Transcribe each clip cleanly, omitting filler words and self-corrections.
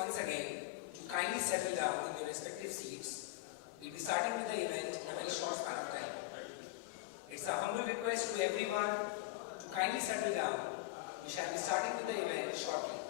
once again to kindly settle down in your respective seats. We'll be starting with the event in a very short span of time. It's a humble request to everyone to kindly settle down. We shall be starting with the event shortly.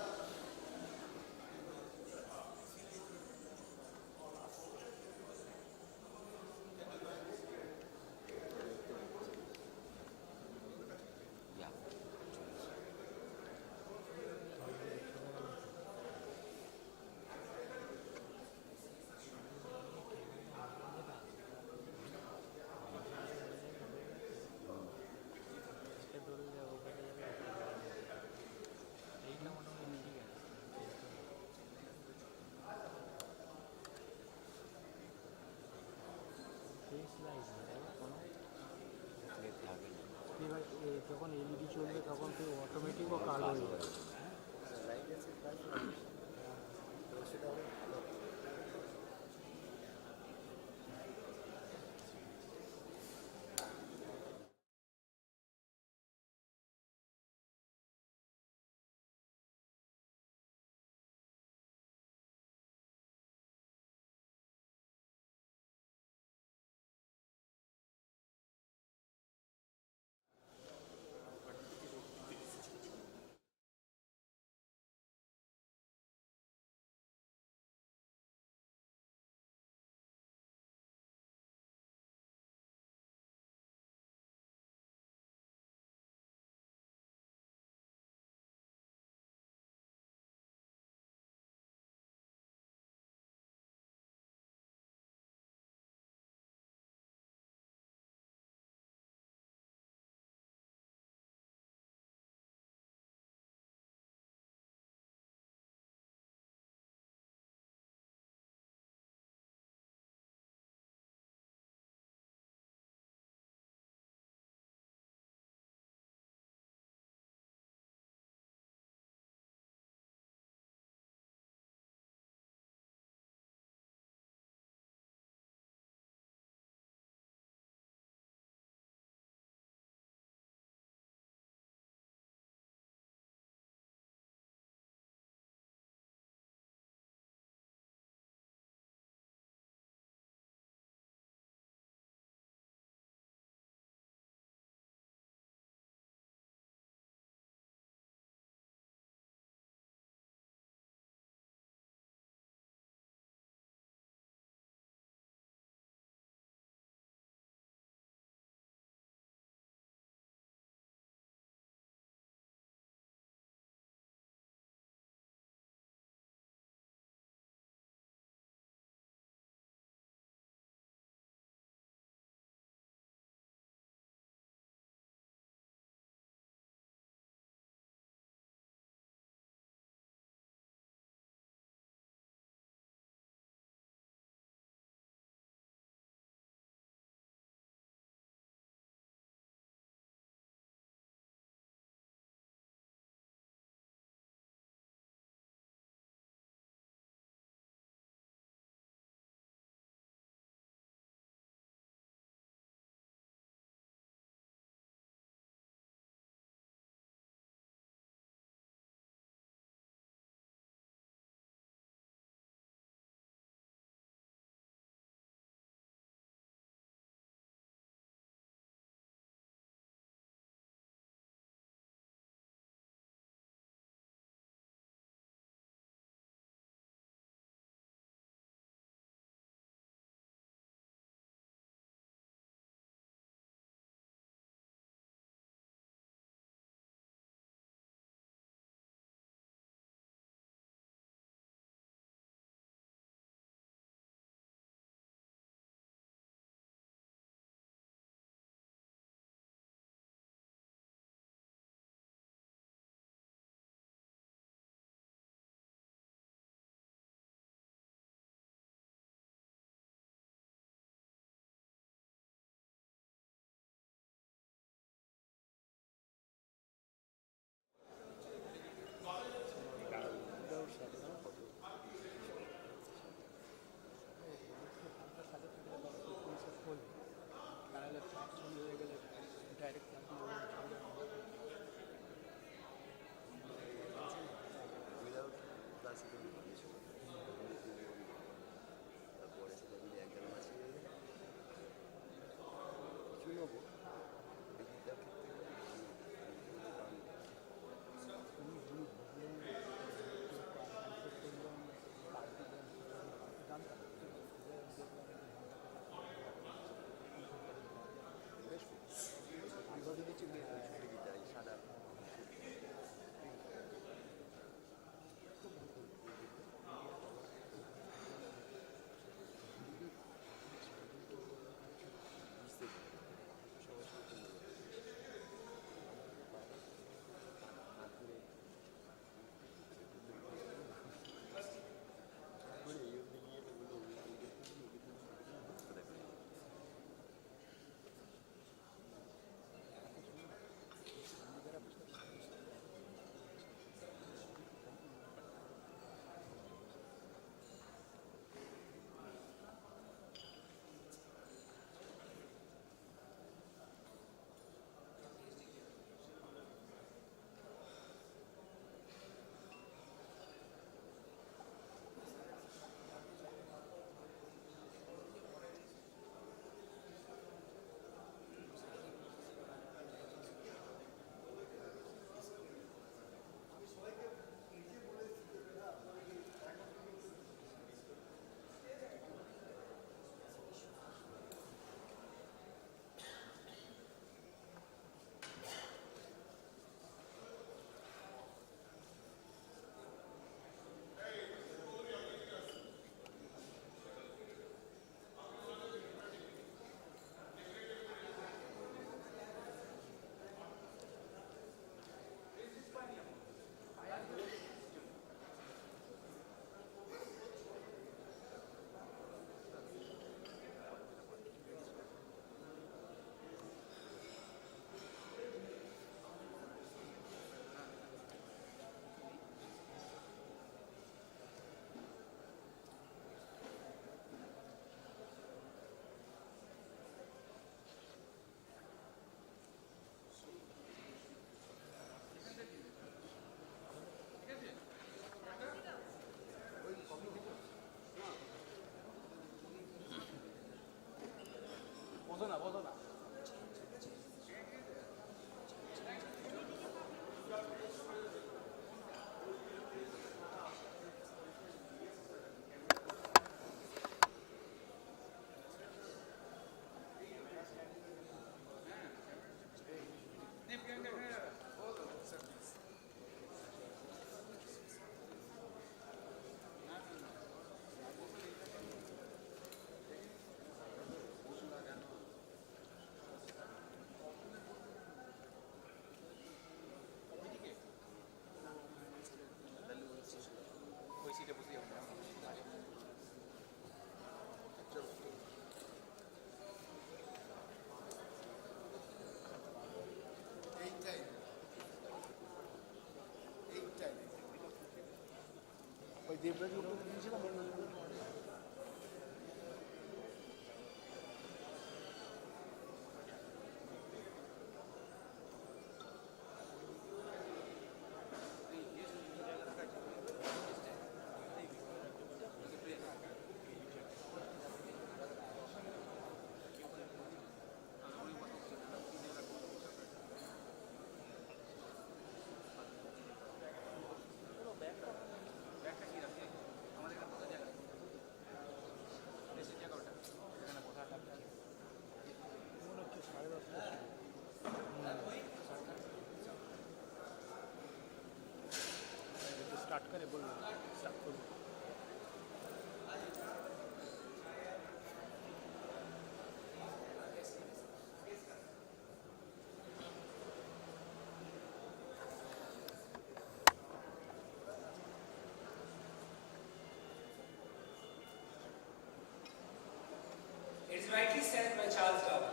It is rightly said by Charles Darwin,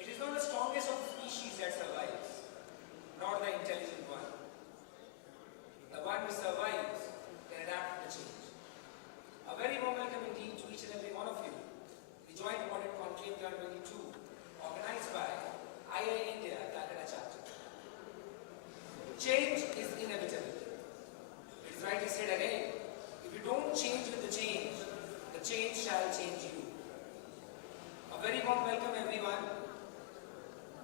it is not the strongest of the species that survives, nor the intelligent one. The one who survives can adapt to the change. A very warm welcome indeed to each and every one of you. The Joint Audit Conclave 2022, organized by IIA India, Calcutta chapter. Change is inevitable. It is rightly said again, if you don't change with the change shall change you. A very warm welcome everyone.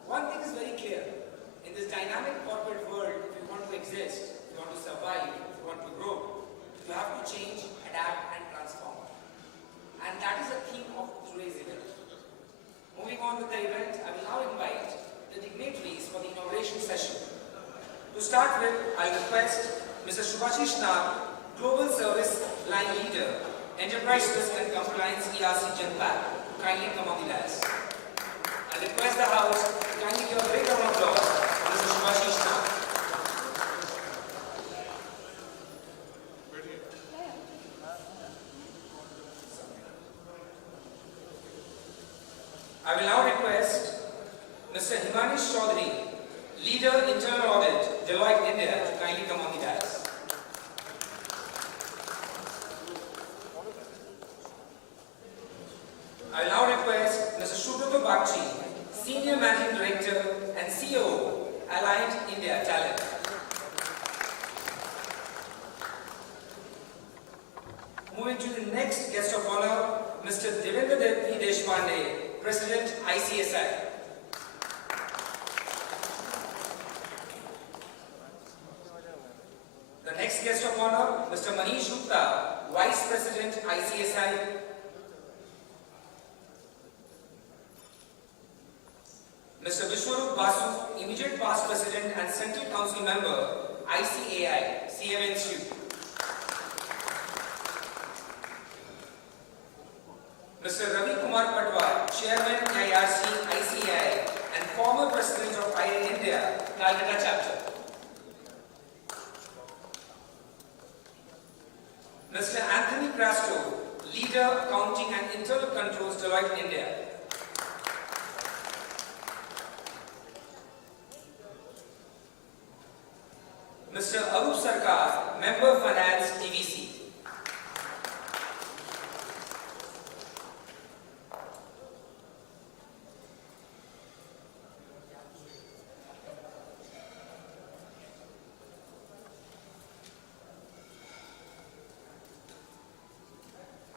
One thing is very clear, in this dynamic corporate world, if you want to exist, if you want to survive, if you want to grow, you have to change, adapt and transform. And that is the theme of today's event. Moving on with the event, I will now invite the dignitaries for the inauguration session. To start with, I request Mr. Subhashish Nag, Global Service Line Leader, Enterprise Risk and Compliance ERC Genpact, to kindly come on the dais. I request the House to kindly give a big round of applause for Mr. Subhashish Nag. I will now request Mr. Himanish Chaudhary, Leader Internal Audit, Deloitte India, to kindly come on the dais. I will now request Mr. Subrata Bagchi, Senior Managing Director and CEO, Allied India Talent. Moving to the next guest of honor, Mr. Devendra Dev Deshpande, President, ICSI. The next guest of honor, Mr. Manish Gupta, Vice President, ICSI. Mr. Vishwarup Basu, Immediate Past President and Central Council Member, ICAI, CMNSU. Mr. Ravi Kumar Patwar, Chairman, IRC, ICAI and former President of IIA India, Calcutta Chapter. Mr. Anthony Crasto, Leader, Accounting and Internal Controls, Deloitte India. Mr. Arup Sarkar, Member Finance, TVC.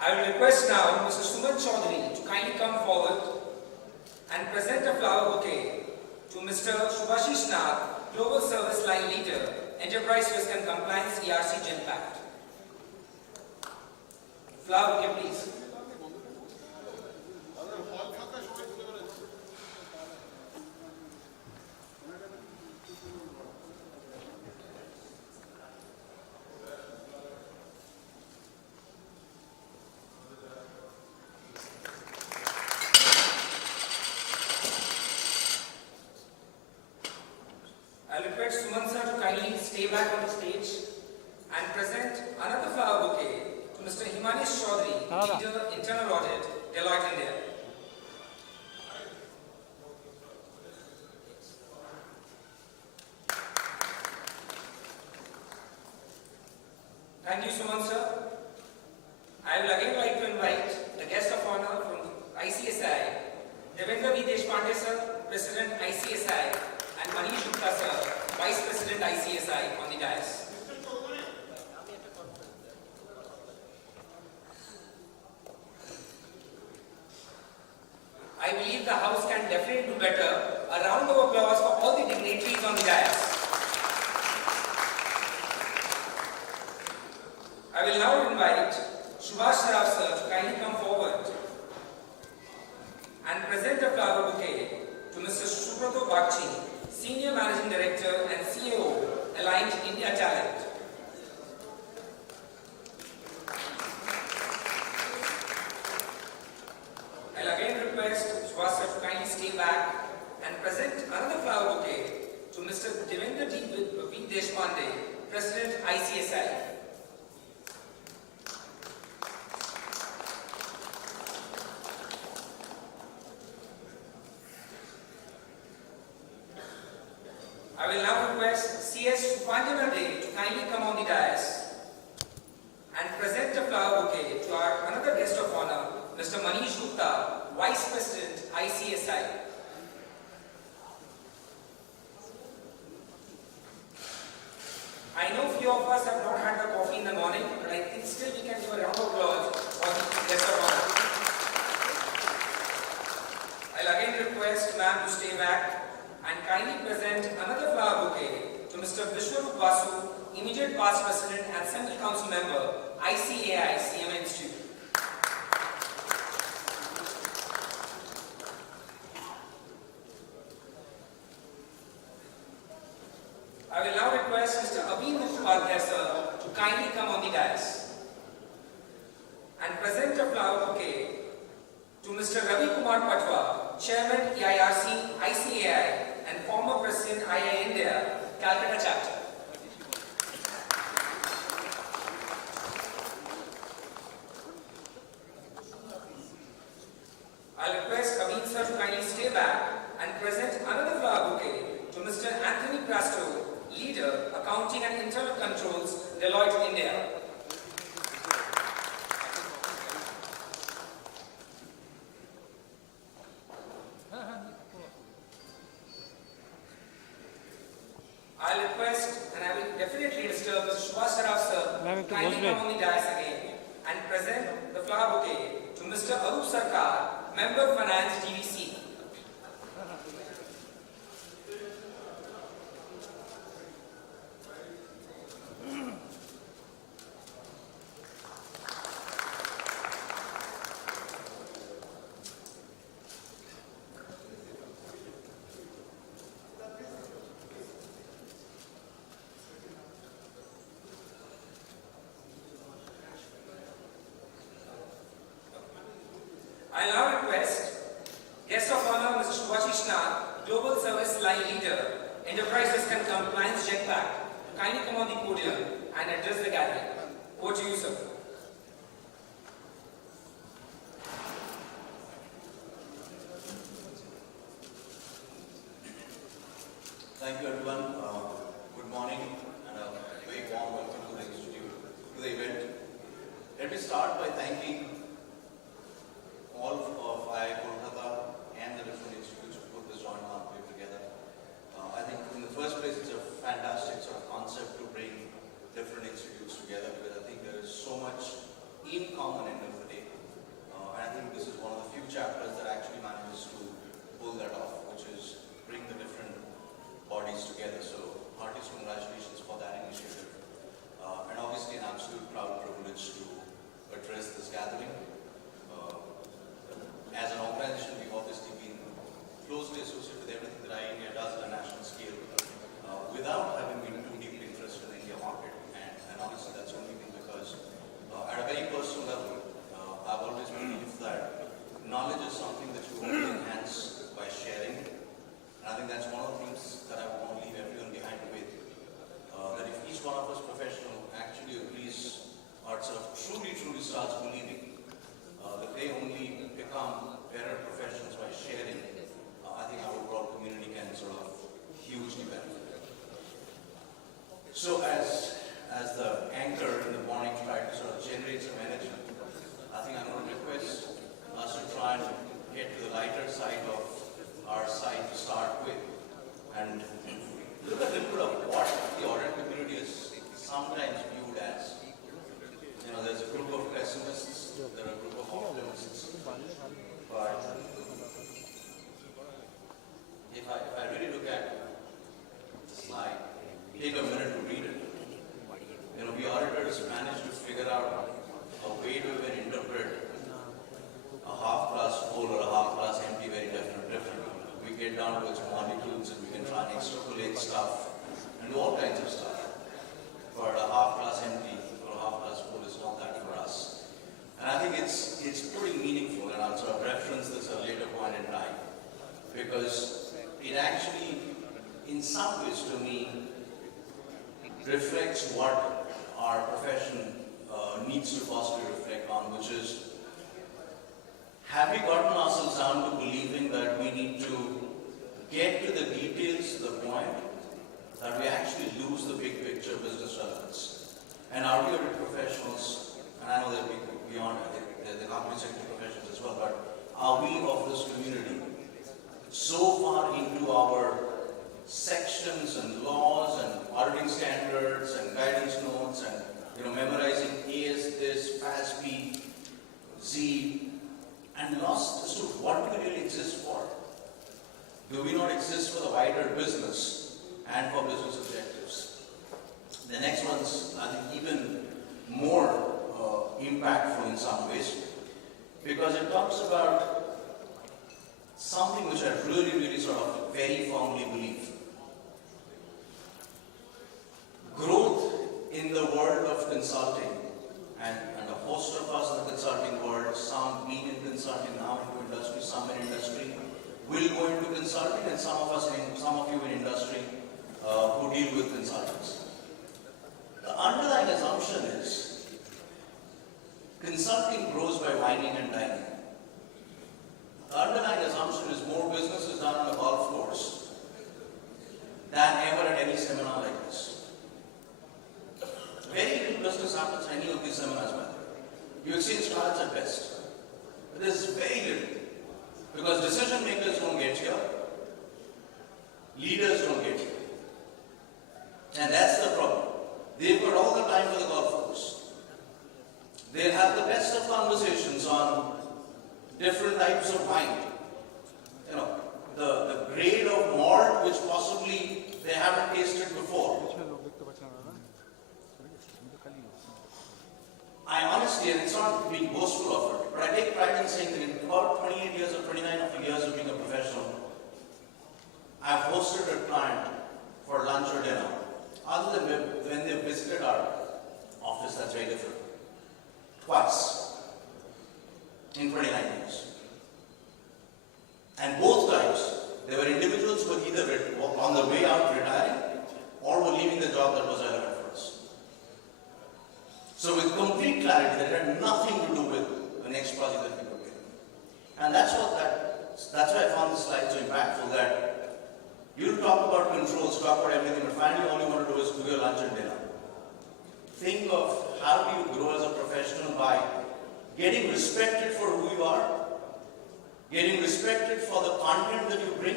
I will request now Mr. Suman Chaudhary to kindly come forward and present a flower bouquet to Mr. Subhashish Nag, Global Service Line Leader, Enterprise Risk and Compliance ERC Genpact. Flower bouquet, please. I request Suman sir to kindly stay back on the stage and present another flower bouquet to Mr. Himanish Chaudhary, Leader, Internal Audit, Deloitte India. Thank you, Suman sir. I will again like to invite the guest of honor from ICSI, Devendra V. Deshpande sir, President ICSI, and Manish Gupta sir, Vice President ICSI on the dais. I believe the House can definitely do better. A round of applause for all the dignitaries on the dais. I will now invite Subhash Saraf sir to kindly come forward and present a flower bouquet to Mr. Subrato Bagchi, Senior Managing Director and CEO, Aligned India Talent. I'll again request Subhash sir to kindly stay back and present another flower bouquet to Mr. Devendra V. Deshpande, President ICSI. I will now request C.S. Supanjanade to kindly come on the dais and present a flower bouquet to our another guest of honor, Mr. Manish Gupta, Vice President, ICSI. I know few of us have not had the coffee in the morning, but I think still we can give a round of applause for the guest of honor. I'll again request ma'am to stay back and kindly present another flower bouquet to Mr. Vishwarup Basu, immediate past president and Central Council member, ICAI CMA Institute. I will now request Mr. Abhin Mukhopadhyay sir to kindly come on the dais and present a flower bouquet to Mr. Ravi Kumar Patwa, Chairman EIRC ICAI and former President II India, Calcutta Chapter. I'll request Abhin sir to kindly stay back and present another flower bouquet to Mr. Anthony Prasto, Leader, Accounting and Internal Controls, Deloitte, India. I'll request, and I will definitely disturb Mr. Subhash Saraf sir, to kindly come on the dais again and present the flower bouquet to Mr. Arup Sarkar, Member Finance GVC. I now request guest of honor Mr. Subhashish Nath, Global Service Line Leader, Enterprise Risk and Compliance Jetpack, to kindly come on the podium and address the gathering. Over to you, sir. Thank you, everyone. Good morning and a very warm welcome to the Institute, to the event. Let me start by thanking all of IIM Kolkata and the different institutes who put this joint conclave together. I think in the first place it's a fantastic sort of concept to bring different institutes together because I think there is so much in common end of the day. And I think this is one of the few chapters that actually manages to pull that off, which is bring the different bodies together. So hearty congratulations for that initiative. And obviously an absolute proud privilege to address this gathering. As an organization, we've obviously been closely associated with everything that IIM does at a national scale without having been too deeply interested in the India market. And honestly, that's only been because at a very personal level, I've always believed that knowledge is something that you only enhance by sharing. And I think that's one of the things that I want to leave everyone behind with. That if each one of us professional actually agrees or sort of truly starts believing that they only become better professionals by sharing, I think our overall community can sort of hugely benefit. So as the anchor in the morning some ways to me reflects what our profession needs to possibly reflect on, which is, have we gotten ourselves down to believing that we need to get to the details to the point that we actually lose the big picture business relevance? And are we audit professionals, and I know they're beyond, the company sector professions as well, but are we of this community so far into our sections and laws and auditing standards and guidance notes and memorizing AS this, FASB, Z, and lost as to what do we really exist for? Do we not exist for the wider business and for business objectives? The next one's, I think, even more impactful in some ways, because it talks about something which I really sort of very firmly believe. Growth in the world of consulting, and a host of us in the consulting world, some being in consulting now into industry, some in industry, will go into consulting, and some of you in industry who deal with consultants. The underlying assumption is consulting grows by whining and dining. The underlying assumption is more business is done on a golf course than ever at any seminar like this. Very little business happens at any of these seminars, man. You exchange cards at best. But there's very little. Because decision makers don't get here, leaders don't get here. And that's the problem. They've got all the time for the golf course. They'll have the best of conversations on different types of wine. The grade of malt which possibly they haven't tasted before. I honestly, and it's not being boastful of it, but I take pride in saying that in about 28 years or 29 of the years of being a professional, I've hosted a client for lunch or dinner. Other than when they visited our office, that's very different. Twice in 29 years. And both times, there were individuals who were either on the way out retiring or were leaving the job that was relevant for us. So with complete clarity that it had nothing to do with the next project that we were doing. And that's why I found this slide so impactful, that you talk about controls, talk about everything, but finally all you want to do is do your lunch and dinner. Think of how do you grow as a professional by getting respected for who you are, getting respected for the content that you bring,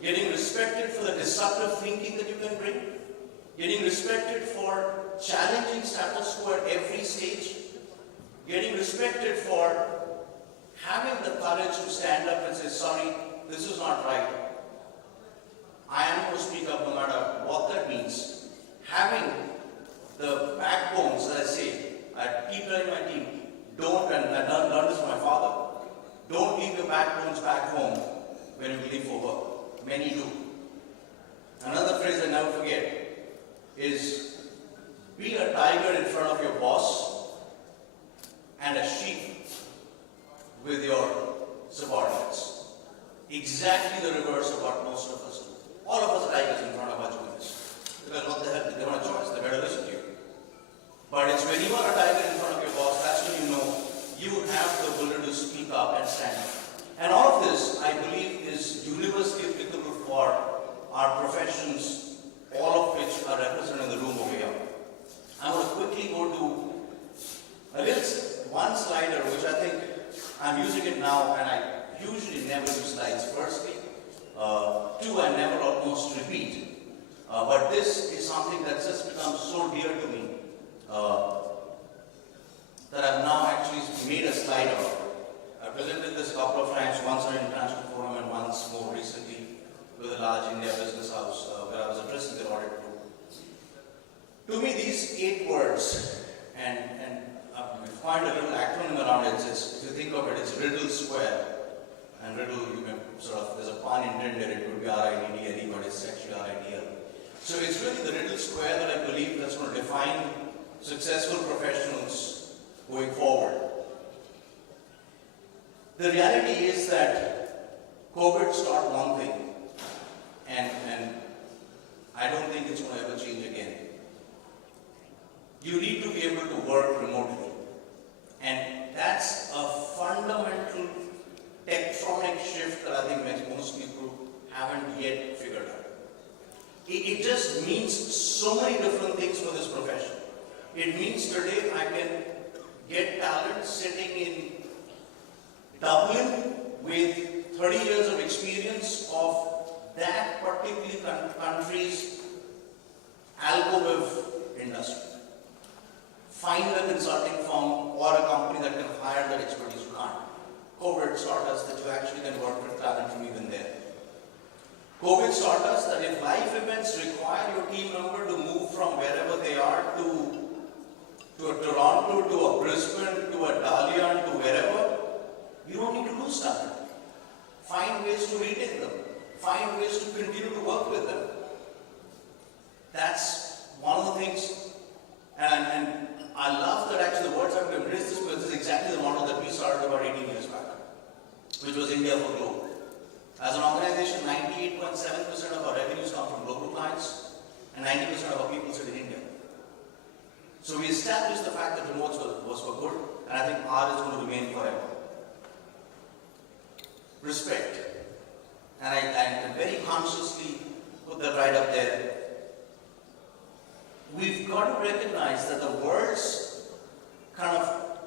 getting respected for the disruptive thinking that you can bring, getting respected for challenging status quo at every stage, getting respected for having the courage to stand up and say, sorry, this is not right. I am going to speak up no matter what that means. Having the backbones, as I say, I keep telling my team, don't, and I've learned this from my father, don't leave your backbones back home when you leave for work. Many do. Another phrase I never forget is, be a tiger in front of your boss and a sheep with your subordinates. Exactly the reverse of what most of us do. All of us are tigers in front of our juniors. Because what the hell, they don't have a choice, they better listen to you. But it's when you are a tiger in front of your boss, that's when you know you have the ability to speak up and stand up. And all of this, I believe, is universally applicable for our professions, all of which are represented in the room over here. I'm going to quickly go to one slider, which I think I'm using it now, and I usually never use slides. Firstly, two, I never almost repeat. But this is something that's just become so dear to me that I've now actually made a slide of. I presented this a couple of times, once on an international forum and once more recently with a large India business house where I was addressing the audit group. To me, these 8 words, and we find a little acronym around it. If you think of it, it's riddle square. And riddle, you can there's a pun intended, it would be R-I-D-D-L-E, but it's actually R-I-D-L. So it's really the riddle square that I believe that's going to define successful professionals going forward. The reality is that COVID taught one thing, and I don't think it's going to ever change again. You need to be able to work remotely. And that's a fundamental tectonic shift that I think most people haven't yet figured out. It just means so many different things for this profession. It means today I can get talent sitting in Dublin with 30 years of experience of that particular country's alcohol industry. Find a consulting firm or a company that can hire that expertise. You can't. COVID taught us that you actually can work with talent from even there. COVID taught us that if life events require your team member to move from wherever they are to a Toronto, to a Brisbane, to a Dalian, to wherever, you don't need to lose talent. Find ways to retain them. Find ways to continue to work with them. That's one of the things, and I love that actually the words have embraced this because this is exactly the model that we started about 18 years back, which was India for Global. As an organization, 98.7% of our revenues come from global clients, and 90% of our people sit in India. So we established the fact that remote was for good, and I think R is going to remain forever. Respect. And I very consciously put that right up there. We've got to recognize that the world's kind of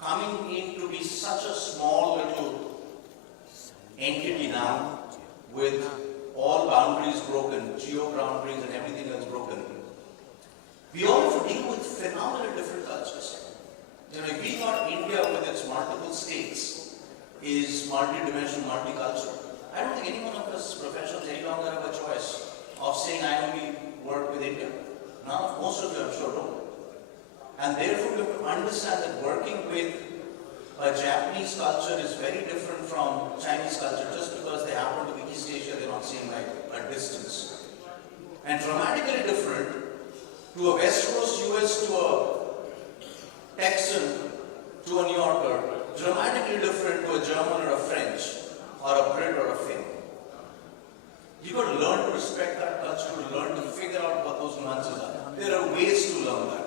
coming in to be such a small little entity now, with all boundaries broken, geo boundaries and everything else broken. We all have to deal with phenomenal different cultures. You know, if we thought India with its multiple states is multi-dimensional, multicultural, I don't think any one of us professionals any longer have a choice of saying I only work with India. Now, most of you I'm sure don't. And therefore, you have to understand that working with a Japanese culture is very different from Chinese culture. Just because they happen to be East Asia, they're not seen like a distance. And dramatically different to a West Coast US, to a Texan, to a New Yorker, dramatically different to a German or a French, or a Brit or a Finn. You've got to learn to respect that culture, to learn to figure out what those nuances are. There are ways to learn that.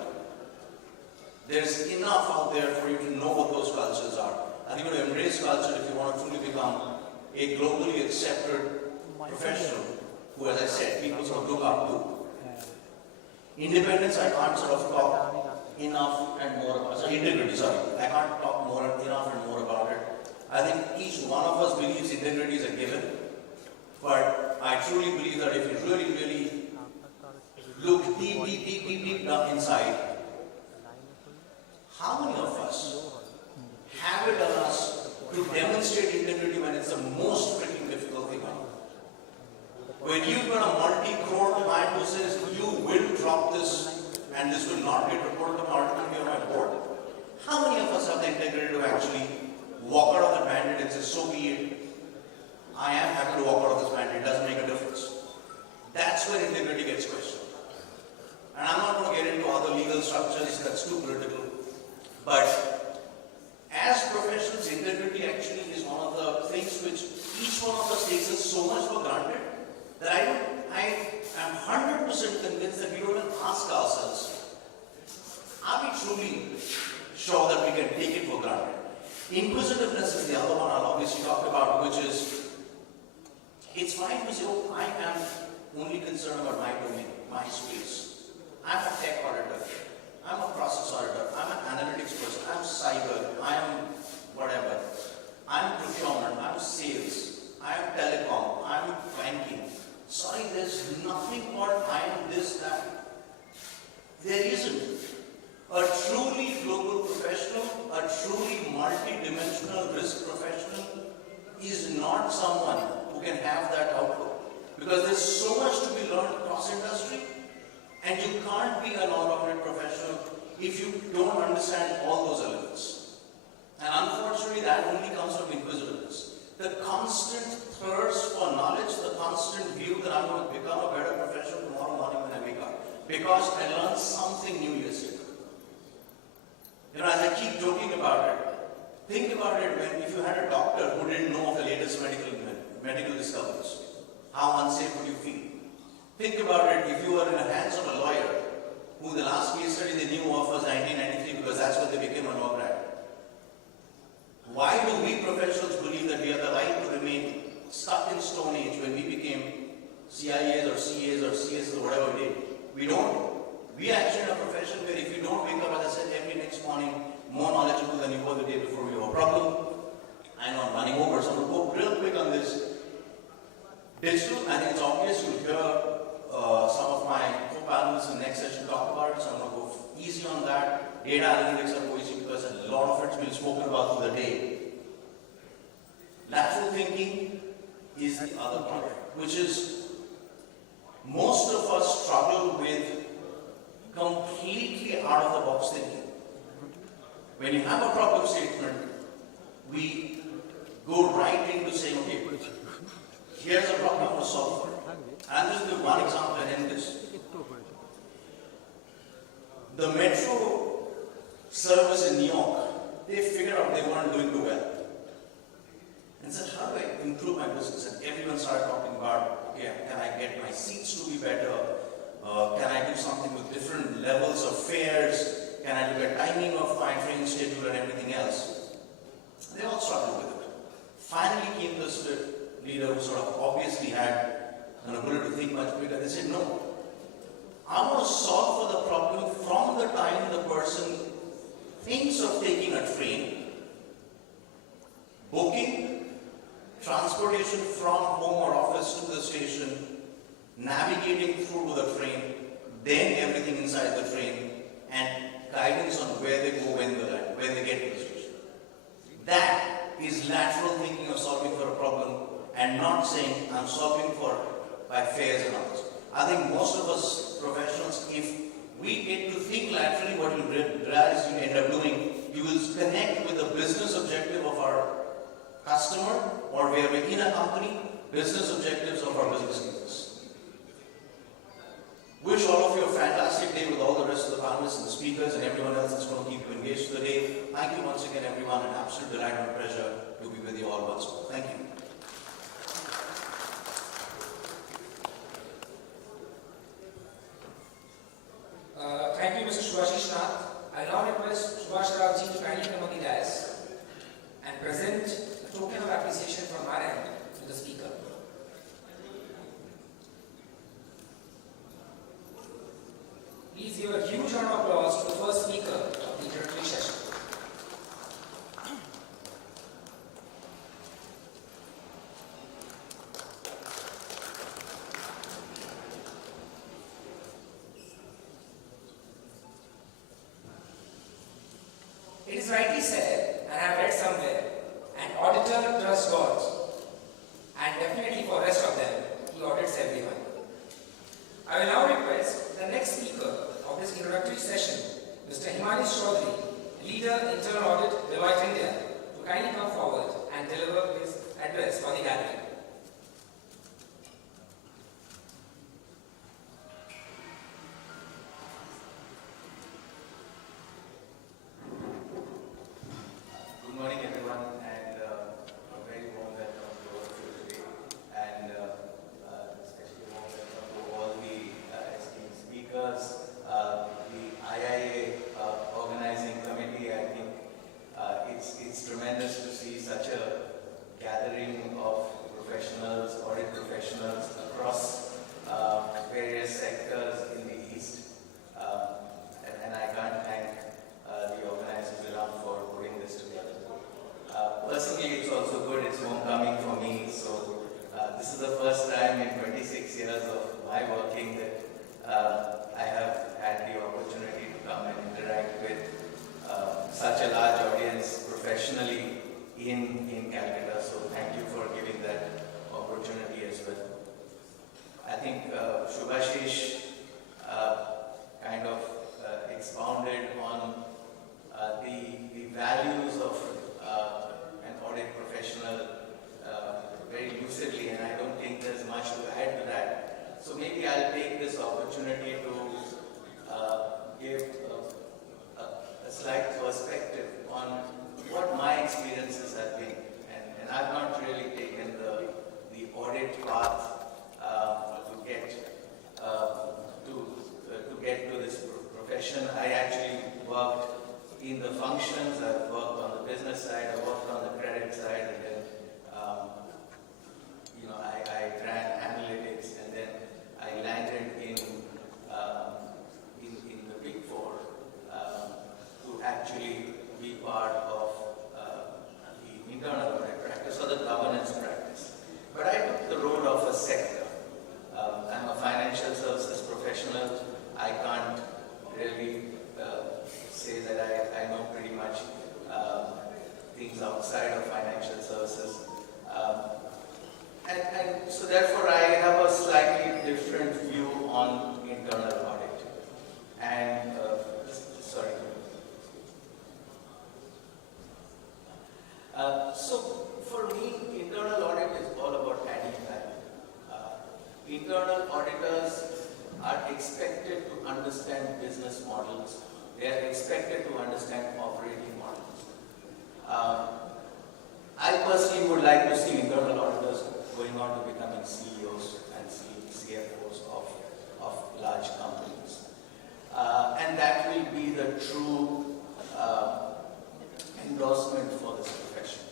There's enough out there for you to know what those cultures are. And you've got to embrace culture if you want to truly become a globally accepted professional who, as I said, people sort of look up to. Independence, I can't sort of talk enough and more about. Integrity, sorry. I can't talk enough and more about it. I think each one of us believes integrity is a given. But I truly believe that if you really, really look deep down inside, how many of us have it on us to demonstrate integrity when it's the most freaking difficult thing? When you've got a multi-crore client who says, you will drop this and this will not get reported to on my board, how many of us have the integrity to actually walk out of that mandate and say, so be it, I am happy to walk out of this mandate, it doesn't make a difference. That's where integrity gets questioned. And I'm not going to get into other legal structures, that's too political. But as professionals, integrity actually is one of the things which each one of us takes us so much for granted that I am 100% convinced that we don't even ask ourselves, are we truly sure that we can take it for granted? Inquisitiveness is the other one I'll obviously talk about, which is, it's fine to say, oh, I am only concerned about my domain, my space. I'm a tech auditor. I'm a process auditor. I'm an analytics person. I'm cyber. I'm whatever. I'm procurement. I'm sales. I'm telecom. I'm banking. Sorry, there's nothing called I am this, that. There isn't. A truly global professional, a truly multi-dimensional risk professional is not someone who can have that output. Because there's so much to be learned across industry, and you can't be an all-rounded professional if you don't understand all those elements. And unfortunately, that only comes from inquisitiveness. The constant thirst for knowledge, the constant view that I'm going to become a better professional tomorrow morning when I wake up. Because I learned something new yesterday. You know, as I keep joking about it, think about it when if you had a doctor who didn't know of the latest medical discoveries, how unsafe would you feel? Think about it, if you were in the hands of a lawyer, who the last case study they knew of was 1993 because that's when they became a law grad. Why do we professionals believe that we have the right to remain stuck in Stone Age when we became CIAs or CAs or CS or whatever we did? We don't. We are actually in a profession where if you don't wake up, as I said, every next morning more knowledgeable than you were the day before, we have a problem. I know I'm running over, so I'm going to go real quick on this. Digital, I think it's obvious. You'll hear some of my co-panelists in the next session talk about it, so I'm going to go easy on that. Data analytics are going easy because a lot of it's been spoken about through the day. Lateral thinking is the other part, which is most of us struggle with completely out of the box thinking. When you have a problem statement, we go right into saying, okay, here's a problem I want to solve for. And this is the one example I end this. The metro service in New York, they figured out they weren't doing too well. And said, how do I improve my business? And everyone started talking about, okay, can I get my seats to be better? Can I do something with different levels of fares? Can I look at timing of my train schedule and everything else? They all struggled with it. Finally came this leader who sort of obviously had an ability to think much bigger. They said, no, I want to solve for the problem from the time the person thinks of taking a train, booking, transportation from home or office to the station, navigating through to the train, then everything inside the train, and guidance on where they go when they get to the station. That is lateral thinking of solving for a problem and not saying I'm solving for by fares and others. I think most of us professionals, if we get to think laterally, what you'll realize you end up doing, you will connect with the business objective of our customer, or where we're in a company, business objectives of our business leaders. Wish all of you a fantastic day with all the rest of the panelists and the speakers and everyone else that's going to keep you engaged for the day. Thank you once again, everyone. An absolute delight and pleasure to be with you all once more. Thank you. Thank you, Mr. Subhashish Nath. I now request Subhash Rawji to kindly come on the dais and present a token of appreciation from our end to the speaker. Please give a huge round of applause to the first speaker of the introductory session. It is rightly said, and I have read somewhere, an auditor trusts God, and definitely for the rest of them, he audits everyone. I will now request the next speaker of this introductory session, Mr. Himanish Chaudhary, Leader Internal Audit, Deloitte India, to kindly come forward and deliver his address for the gathering. Good morning, everyone, and a very warm welcome to all of you today, and especially a warm welcome to all the esteemed speakers, the IIA organizing committee. I think it's tremendous to see such a gathering of professionals, audit professionals across various sectors in the East, and I can't thank the organizers enough for putting this together. Personally, it's also good, it's homecoming for me, so this is the first time in 26 years of my working that I have had the opportunity to come and interact with such a large audience professionally in Calcutta, so thank you for giving that opportunity as well. I think Subhashish kind of expounded on the values of an audit professional very lucidly, and I don't think there's much to add to that. So maybe I'll take this opportunity to give a slight perspective on what my experiences have been. And I've not really taken the audit path to get I actually worked in the functions. I've worked on the business side. I worked on the credit side, and then I ran analytics, and then I landed in the Big Four to actually be part of the internal audit practice or the governance practice. But I took the road of a sector. I'm a financial services professional. I can't really say that I know pretty much things outside of financial services. And so therefore I have a slightly different view on internal audit. And, sorry. So for me, internal audit is all about adding value. Internal auditors are expected to understand business models. They are expected to understand operating models. I personally would like to see internal auditors going on to becoming CEOs and CFOs of large companies. And that will be the true endorsement for this profession.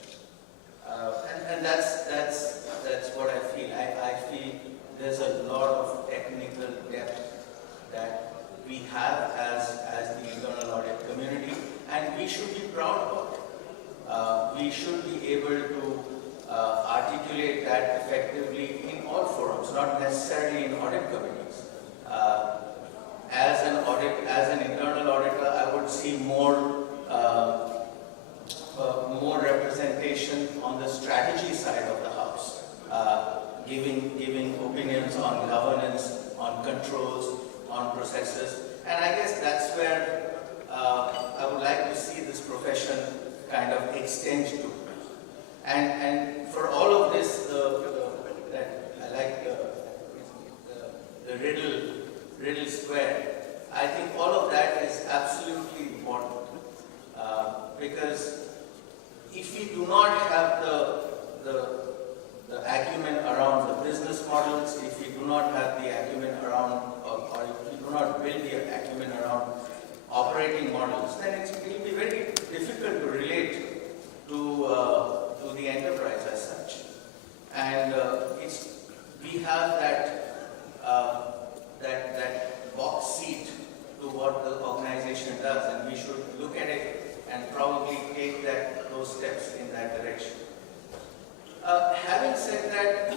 And that's what I feel. I feel there's a lot of technical depth that we have as the internal audit community, and we should be proud of it. We should be able to articulate that effectively in all forums, not necessarily in audit committees. As an internal auditor, I would see more representation on the strategy side of the house, giving opinions on governance, on controls, on processes, and I guess that's where I would like to see this profession kind of extend to. And for all of this, that I like the riddle square. I think all of that is absolutely important because if we do not have the acumen around the business models, if we do not have the acumen around, or if we do not build the acumen around operating models, then it will be very difficult to relate to the enterprise as such. And we have that box seat to what the organization does, and we should look at it and probably take those steps in that direction. Having said that,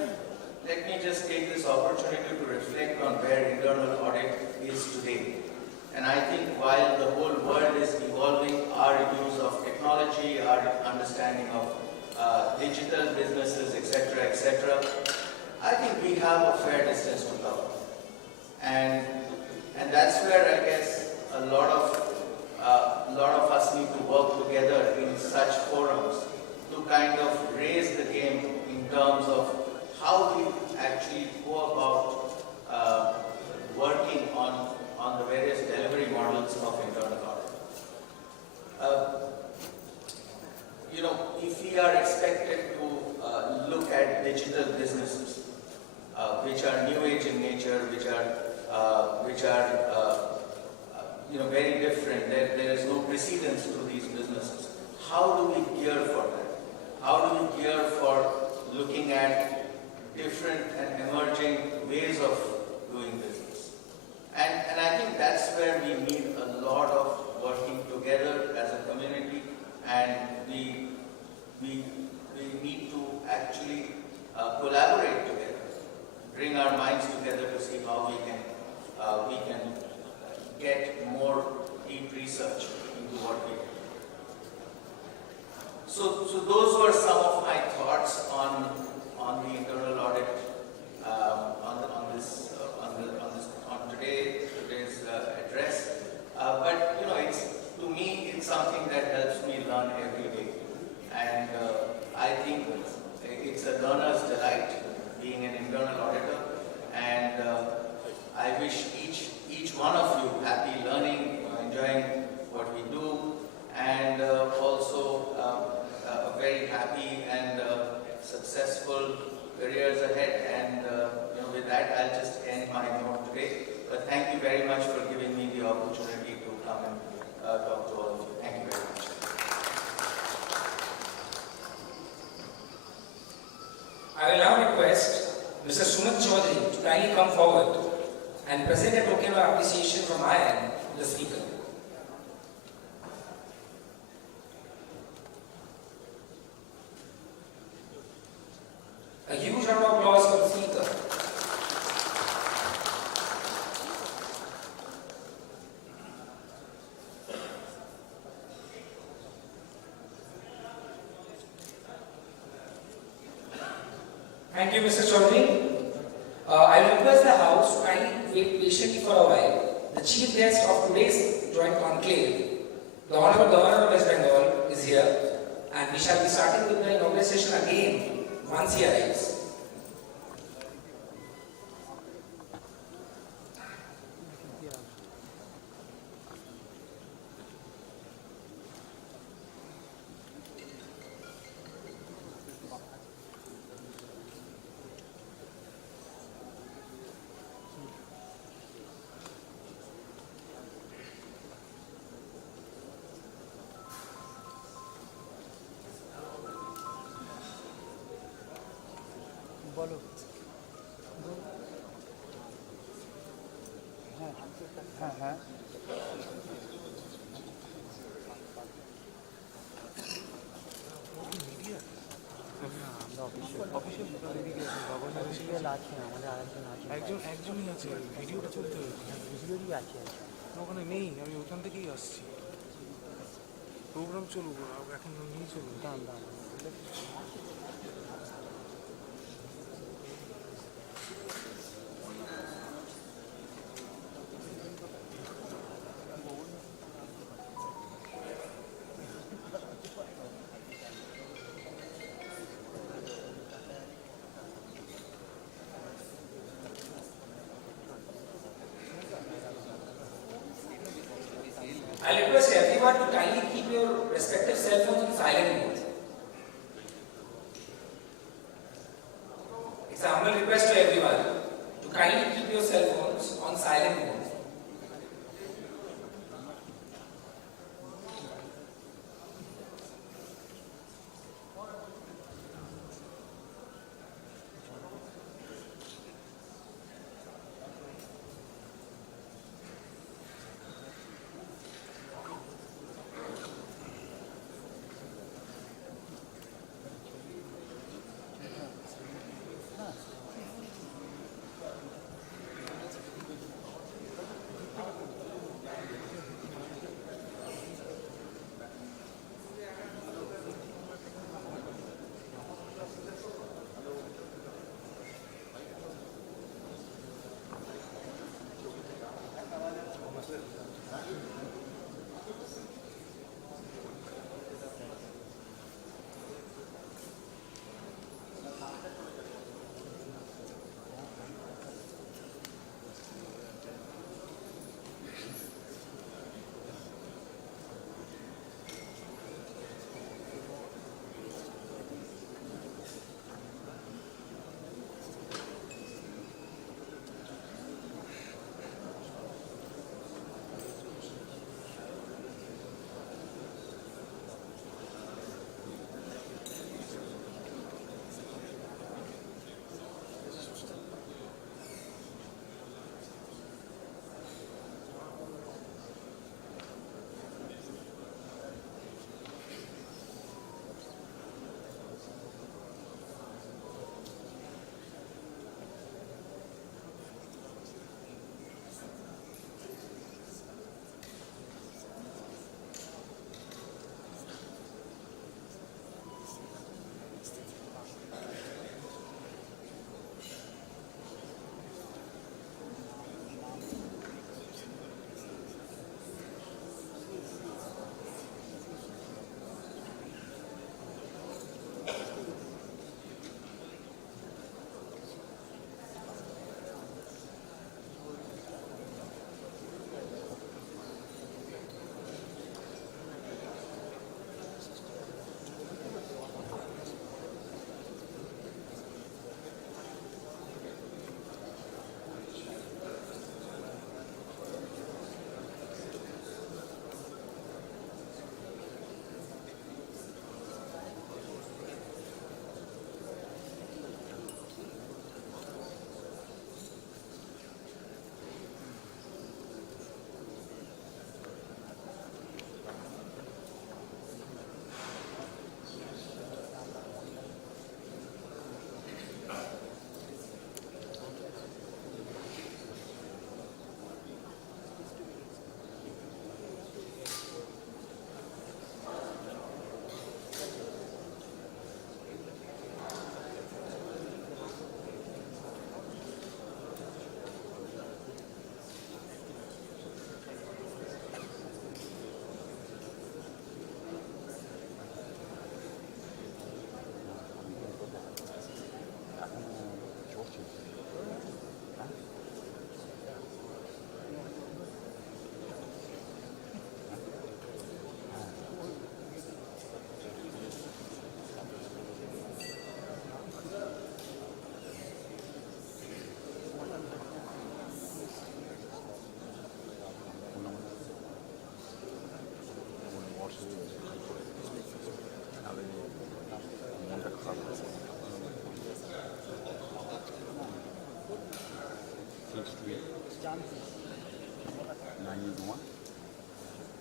let me just take this opportunity to reflect on where internal audit is today. And I think while the whole world is evolving, our use of technology, our understanding of digital businesses, etc., I think we have a fair distance to cover. And that's where I guess a lot of us need to work together in such forums to kind of raise the game in terms of how we actually go about working on the various delivery models of internal audit. If we are expected to look at digital businesses, which are new age in nature, which are very different, there is no precedence to these businesses. How do we gear for that? How do we gear for looking at different and emerging ways of doing business? And I think that's where we need a lot of working together as a community, and we need to actually collaborate together, bring our minds together to see how we can get more deep research into what we do. So those were some of my thoughts on the internal audit, on today's address. But to me, it's something that helps me learn every day, and I think it's a learner's delight being an internal auditor, and I wish each one of you happy learning, enjoying what we do, and also a very happy and successful careers ahead. And with that, I'll just end my note today. But thank you very much for giving me the opportunity to come Mr. Sumit Chaudhary to kindly come forward and present a token of appreciation from my end to the speaker. A huge round of applause for the speaker. Thank you, Mr. Chaudhary. I request the House to kindly wait patiently for a while. The chief guest of today's joint conclave, the Honorable Governor of West Bengal, is here, and we shall be starting with the inaugural session again once he arrives. বলো হ্যাঁ হ্যাঁ হ্যাঁ আমরা official আছে আমাদের আরেকজন আছে একজনই আছে ভিডিওটা চলতে ভিডিওরই আছে ওখানে নেই আমি ওখান থেকেই আসছি প্রোগ্রাম চলুক এখন নিয়ে চলুক দাম দাম I request everyone to kindly keep your respective cell phones in silent mode. It's a humble request to everyone to kindly keep your cell phones on silent mode.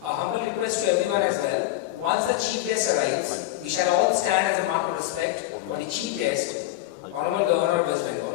A humble request to everyone as well. Once the chief guest arrives, we shall all stand as a mark of respect for the chief guest, Honorable Governor of West Bengal.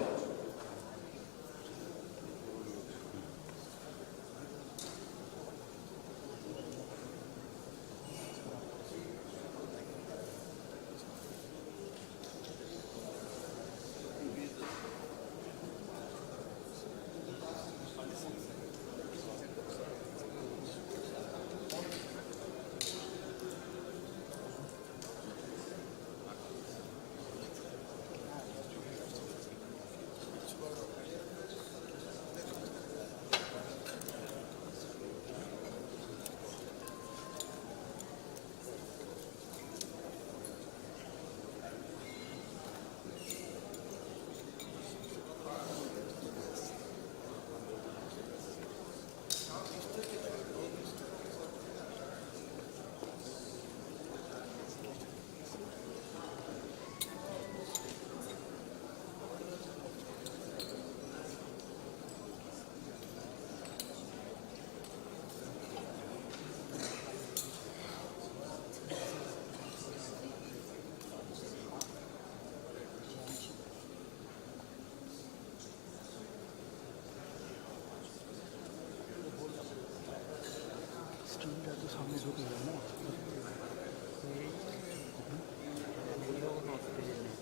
স্ট্রিমটা তো সামনে ঢুকে যায় না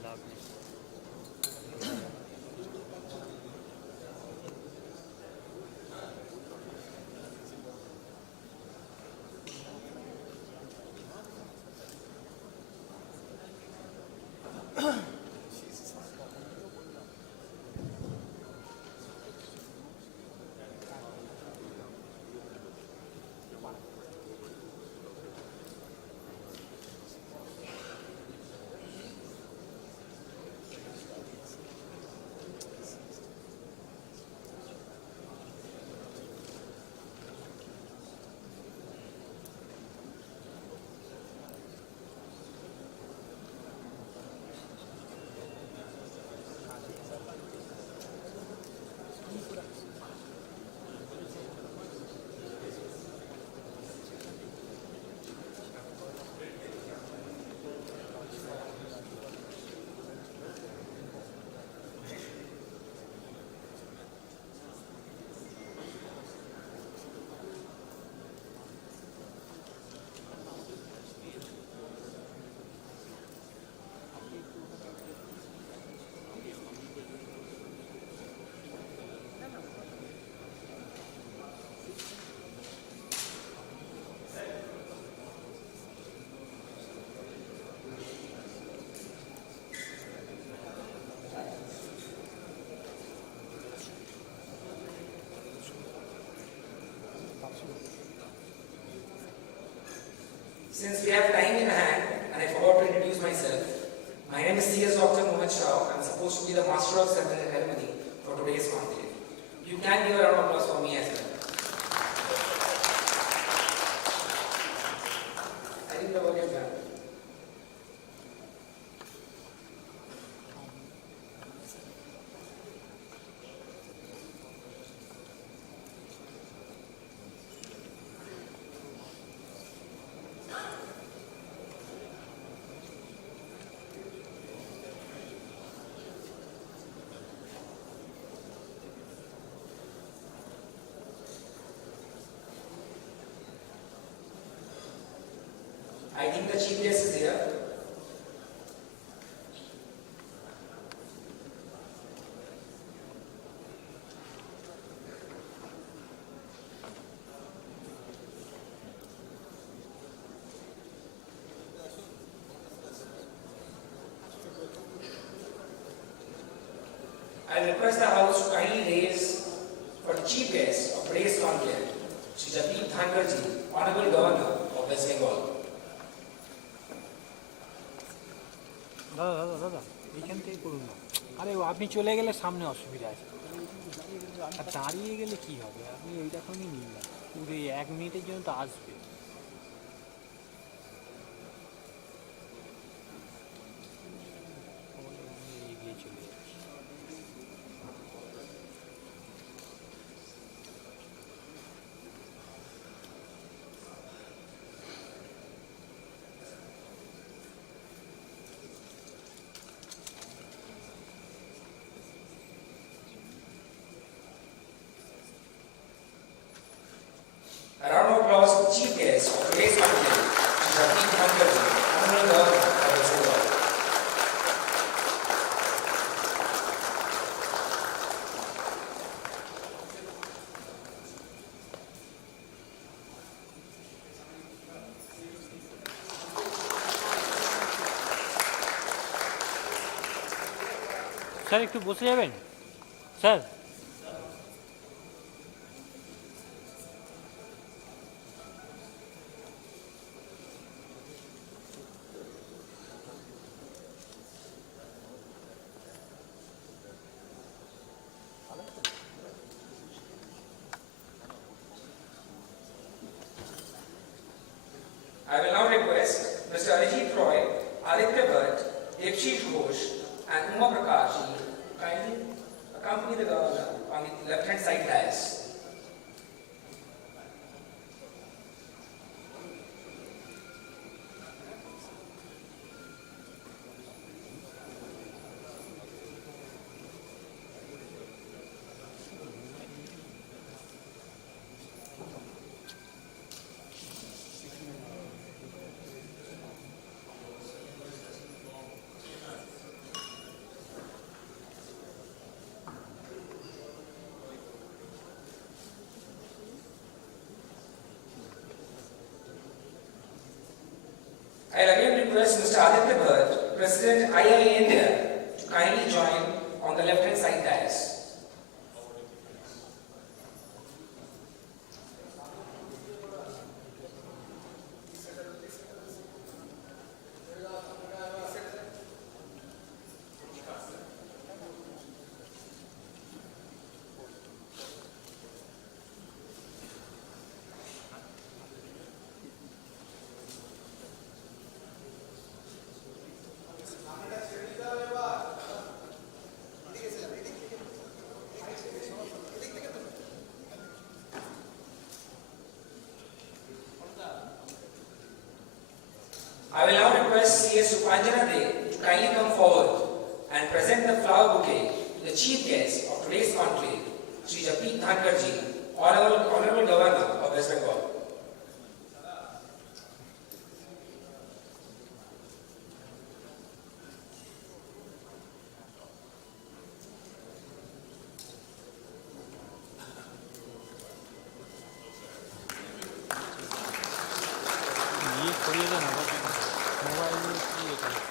লাভ নেই Since we have time in hand, and I forgot to introduce myself, my name is C.S. Dr. Mohammed Shah. I'm supposed to be the master of ceremony for today's conclave. You can give a round of applause for me as well. I think the work is done. I think the chief guest is here. I request the House to kindly raise for the chief guest of today's conclave, Shri Jagdeep Dhankarji, Honorable Governor of West Bengal. দাদা দাদা দাদা এইখান থেকে করুন না আরে আপনি চলে গেলে সামনে অসুবিধা আছে আর দাঁড়িয়ে গেলে কি হবে আপনি ওইটা এখনই নিন না পুরো 1 মিনিটের জন্য তো আসবে স্যার একটু বসে যাবেন sir. I will now request Mr. Arijit Roy, Aditya Bhatt, Devshish Ghosh, and Uma Prakash ji to kindly accompany the governor on the left-hand side dais. I will again request Mr. Aditya Bhatt, President IIA India, to kindly join on the left-hand side dais. I will now request C.S. Supanjana De to kindly come forward and present the flower bouquet to the chief guest of today's conclave, Sri Japit Dhankarji, Honorable Governor of West Bengal. ये करिए ना mobile में ये करें।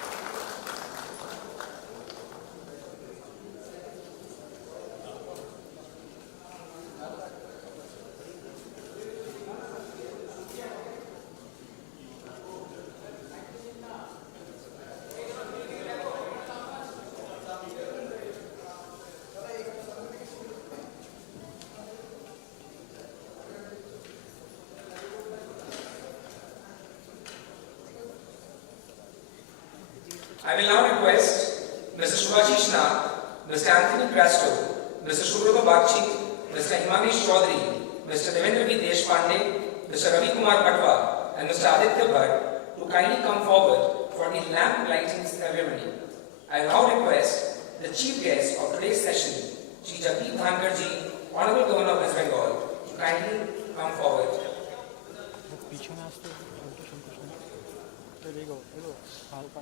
I will now request Mr. Subhashish Nath, Mr. Anthony Crasto, Mr. Subrata Bakchi, Mr. Himanish Chaudhary, Mr. Devendra V. Deshpande, Mr. Ravi Kumar Patwa, and Mr. Aditya Bhatt to kindly come forward for the lamp lighting ceremony. I now request the chief guest of today's session, Sri Japit Dhankarji, Honorable Governor of West Bengal, to kindly come forward. পিছনে আসতে শুনতে শুনতে শুনতে এগো এগো হালকা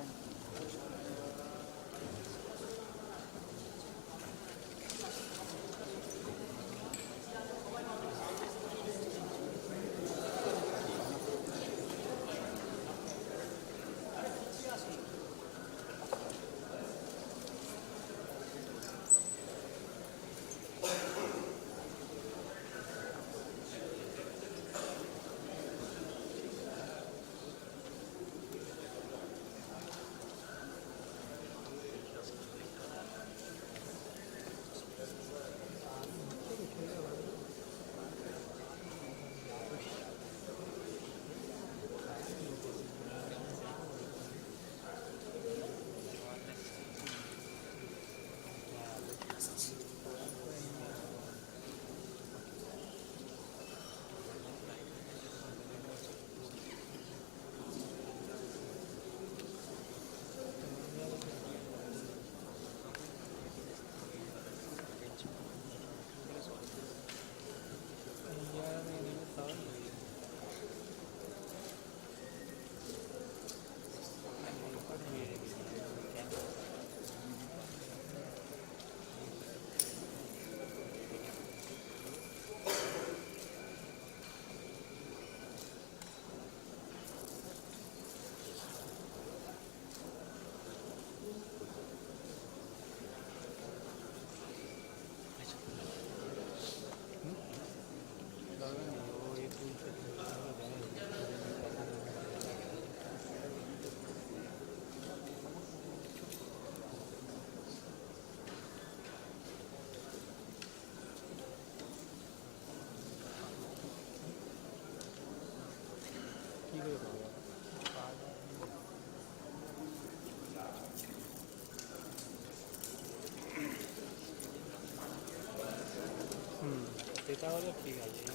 এটা হলে ঠিক আছে এই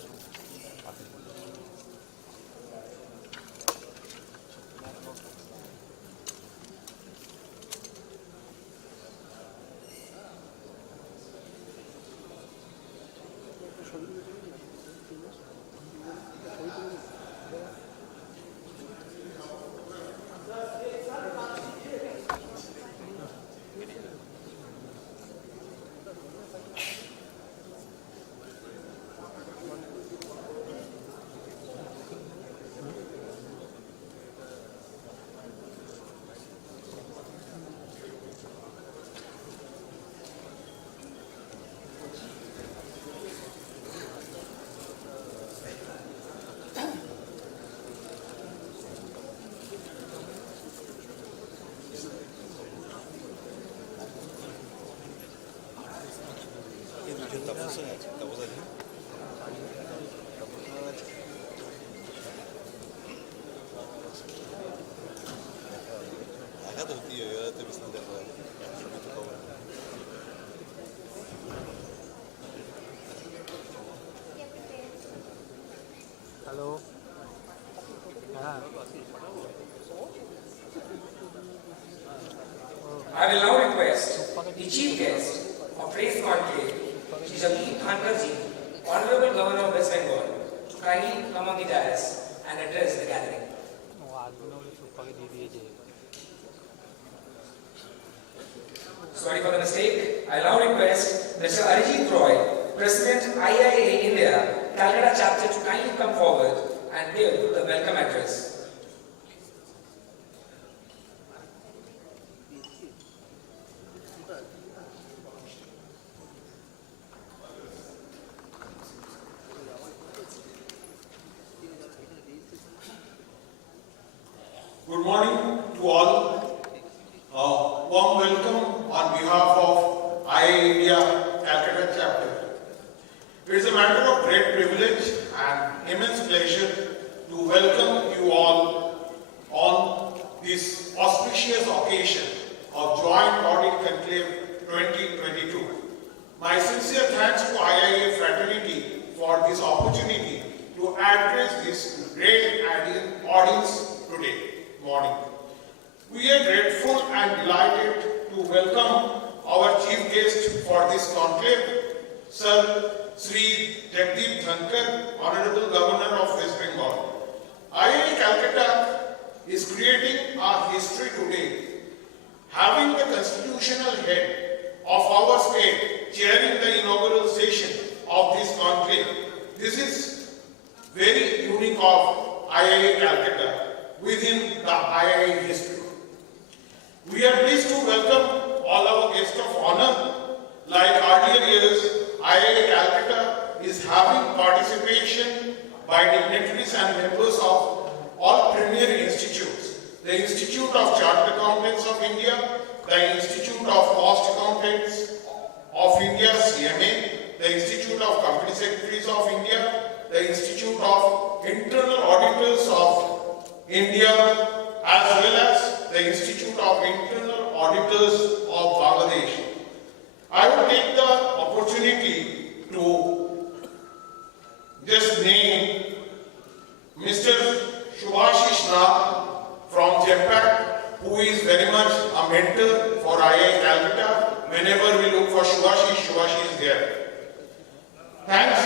জন্য হ্যালো হ্যাঁ I will now request the chief guest of today's conclave, Shri Jagdeep Dhankar Ji, Honorable Governor of West Bengal, to kindly come on the dais and address the gathering. ও আসবে না বলে সুপাকে দিয়ে দিয়েছে Sorry for the mistake. I now request Mr. Arijit Roy, President IIA India, Calcutta chapter, to kindly come forward and give the welcome address. Good morning to all. Warm welcome on behalf of IIA India Calcutta chapter. It is a matter of great privilege and immense pleasure to welcome you all on this auspicious occasion of Joint Audit Conclave 2022. My sincere thanks to IIA fraternity for this opportunity to address this great audience today morning. We are grateful and delighted to welcome our chief guest for this conclave, Sir Sri Jagdeep Dhankar, Honorable Governor of West Bengal. IIA Calcutta is creating a history today, having the constitutional head of our state chairing the inaugural session of this conclave. This is very unique of IIA Calcutta within the IIA history. We are pleased to welcome all our guests of honor. Like earlier years, IIA Calcutta is having participation by dignitaries and members of all premier institutes. The Institute of Chartered Accountants of India, the Institute of Cost Accountants of India, CMA, the Institute of Company Secretaries of India, the Institute of Internal Auditors of India, as well as the Institute of Internal Auditors of Bangladesh. I will take the opportunity to just name Mr. Shubhashish Nag from Jampak, who is very much a mentor for IIA Calcutta. Whenever we look for Shubhashish, Shubhashish is there. Thanks,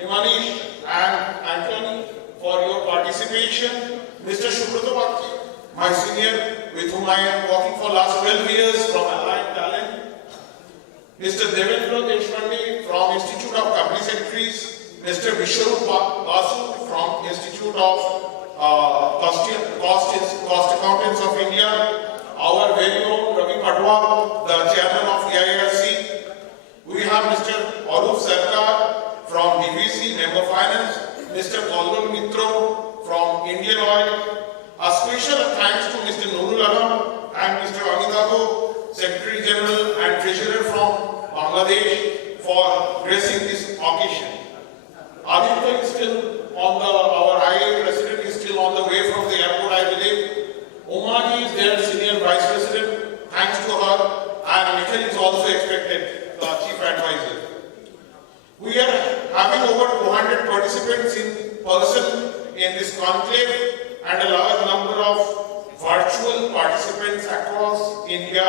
Himanish and Anthony, for your participation. Mr. Shubrata Bhakti, my senior, with whom I am working for last 12 years from Allied Talent. Mr. Devendra Deshpande from Institute of Company Secretaries. Mr. Vishwarup Basu from Institute of Cost Accountants of India. Our very own Ravi Padwa, the chairman of EIRC. We have Mr. Arup Sarkar from DVC, Member Finance. Mr. Kallol Mitro from Indian Oil. A special thanks to Mr. Nurul Alam and Mr. Amitabh, Secretary General and Treasurer from Bangladesh, for gracing this occasion. Aditya is still on our IIA President is still on the way from the airport, I believe. Omani is their Senior Vice President, thanks to her, and Nikhil is also expected, the Chief Advisor. We are this conclave and a large number of virtual participants across India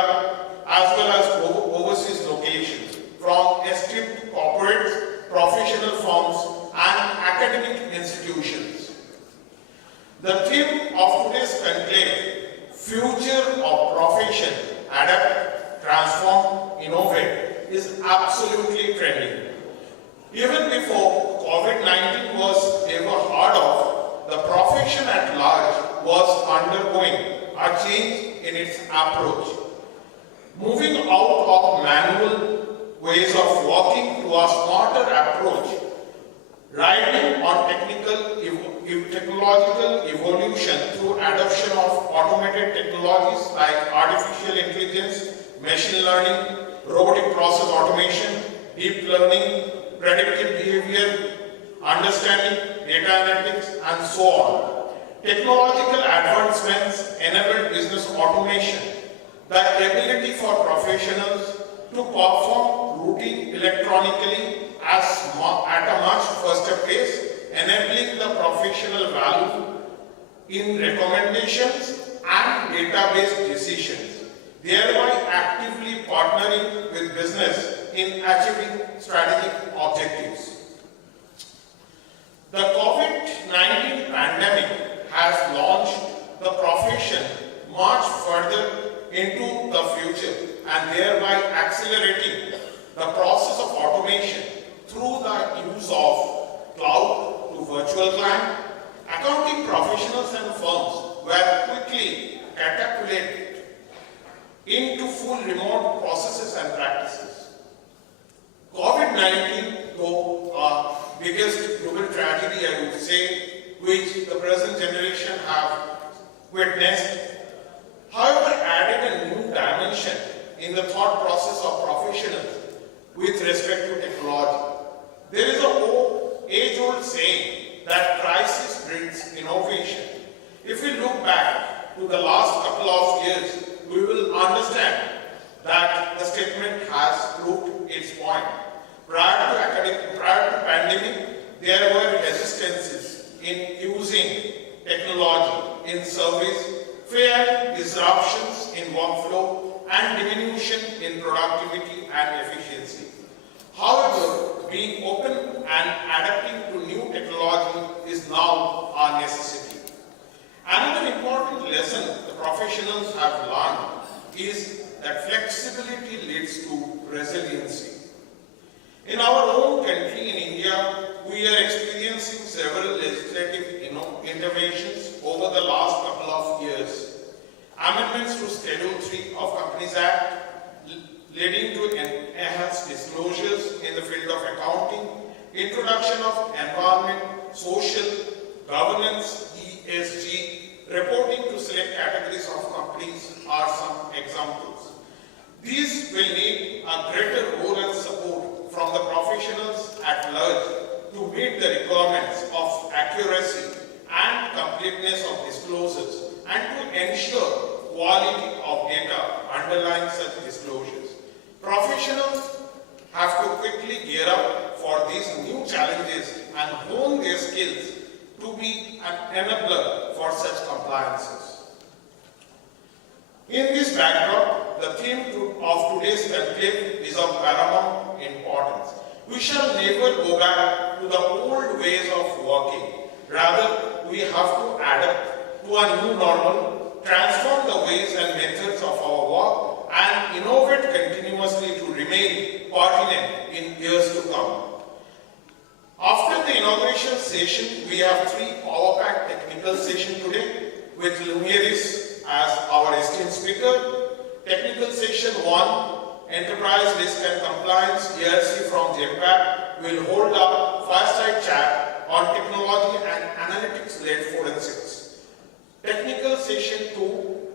as well as overseas locations from esteemed corporates, professional firms and academic institutions. The theme of today's conclave, Future of Profession, Adapt, Transform, Innovate, is absolutely trending. Even before COVID-19 was ever heard of, the profession at large was undergoing a change in its approach, moving out of manual ways of working to a smarter approach, riding on technological evolution through adoption of automated technologies like artificial intelligence, machine learning, robotic process automation, deep learning, predictive behavior, understanding, data analytics, and so on. Technological advancements enable business automation, the ability for professionals to perform routine electronically at a much faster pace, enabling the professional value in recommendations and database decisions, thereby actively partnering with business in achieving strategic objectives. The COVID-19 pandemic has launched the profession much further into the future and thereby accelerating the process of automation through the use of cloud to virtual client. Accounting professionals and firms were quickly catapulted into full remote processes and practices. COVID-19, though our biggest global tragedy, I would say, which the present generation have witnessed, however, added a new dimension in the thought process of professionals with respect to technology. There is a age-old saying that crisis brings innovation. If we look back to the last couple of years, we will understand that the statement has proved its point. Prior to pandemic, there were resistances in using technology in service, fearing disruptions in workflow and diminution in productivity and efficiency. However, being open and adapting to new technology is now a necessity. Another important lesson the professionals have learned is that flexibility leads to resiliency. In our own country, in India, we are experiencing several legislative interventions over the last couple of years. Amendments to Schedule 3 of Companies Act leading to enhanced disclosures in the field of accounting, introduction of environment, social, governance, ESG, reporting to select categories of companies are some examples. These will need a greater role and support from the professionals at large to meet the requirements of accuracy and completeness of disclosures and to ensure quality of data underlying such disclosures. Professionals have to quickly gear up for these new challenges and hone their skills to be an enabler for such compliances. In this backdrop, the theme of today's conclave is of paramount importance. We shall never go back to the old ways of working. Rather, we have to adapt to a new normal, transform the ways and methods of our work, and innovate continuously to remain pertinent in years to come. After the inauguration session, we have three power-packed technical sessions today with Lumiere as our esteemed speaker. Technical session 1, Enterprise Risk and Compliance, ERC from JPAC, will hold a fireside chat on technology and analytics-led forensics. Technical session 2,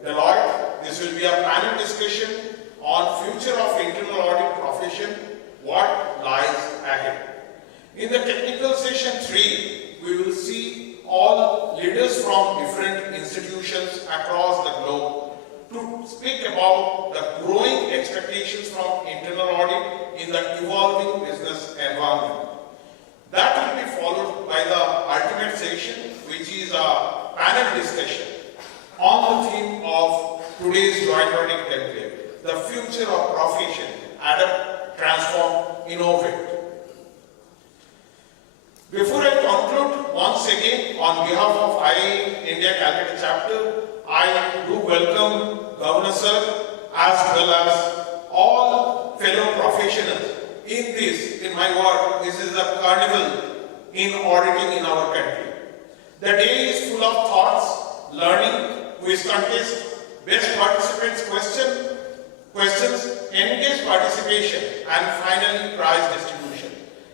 Deloitte, this will be a panel discussion on future of internal audit profession, what lies ahead. In the technical session 3, we will see all leaders from different institutions across the globe to speak about the growing expectations from internal audit in the evolving business environment. That will be followed by the ultimate session which is a panel discussion on the theme of today's Joint Audit Conclave, the future of profession, adapt, transform, innovate. Before I conclude, once again, on behalf of IIA India Calcutta chapter, I do welcome Governor Sir as well as all fellow professionals in this, in my word, this is a carnival in auditing in our country. The day is full of thoughts, learning, quiz contest, best participants questions, engaged participation, and finally prize distribution.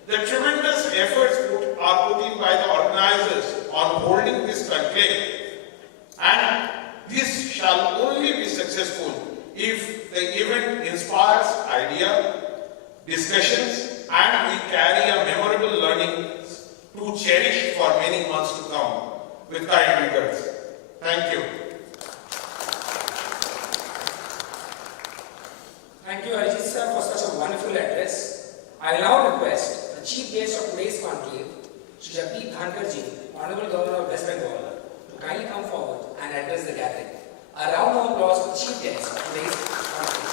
The tremendous efforts are put in by the organizers on holding this conclave, and this shall only be successful if the event inspires idea, discussions, and we carry a memorable learning to cherish for many months to come. With kind regards. Thank you. Thank you, Arijit sir, for such a wonderful address. I now request the chief guest of today's conclave, Shri Jagdeep Dhankarji, Honorable Governor of West Bengal, to kindly come forward and address the gathering. A round of applause for the chief guest of today's conclave.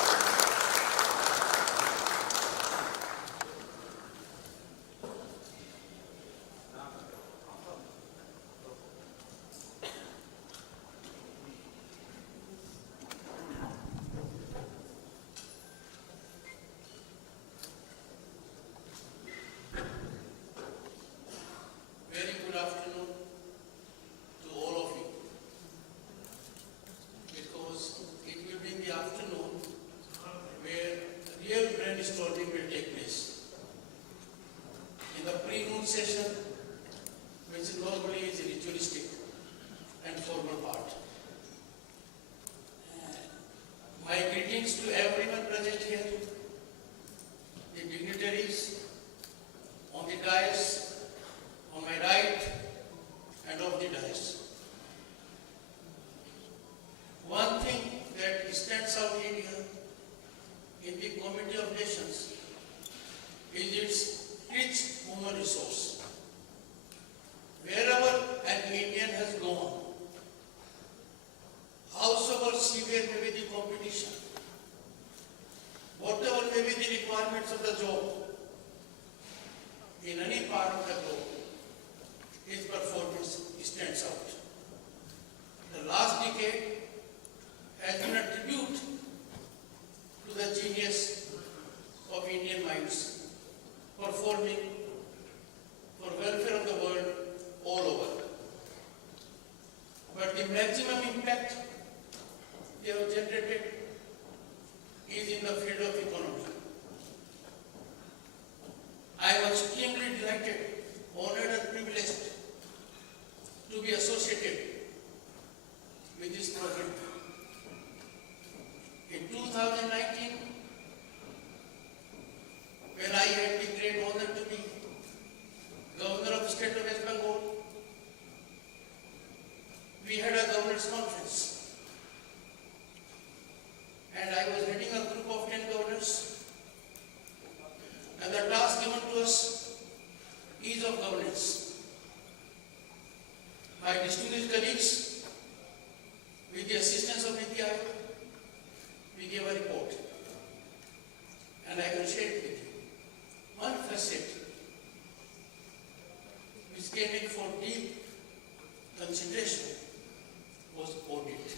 Very good afternoon to all of you, because it will be in the afternoon where real brainstorming will take place. In the pre-noon session, which normally is a ritualistic and formal part. My greetings to everyone present here, the dignitaries on the dais, on my right and of the dais. One thing that stands out here in the Committee of Nations is its rich human resource. Wherever an Indian has gone, howsoever severe may be the competition, whatever may be the requirements of the job, in any part of the globe, his performance stands out. The last decade has been a tribute to the genius of Indian minds, performing for welfare of the world all over. But the maximum impact they have generated is in the field of economy. I am extremely delighted, honored and privileged to be associated with this program. In 2019, when I had the great honor to be Governor of the State of West Bengal, we had a governors conference, and I was heading a group of 10 governors, and the task given to us is of governance. My distinguished colleagues, with the assistance of Niti Aayog, we gave a report, and I can share it with you. One facet which came in for deep consideration was audit.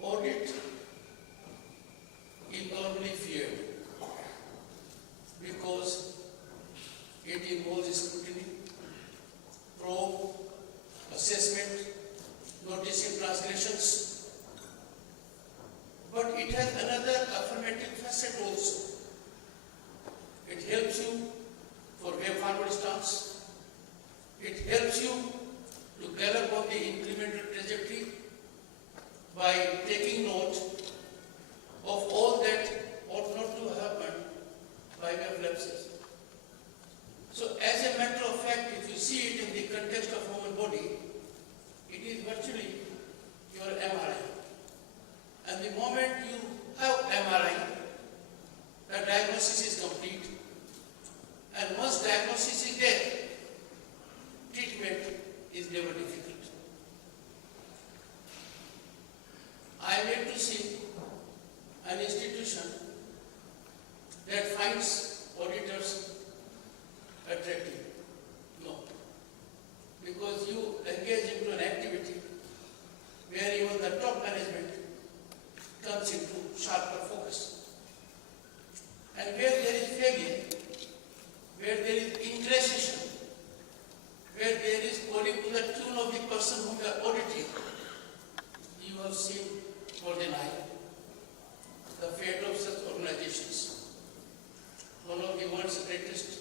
Audit is normally feared because it involves scrutiny, probe, assessment, noticing transgressions. But it has another affirmative facet also. It helps you for way forward stance. It helps you to gallop on the incremental trajectory by taking note of all that ought not to happen by way of lapses. So as a matter of fact, if you see it in the context of human body, it is virtually your MRI. And the moment you have MRI, the diagnosis is complete. And once diagnosis is there, treatment is never difficult. I am yet to see an institution that finds auditors attractive. No. Because you engage into an activity where even the top management comes into sharper focus. And where there is failure, where there is indecision, where there is according to the tune of the person whom you are auditing, you have seen more than I the fate of such organizations. One of the world's greatest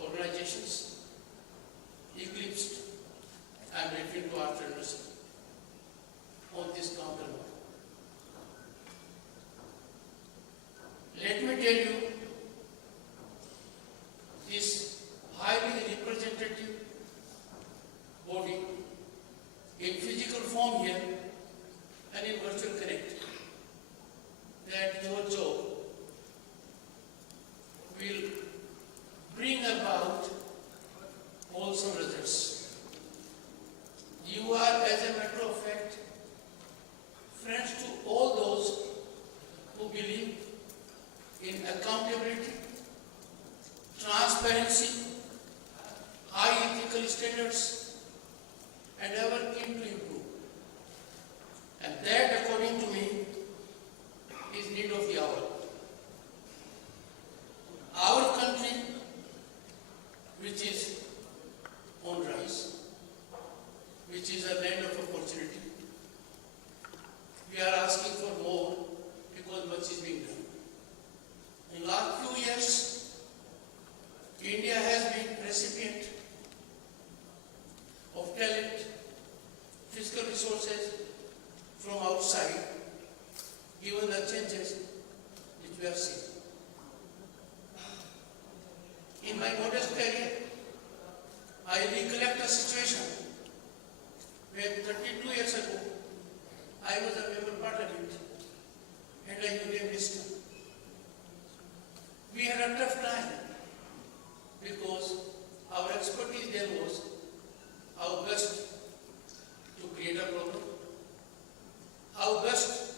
organizations, eclipsed, I am referring to Arthur Andersen, on this counter now. Let me tell you, this highly representative body in physical form here and in virtual connect, that your job will bring about wholesome results. You are, as a matter of fact, friends to all those who believe in accountability, transparency, high ethical standards, and ever keen to improve. And that, according to me, is need of the hour. Our country, which is on rise, which is a land of opportunity, we are asking for more because much is being done. In the last few years, India has been recipient of talent, fiscal resources from outside, given the changes which we are seeing. In my modest career, I recollect a situation when 32 years ago, I was a member of parliament and a union minister. We had a tough time because our expertise there was how best to create a problem, how best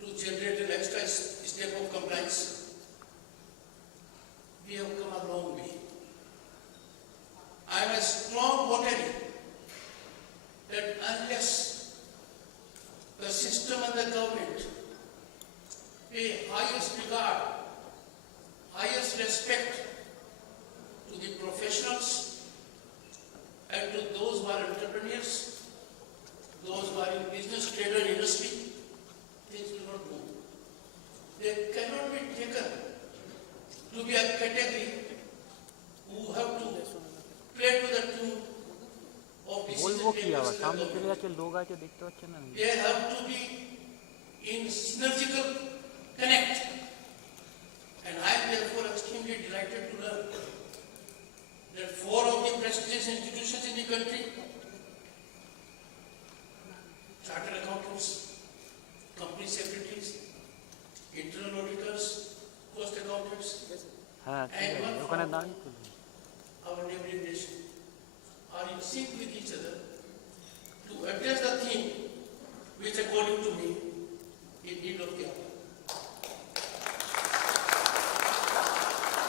to generate an extra step of compliance. We have come a long way. I am a strong voter that unless the system and the government pay highest regard, highest respect to the professionals and to those who are entrepreneurs, those who are in business, trade and industry, things will not move. They cannot be taken to be a category who have to play to the tune of বলবো কি আবার decision সামনে makers. চলে যাচ্ছে লোক আছে দেখতে পাচ্ছেন না They have to be in synergical connect. And I am therefore extremely delighted to learn that 4 of the prestigious institutions in the country, chartered accountants, company secretaries, internal auditors, cost accountants, হ্যাঁ ঠিক আছে ওখানে দাঁড়িয়ে তো our neighboring nation, are in sync with each other to address the theme which, according to me, is need of the hour.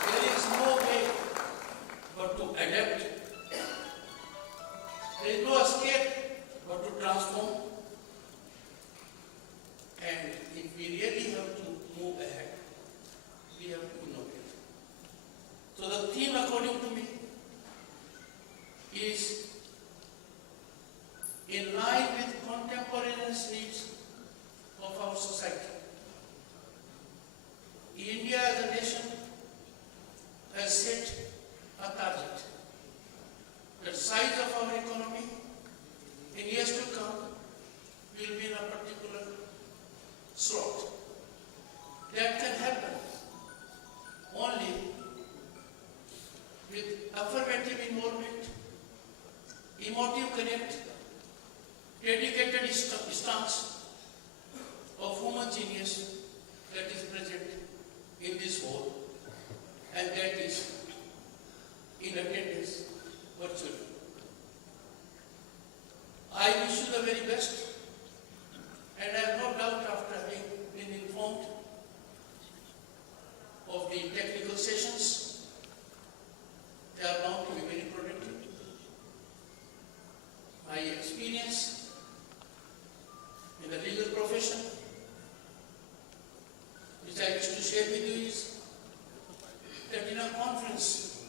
There is no way but to adapt. There is no escape but to transform. And if we really have to move ahead, we have to innovate. So the theme, according to me, is in line with contemporaneous needs of our society. India as a nation has set a target. The size of our economy in years to come will be in a particular slot. That can happen only with affirmative involvement, emotive connect, dedicated stance of human genius that is present in this hall and that is in attendance virtually. best. And I have no doubt after having been informed of the technical sessions, they are bound to be very productive. My experience in the legal profession, which I wish to share with you, is that in a conference,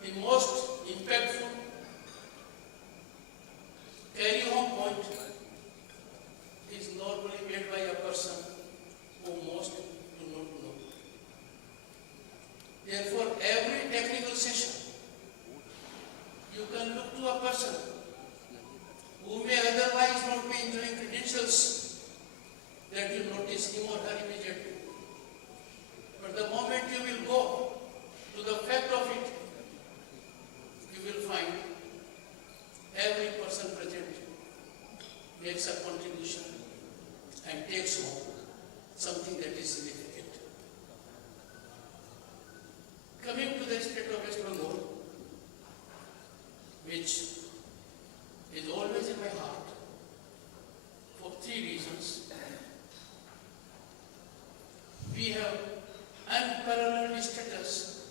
the most impactful carry-home point is normally made by a person who most do not know. Therefore, every technical session, you can look to a person who may otherwise not be enjoying credentials that you notice him or her immediately. But the moment you will go to the fact of it, you will find every person present makes a contribution and takes home something that is significant. Coming to the state of West Bengal, which is always in my heart for three reasons. We have unparalleled status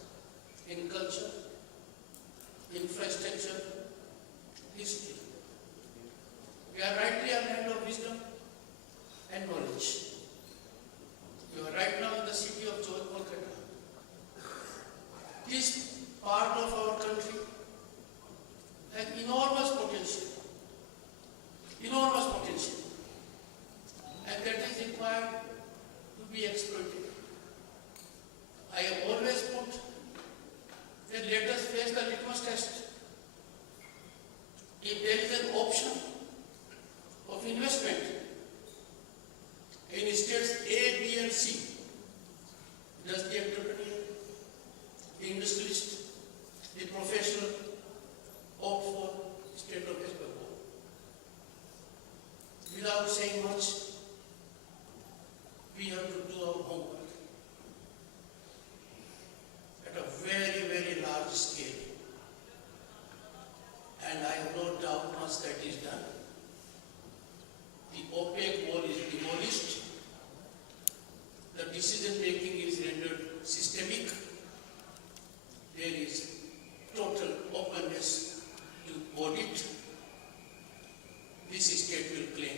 in culture, infrastructure, history. We are rightly a land of wisdom and knowledge. You are right now in the city of Kolkata. This part of our country has enormous potential, and that is required to be exploited. I have always put that let us face the litmus test. If there is an option of investment in states A, B, and C, does the entrepreneur, the industrialist, the professional opt for state of West Bengal? Without saying much, we have to do our homework at a very, very large scale. And I have no doubt once that is done, the opaque wall is demolished, the decision making is rendered systemic, there is total openness to audit. This state will claim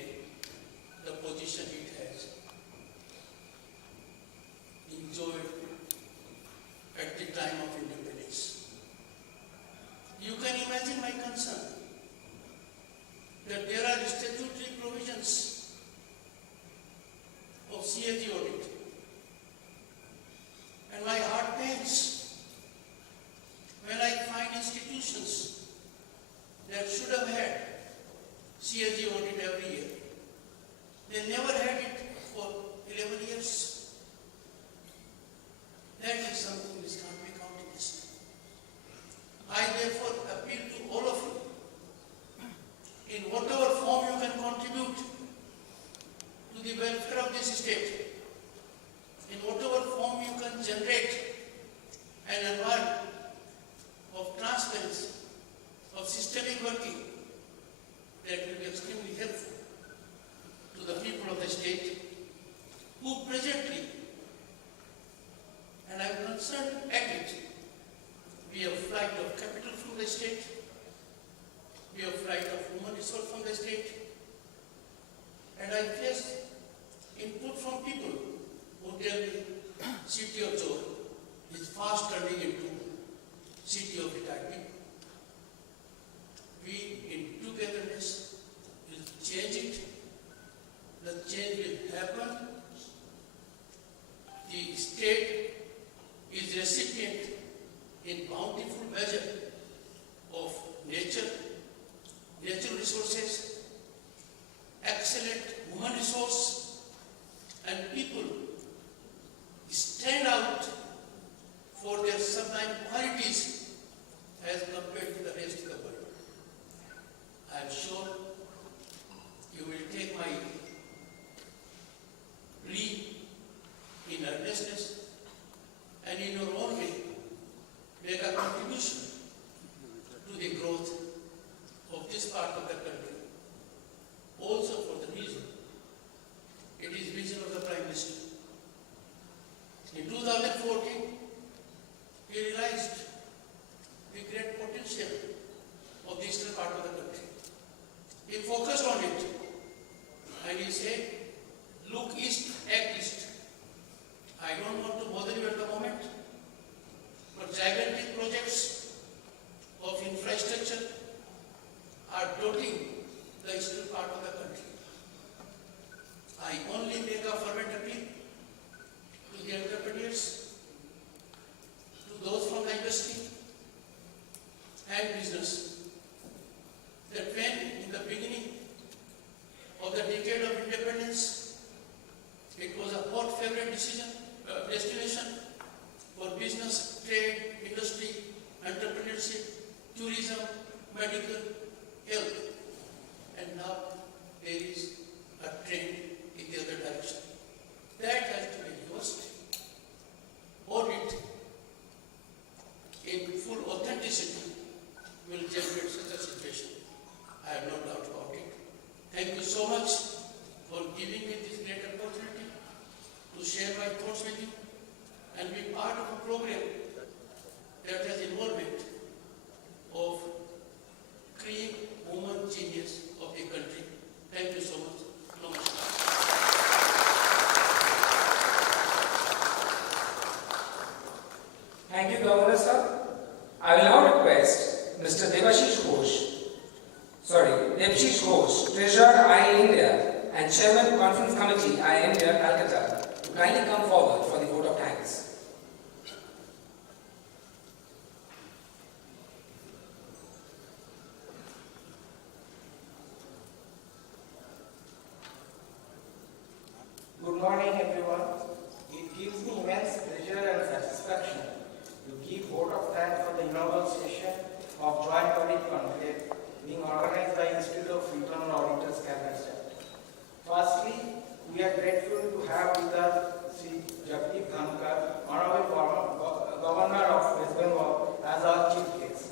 the position it has enjoyed at the time of independence. You can imagine my concern that there are statutory provisions of CAG audit, and my heart pains when I find institutions that should have had CAG audit every year. They never had it for 11 years. That is something which can't be counted. I therefore appeal to all of you, in whatever form you can contribute to the welfare of this state, in whatever form you can generate an environment of transparency, of systemic working, that will be extremely helpful to the people of the state who presently, and I am concerned at it, we have flight of capital from the state, we have flight of human resource from the state, and I face input from people who tell me city of joy is fast turning into city of retirement. We, in togetherness, will change it. The change will happen. The state is recipient in bountiful measure of nature, natural resources, excellent human resource, and people stand out for their sublime qualities as compared to the rest of the world. I am sure you will take my plea in earnestness and in your own way make a contribution to the growth of this part of the country are dotting the eastern part of the country. I only make a fervent appeal to the entrepreneurs, to those from the industry and business, that when in the beginning of the decade of independence, it was a hot favorite destination for business, trade, industry, entrepreneurship, tourism, medical, health, and now there is a trend in the other direction. That has to be reversed. Audit in full authenticity will generate such a situation. I have no doubt about it. Thank you so much for giving me this great opportunity to share my thoughts with you and be part of a program that has involvement of cream woman genius of the country. Thank you so much. Namaskar. Thank you, Governor sir. I will now request Mr. Devashish Ghosh, Treasurer IIA India and Chairman Conference Committee IIA India, Calcutta, to kindly come forward for the vote of thanks. Good morning, everyone. It gives me immense pleasure and satisfaction to give vote of thanks for the inaugural session of Joint Audit Conclave being organized by Institute of Internal Auditors, Calcutta. Firstly, we are grateful to have with us Sri Jagdeep Dhankar, Honorable Governor of West Bengal, as our chief guest.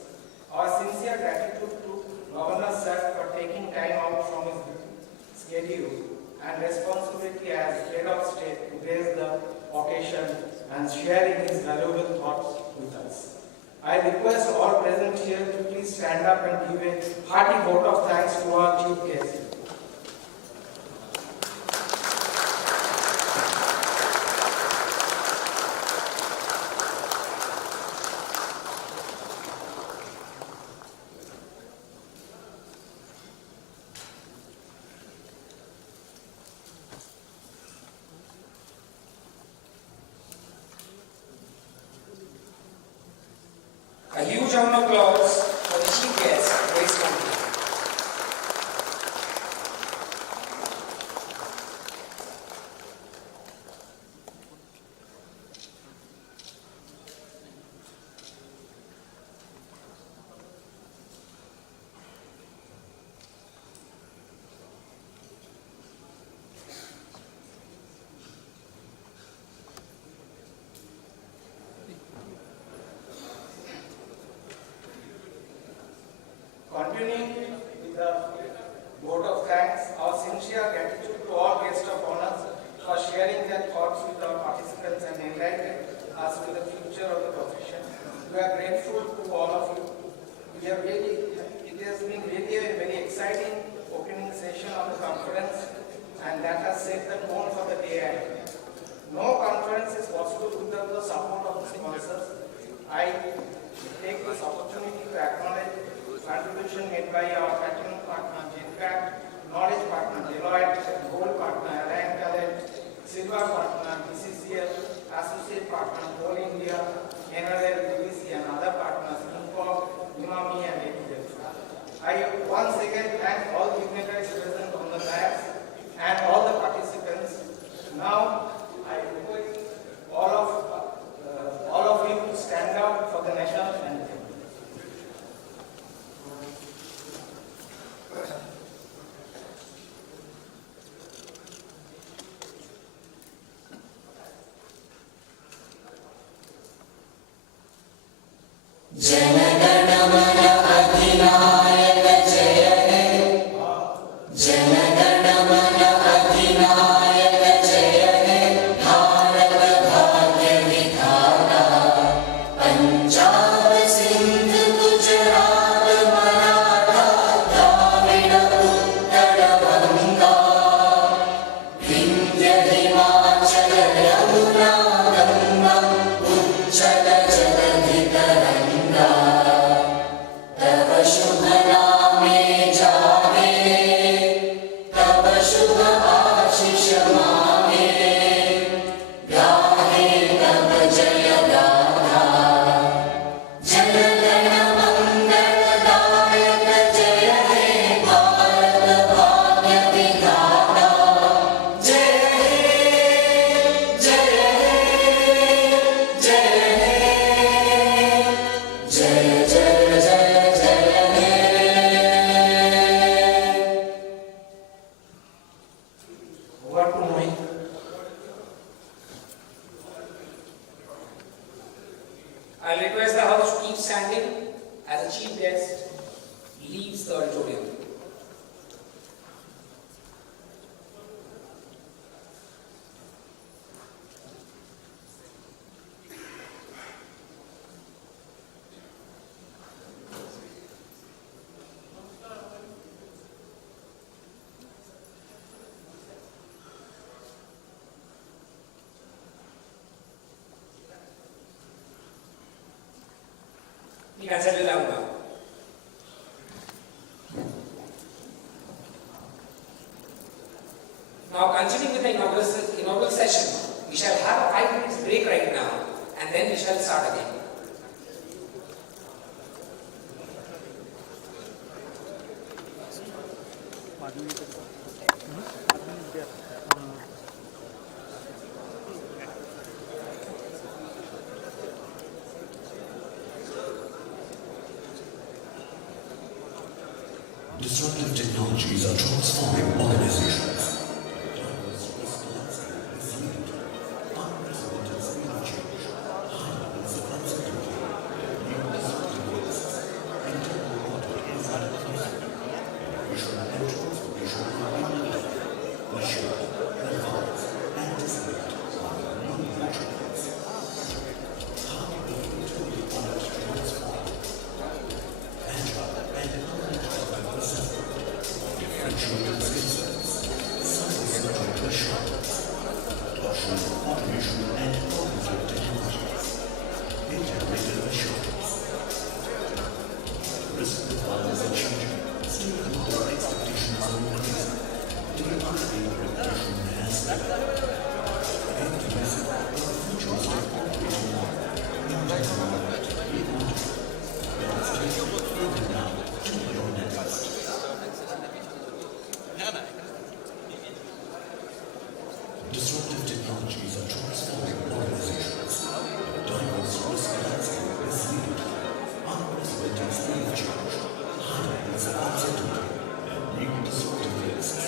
Our sincere gratitude to Governor Sir for taking time out from his schedule and responsibility as head of state to grace the occasion and sharing his valuable thoughts with us. I request all present here to please stand up and give a hearty vote of thanks to our chief guest. A huge round of applause for the chief guest, Grace Conclave. Continuing with the vote of thanks, our sincere gratitude to all guests of honor for sharing their thoughts with our participants and enlightening us with the future of the profession. We are grateful to all of you. It has been really a very exciting opening session of the conference, and that has set the tone for the day ahead. No conference is possible without the support of the sponsors. I take this opportunity to acknowledge contribution made by our platinum partner GenPact, knowledge partner Deloitte, gold partner Alliant Talent, silver partner BCCL, associate partner Coal India, NRL, BBC and other partners Incorp, Umami and APL. I once again thank all dignitaries present on the dais and all the participants. Now I request all of you to stand up for the national anthem. Jana Gana Mana अधिनायक जय हे। You can settle down now. Now, continuing with the inaugural session, we shall have a 5 minutes break right now, and then we shall start again. Disruptive technologies are transforming organizations. Disruptive technologies are transforming organizations. Diverse risk landscape is needed. Unprecedented speed of change, high levels of uncertainty, and new disruptive risks.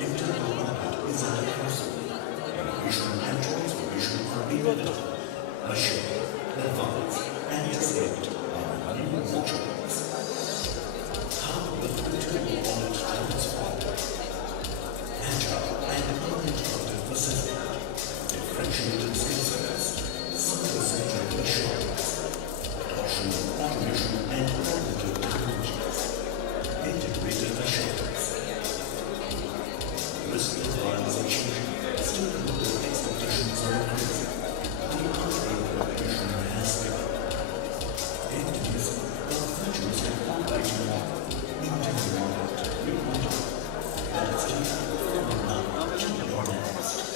Internal audit is at a crossroad. Innovation and transformation are inevitable. Assure, advance, anticipate our new watchwords. How will internal audit transform? Agile and uninterrupted facility, differentiated skill sets, service-centric assurance, adoption of automation and cognitive technologies, integrated assurance. Risk profiles are changing, stakeholder expectations are increasing, the revolution has begun. Introducing the futuristic operating model, internal audit, remodeling. Let us take it from now to your next.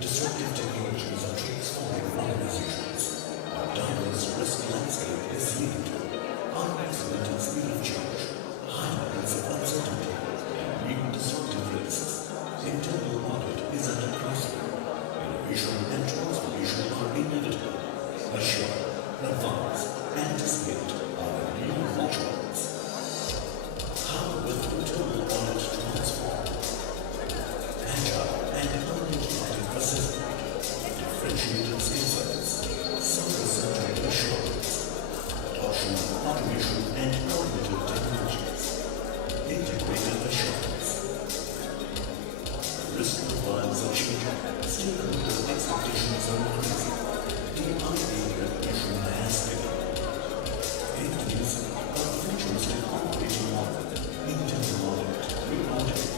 Disruptive technologies are transforming organizations. A diverse risk landscape is leading to unprecedented speed of change, high levels of uncertainty, and new disruptive risks. Internal audit is at a crossroad. Innovation and transformation are inevitable. Assure, advance, anticipate our new watchwords. How will internal audit transform? Agile and uninterrupted facility, differentiated skill sets, service-centric assurance, adoption of automation and cognitive technologies, integrated assurance. Risk profiles are changing, stakeholder expectations are increasing, the revolution has begun. Introducing a futuristic operating model, internal audit, remodeling.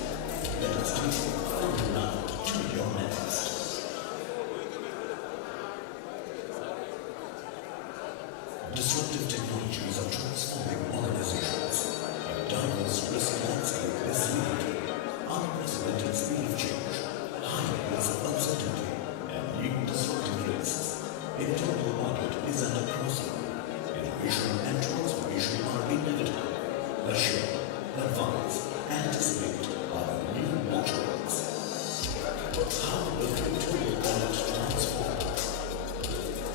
Let us take it from now to your next. Disruptive technologies are transforming organizations. A diverse risk landscape is leading to unprecedented speed of change, high levels of uncertainty, and new disruptive risks. Internal audit is at a crossroad. Innovation and transformation are inevitable. Assure, advance, anticipate our new watchwords. How will internal audit transform?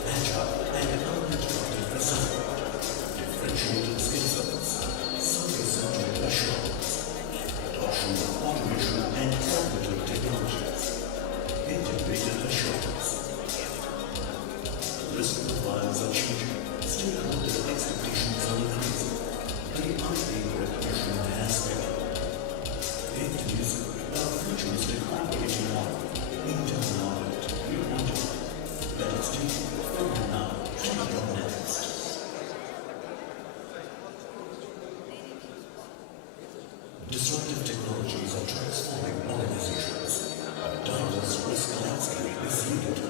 Agile and uninterrupted facility, differentiated skill sets, service-centric assurance, adoption of automation and cognitive technologies, integrated assurance. Risk profiles are changing, stakeholder expectations are increasing, the revolution has begun. Introducing a futuristic operating model, internal audit, remodeling. Let us take it from now to your next. Disruptive technologies are transforming organizations. A diverse risk landscape is leading to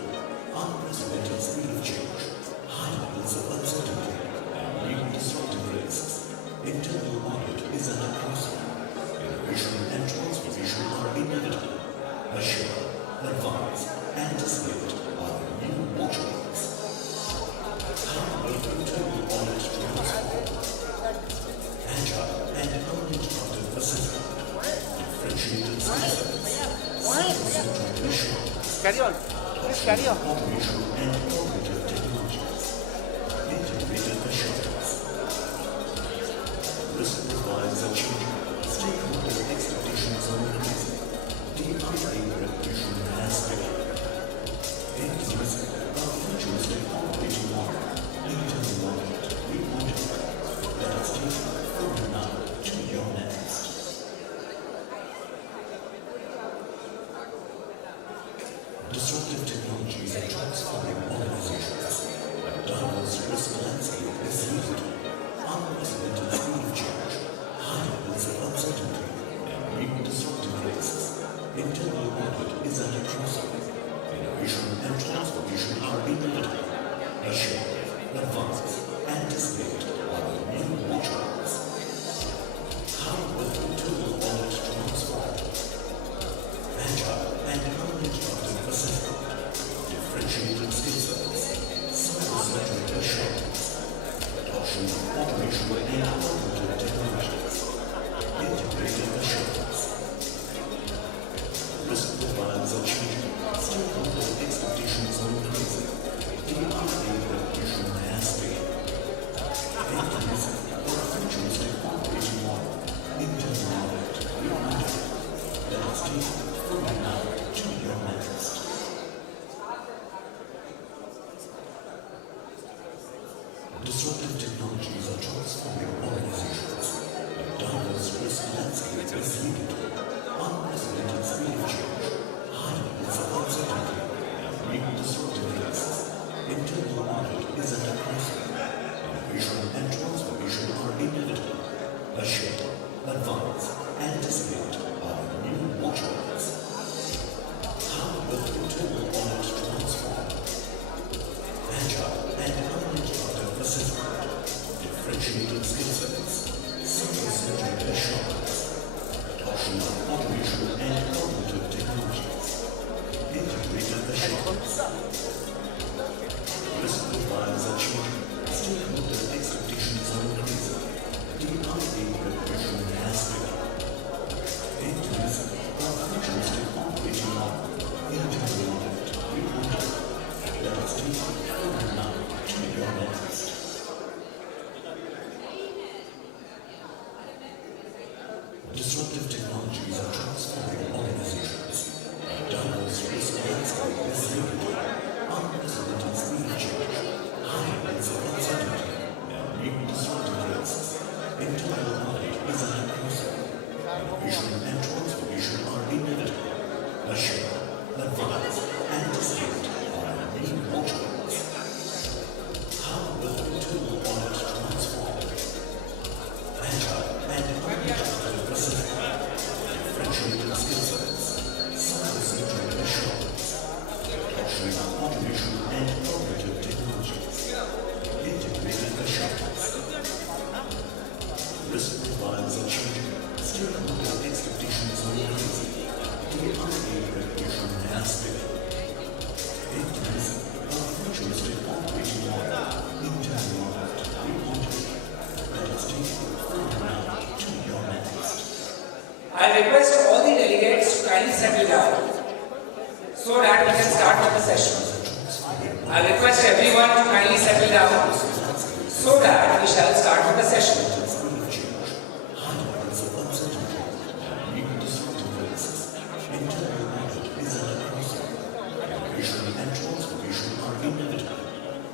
unprecedented speed of change, high levels of uncertainty, and new disruptive risks. Internal audit is under crossing. Innovation and transformation are inevitable. Assure, advise, anticipate are new watchwords. How will internal audit transform? Agile and uninterrupted assessment, differentiated skill sets, central assurance, Carry on. Please carry on. automation and cognitive technologies, integrated assurance. Risk profiles are changing, stakeholder expectations are increasing, DIA revolution has begun. Introducing a futuristic operating model, internal audit, reporting. Let us take it from now to your next. Disruptive technologies are transforming organizations. A diverse risk landscape is needed. Unprecedented speed of change, high levels of uncertainty, and new disruptive risks. Internal audit is at a crossroad. Innovation and transformation are inevitable. Assure, advance, anticipate are new watchwords. How will internal audit transform? Agile and uninterrupted assessment, differentiated skill sets, cyber-centric assurance, adoption of automation and cognitive technologies, integrated assurance. Risk profiles are changing, stakeholder expectations are increasing, DIA revolution has begun. Introducing a futuristic operating model, internal audit, reporting. Let us take it from now to your next. Disruptive technologies are transforming organizations. A diverse risk landscape is needed. Unprecedented speed of change, high levels of uncertainty, and new disruptive risks. Internal audit is at a crossroad. Innovation and transformation are inevitable. Assure, advance, anticipate are new watchwords. How will internal audit transform? Agile and uninterrupted assessment, differentiated skill sets, cyber-centric assurance, adoption of automation and cognitive technologies, integrated assurance. Risk profiles are changing, stakeholder expectations are increasing, DIA revolution has begun. Introducing a futuristic operating model, internal audit, reporting. Let us take it from now to your next. Disruptive technologies are transforming organizations. A diverse risk landscape is needed. Unprecedented speed of change, high levels of uncertainty, and new disruptive risks. Internal audit is at a crossroad. Innovation and transformation are inevitable. Assure, advance, anticipate are new watchwords. How will internal audit transform? Agile and uninterrupted assessment, differentiated skill sets, cyber-centric assurance, adoption of automation and cognitive technologies, integrated assurance. Risk profiles are changing, stakeholder expectations are increasing, DIA revolution has begun. Introducing a futuristic operating model, internal audit, reporting. Let us take it from now to your next. I request all the delegates to kindly settle down so that we can start with the session. I request everyone to kindly settle down so that we shall start with the session. Speed of change, high levels of uncertainty, and new disruptive risks. Internal audit is at a crossroad. Innovation and transformation are inevitable.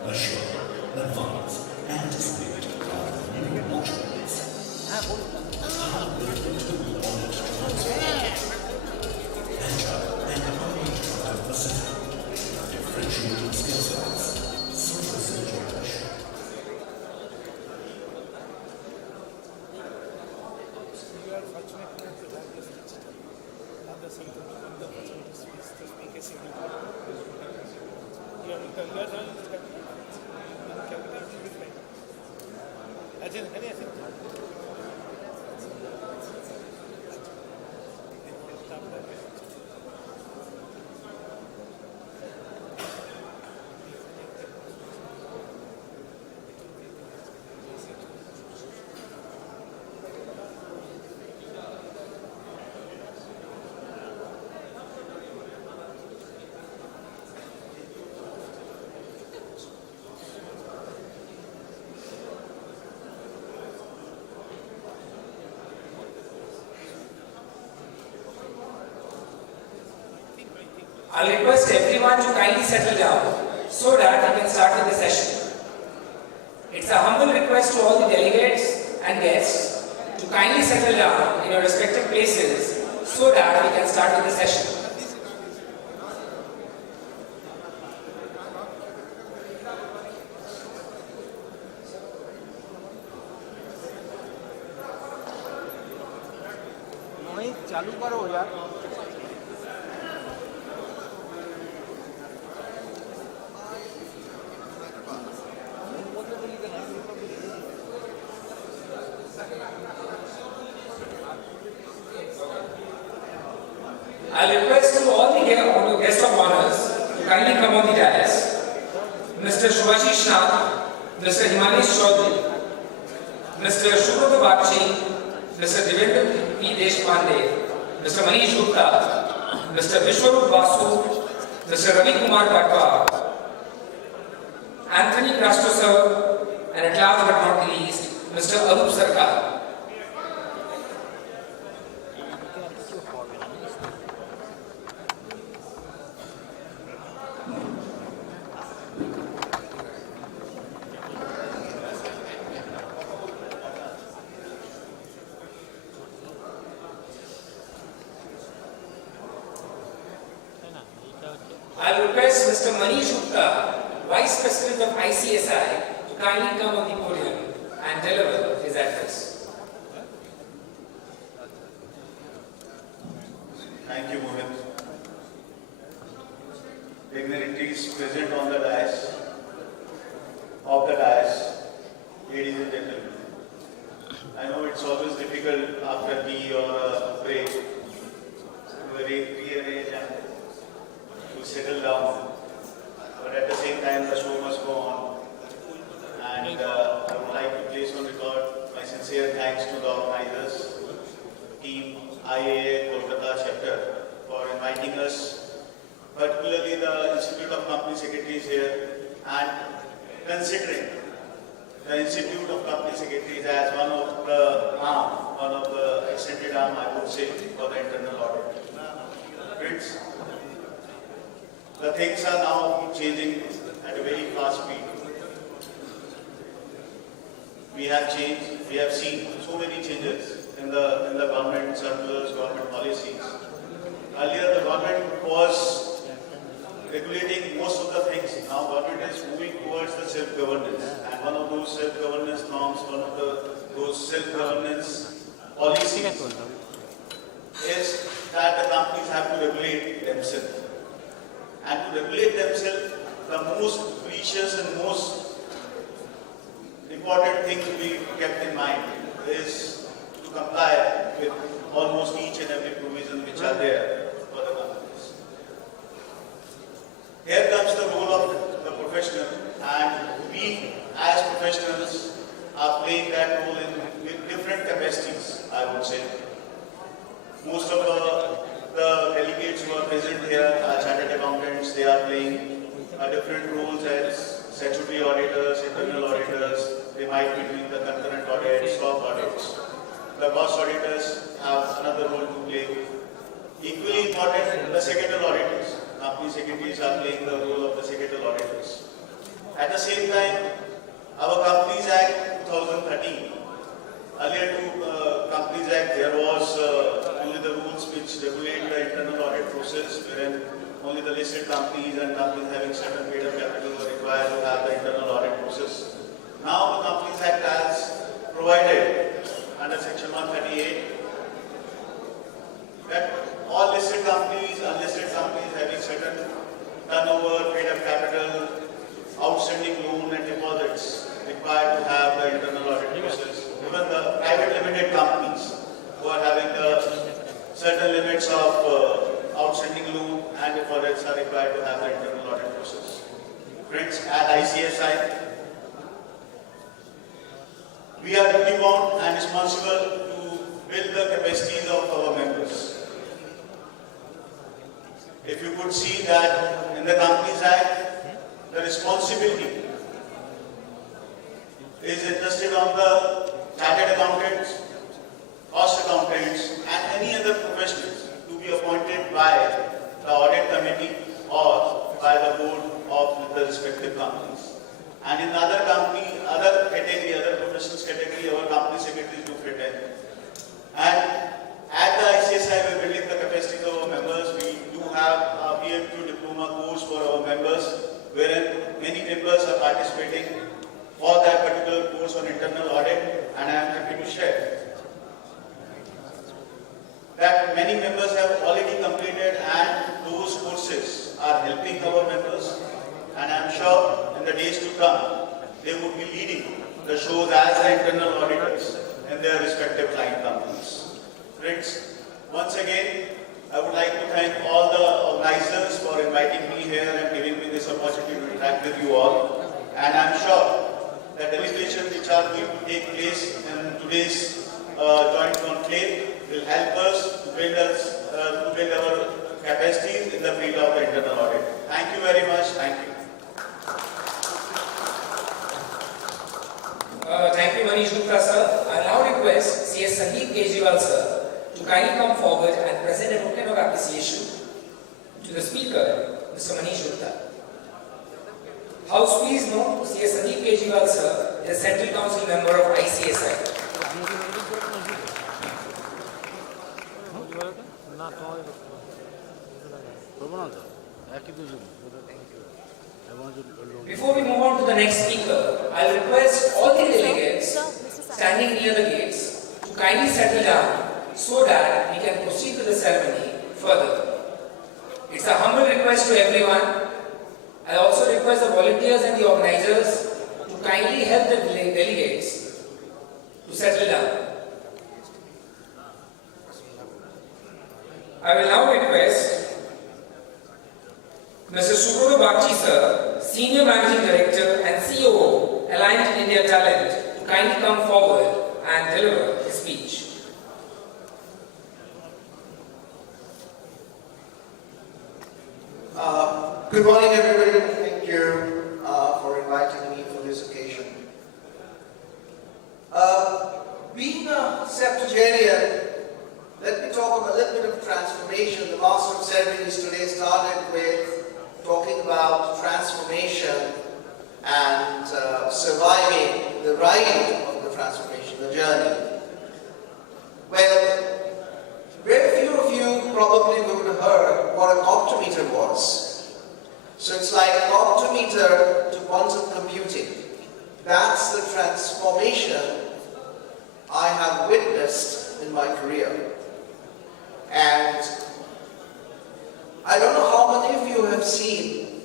Assure, advance, anticipate are new watchwords. How will internal audit transform? Agile and uninterrupted assessment, differentiated skill sets, cyber-centric assurance. You are I'll request everyone to kindly settle down so that we can start with the session. It's a humble request to all the delegates and guests to kindly settle down in your respective places so that we can start with the session. चालू करो यार I'll request to all the guests of honors to kindly come on the dais. Mr. Shubhashish Nath, Mr. Himanish Chaudhary, Mr. Shubhra Bagchi, Mr. Devendra P. Deshpande, Mr. Manish Gupta, Mr. Vishwarup Basu, Mr. Ravi Kumar Patwa, Anthony Krastosov, and at last but not least, Mr. Arup Sarkar. I'll request Mr. Manish Gupta, Vice President of ICSI, to kindly come on the podium and deliver his address. Thank you, Mohit. Dignitaries present on the dais, ladies and gentlemen. I know it's always difficult after tea or a break to rearrange and to settle down, but at the same time the show must go on. And I would like to place on record my sincere thanks to the organizers, team IAA Kolkata chapter, for inviting us, particularly the Institute of Company Secretaries here, and considering the Institute of Company Secretaries as one of the extended arm, I would say, for the internal audit. Friends, the things are now changing at a very fast speed. We have changed, we have seen so many changes in the government circulars, government policies. Earlier the government was regulating most of the things. Now government is moving towards the self-governance. And one of those self-governance norms, those self-governance policies is that the companies have to regulate themselves. And to regulate themselves, the most precious and most important thing to be kept in mind is to comply with almost each and every provision which are there for the companies. Here comes the role of the professional, and we as professionals are playing that role with different capacities, I would say. Most of the delegates who are present here are chartered accountants. They are playing different roles as statutory auditors, internal auditors. They might be doing the concurrent audits, stock audits. The cost auditors have another role to play. Equally important, the secretarial auditors. Company secretaries are playing the role of the secretarial auditors. At the same time, our Companies Act 2013. Earlier to Companies Act, there was only the rules which regulate the internal audit process, wherein only the listed companies and companies having certain paid-up capital were required to have the internal audit process. Now the Companies Act has provided under Section 138 that all listed companies, unlisted companies having certain turnover, paid-up capital, outstanding loan and deposits required to have the internal audit process. certain limits of outstanding loan, and if audits are required to have the internal audit process. Friends, at ICSI, we are duty bound and responsible to build the capacities of our members. If you could see that in the Companies Act, the responsibility is entrusted on the chartered accountants, cost accountants, and any other professionals to be appointed by the audit committee or by the board of the respective companies. And in the other company, other category, other professionals category, our company secretaries do fit in. And at the ICSI, we're building the capacity of our members. We do have a PMQ diploma course for our members, wherein many members are participating for that particular course on internal audit, and I am happy to share that many members have already completed, and those courses are helping our members, and I am sure in the days to come, they would be leading the shows as the internal auditors in their respective client companies. Friends, once again, I would like to thank all the organizers for inviting me here and giving me this opportunity to interact with you all, and I am sure that deliberations which are going to take place in today's joint conclave will help us to build our capacities in the field of the internal audit. Thank you very much. Thank you. Thank you, Manish Gupta sir. I now request CS Sandeep Kejriwal sir to kindly come forward and present a token of appreciation to the speaker, Mr. Manish Gupta. House, please know CS Sandeep Kejriwal sir is a Central Council member of ICSI. Before we move on to the next speaker, I request all the delegates standing near the gates to kindly settle down so that we can proceed with the ceremony further. It's a humble request to everyone. I also request the volunteers and the organizers to kindly help the delegates to settle down. I will now request Mr. Subroto Bakchi sir, Senior Managing Director and COO, Alliance India Talent, to kindly come forward and deliver his speech. Good morning, everybody. Thank you for inviting me for this occasion. Being a septuagenarian, let me talk about a little bit of transformation. The Master of Ceremonies today started with talking about transformation and surviving the ride of the transformation, the journey. Well, very few of you probably would have heard what a optometer was. So it's like optometer to quantum computing. That's the transformation I have witnessed in my career. And I don't know how many of you have seen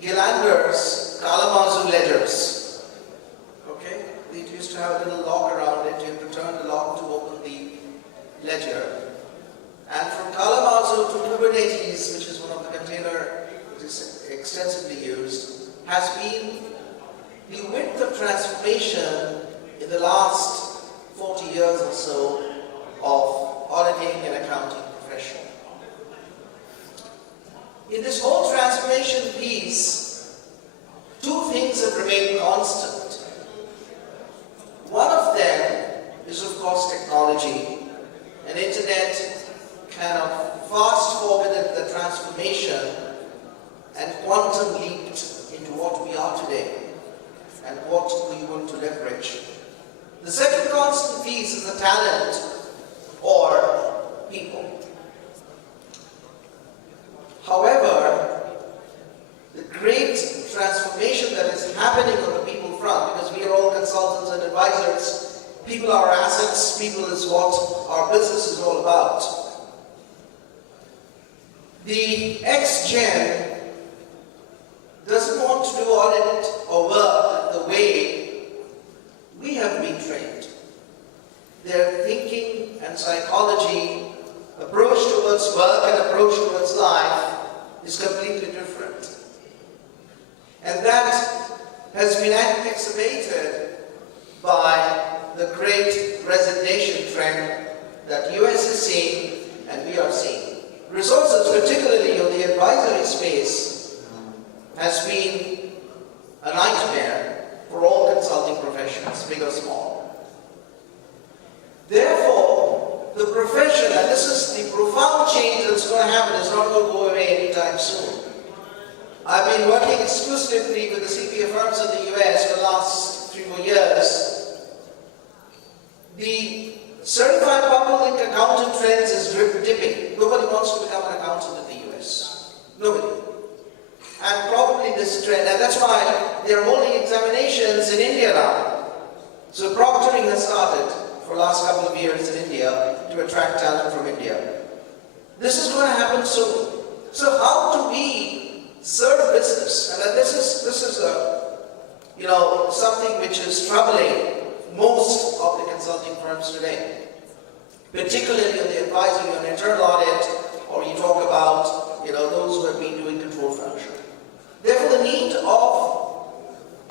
Gilander's Kalamazoo ledgers. Okay? It used to have a little lock around it. You have to turn the lock to open the ledger. And from Kalamazoo to Kubernetes, which is one of the container that is extensively used, has been the width of transformation in the last 40 years or so of auditing and accounting profession. In this whole transformation piece, two things have remained constant. One of them is, of course, technology. And internet kind of fast-forwarded the transformation and quantum leaped into what we are today and what we want to leverage. The second constant piece is the talent or people. However, the great transformation that is happening on the people front, because we are all consultants and advisors, people are assets, people is what our business is all about. The X-Gen doesn't want to do audit or work the way we have been trained. Their thinking and psychology approach towards work and approach towards life is completely different. And that has been exacerbated by the great resignation trend that US is seeing and we are seeing. Resources, particularly on the advisory space, has been a nightmare for all consulting professions, big or small. Therefore, the profession, and this is the profound change that's going to happen, is not going to go away anytime soon. I've been working exclusively with the CPA firms in the US for the last 3-4 years. The certified public accountant trends is dipping. Nobody wants to become an accountant in the US. Nobody. And probably this trend, and that's why they are holding examinations in India now. So proctoring has started for the last couple of years in India to attract talent from India. This is going to happen soon. So how do we serve business? And this is something which is troubling most of the consulting firms today, particularly on the advisory on internal audit, or you talk about those who have been doing control function. Therefore, the need of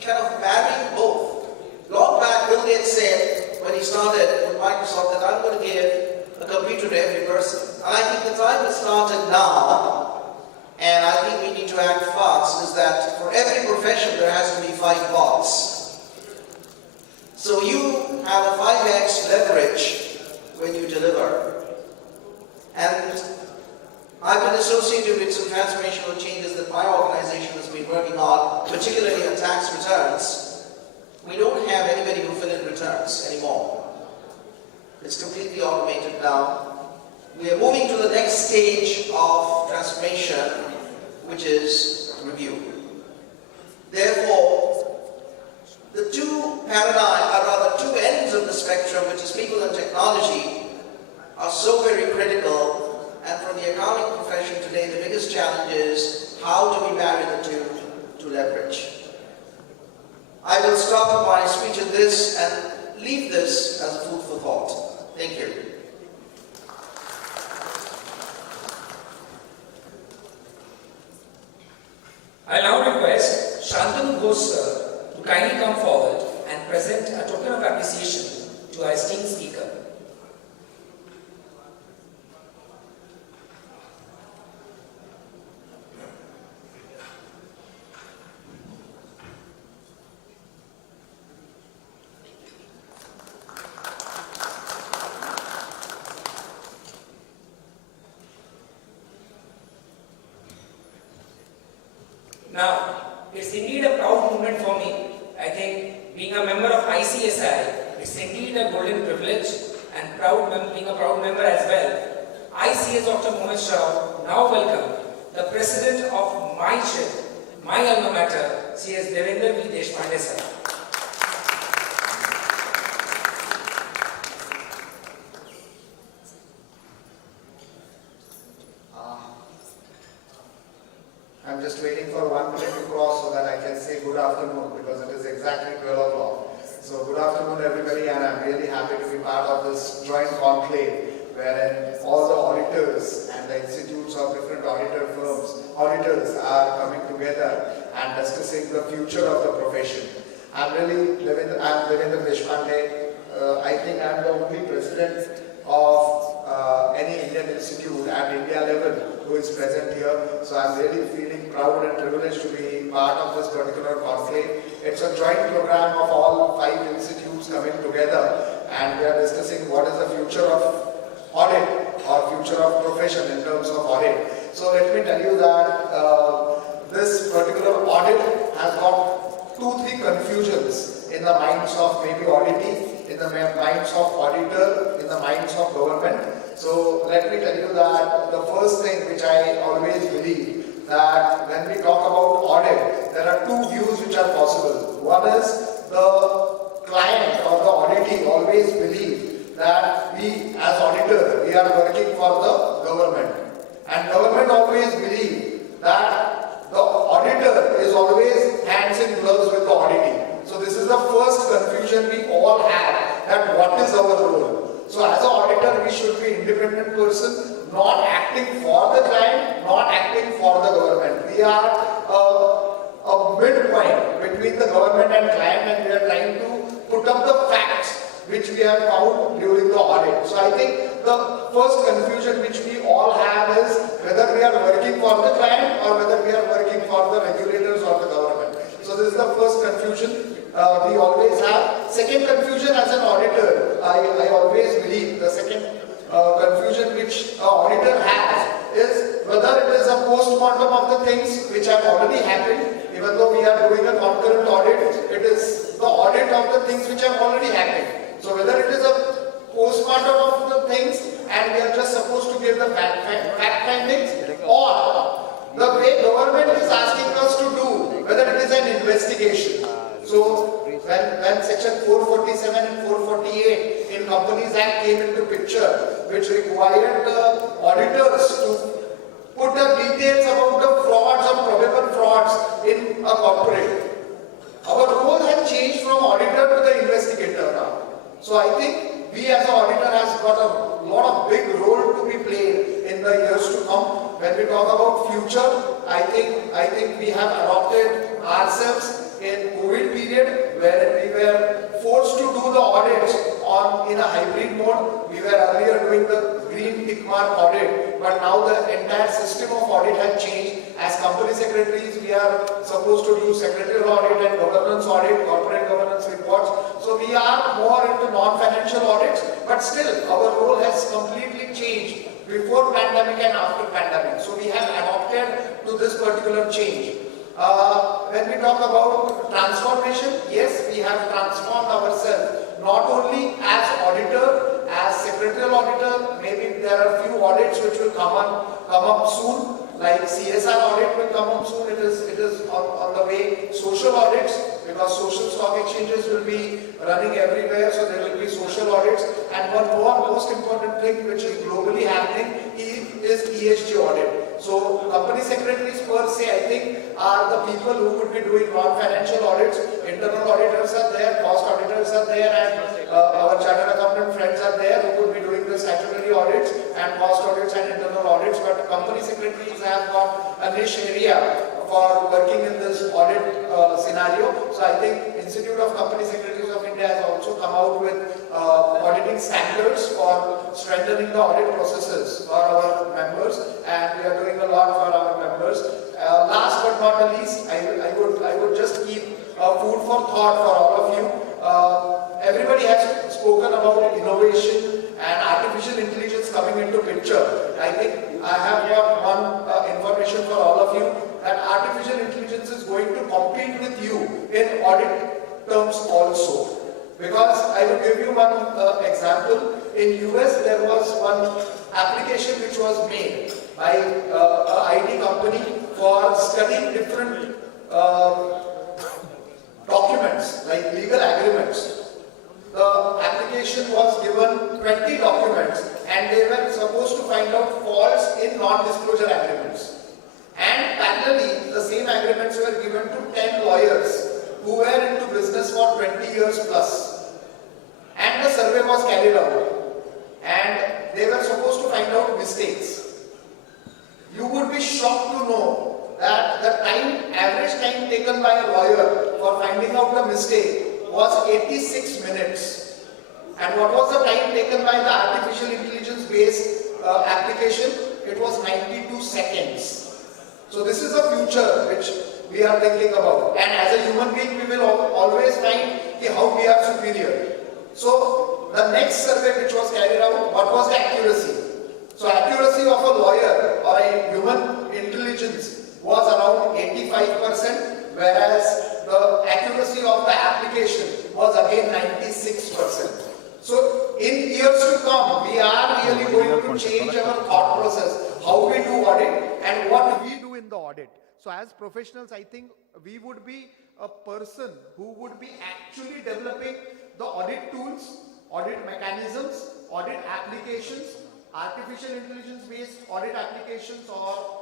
kind of marrying both. Long back, Bill Gates said when he started with Microsoft that I'm going to give a computer to every person. And I think the time has started now, and I think we need to act fast, is that for every profession there has to be 5 bots. So you have a 5x leverage when you deliver. And I've been associated with some transformational changes that my organization has been working on, particularly on tax returns. We don't have anybody who fill in returns anymore. It's completely automated now. We are moving to the next stage of transformation, which is review. Therefore, the two ends of the spectrum, which is people and technology, are so very critical. And for the accounting profession today, the biggest challenge is how do we marry the two to leverage? I will stop my speech at this and leave this as a food for thought. Thank you. I now request Shantanu Ghosh to kindly come forward and present a token of appreciation to our esteemed speaker. Now, it's indeed a proud moment for me. I think being a member of ICSI, it's indeed a golden privilege and being a proud member as well. ICS Dr. Mohammed Shah now welcome the president of my CHIP, my alma mater, CS Devendra V. Deshpande sir. I'm just waiting for 1 minute to cross so that I can say good afternoon, because it is exactly 12 o'clock. So good afternoon everybody, and I'm really happy to be part of this joint conclave wherein all the auditors and the institutes of different auditors are coming together and discussing the future of the profession. I'm Devendra Deshpande. I think I'm the only president of any Indian institute at India level who is present here. So I'm really feeling proud and privileged to be part of this particular conclave. It's a joint program of all 5 institutes coming together, and we are discussing what is the future of audit or future of profession in terms of audit. So let me tell you that this particular audit has got 2-3 confusions in the minds of maybe auditee, in the minds of auditor, in the minds of government. So let me tell you that the first thing which I always believe, that when we talk about audit, there are 2 views which are possible. One is the client or the auditee always believe that we as auditor, we are working for the government. And government always believe that the auditor is always hands in gloves with the auditee. So this is the first confusion we all have, that what is our role. So as an auditor, we should be independent person, not acting for the client, not acting for the government. We are a midpoint between the government and client, and we are trying to put up the facts which we have found during the audit. So I think the first confusion which we all have is whether we are working for the client or whether we are working for the regulators or the government. So this is the first confusion we always have. Second confusion as an auditor, I always believe the second confusion which an auditor has is whether it is a post-mortem of the things which have already happened. Even though we are doing a concurrent audit, it is the audit of the things which have already happened. So whether it is a post-mortem of the things and we are just supposed to give the fact findings, or the way government is asking us to do, whether it is an investigation. So when section 447 and 448 in Companies Act came into picture, which required the auditors to put the details about the frauds or probable frauds in a corporate, our role has changed from auditor to the investigator now. So I think we as an auditor has got a lot of big role to be played in the years to come. When we talk about future, I think we have adopted ourselves in COVID period where we were forced to do the audits in a hybrid mode. We were earlier doing the green tick mark audit, but now the entire system of audit has changed. As company secretaries, we are supposed to do secretarial audit and governance audit, corporate governance reports. So we are more into non-financial audits, but still our role has completely changed before pandemic and after pandemic. So we have adopted to this particular change. When we talk about transformation, yes, we have transformed ourselves not only as auditor, as secretarial auditor. Maybe there are few audits which will come up soon. Like CSR audit will come up soon. It is on the way. Social audits, because social stock exchanges will be running everywhere, so there will be social audits. And one more most important thing which is globally happening is ESG audit. So company secretaries per se, I think, are the people who could be doing non-financial audits. Internal auditors are there, cost auditors are there, and our chartered accountant friends are there who could be doing the statutory audits and cost audits and internal audits. But company secretaries have got a niche area for working in this audit scenario. So I think Institute of Company Secretaries of India has also come out with auditing standards for strengthening the audit processes for our members, and we are doing a lot for our members. Last but not the least, I would just keep food for thought for all of you. Everybody has spoken about innovation and artificial intelligence coming into picture. I think I have got one information for all of you, that artificial intelligence is going to compete with you in audit terms also. Because I will give you one example. In US there was one application which was made by an IT company for studying different documents like legal agreements. The application was given 20 documents and they were supposed to find out faults in non-disclosure agreements. And parallelly, the same agreements were given to 10 lawyers who were into business for 20 years plus. And the survey was carried out. And they were supposed to find out mistakes. You would be shocked to know that the average time taken by a lawyer for finding out the mistake was 86 minutes. And what was the time taken by the artificial intelligence based application? It was 92 seconds. So this is the future which we are thinking about. And as a human being, we will always find how we are superior. So the next survey which was carried out, what was the accuracy? So accuracy of a lawyer or a human intelligence was around 85%, whereas the accuracy of the application was again 96%. So in years to come, we are really going to change our thought process, how we do audit and what we do in the audit. So as professionals, I think we would be a person who would be actually developing the audit tools, audit mechanisms, audit applications, artificial intelligence based audit applications, or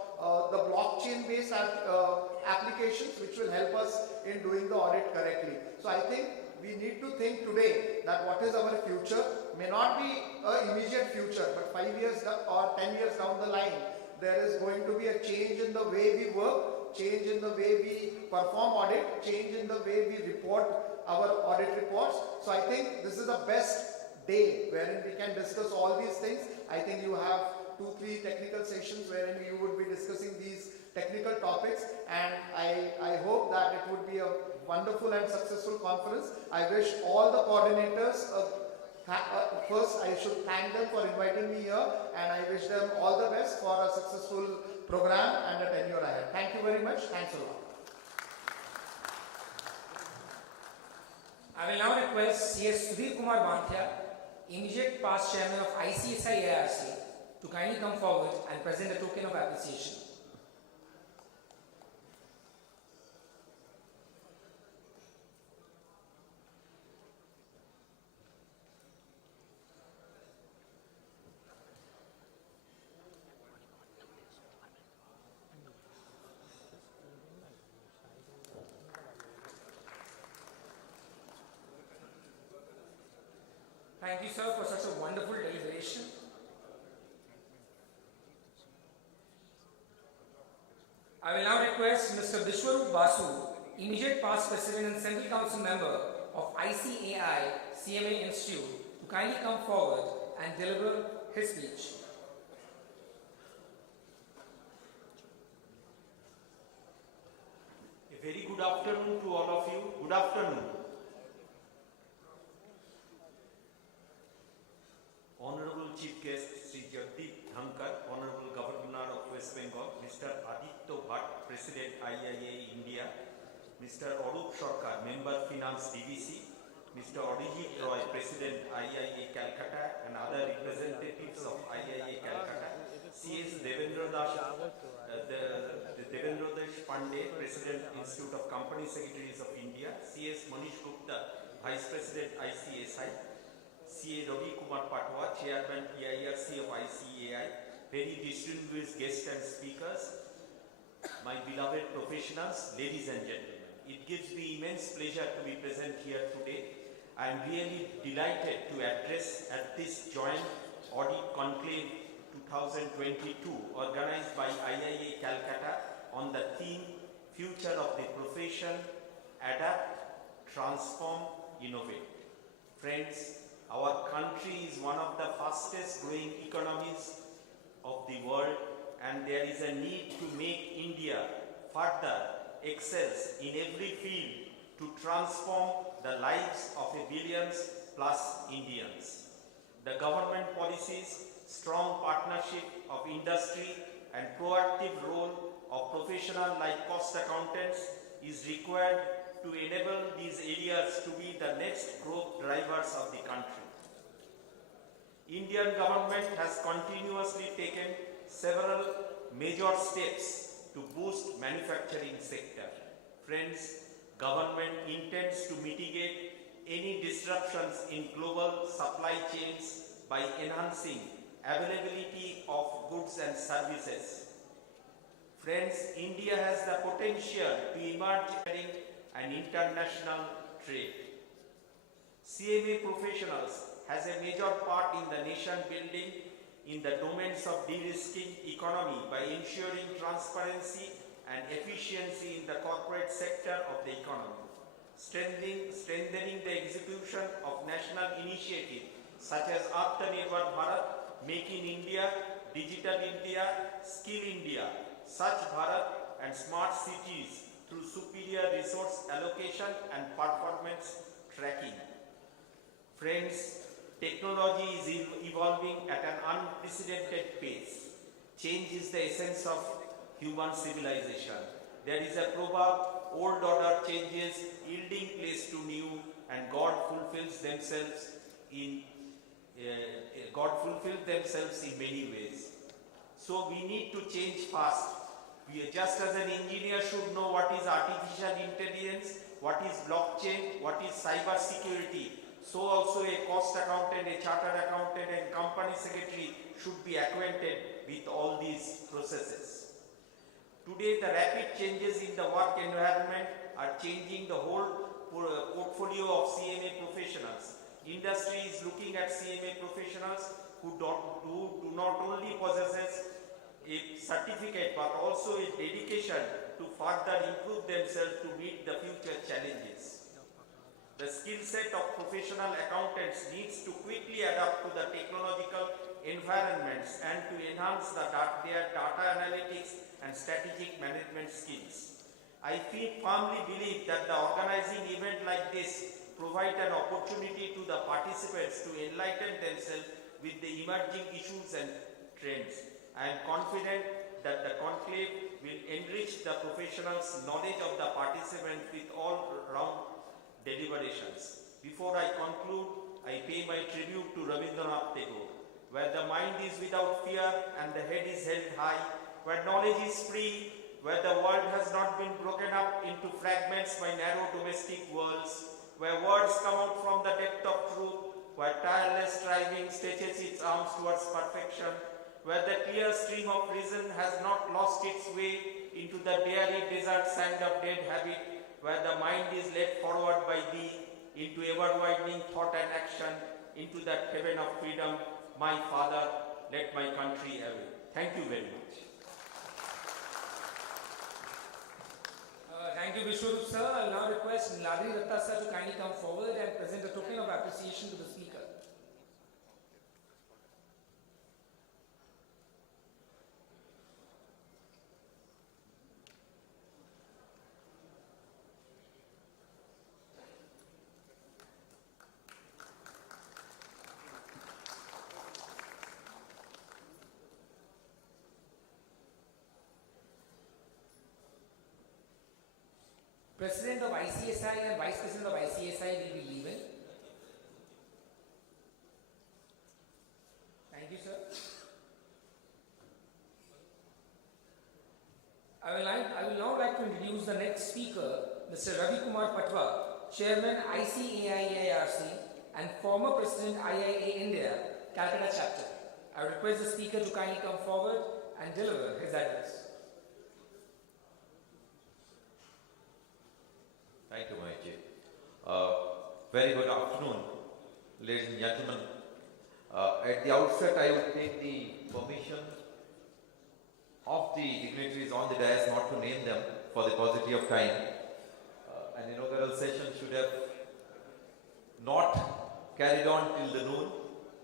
the blockchain based applications which will help us in doing the audit correctly. So I think we need to think today that what is our future may not be an immediate future, but 5 years or 10 years down the line, there is going to be a change in the way we work, change in the way we perform audit, change in the way we report our audit reports. So I think this is the best day wherein we can discuss all these things. I think you have 2-3 technical sessions wherein you would be discussing these technical topics, and I hope that it would be a wonderful and successful conference. I wish all the coordinators, first I should thank them for inviting me here, and I wish them all the best for a successful program and a tenure ahead. Thank you very much. Thanks a lot. I will now request CS Sudhir Kumar Banthia, immediate past chairman of ICSI ARC, to kindly come forward and present a token of appreciation. Thank you, sir, for such a wonderful deliberation. I will now request Mr. Vishwarup Basu, immediate past president and central council member of ICAI CMA Institute, to kindly come forward and deliver his speech. A very good afternoon to all of you. Good afternoon. Honorable Chief Guest Sri Jagdeep Dhankar, Honorable Governor of West Bengal, Mr. Aditya Bhatt, President IIA India, Mr. Arup Sarkar, Member Finance DVC, Mr. Arijit Roy, President IIA Calcutta, and other representatives of IIA Calcutta, CS Devendra Das, Devendra Das Pandey, President Institute of Company Secretaries of India, CS Manish Gupta, Vice President ICSI, CA Ravi Kumar Patwa, Chairman PIRC of ICAI, very distinguished guests and speakers, my beloved professionals, ladies and gentlemen. It gives me immense pleasure to be present here today. I am really delighted to address at this joint Audit Conclave 2022 organized by IIA Calcutta on the theme Future of the Profession, Adapt, Transform, Innovate. Friends, our country is one of the fastest growing economies of the world, and there is a need to make India further excels in every field to transform the lives of a billions plus Indians. The government policies, strong partnership of industry and proactive role of professionals like cost accountants is required to enable these areas to be the next growth drivers of the country. Indian government has continuously taken several major steps to boost manufacturing sector. Friends, government intends to mitigate any disruptions in global supply chains by enhancing availability of goods and services. Friends, India has the potential to emerge in an international trade. CMA professionals has a major part in the nation building in the domains of de-risking economy by ensuring transparency and efficiency in the corporate sector of the economy, strengthening the execution of national initiatives such as Atmanirbhar Bharat, Make in India, Digital India, Skill India, Swachh Bharat, and Smart Cities through superior resource allocation and performance tracking. Friends, technology is evolving at an unprecedented pace. Change is the essence of human civilization. There is a proverb, old order changes, yielding place to new, and God fulfills themselves in many ways. So we need to change fast. We, just as an engineer should know what is artificial intelligence, what is blockchain, what is cyber security, so also a cost accountant, a chartered accountant, and company secretary should be acquainted with all these processes. Today, the rapid changes in the work environment are changing the whole portfolio of CMA professionals. Industry is looking at CMA professionals who do not only possesses a certificate but also a dedication to further improve themselves to meet the future challenges. The skill set of professional accountants needs to quickly adapt to the technological environments and to enhance their data analytics and strategic management skills. I firmly believe that the organizing event like this provide an opportunity to the participants to enlighten themselves with the emerging issues and trends. I am confident that the conclave will enrich the professionals' knowledge of the participants with all-round deliberations. Before I conclude, I pay my tribute to Rabindranath Tagore, where the mind is without fear and the head is held high, where knowledge is free, where the world has not been broken up into fragments by narrow domestic worlds, where words come out from the depth of truth, where tireless striving stretches its arms towards perfection, where the clear stream of reason has not lost its way into the dreary desert sand of dead habit, where the mind is led forward by thee into ever-widening thought and action, into that heaven of freedom, my Father, let my country away. Thank you very much. Thank you, Vishwarup sir. I will now request Ladri Datta sir to kindly come forward and present a token of appreciation to the speaker. President of ICSI and Vice President of ICSI will be leaving. Thank you, sir. I will now like to introduce the next speaker, Mr. Ravi Kumar Patwa, Chairman ICAI-ARC and former President IIA India, Calcutta Chapter. I request the speaker to kindly come forward and deliver his address. Thank you, Mahesh. Very good afternoon, ladies and gentlemen. At the outset, I would take the permission of the dignitaries on the dais not to name them for the paucity of time. An inaugural session should have not carried on till the noon.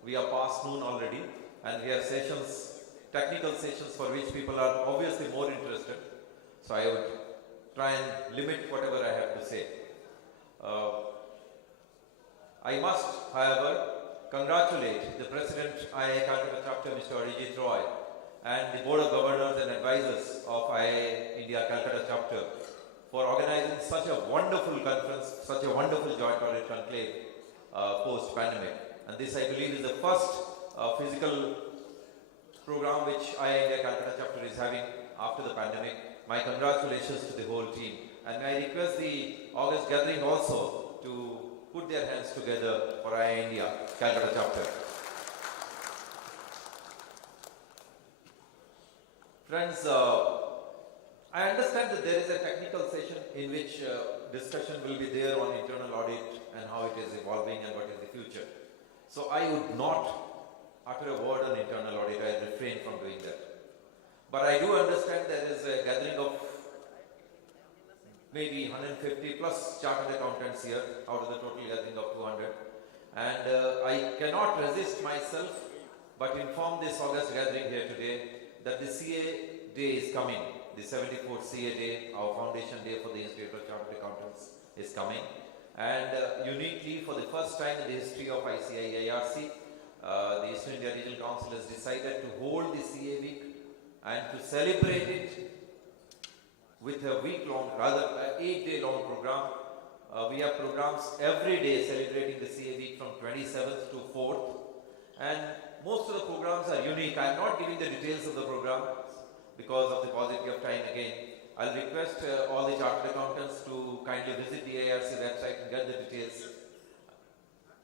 We are past noon already, and we have sessions, technical sessions for which people are obviously more interested. So I would try and limit whatever I have to say. I must, however, congratulate the President IIA Calcutta Chapter, Mr. Arijit Roy, and the Board of Governors and Advisors of IIA India Calcutta Chapter for organizing such a wonderful conference, such a wonderful joint audit conclave post-pandemic. And this, I believe, is the first physical program which IIA India Calcutta Chapter is having after the pandemic. My congratulations to the whole team. And I request the August gathering also to put their hands together for IIA India Calcutta Chapter. Friends, I understand that there is a technical session in which discussion will be there on internal audit and how it is evolving and what is the future. So I would not utter a word on internal audit. I refrain from doing that. But I do understand there is a gathering of maybe 150 plus chartered accountants here out of the total gathering of 200. And I cannot resist myself but inform this August gathering here today that the CA Day is coming. The 74th CA Day, our foundation day for the Institute of Chartered Accountants, is coming. And uniquely, for the first time in the history of ICAI-ARC, the Eastern India Regional Council has decided to hold the CA Week and to celebrate it with a week-long, rather 8-day-long program. We have programs every day celebrating the CA Week from 27th to 4th. And most of the programs are unique. I am not giving the details of the program because of the paucity of time again. I'll request all the chartered accountants to kindly visit the ARC website and get the details.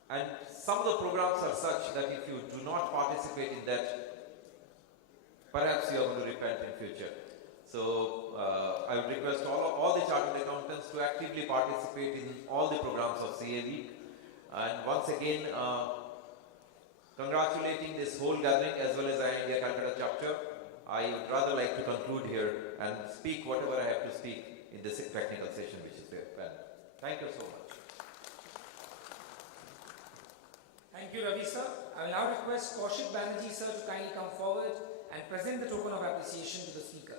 And some of the programs are such that if you do not participate in that, perhaps you are going to repent in future. So I would request all the chartered accountants to actively participate in all the programs of CA Week. And once again, congratulating this whole gathering as well as India Calcutta chapter. I would rather like to conclude here and speak whatever I have to speak in this technical session which is there. Well, thank you so much. Thank you, Ravi sir. I will now request Kaushik Banerjee sir to kindly come forward and present the token of appreciation to the speaker.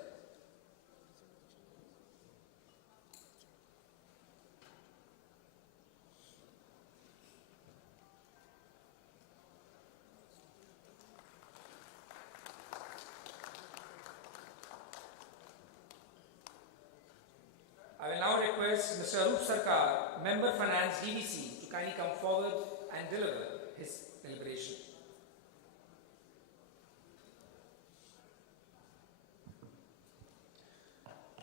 I will now request Mr. Arup Sarkar, Member Finance DVC, to kindly come forward and deliver his deliberation.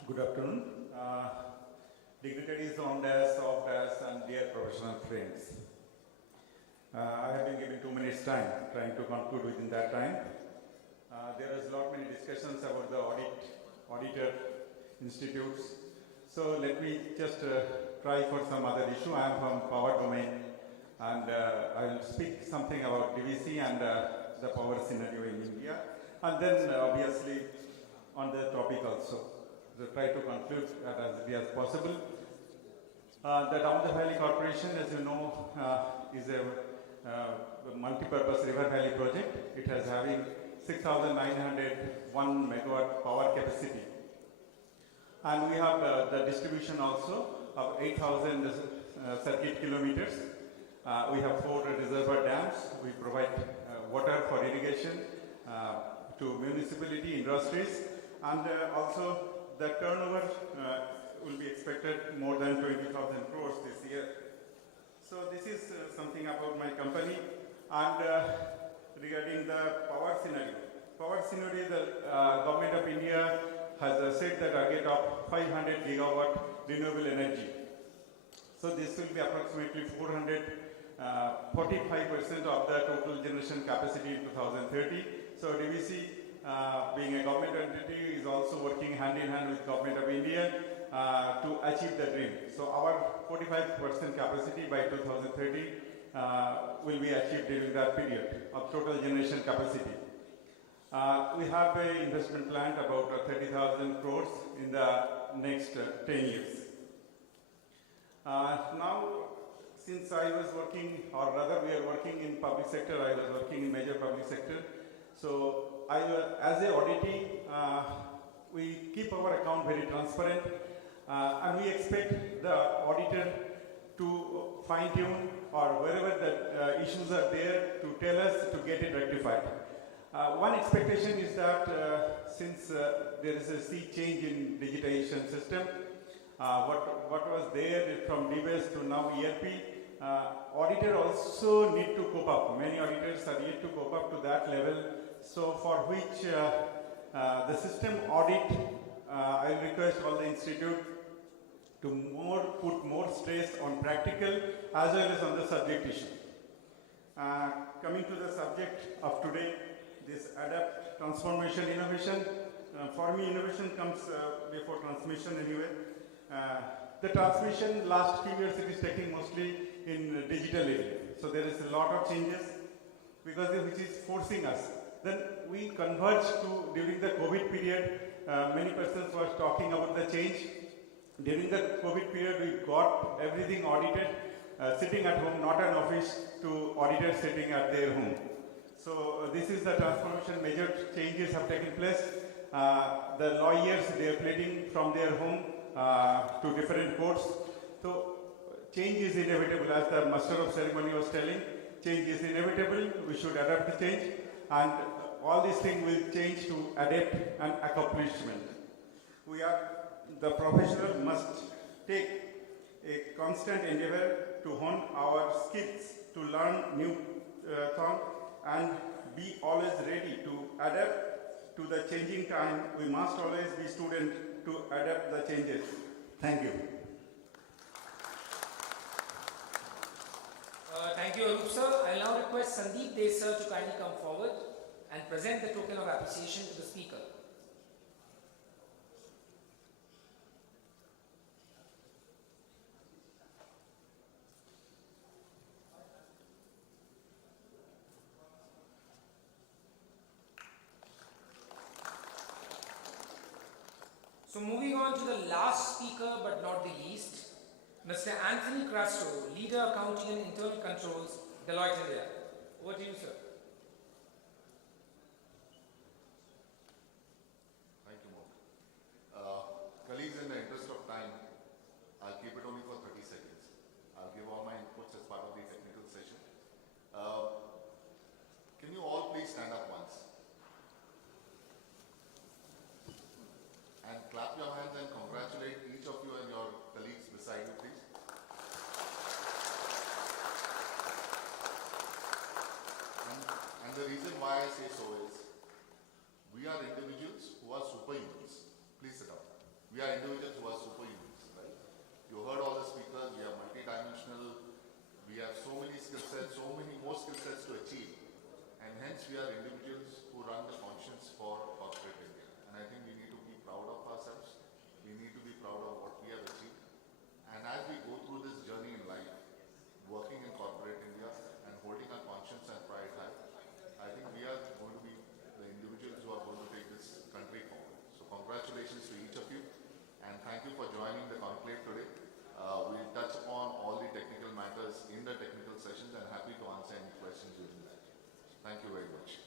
Good afternoon. Dignitaries on dais, off dais, and dear professional friends. I have been given 2 minutes time, trying to conclude within that time. There is a lot many discussions about the auditor institutes. So let me just try for some other issue. I am from power domain, and I will speak something about DVC and the power scenario in India, and then obviously on the topic also. So try to conclude as early as possible. The Damodar Valley Corporation, as you know, is a multi-purpose river valley project. It has having 6,901 megawatt power capacity. And we have the distribution also of 8,000 circuit kilometers. We have 4 reservoir dams. We provide water for irrigation to municipality, industries, and also the turnover will be expected more than 20,000 crores this year. So this is something about my company. And regarding the power scenario. Power scenario, the Government of India has set the target of 500 gigawatt renewable energy. So this will be approximately 45% of the total generation capacity in 2030. So DVC, being a government entity, is also working hand in hand with Government of India to achieve the dream. So our 45% capacity by 2030 will be achieved during that period of total generation capacity. We have an investment plan about 30,000 crores in the next 10 years. Now, since I was working, or rather we are working in public sector, I was working in major public sector. So as a auditee, we keep our account very transparent, and we expect the auditor to fine-tune or wherever the issues are there to tell us to get it rectified. One expectation is that since there is a sea change in digitization system, what was there from DBS to now ERP, auditor also need to cope up. Many auditors are yet to cope up to that level. So for which the system audit, I will request all the institute to put more stress on practical as well as on the subject issue. Coming to the subject of today, this adapt, transformation, innovation. For me, innovation comes before transmission anyway. The transmission last few years it is taking mostly in digital area. So there is a lot of changes because which is forcing us. Then we converged to, during the COVID period, many persons were talking about the change. During the COVID period, we got everything audited, sitting at home, not an office, to auditors sitting at their home. So this is the transformation. Major changes have taken place. The lawyers, they are pleading from their home to different courts. So change is inevitable, as the master of ceremony was telling. Change is inevitable. We should adapt the change, and all these things will change to adapt and accomplishment. The professional must take a constant endeavor to hone our skills, to learn new thought, and be always ready to adapt to the changing time. We must always be student to adapt the changes. Thank you. Thank you, Arup sir. I will now request Sandeep Dey sir to kindly come forward and present the token of appreciation to the speaker. So moving on to the last speaker but not the least, Mr. Anthony Crasto, Leader Accounting and Internal Controls, Deloitte India. Over to you, sir. Thank you, Mark. Colleagues, in the interest of time, I'll keep it only for 30 seconds. I'll give all my inputs as part of the technical session. Can you all please stand up once? And clap your hands and congratulate each of you and your colleagues beside you, please. And the reason why I say so is, we are individuals who are superhumans. Please sit down. We are individuals who are superhumans, right? You heard all the speakers, we are multidimensional, we have so many skill sets, so many more skill sets to achieve. And hence we are individuals who run the functions for corporate India. And I think we need to be proud of ourselves. We need to be proud of what we have achieved. And as we go through this journey in life, working in corporate India and holding our conscience and pride high, I think we are going to be the individuals who are going to take this country forward. So congratulations to each of you, and thank you for joining the conclave today. We'll touch upon all the technical matters in the technical sessions, and happy to answer any questions during that. Thank you very much.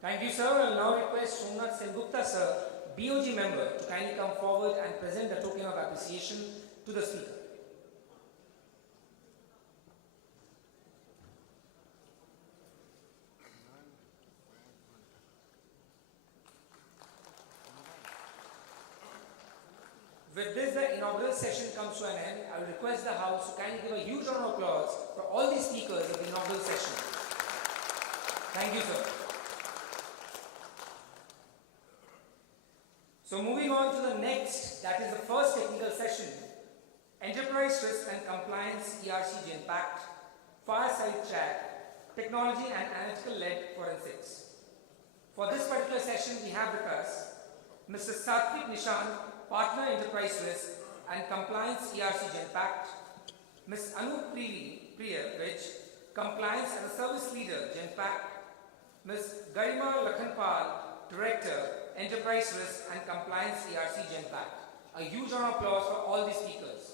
Thank you, sir. I'll now request Somnath Sengupta, sir, BOG member, to kindly come forward and present the token of appreciation to the speaker. With this, the inaugural session comes to an end. I will request the House to kindly give a huge round of applause for all the speakers of the inaugural session. Thank you, sir. So moving on to the next, that is the first technical session, Enterprise Risk and Compliance ERC Impact, Fireside Chat, Technology and Analytical-Led Forensics. For this particular session, we have with us Mr. Satvik Nishant, Partner Enterprise Risk and Compliance ERC Genpact, Ms. Priya, Compliance and a Service Leader Genpact, Ms. Garima Lakhanpal, Director Enterprise Risk and Compliance ERC Genpact. A huge round of applause for all the speakers.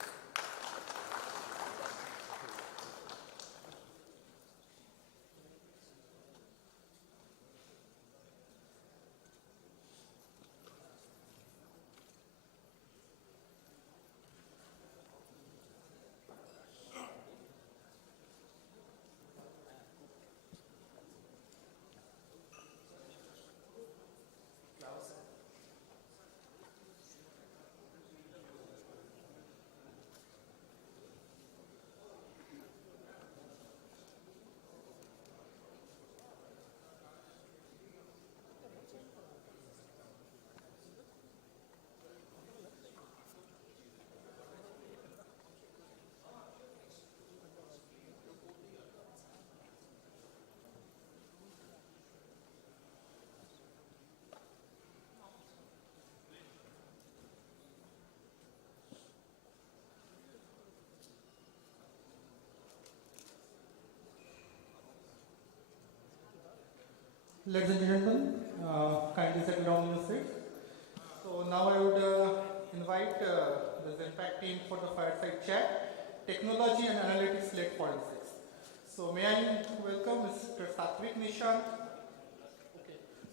Ladies and gentlemen, kindly settle down in your seats. So now I would invite the Genpact team for the fireside chat, Technology and Analytics-Led Forensics. So may I welcome Mr. Satvik Nishant,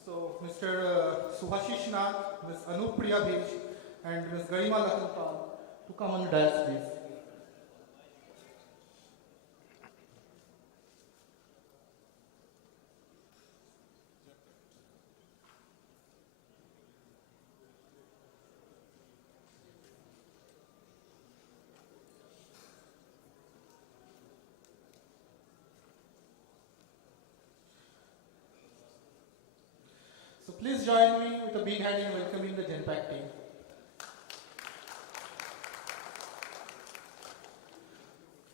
so Mr. Subhashish Nath, Ms. Anupriya Bhej, and Ms. Garima Lakhanpal to come on the dais, please. So please join me with a big hand in welcoming the Genpact team.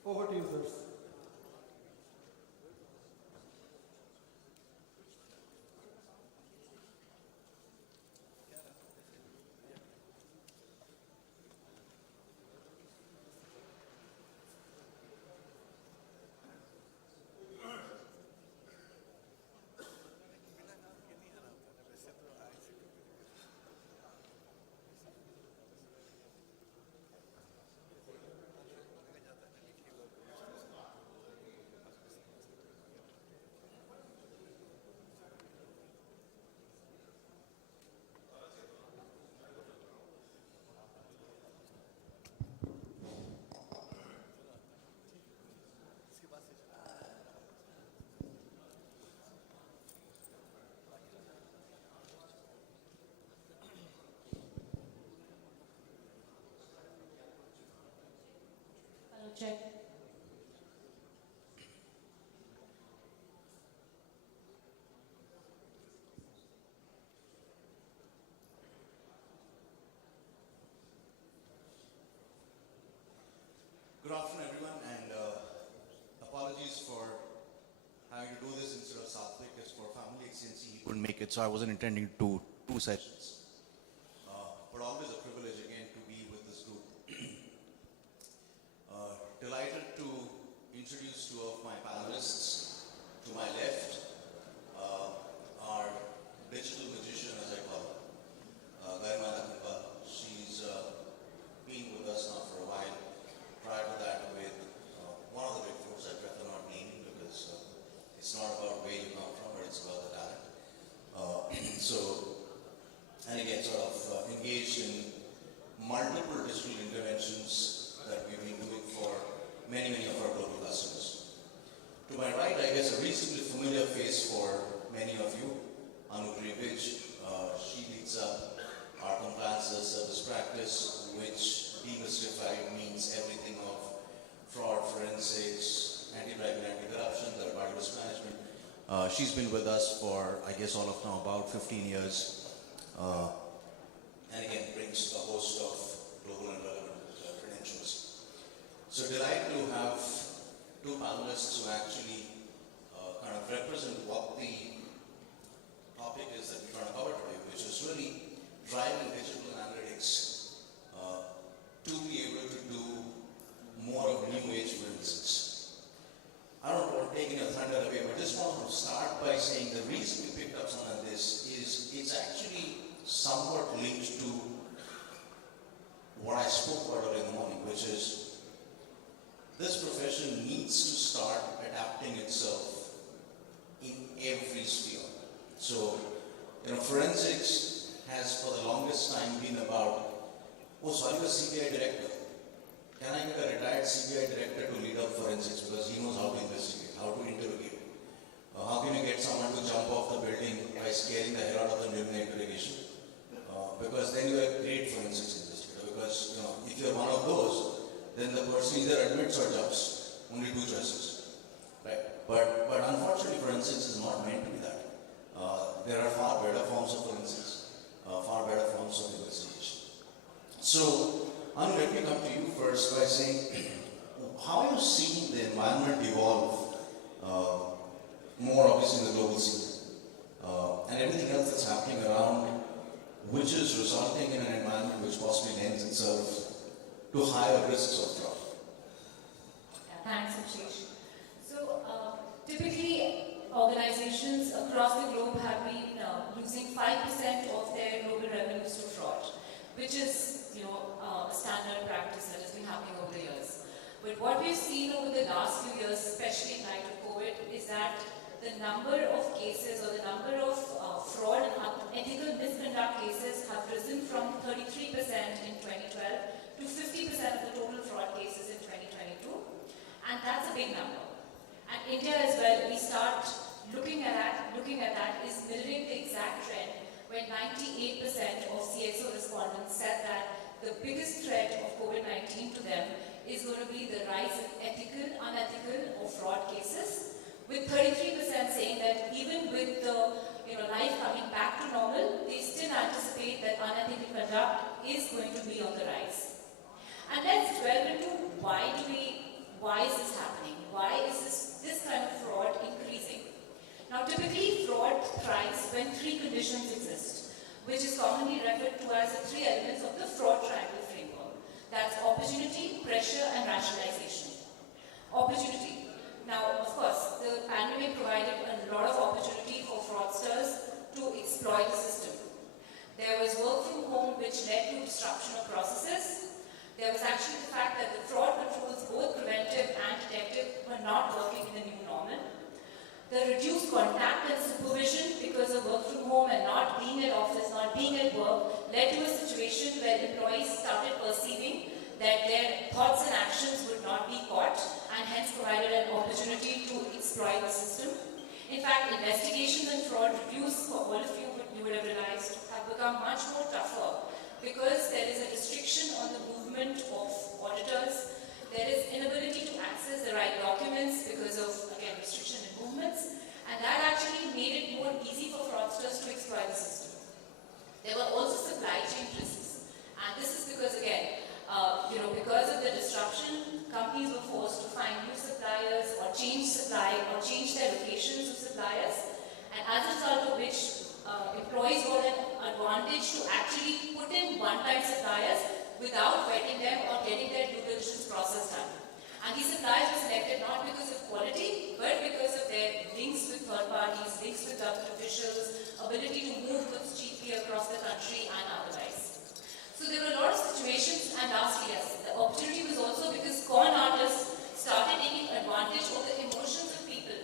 Over to you, sirs. check. Good afternoon, everyone, and apologies for having to do this instead of Satvik, because for family exigency he couldn't make it, so I wasn't intending to do 2 sessions. But always a privilege again to be with this group. Delighted to introduce 2 of my panelists. To my left, our digital magician, as I call her, Garimana Kumpa. She's been with us now for a while. Prior to that, with one of the big fours I prefer not naming, because it's not about where you come from, but it's about the talent. And again, sort of engaged in multiple digital interventions that we've been doing for many, many of our global customers. To my right, I guess a reasonably familiar face for many of you, Anu Grevich. She leads up our compliance as a service practice, which demystified means everything of fraud, forensics, anti-bribery, anti-corruption, third-party risk management. She's been with us for, I guess, all of now about 15 years. And again, brings a host of global and relevant credentials. So delighted to have 2 panelists who actually kind of represent what the topic is that we're trying to cover today, which is really driving digital analytics to be able to do more of new age forensics. I don't want to take any thunder away, but just want to start by saying the reason we picked up some of this is it's actually somewhat linked to what I spoke about earlier in the morning, which is this profession needs to start adapting itself in every sphere. So, forensics has for the longest time been about, oh, so are you a CBI director? Can I get a retired CBI director to lead up forensics because he knows how to investigate, how to interrogate? How can you get someone to jump off the building by scaring the hell out of them during the interrogation? Because then you're a great forensics investigator. Because if you're one of those, then the person either admits or jumps. Only 2 choices, right? But unfortunately, forensics is not meant to be that. There are far better forms of forensics, far better forms of investigation. So, Anu, let me come to you first by saying, how are you seeing the environment evolve, more obviously in the global scene, and everything else that's happening around, which is resulting in an environment which possibly lends itself to higher risks of fraud? Thanks, Ashish. So, typically, organizations across the globe have been losing 5% of their global revenues to fraud, which is, a standard practice that has been happening over the years. But what we've seen over the last few years, especially in light of COVID, is that the number of cases or the number of fraud and ethical misconduct cases have risen from 33% in 2012 to 50% of the total fraud cases in 2022. And that's a big number. And India as well, we start looking at that is mirroring the exact trend when 98% of CXO respondents said that the biggest threat of COVID-19 to them is going to be the rise in ethical, unethical or fraud cases, with 33% saying that even with the life coming back to normal, they still anticipate that unethical conduct is going to be on the rise. And let's delve into why is this happening? Why is this kind of fraud increasing? Now, typically, fraud thrives when 3 conditions exist, which is commonly referred to as the 3 elements of the fraud triangle framework. That's opportunity, pressure, and rationalization. Opportunity. Now, of course, the pandemic provided a lot of opportunity for fraudsters to exploit the system. There was work from home, which led to disruption of processes. There was actually the fact that the fraud controls, both preventive and detective, were not working in the new normal. The reduced contact and supervision because of work from home and not being at office, not being at work, led to a situation where employees started perceiving that their thoughts and actions would not be caught and hence provided an opportunity to exploit the system. In fact, investigations and fraud reviews, for all of you would have realized, have become much more tougher because there is a restriction on the movement of auditors There is inability to access the right documents because of, again, restriction in movements, and that actually made it more easy for fraudsters to exploit the system. There were also supply chain risks, and this is because, again, because of the disruption, companies were forced to find new suppliers or change supply or change their locations of suppliers, and as a result of which employees got an advantage to actually put in one-time suppliers without vetting them or getting their due diligence process done. And these suppliers were selected not because of quality, but because of their links with third parties, links with government officials, ability to move goods cheaply across the country and otherwise. So there were a lot of situations, and lastly, yes, the opportunity was also because con artists started taking advantage of the emotions of people.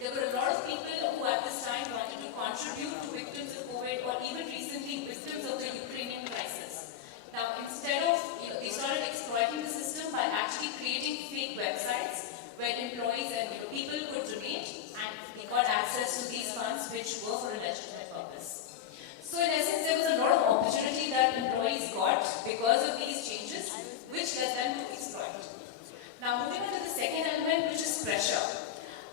There were a lot of people who at this time wanted to contribute to victims of COVID or even recently victims of the Ukrainian crisis. Now, instead of, they started exploiting the system by actually creating fake websites where employees and people could donate, and they got access to these funds which were for a legitimate purpose. So in essence, there was a lot of opportunity that employees got because of these changes, which led them to exploit. Now, moving on to the second element, which is pressure.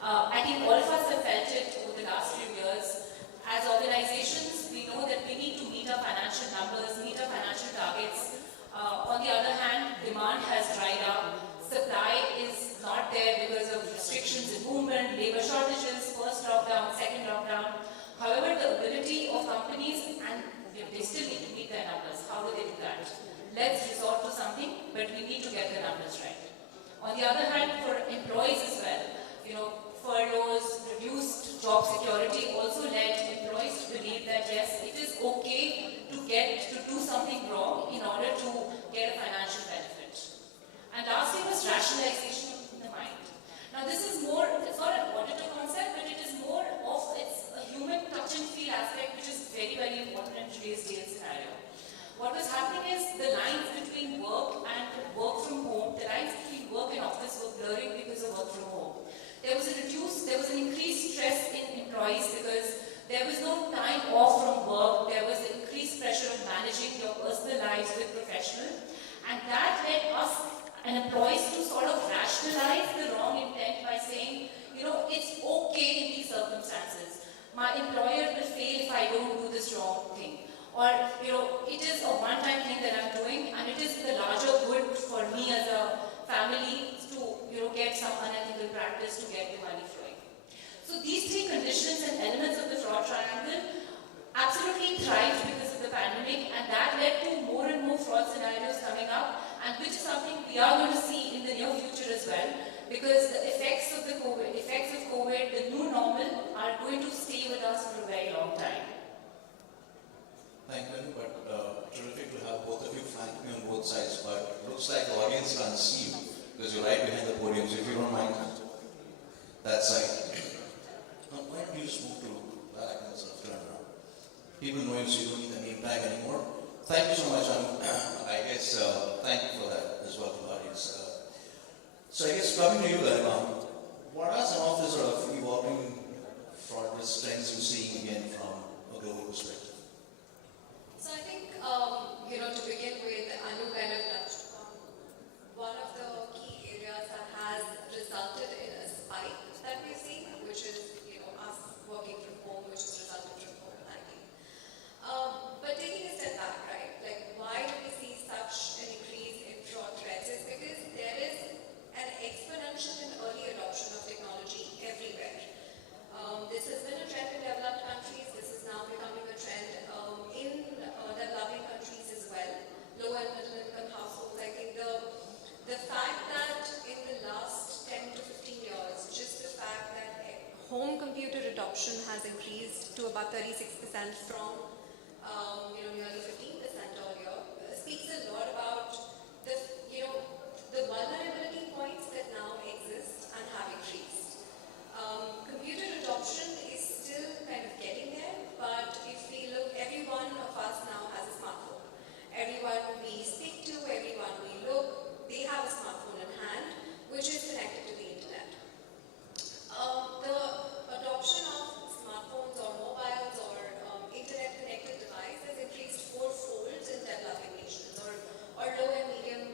I think all of us have felt it over the last few years. As organizations, we know that we need to meet our financial numbers, meet our financial targets. On the other hand, demand has dried up. Supply is not there because of restrictions in movement, labor shortages, first lockdown, second lockdown. However, the ability of companies, and they still need to meet their numbers. How do they do that? Let's resort to something, but we need to get the numbers right. On the other hand, for employees as well, furloughs, reduced job security also led employees to believe that yes, it is okay to do something wrong in order to get a financial benefit. And lastly was rationalization of the mind. Now this is more, it's not an auditor concept, but it is more of, it's a human touch and feel aspect which is very, very important in today's day and scenario. What was happening is the lines between work and work from home, the lines between work and office were blurring because of work from home. There was an increased stress in employees because there was no time off from work, there was an increased pressure of managing your personal lives with professional, and that led us and employees to sort of rationalize the wrong intent by saying, it's okay in these circumstances. My employer will fail if I don't do this wrong thing. Or, it is a one-time thing that I'm doing, and it is the larger good for me as a family to, get some unethical practice to get the money flowing. So these three conditions and elements of the fraud triangle absolutely thrived because of the pandemic, and that led to more and more fraud scenarios coming up, and which is something we are going to see in the near future as well, because the effects of COVID, the new normal, are going to stay with us for a very long time. Thank you, but terrific to have both of you flank me on both sides, but looks like the audience can't see you because you're right behind the podium, so if you don't mind, that side. Why don't you just move to back and sort of turn around? People know you, so you don't need the name tag anymore. Thank you so much, I guess, thank you for that as well to the audience. So I guess coming to you, Garima, what are some of the sort of evolving fraud risk trends you're seeing again from a global perspective? So I think, to begin with, Anu kind of touched on one of the key areas that has resulted in a spike that we've seen, which is, us working from home, which has resulted from COVID-19. But taking a step back, right, like why do we see such an increase in fraud threats? Is because there is an exponential and early adoption of technology everywhere. This has been a trend in developed countries. This is now becoming a trend in developing countries as well. Low and middle income households. I think the fact that in the last 10 to 15 years, just the fact that home computer adoption has increased to about 36% from nearly 15% earlier, speaks a lot about the vulnerability points that now exist and have increased. Computer adoption is still kind of getting there, but if we look, every one of us now has a smartphone. Everyone we speak to, everyone we look, they have a smartphone in hand, which is connected to the internet. The adoption of smartphones or mobiles or internet-connected devices has increased fourfold in developing nations or low and medium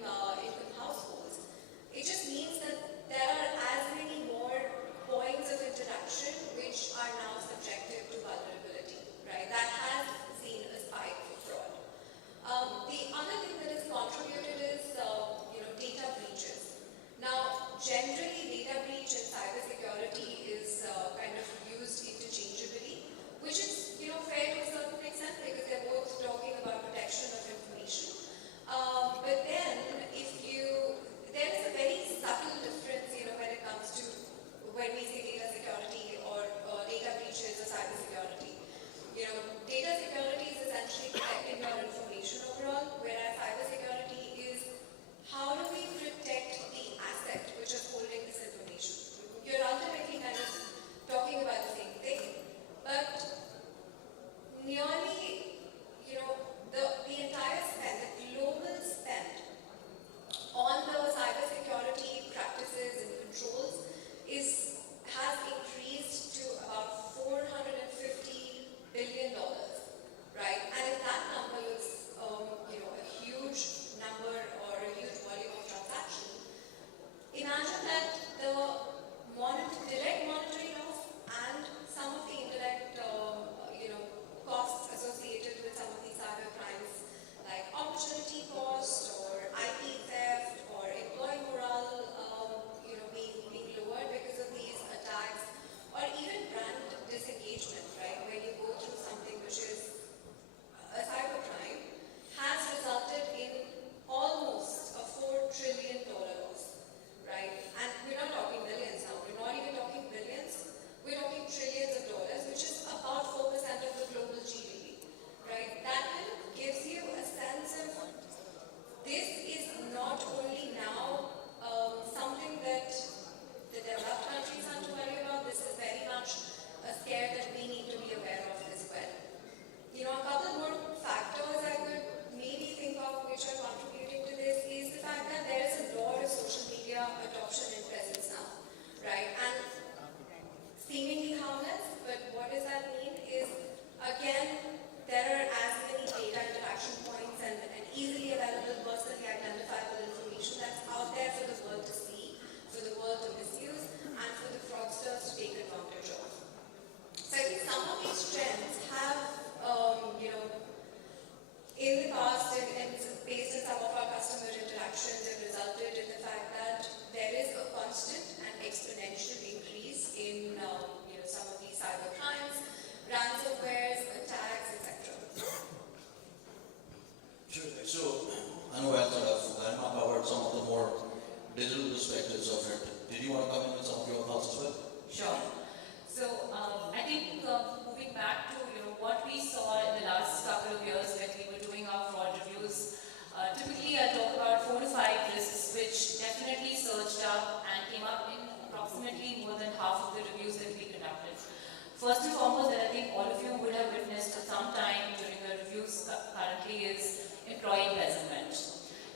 First and foremost, that I think all of you would have witnessed at some time during the reviews currently is employee embezzlement.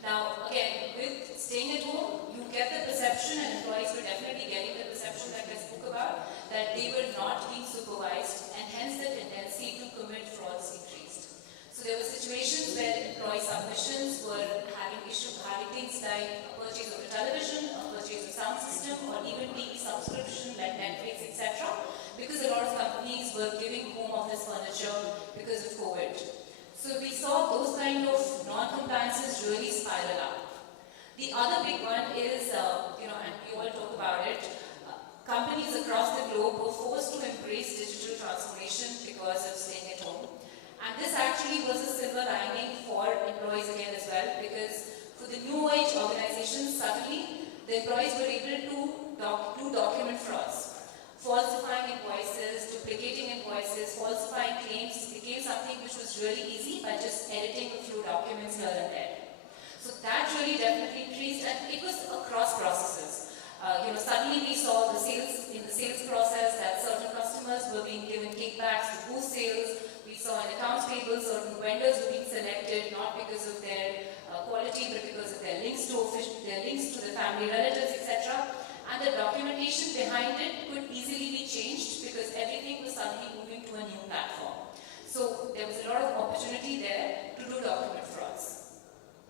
Now, again, with staying at home, you get the perception, and employees were definitely getting the perception that I spoke about, that they were not being supervised, and hence the tendency to commit frauds increased. So there were situations where employee submissions were having things like a purchase of a television, a purchase of sound system, or even TV subscription like Netflix, etc. Because a lot of companies were giving home office furniture because of COVID. So we saw those kind of non-compliances really spiral up. The other big one is, and we all talk about it, companies across the globe were forced to embrace digital transformation because of staying at home. And this actually was a silver lining for employees again as well, because for the new age organizations, suddenly the employees were able to do document frauds. Falsifying invoices, duplicating invoices, falsifying claims became something which was really easy by just editing a few documents here and there. So that really definitely increased, and it was across processes. Suddenly we saw in the sales process that certain customers were being given kickbacks to boost sales. We saw in accounts payable certain vendors were being selected not because of their quality, but because of their links to the family relatives, etc. And the documentation behind it could easily be changed because everything was suddenly moving to a new platform. So there was a lot of opportunity there to do document frauds.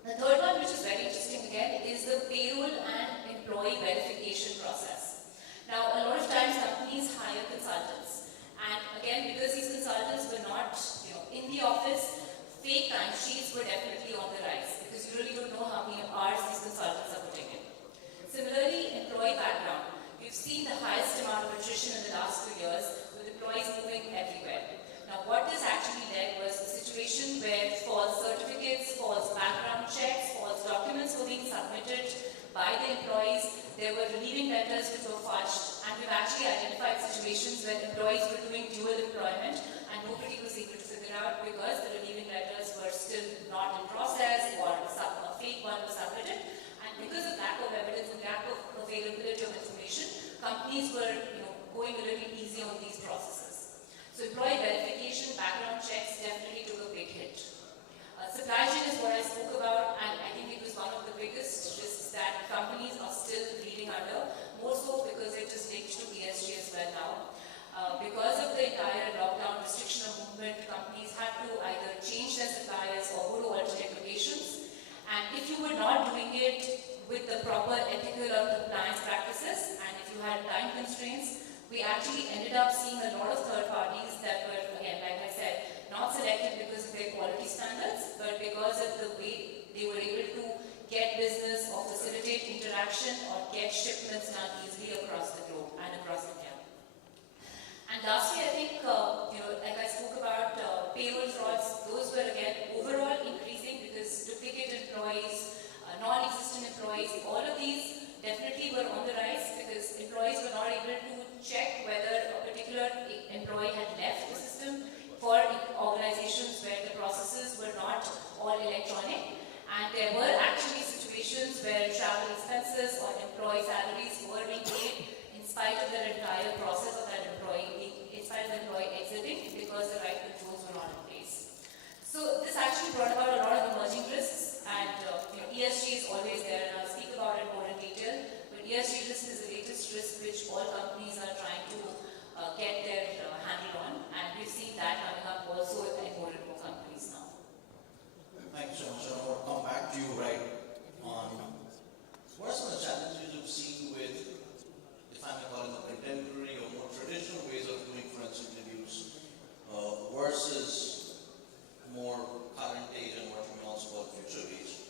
The third one, which is very interesting again, is the payroll and employee verification process. Now, a lot of times companies hire consultants, and again, because these consultants were not, in the office, fake timesheets were definitely on the rise because you really don't know how many hours these consultants are putting in. Similarly, employee background. We've seen the highest amount of attrition in the last 2 years with employees moving everywhere. Now, what this actually led was a situation where false certificates, false background checks, false documents were being submitted by the employees. There were relieving letters which were fudged, and we've actually identified situations where employees were doing dual employment and nobody was able to figure out because the relieving letters were still not in process or a fake one was submitted. And because of lack of evidence and lack of availability of information, companies were going a little easy on these processes. So employee verification, background checks definitely took a big hit. Supply chain is what I spoke about, and I think it was one of the biggest risks that companies are still leading under, more so because it is linked to ESG as well now. Because of the entire lockdown restriction of movement, companies had to either change their suppliers or go to alternate locations. And if you were not doing it with the proper ethical or compliance practices, and if you had time constraints, we actually ended up seeing a lot of third parties that were, again, like I said, not selected because of their quality standards, but because of the way they were able to get business or facilitate interaction or get shipments done easily across the globe and across India. And lastly, I think, like I spoke about payroll frauds, those were again overall increasing because duplicate employees, non-existent employees, all of these definitely were on the rise because employees were not able to check whether a particular employee had left the system for organizations where the processes were not all electronic. And there were actually situations where travel expenses or employee salaries were being paid in spite of the entire process of that employee, in spite of the employee exiting because the right controls were not in place. So this actually brought about a lot of emerging risks, and ESG is always there, and I'll speak about it more in detail. But ESG risk is the latest risk which all companies are trying to get their handle on, and we've seen that coming up also in more and more companies now. Thank you so much. I want to come back to you right on what are some of the challenges you've seen with, if I may call them, contemporary or more traditional ways of doing forensic reviews versus more current age and what we also call future age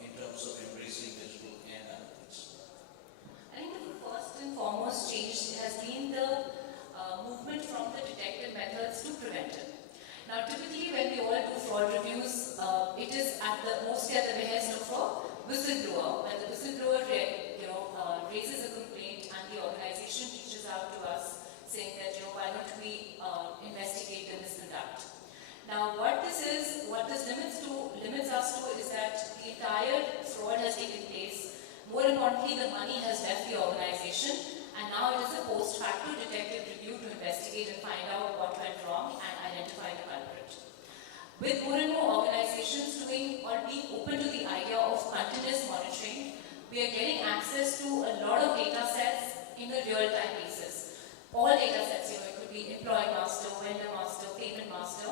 in terms of embracing digital and analytics? I think the first and foremost change has been the movement from the detective methods to preventive. Now, typically when we all do fraud reviews, it is mostly at the behest of a whistleblower. When the whistleblower raises a complaint and the organization reaches out to us saying that, why don't we investigate the misconduct. Now, what this limits us to is that the entire fraud has taken place. More importantly, the money has left the organization, and now it is a post facto detective review to investigate and find With more and more organizations doing or being open to the idea of continuous monitoring, we are getting access to a lot of data sets in a real-time basis. All data sets, it could be employee master, vendor master, payment master,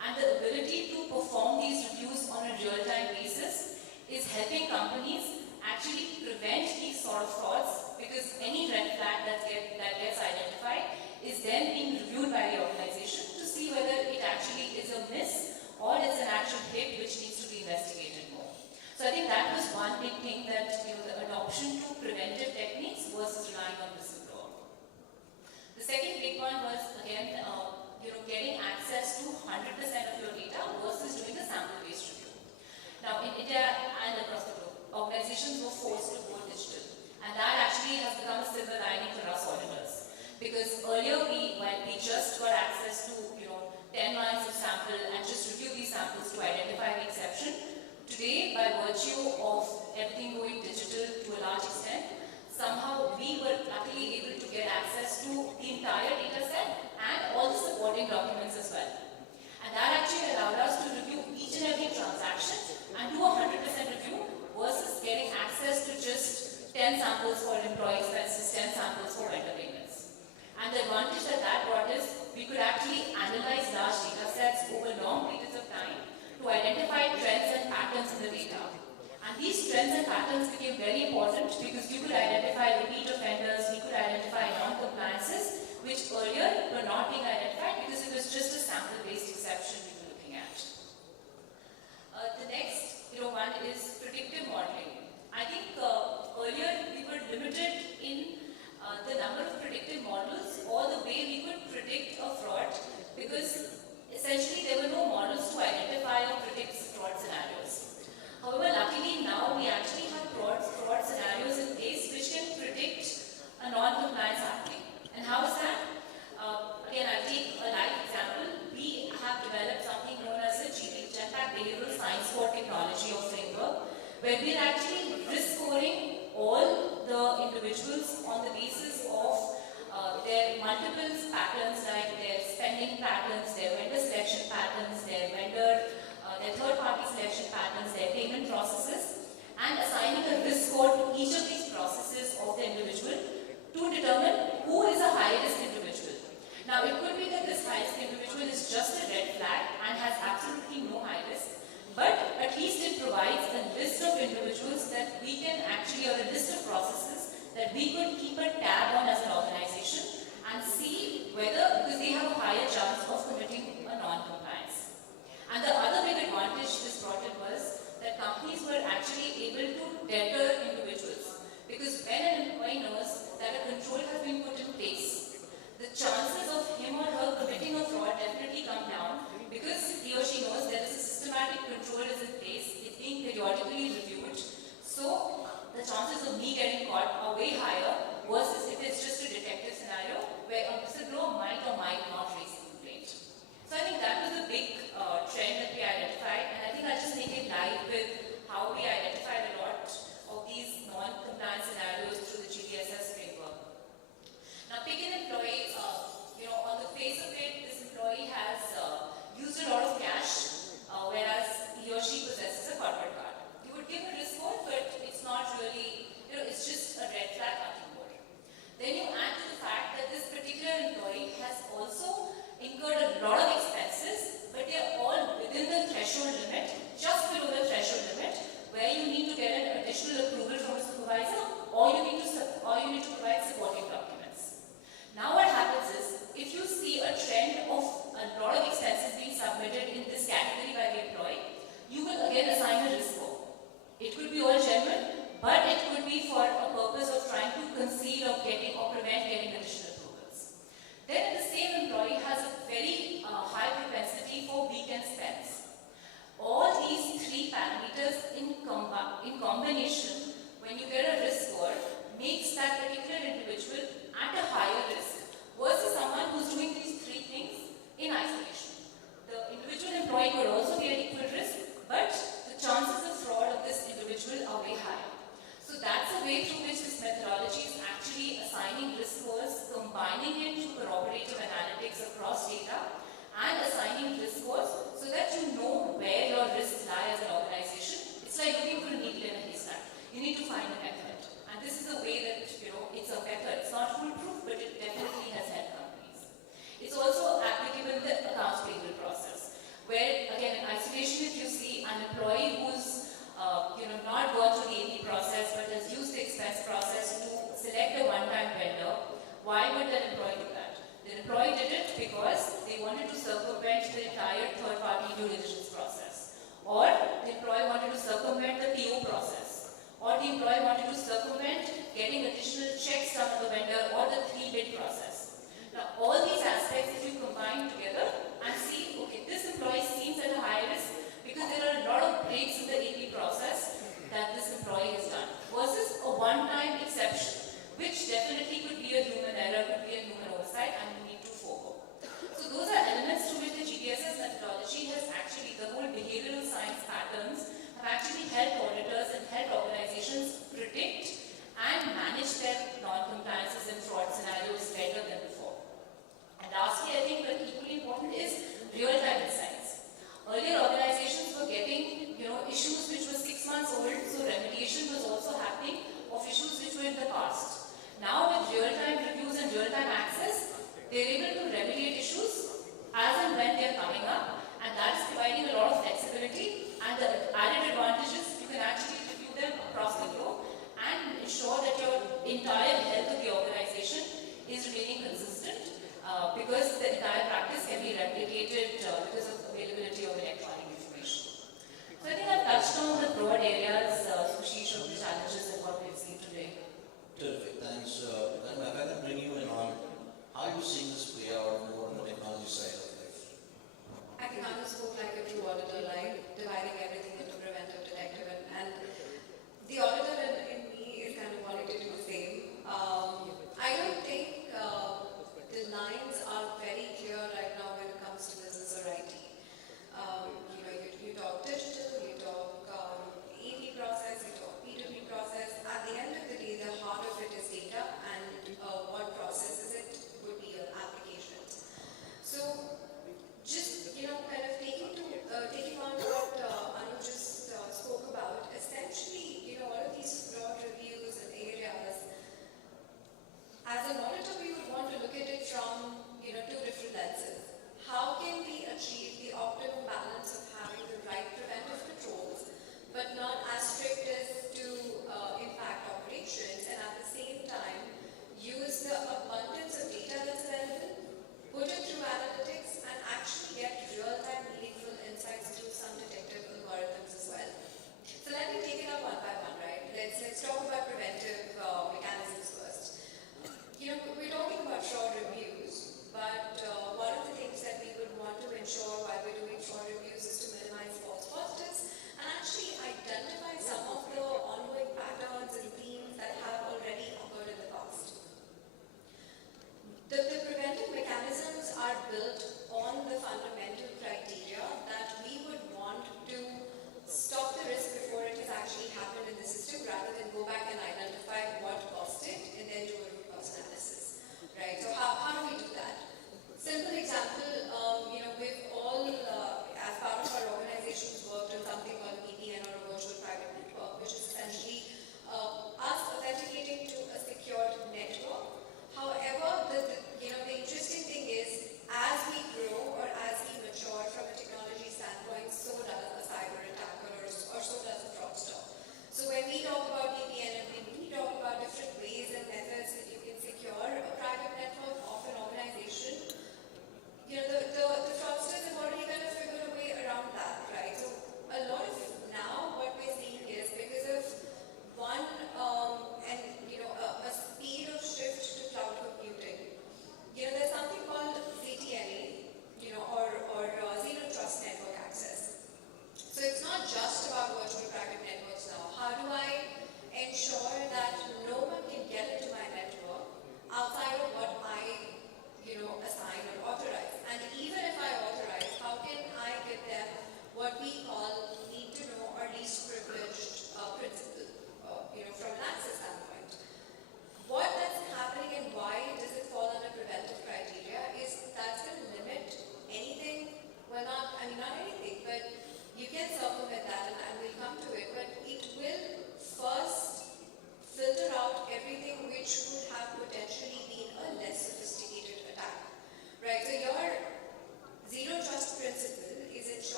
and the ability to perform these reviews on a real-time basis is helping companies actually prevent these sort of frauds, because any red flag that gets identified is then being reviewed by the organization to see whether it actually is a miss or it's an actual hit which needs to be investigated more. So I think that was one big thing, that the adoption to preventive techniques versus relying on whistleblower. The second big one was, again, getting access to 100% of your data versus doing the sample-based review. Now, in India and across the globe, organizations were forced to go digital, and that actually has become a silver lining for us auditors. Because earlier, when we just got access to 10 lines of sample and just review these samples to identify the exception, today, by virtue of everything going digital to a large extent, somehow we were luckily able to get access to the entire data set and all the supporting documents as well. And that actually allowed us to review each and every transaction and do a 100% review versus getting access to just 10 samples for employee expenses, 10 samples for vendor payments. And the advantage that brought is we could actually analyze large data sets over long periods of time to identify trends and patterns in the data. And these trends and patterns became very important because we could identify repeat offenders, we could identify non-compliances, which earlier were not being identified because it was just a sample-based exception we were looking at. The next one is predictive modeling. I think earlier we were limited in the number of predictive models or the way we could predict a fraud, because essentially there were no models to identify or predict fraud scenarios. However, luckily now we actually have fraud scenarios in place which can predict a non-compliance happening. And how is that? Again, I'll take a live example. We have developed something known as a Jetpack Behavioral Science for Technology or framework, where we're actually risk scoring all the individuals on the basis of their multiple patterns, like their spending patterns, their vendor selection patterns, their third-party selection patterns, their payment processes, and assigning a risk score to each of these processes of the individual to determine who is a high-risk individual. Now, it could be that this high-risk individual is just a red flag and has absolutely no high risk, but at least it provides a list of individuals that we can actually, or a list of processes that we could keep a tab on as an organization and see whether, because they have a higher chance of committing a non-compliance. And the other big advantage this brought in was that companies were actually able to deter individuals, because when an employee knows that a control has been put in place, the chances of him or her committing a fraud definitely come down, because he or she knows there is a systematic control is in place, it's being periodically reviewed. So the chances of me getting caught are way higher versus if it's just a detective scenario where a whistleblower might or might not raise a complaint. So I think that was a big trend that we identified, and I think I'll just make it live with how we identified a lot of these non-compliance scenarios through the GDSS framework. Now, pick an employee, on the face of it, this employee has used a lot of cash, whereas he or she possesses a corporate card. You would give a risk score, but it's not really, it's just a red flag hunting board. Then you add to the fact that this particular employee has also incurred a lot of expenses, but they're all within the threshold limit, just below the threshold limit, where you need to get an additional approval from a supervisor, or you need to provide supporting documents. Now what happens is, if you see a trend of a lot of expenses being submitted in this category by the employee, you will again assign a risk score. It could be all genuine, but it could be for a purpose of trying to conceal or prevent getting additional approvals. Then the same employee has a very high propensity for weekend spends. All these three parameters in combination, when you get a risk score, makes that particular individual at a higher risk versus someone who's doing these three things in isolation. The individual employee could also be at equal risk, but the chances of fraud of this individual are way higher. So that's a way through which this methodology is actually assigning risk scores, combining it to corroborative analytics across data, and assigning risk scores so that you know where your risks lie as an organization. It's like looking for a needle in a haystack. You need to find a method. And this is a way that, it's a method. It's not foolproof, but it definitely has helped companies. It's also applicable in the accounts payable process, where, again, in isolation, if you see an employee who's not gone through the AP process but has used the expense process to select a one-time vendor, why would that employee do that? The employee did it because they wanted to circumvent the entire third-party due diligence process, or the employee wanted to circumvent the PO process, or the employee wanted to circumvent getting additional checks done on the vendor, or the 3-bid process. Now, all these aspects, if you combine together and see, okay, this employee seems at a high risk because there are a lot of breaks in the AP process that this employee has done, versus a one-time exception, which definitely could be a human error, could be a human oversight, and you need to forego. So those are elements to which the GPSS methodology has actually, the whole behavioral science patterns have actually helped auditors and helped organizations predict and manage their non-compliances and fraud scenarios better than before. And lastly, I think that equally important is real-time insights. Earlier organizations were getting, issues which were 6 months old, so remediation was also happening of issues which were in the past. Now with real-time reviews and real-time access, they're able to remediate issues as and when they're coming up, and that is providing a lot of flexibility, and the added advantage is you can actually review them across the globe and ensure that your entire health of the organization is remaining consistent, because the entire practice can be replicated because of availability of electronic information. So I think I've touched on the broad areas, Sushish, of the challenges and what we've seen today. Terrific, thanks. Then if I can bring you in on how you seeing this play out more on the technology side of life. I think Anu spoke like a true auditor, like dividing everything into preventive, detective, and the auditor in me is kind of wanting to do the same. I don't think the lines are very clear right now when it comes to business or IT. You talk digital, you talk AV process, you talk P2P process. At the end of the day, the heart of it is data, and what processes it would be your applications. So, just kind of taking on what Anu just spoke about, essentially, all of these fraud reviews and areas. As an auditor, we would want to look at it from two different lenses. How can we achieve the optimum balance of having the right preventive controls, but not as strict as to impact operations, and at the same time use the abundance of data that's available, put it through analytics, and actually get real-time meaningful insights through some detective algorithms as well. So let me take it up one by one, right? Let's talk about preventive mechanisms first. We're talking about fraud reviews, but one of the things that we would want to ensure while we're doing fraud reviews is to minimize false positives and actually identify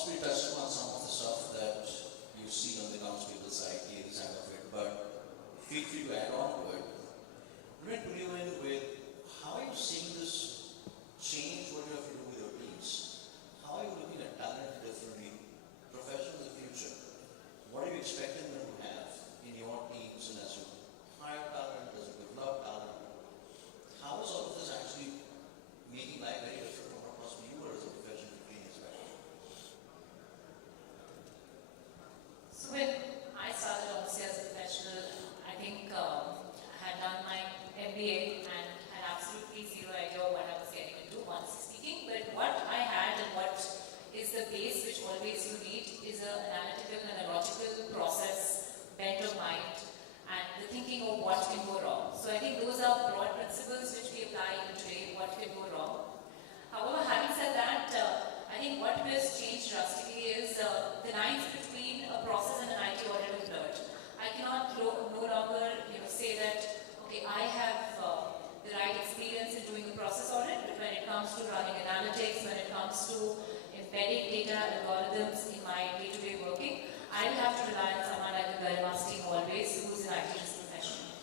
Once we touched on some of the stuff that you see on the accounts payable side, the side of it, but feel free to add on to it. Let me put you in with how are you seeing this change what you have to do with your teams? How are you looking at talent differently, professionals in the future? What are you expecting them to have in your teams and as you hire talent, as you develop talent? How is all of this actually making life very different from what possibly you were as a professional 15 years back? So when I started obviously as a professional, I think I had done my MBA and had absolutely zero idea what I was getting into, honestly speaking. But what I had and what is the base which always you need is an analytical and a logical process, bent of mind, and the thinking of what can go wrong. So I think those are broad principles which we apply even today, what can go wrong. However, having said that, I think what has changed drastically is the lines between a process and an IT audit have blurred. I cannot no longer say that, okay, I have the right experience in doing a process audit, but when it comes to running analytics, when it comes to embedding data algorithms in my day-to-day working, I will have to rely on someone like the Garima's team always, who's an IT risk professional.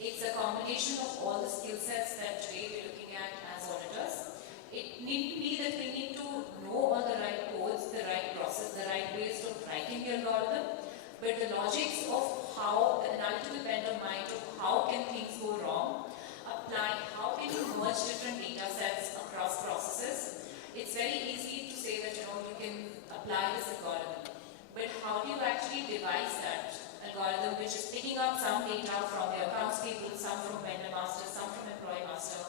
It's a combination of all the skill sets that today we're looking at as auditors. It need to be that we need to know all the right codes, the right process, the right ways of writing the algorithm, but the logics of how the analytical bent of mind of how can things go wrong, apply, how can you merge different data sets across processes. It's very easy to say that you can apply this algorithm, but how do you actually devise that algorithm which is picking up some data from the accounts people, some from vendor master, some from employee master,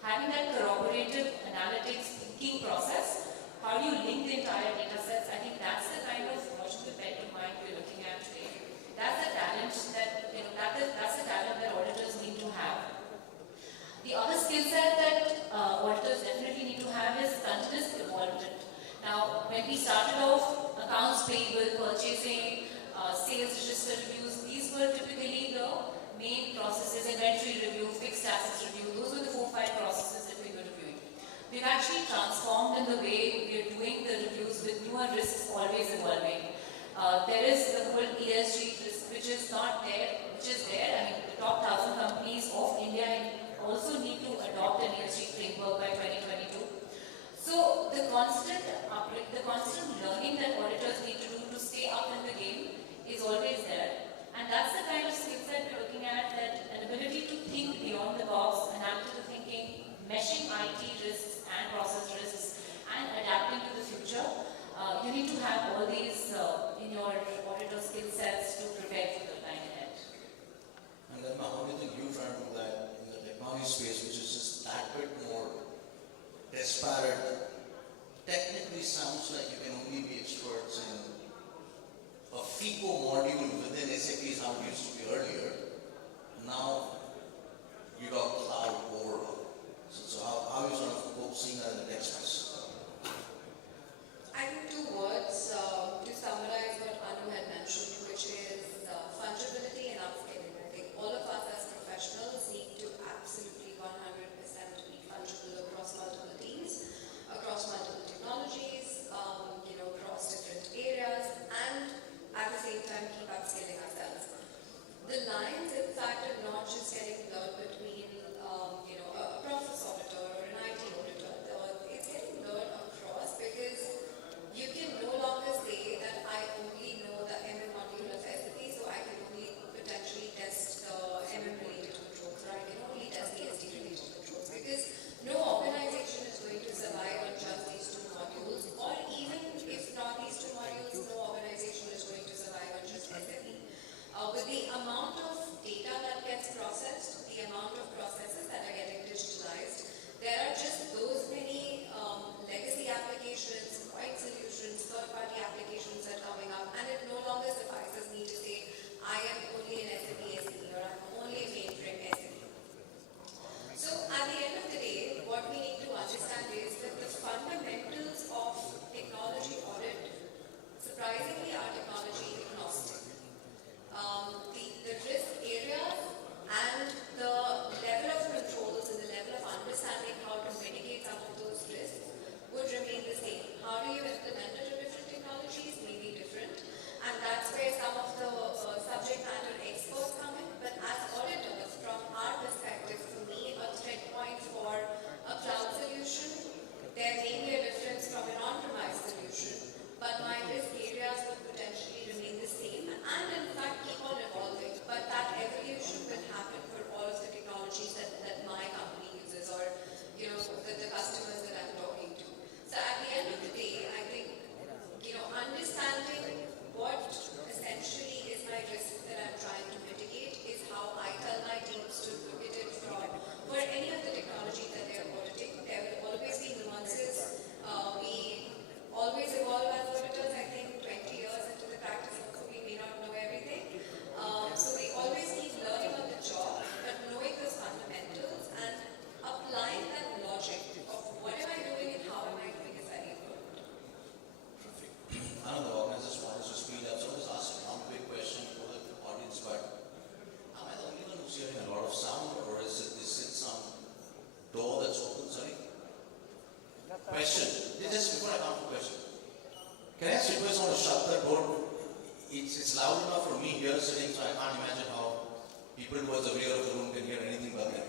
having that corroborative analytics thinking process, how do you link the entire data sets? I think that's the kind of logical bent of mind we're looking at today. That's the talent that's the talent that auditors need to have. The other skill set that auditors definitely need to have is continuous evolvement. Now, when we started off, accounts payable, purchasing, sales register reviews, these were typically the main processes, inventory review, fixed assets review, those were the 4-5 processes that we were reviewing. We've actually transformed in the way we are doing the reviews with newer risks always evolving. There is the whole ESG risk, which is not there, which is there. I mean, the top 1,000 companies of India also need to adopt an ESG framework by 2022. So the constant learning that auditors need to do to stay up in the game is always there. And that's the kind of skill set we're looking at, that an ability to think beyond the box, analytical thinking, meshing IT risks and process risks, and adapting to the future. You need to have all these in your auditor skill sets to prepare for the line ahead. And then how do you think you try to do that in the technology space, which is just that bit more disparate? Technically sounds like you can only be experts in a FICO module within SAP is how it used to be earlier. Now you got cloud overall. So how are you sort of seeing that in the tech space? I think 2 words to summarize what Anu had mentioned, which is fungibility and upscaling. I think all of us as professionals need to absolutely 100% be fungible across multiple teams, across multiple technologies, across different areas, and at the same time keep upscaling ourselves. The lines, in fact, are not just getting blurred between, a process auditor or an IT auditor. It's getting question. Just before I come to question, can I ask request someone to shut the door? It's loud enough for me here sitting, so I can't imagine how people towards the rear of the room can hear anything but that.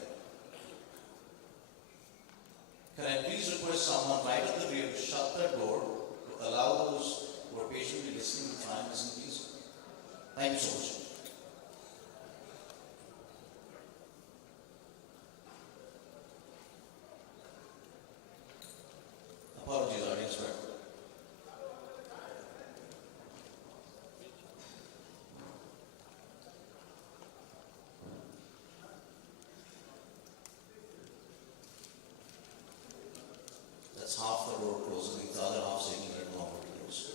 Can I please request someone right at the rear to shut the door to allow those who are patiently listening to try and listen, please? Thank you so much. Apologies, audience member. That's half the door closed, and the other half saying a little longer to close.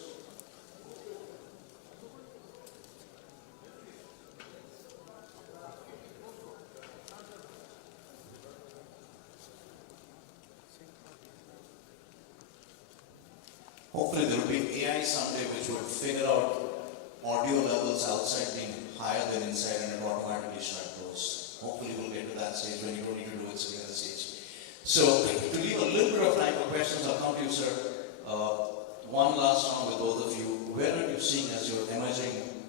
Hopefully there will be AI someday which will figure out audio levels outside being higher than inside and it automatically shut doors. Hopefully we'll get to that stage when you don't need to do it sitting at the stage. So to leave a little bit of time for questions, I'll come to you, sir. One last round with both of you. Where are you seeing as your emerging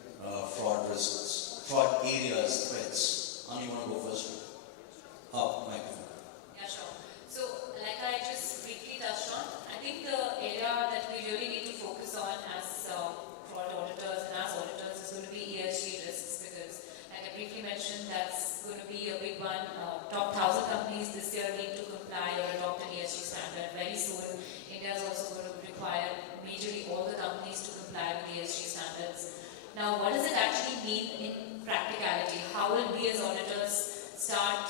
fraud risks, fraud areas, threats? Anu, you want to go first? Microphone. Yeah, sure. So, like I just briefly touched on, I think the area that we really need to focus on as fraud auditors and as auditors is going to be ESG risks, because, like I briefly mentioned, that's going to be a big one. Top 1,000 companies this year need to comply or adopt an ESG standard. Very soon, India is also going to require majorly all the companies to comply with ESG standards. Now, what does it actually mean in practicality? How will we as auditors start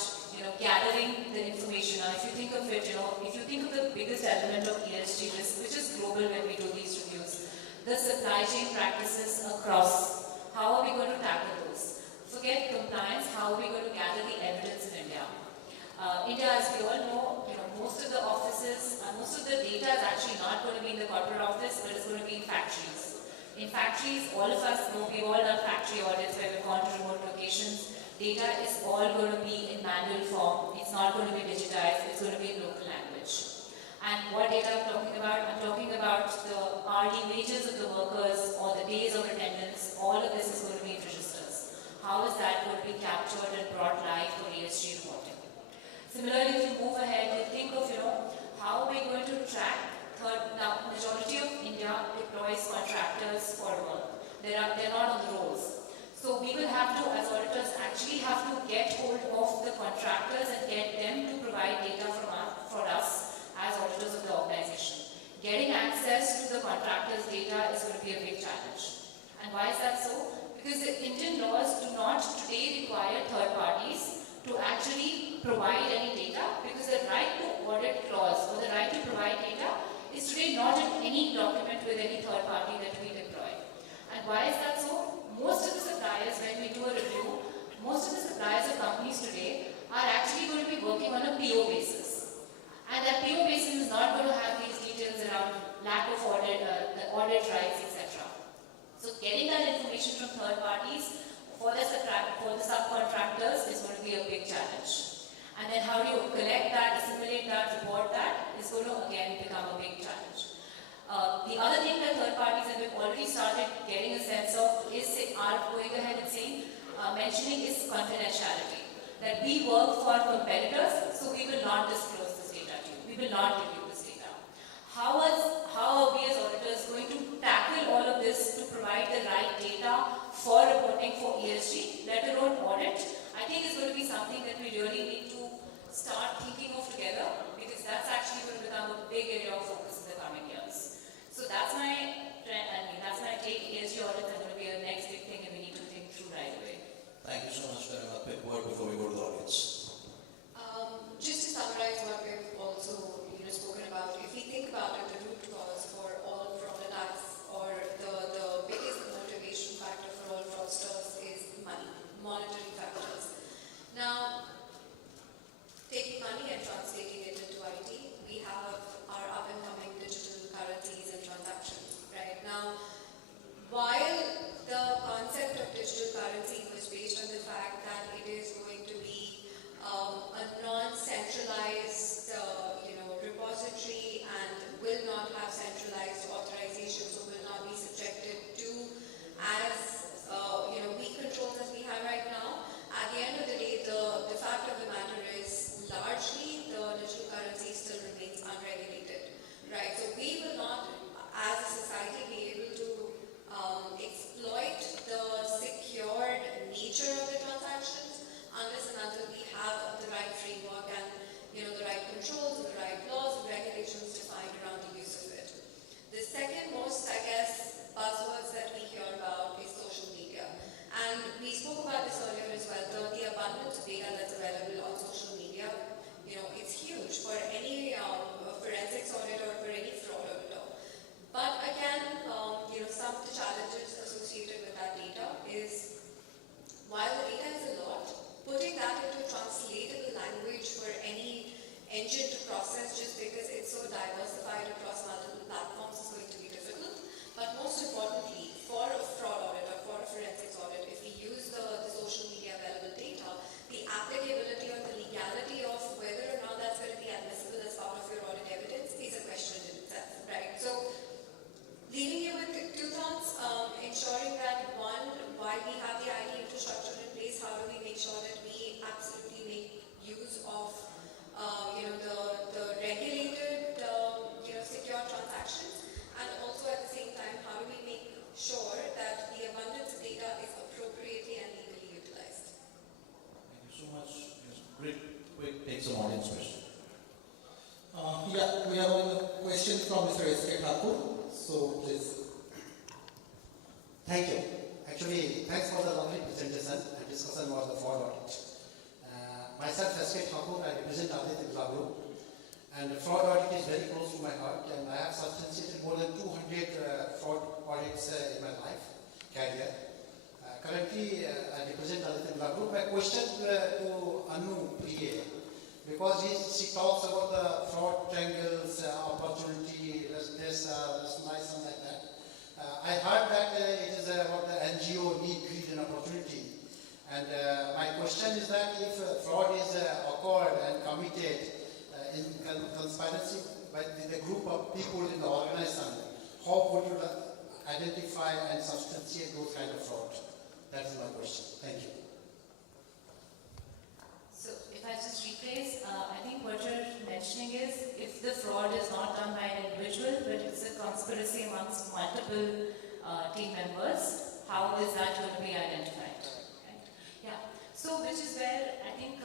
gathering the information? Now, if you think of it, if you think of the biggest element of ESG risk, which is global when we do these reviews, the supply chain practices across, how are we going to tackle those? Forget compliance, how are we going to gather the evidence in India? India, as we all know, most of the offices, most of the data is actually not going to be in the corporate office, but it's going to be in factories. In factories, all of us know, we've all done factory audits where we've gone to remote locations. Data is all going to be in manual form. It's not going to be digitized. It's going to be in local language. And what data I'm talking about? I'm talking about the RD wages of the workers or the days of attendance. All of this is going to be in registers. How is that going to be captured and brought live for ESG reporting? Similarly, if you move ahead, you think of, how are we going to track? Now, majority of India deploys contractors for work. They're not on the rolls. So we will have to, as auditors, actually have to get hold of the contractors and get them to provide data for us as auditors of the organization. Getting access to the contractors' data is going to be a big challenge. And why is that so? Because the Indian laws do not today require third parties to actually provide any data, because the right to audit clause or the right to provide data is today not in any document with any third party that we deploy. And why is that so? Most of the suppliers, when we do a review, most of the suppliers of companies today are actually going to be working on a PO basis. And that PO basis is not going to have these details around lack of audit, the audit rights, etc. So getting that information from third parties for the subcontractors is going to be a big challenge. And then how do you collect that, assimilate that, report that is going to again become a big challenge. The other thing that third parties, and we've already started getting a sense of, is going ahead and saying, mentioning is confidentiality. That we work for competitors, so we will not disclose this data to you. We will not give you this data. How are we as auditors going to tackle all of this to provide the right data for reporting for ESG, let alone audit? I think it's going to be something that we really need to start thinking of together, because that's actually going to become a big area of focus in the coming years. So that's my take. ESG audits are going to be a next big thing, and we need to think through right away. Thank you so much, Karan. A quick word before we go to the audience. Just to summarize what we've also spoken Thakur. So please. Thank you. Actually, thanks for the lovely presentation and discussion about the fraud audit. Myself, S.K. Thakur, I represent Audit Group. And fraud audit is very close to my heart, and I have substantiated more than 200 fraud audits in my life, career. Currently, I represent Audit Group. My question to Anu PA, because she talks about the fraud triangles, opportunity, this, nice, and like that. I heard that it is about the NGO need, greed, and opportunity. And my question is that if fraud is occurred and committed in conspiracy by the group of people in the organization, how would you identify and substantiate those kind of fraud? That is my question. Thank you. So if I just rephrase, I think what you're mentioning is if the fraud is not done by an individual, but it's a conspiracy amongst multiple team members, how is that going to be identified? Right? Yeah. So which is where I think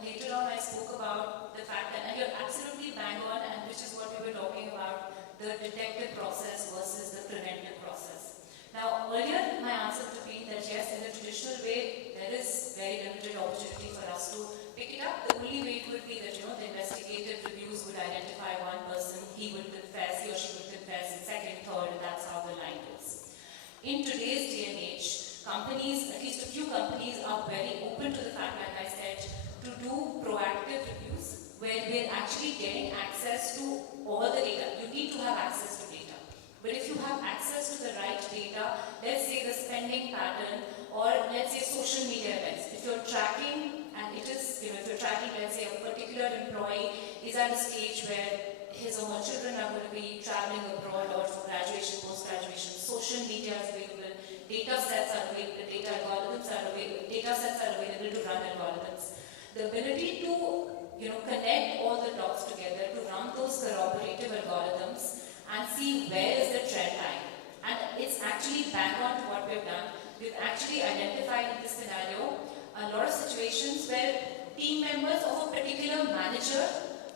later on I spoke about the fact that, and you're absolutely bang on, and which is what we were talking about, the detective process versus the preventive process. Now earlier my answer to be that yes, in the traditional way there is very limited opportunity for us to pick it up. The only way it would be that the investigative reviews would identify one person, he would confess, he or she would confess in second, third, and that's how the line goes. In today's day and age, companies, at least a few companies, are very open to the fact, like I said, to do proactive reviews where we're actually getting access to all the data. You need to have access to data. But if you have access to the right data, let's say the spending pattern, or let's say social media events, if you're tracking, and it is, if you're tracking, let's say a particular employee is at a stage where his or her children are going to be traveling abroad or for graduation, post-graduation, social media is available, data sets are available, data algorithms are available, data sets are available to run algorithms. The ability to connect all the dots together to run those corroborative algorithms and see where is the trend line. And it's actually bang on to what we've done. We've actually identified in this scenario a lot of situations where team members of a particular manager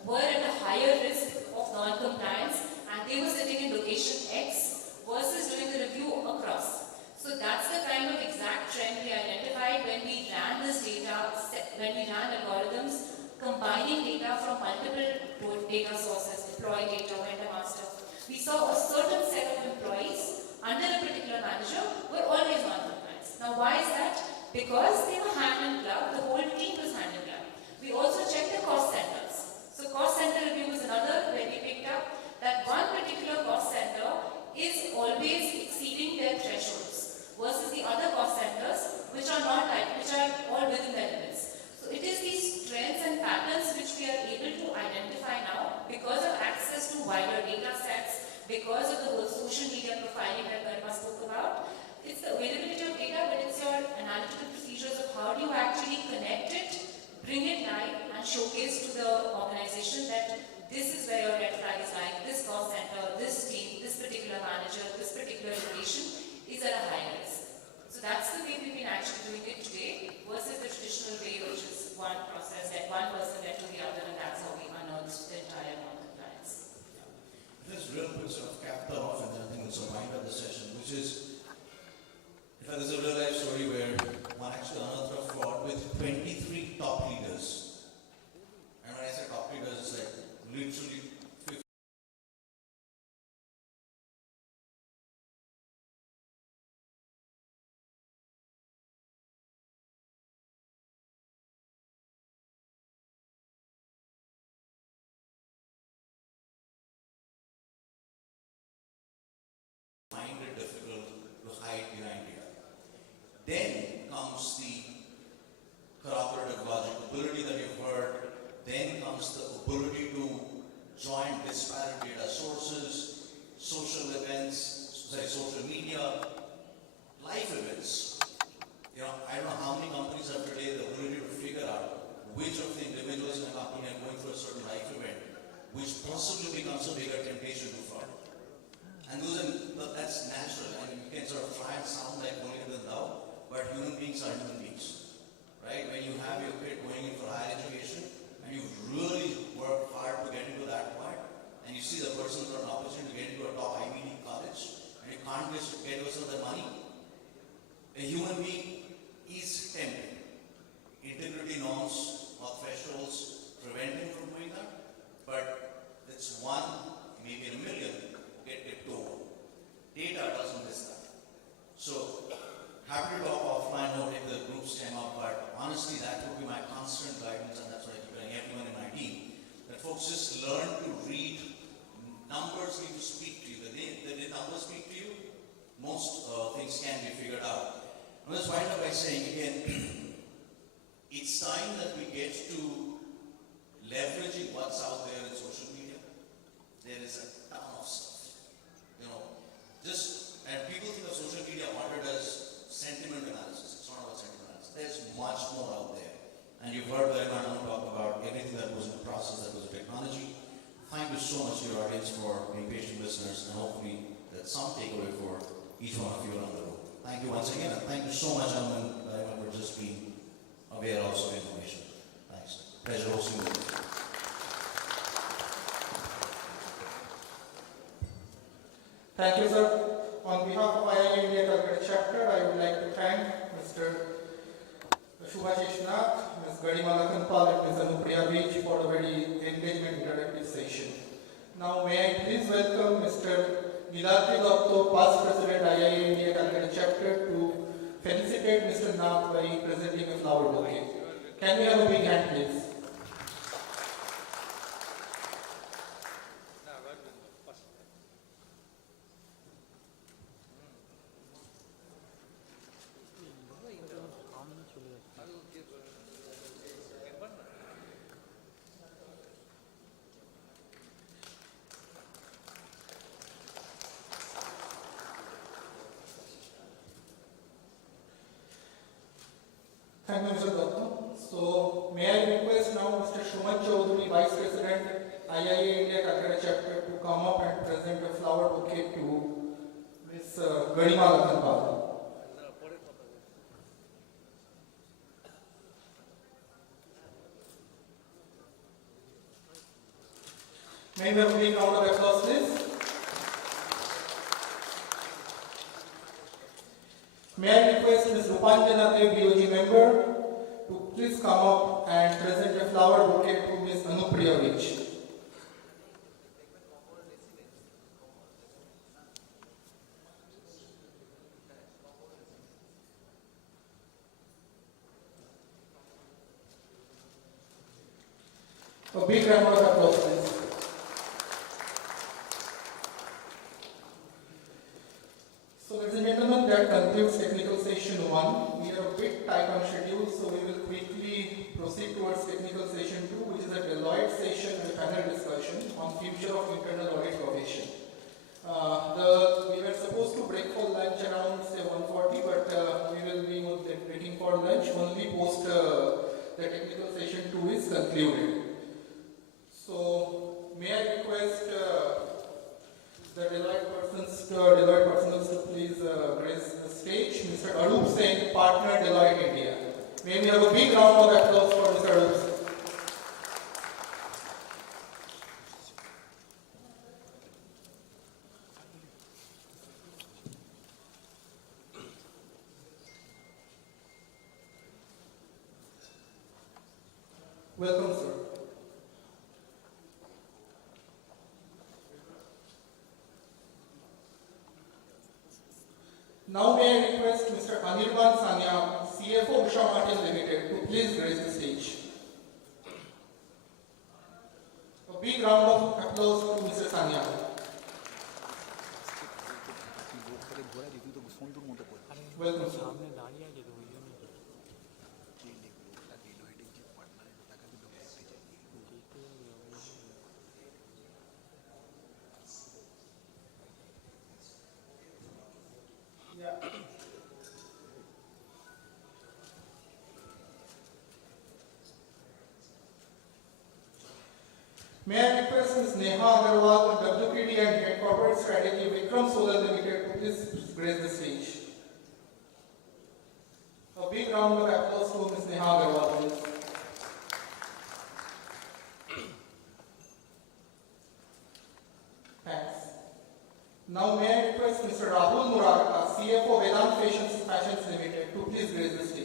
were at a higher risk of non-compliance, and they were sitting in location X versus doing the review across. So that's the kind of exact trend we identified when we ran this data, when we ran algorithms combining data from multiple data sources, employee data, vendor master. We saw a certain set of employees under a particular manager were always non-compliant. Now why is that? Because they were hand in glove, the whole team was hand in glove. We also checked the cost centers. So cost center review was another where we picked up that one particular cost center is always exceeding their thresholds versus the other cost centers which are not like, which are all within their limits. So it is these trends and patterns which we are able to identify now because of access to wider data sets, because of the whole social media profiling that Garima spoke about. It's the availability of data, but it's your analytical procedures of how do you actually connect it, bring it live, and showcase to the organization that this is where your red flag is lying, this cost center, this team, this particular manager, this particular location is at a higher risk. So that's the way we've been actually doing it today versus the traditional way, which is one process that one person led to the other, and that's how we unearthed the entire non-compliance. Just real quick sort of cap that off, and then I think it's a wind up the session, which is, in fact, there's a real life story where one actually unearthed a fraud with 23 top leaders. And when I say top leaders, it's like literally 50. Find it difficult to hide behind data. numbers speak to you, most things can be figured out. I'll just wind up by saying again, it's time that we get to leveraging what's out there in social media. There is a ton of stuff. And people think of social media ordered as sentiment analysis. It's not about sentiment analysis. There's much more out there. And you've heard Varman talk about everything that goes into process, that goes into technology. Thank you so much to your audience for being patient listeners, and hopefully that's some takeaway for each one of you around the room. Thank you once again, and thank you so much, Aman, for just being aware also of information. Thanks. Pleasure hosting you. Thank you, sir. On behalf of IIA India Calcutta chapter, I would like to thank Mr. Shubhashish Nath, Ms. Garima Lakhanpal and Ms. Anupriya Vij for the very engagement interactive session. Now may I please welcome Mr. Nilati Dotto, past President IIA India Calcutta chapter, to felicitate Mr. Nath by presenting a flower bouquet. Can we have a big hand please? Thank you, Mr. Dotto. So, may I request now Mr. Shuman Chaudhary, Vice President, IIA India Calcutta chapter, to come up and present a flower bouquet to Ms. Garima Lakhanpal. May we have a big round of applause, please? May I request Ms. Rupanjana Dev, BOG member, to please come up and present a flower bouquet to Ms. Anupriya Vij. A big round of applause, please. So, ladies and gentlemen, that concludes technical session 1. We are a bit tight on schedule, so we will quickly proceed towards technical session 2, which is a Deloitte session and a panel discussion on future of internal audit profession. We were supposed to break for lunch around say 1:40, but we will be breaking for lunch only post the technical session 2 is concluded. So, may I request the Deloitte persons to please grace the stage. Mr. Arup Singh, partner Deloitte India. May we have a big round of applause for Mr. Arup Singh. Welcome, sir. Now may I request Mr. Anirban Sanya, CFO Usha Martin Limited, to please grace the stage. A big round of applause to Mr. Sanya. Welcome, sir. May I request Ms. Neha Agarwal, WPD and Head Corporate Strategy, Vikram Solar Limited, to please grace the stage. A big round of applause to Ms. Neha Agarwal, please. Thanks. Now may I request Mr. Rahul Murarka, CFO Vedant Fashions Limited, to please grace the stage.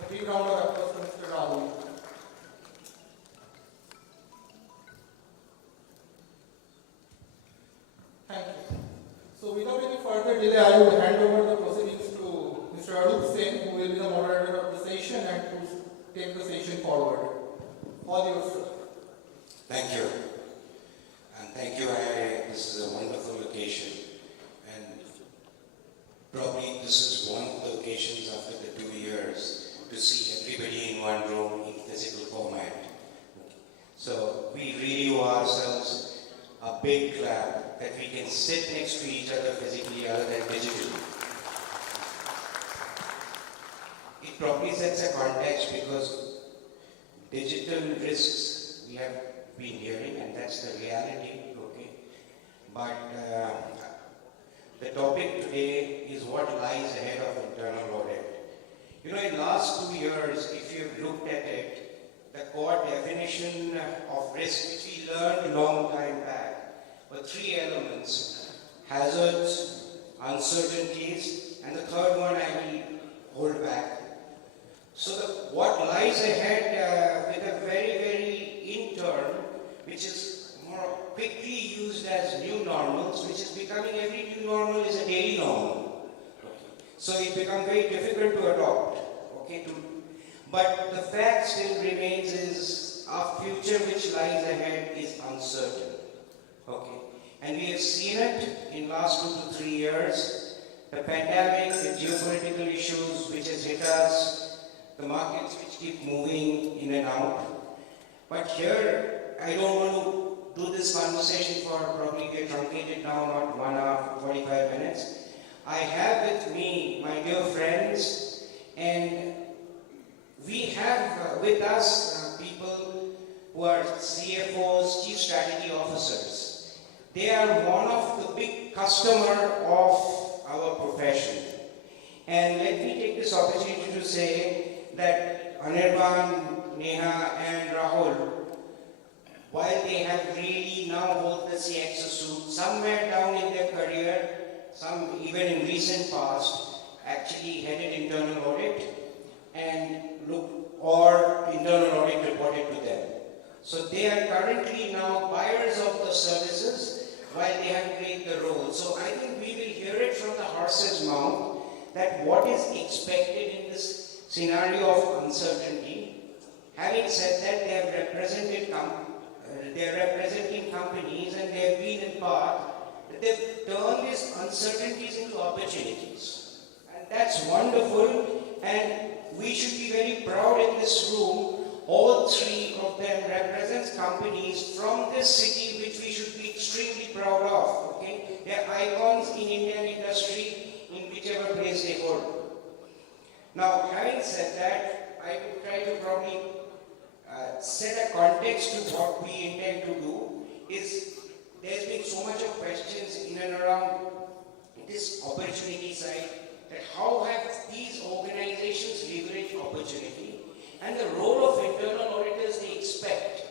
A big round of applause to Mr. Rahul. Thank you. So without any further delay, I would hand over the proceedings to Mr. Arup Singh, who will be the moderator of the session and to take the session forward. All yours, sir. Thank you. we really owe ourselves a big clap that we can sit next to each other physically other than digitally. It probably sets a context because digital risks we have been hearing, and that's the reality, okay? But the topic today is what lies ahead of internal audit. You know, in last 2 years, if you've looked at it, the core definition of risk, which we learned a long time back, were 3 elements: hazards, uncertainties, and the third one I will hold back. So what lies ahead with a very, very in-term, which is more quickly used as new normals, which is becoming every new normal is a daily normal. Okay. So it becomes very difficult to adopt. Okay, but the fact still remains is our future which lies ahead is uncertain. Okay. And we have seen it in last 2 to 3 years. The pandemic, the geopolitical issues which has hit us, the markets which keep moving in and out. But here, I don't want to do this conversation for probably get truncated now, not 1 hour, 45 minutes. I have with me my dear friends, and we have with us people who are CFOs, Chief Strategy Officers. They are one of the big customer of our profession. And let me take this opportunity to say that Anirban, Neha and Rahul, while they have really now hold the CXO suit, somewhere down in their career, some even in recent past, actually headed internal audit and or internal audit reported to them. So they are currently now buyers of the services while they have played the role. So I think we will hear it from the horse's mouth that what is expected in this scenario of uncertainty. Having said that, they have represented they are representing companies, and they have been in part that they've turned these uncertainties into opportunities, and that's wonderful. And we should be very proud in this room. All 3 of them represent companies from this city, which we should be extremely proud of. Okay, they are icons in Indian industry in whichever place they hold. Now, having said that, I would try to probably set a context to what we intend to do. Is there's been so much of questions in and around this opportunity side, that how have these organizations leveraged opportunity, and the role of internal auditors they expect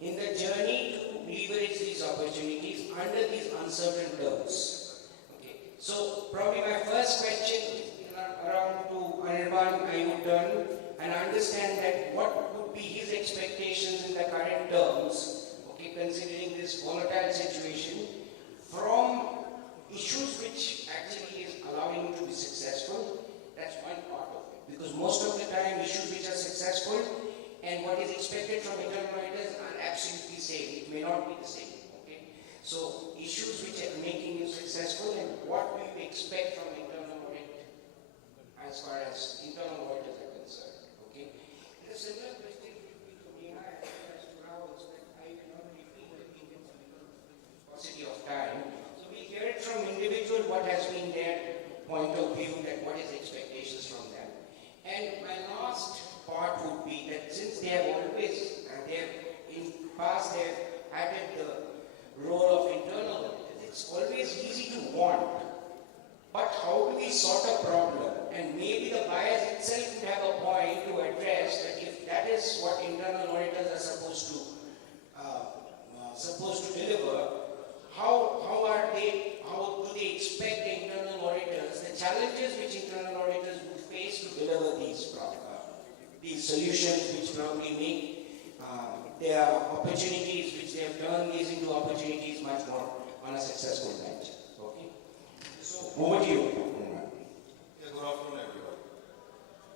in the journey to leverage these opportunities under these uncertain terms. Okay. So probably my first question is around to Anirban. I would turn and understand that what would be his expectations in the current terms, okay, considering this volatile situation, from issues which actually is allowing him to be successful. That's one part of it. Because most of the time, issues which are successful and what is expected from internal auditors are absolutely same. It may not be the same. Okay. So issues which are making you successful, and what do you expect from internal audit as far as internal auditors are concerned. Okay. A similar question would be to Neha as to how I will not repeat the paucity of time. So we hear it from individual what has been their point of view, that what is expectations from them. And my last part would be that since they have always, in past they have added the role of internal auditors, it's always easy to want. But how do we sort a problem? And maybe the bias itself would have a point to address that if that is what internal auditors are supposed to deliver, how do they expect the internal auditors, the challenges which internal auditors would face to deliver these solutions which probably make their opportunities, which they have turned these into opportunities much more on a successful venture. Okay. So over to you. Yeah, good afternoon everyone.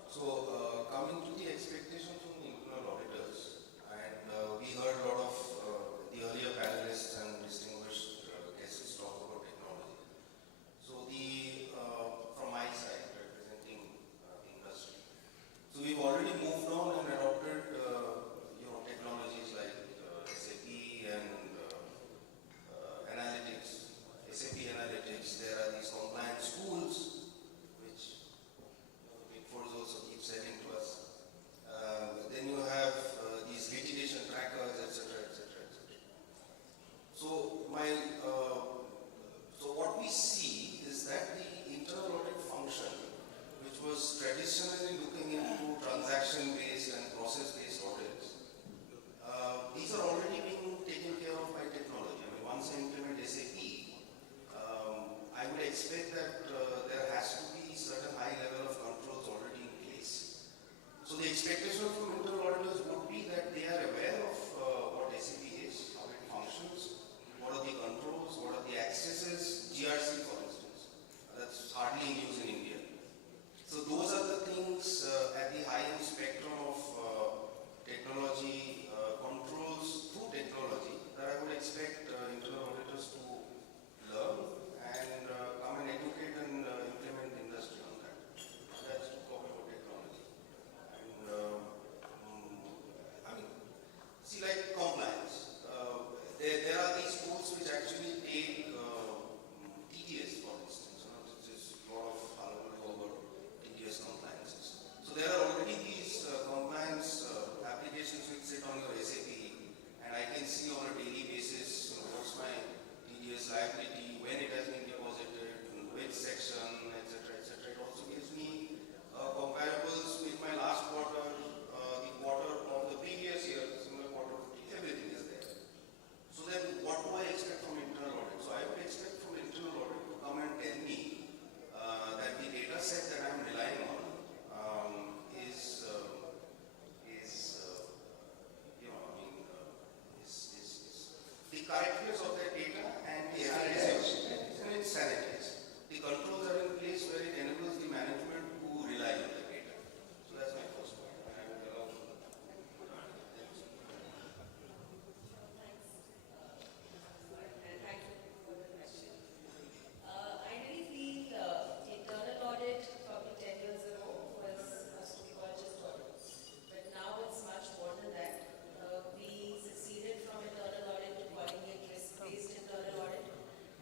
So coming to the expectations from the internal auditors, and we heard a lot of the earlier panelists and distinguished guests talk about technology. So from my side, representing the industry, so we've already moved on and adopted technologies like SAP correctness of the data and the evidence, and it's sanitized. The controls are in place where it enables the management to rely on the data. So that's my first point. Thank you for the question. I really feel internal audit probably 10 years ago was to be called just audit. But now it's much more than that. We succeeded from internal audit to calling it risk-based internal audit.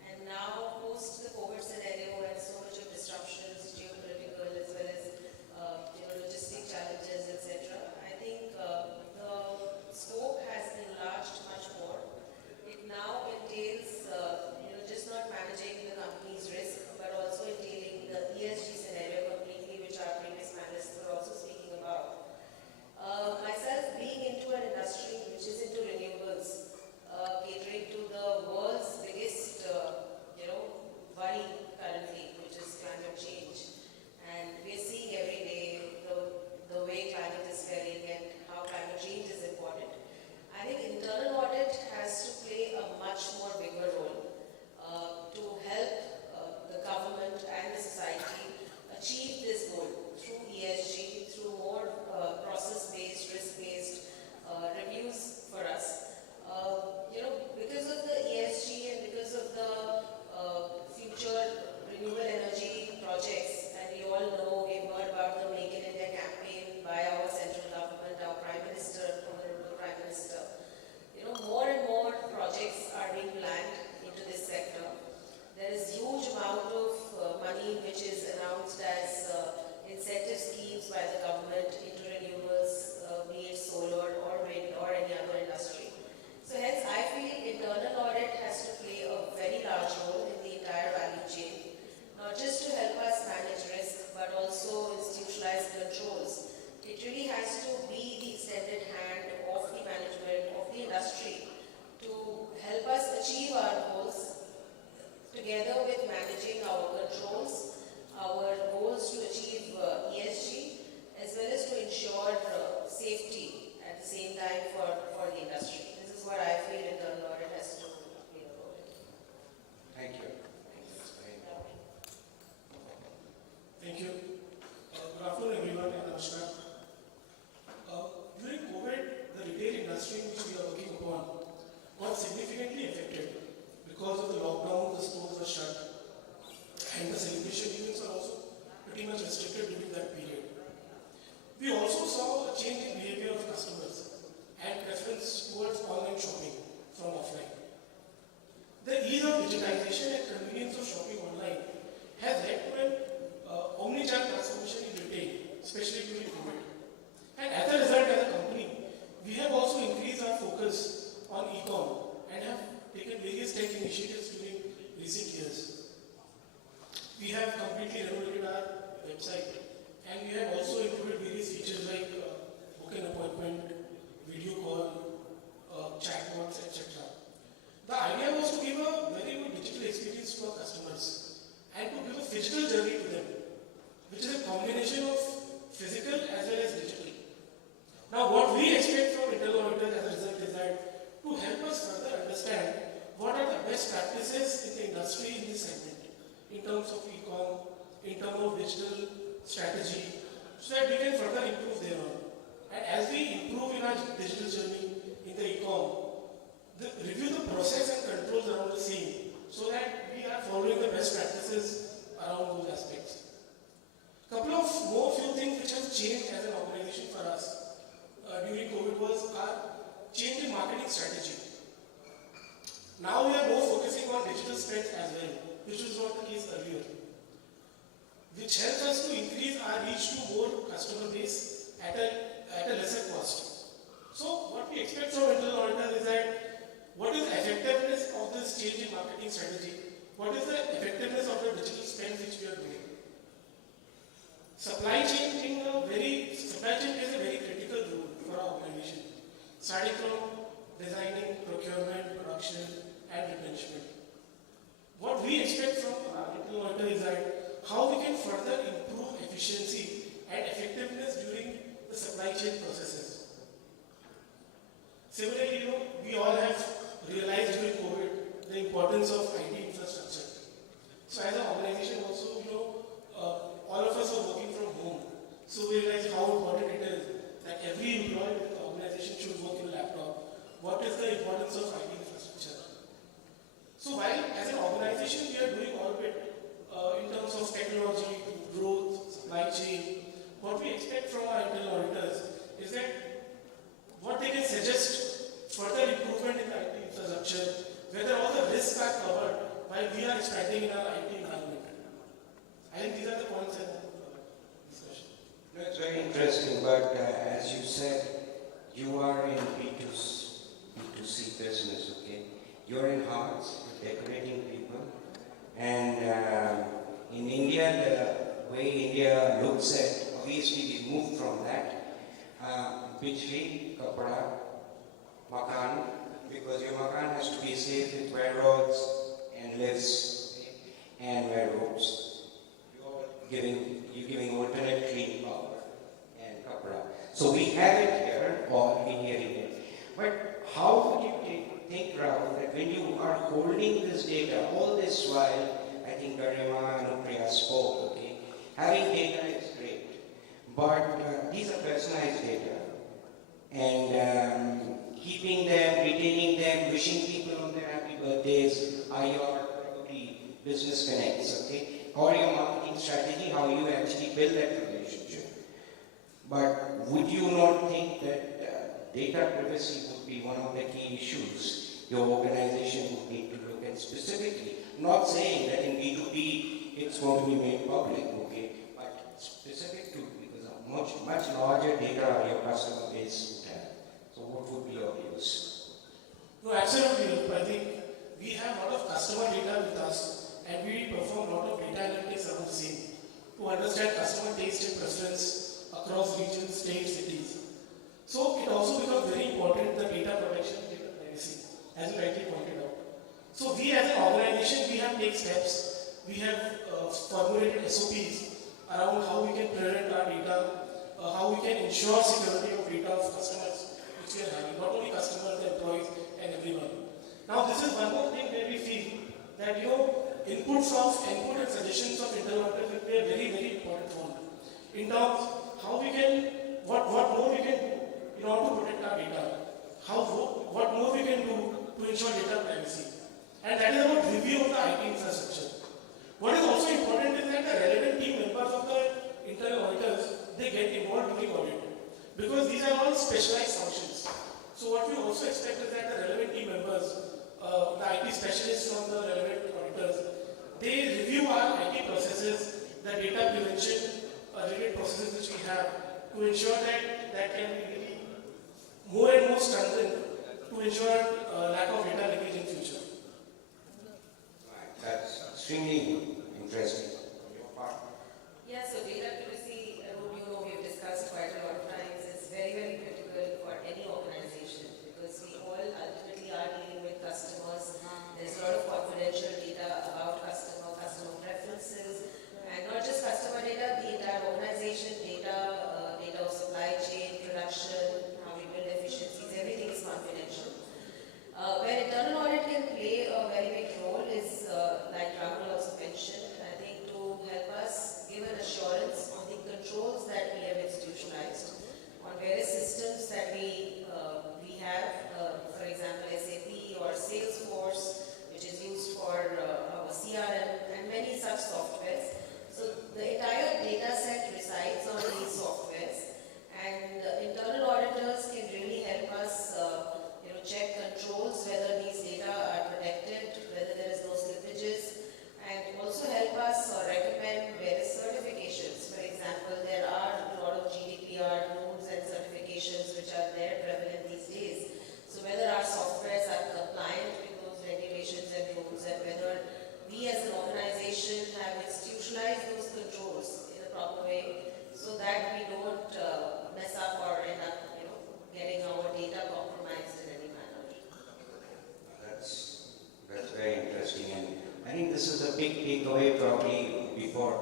And now, post the COVID scenario and so much of disruptions, geopolitical as well as logistic challenges, etc., I think the scope has enlarged much more. It now entails, just not managing the company's risk, but also entailing the ESG scenario completely, which our previous panelists were also speaking about. Myself being into an industry which is into renewables, catering to the world's biggest, worry currently, which is climate change. And we are seeing every day the way climate is faring and how climate change is important. I think internal audit has to play a much more bigger role to help the government and the society achieve this goal through ESG, through more process-based, risk-based reviews for us. Because of the ESG and because of the future renewable energy projects, and we all know, we've heard about the Make in India campaign by our central government, our Prime Minister, Honorable Prime Minister. More and more projects are being planned into this sector. There is huge amount of money which is announced as incentive schemes by the government into renewables, be it solar or wind or any other industry. So hence I feel internal audit has to play a very large role in the entire value chain, not just to help us manage risk, but also institutionalize controls. It really has to be the extended hand of the management, of the industry, to help us achieve our goals, together with managing our controls, our goals to achieve ESG, as well as to ensure safety at the same time for the industry. This is what I feel internal audit has to play a role in. Thank you. Thank you. Good afternoon, everyone, and namaskar. During COVID, the retail industry which we are working upon got significantly affected because of the lockdown. The stores were shut, and the celebration events were also pretty much restricted during that period. We also saw a change in behavior of customers and preference towards online shopping from offline. The ease of digitization and convenience of shopping online has led to an omnichannel transformation in retail, especially during COVID. And as a result, as a company, we have also increased our focus on e-com and have taken various tech initiatives during recent years. We have completely renovated our website, and we have also included various features like book an appointment, video call, chatbots, etc. The idea was to give a very good digital experience to our customers and to give a physical journey to them, which is a combination of physical as well as digital. Now, what we expect from internal auditors as a result is that to help us further understand what are the best practices in the industry in this segment, in terms of e-com, in terms of digital strategy, so that we can further improve thereon. And as we improve in our digital journey in the e-com, review the process and controls around the same, so that we are following the best practices around those aspects. Couple of more few things which have changed as an organization for us during COVID was our change in marketing strategy. Now we are more focusing on digital spend as well, which was not the case earlier, which helps us to increase our reach to more customer base at a lesser cost. So what we expect from internal auditors is that what is the effectiveness of this change in marketing strategy? What is the effectiveness of the digital spend which we are doing? Supply chain plays a very critical role for our organization, starting from designing, procurement, production, and replenishment. What we expect from our internal auditor is that how we can further improve efficiency and effectiveness during the supply chain processes. Similarly, we all have realized during in our IT environment. I think these are the points in discussion. No, it's very interesting, but as you said, you are in B2C business, okay? You're in hearts, you're decorating people, and in India, the way India looks at, obviously we moved from that, bijli, kapda, makan, because your makan has to be safe with wire rods and lifts, okay? And wire ropes. You're giving alternate clean power and kapda. So we have it here, or inherited it. But how would you think, Rahul, that when you are holding this data, all this while, I think Garima and Anupriya spoke, okay? Having data is great, but these are personalized data. And keeping them, retaining them, wishing people on their happy birthdays are your probably business connects, okay? Or your marketing strategy, how you actually build that relationship. But would you not think that data privacy would be one of the key issues your organization would need to look at specifically? Not saying that in B2B it's going to be made public, okay? But specific to, because of much larger data your customer base would have. So what would be your views? No, absolutely. I think we have a lot of customer data with us, and we perform a lot of data analytics around the same to understand customer taste and preference across regions, states, cities. So it also becomes very important, the data protection, data privacy, as you rightly pointed out. So we as an organization, we have taken steps. We have formulated SOPs around how we can prevent our data, how we can ensure security of data of customers, which we are having, not only customers, employees, and everyone. Now this is one more thing where we feel that input and suggestions of internal auditors will play a very, very important role in terms how we can, what more we can do in order to protect our data, what more we can do to ensure data privacy. And that is about review of the IT infrastructure. What is also important is that the relevant team members of the internal auditors, they get involved during audit, because these are all specialized functions. So what we also expect is that the relevant team members, the IT specialists from the relevant auditors, they review our IT processes, the data prevention related processes which we have, to ensure that can be really more and more strengthened to ensure lack of data leakage in future. That's extremely interesting. Yeah, so data privacy, we've discussed quite a lot of times, is very, very critical for any organization, because we all ultimately are dealing with customers. There's a lot of confidential data about customer preferences, and not just customer data, the entire organization data, data of supply chain, production, how we build efficiencies, everything is confidential. Where internal audit can play a very big role is, like Rahul also mentioned, I think to help us give an assurance on the controls that we have institutionalized, on various systems that we have, for example SAP or Salesforce, which is used for our CRM and many such softwares. So the entire data set resides on these softwares, and internal auditors can really help us check controls, whether these data are protected, whether there is no slippages, and also help us recommend various certifications. For example, there are a lot of GDPR rules and certifications which are there prevalent these days. So whether our softwares are compliant with those regulations and rules, and whether we as an organization have institutionalized those controls in a proper way, so that we don't mess up or end up getting our data compromised in any manner. That's very interesting, and I think this is a big takeaway probably before,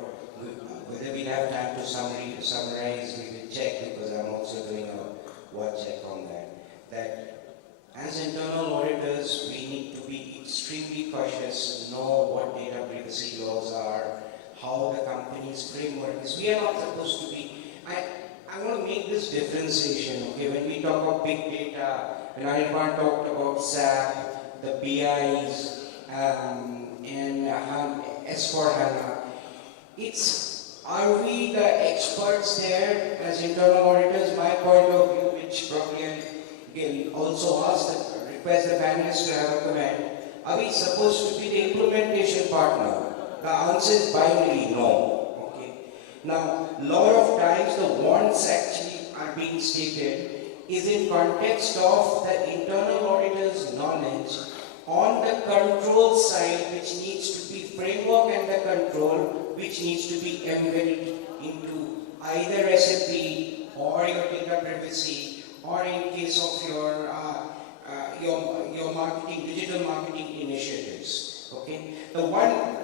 whether we have time to summarize, we will check, because I'm also doing a word check on that as internal auditors, we need to be extremely cautious, know what data privacy laws are, how the company's framework is. We are not supposed to be, I want to make this differentiation, okay, when we talk about big data, when Anirban talked about SAP, the BIs, and S4HANA, are we the experts there as internal auditors? My point of view, which probably I'll also request the panelists to have a comment, are we supposed to be the implementation partner? The answer is binary, no. Okay. Now, lot of times the wants actually are being stated is in context of the internal auditor's knowledge on the control side, which needs to be framework and the control which needs to be embedded into either SAP or your data privacy, or in case of your marketing, digital marketing initiatives. Okay, the one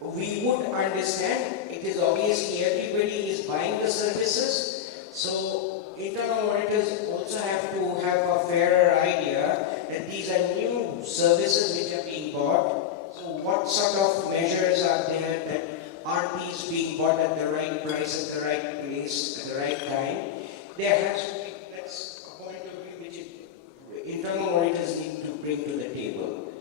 we would understand, it is obviously everybody is buying the services, so internal auditors also have to have a fairer idea that these are new services which are being bought. So what sort of measures are there that are these being bought at the right price, at the right place, at the right time? There has to be, that's a point of view which internal auditors need to bring to the table.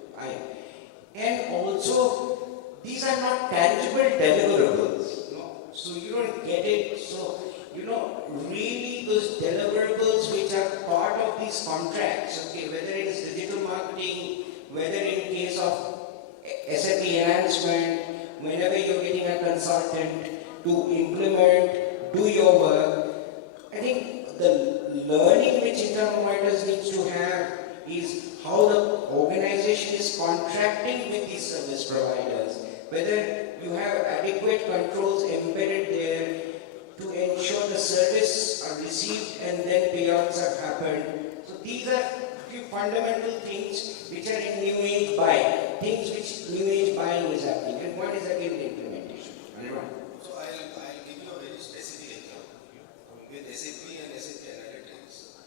And also, these are not tangible deliverables. No? So you don't get it. So, really those deliverables which are part of these contracts, okay, whether it is digital marketing, whether in case of SAP enhancement, whenever you're getting a consultant to implement, do your work, I think the learning which internal auditors needs to have is how the organization is contracting with these service providers, whether you have adequate controls embedded there to ensure the service are received and then payouts have happened. So these are few fundamental things which are in new age buying, things which new age buying is happening, and one is again the implementation. So I'll give you a very specific example. With SAP and SAP Analytics,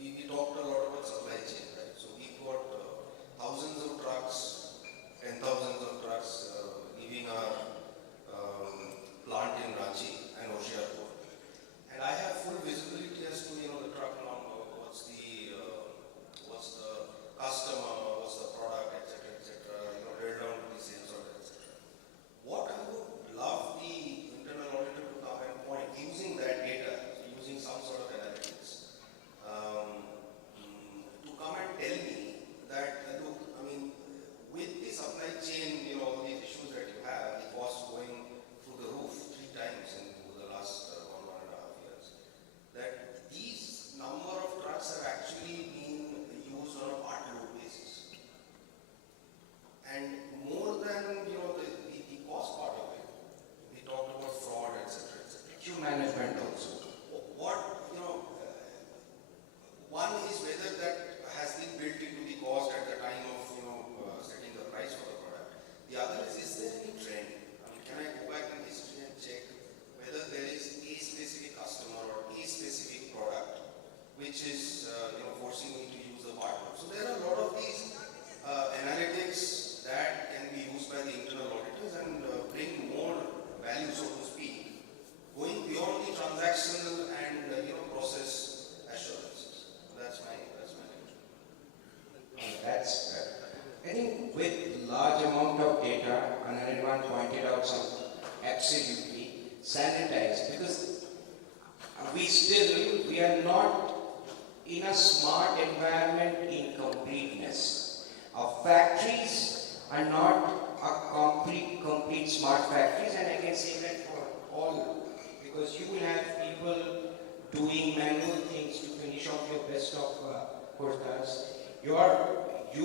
we talked a lot about supply chain, right? So we've got thousands of trucks, 10,000 of trucks leaving our plant in Ranchi and Hoshiarpur. And I have full visibility as to the truck number, what's the customer, what's the product, etc., drill down to the sales order, etc. What I would love the internal auditor to come and point, using that data, using some sort of analytics, to come and tell me that, look, with the supply chain, all these issues that you have, the cost going through the roof 3 times in the last 1.5 years, that these number of trucks have actually been used on a part load basis. And more than the cost part of it, we talked about fraud, etc., etc. Issue management also. One is whether that has been built into the cost at the time of setting the price for the product. The other is there any trend? Can I go back in history and check whether there is a specific customer or a specific product which is forcing me to use the part load? So there are a lot of these analytics that can be used by the internal auditors and bring more value, so to speak, going beyond the transactional and process assurances. That's my That's I think with large amount of data, and everyone pointed out some absolutely sanitized, because we are not in a smart environment in completeness. Our factories are not a complete smart factories, and I can say that for all, because you will have people doing manual things to finish off your best of kurtas. You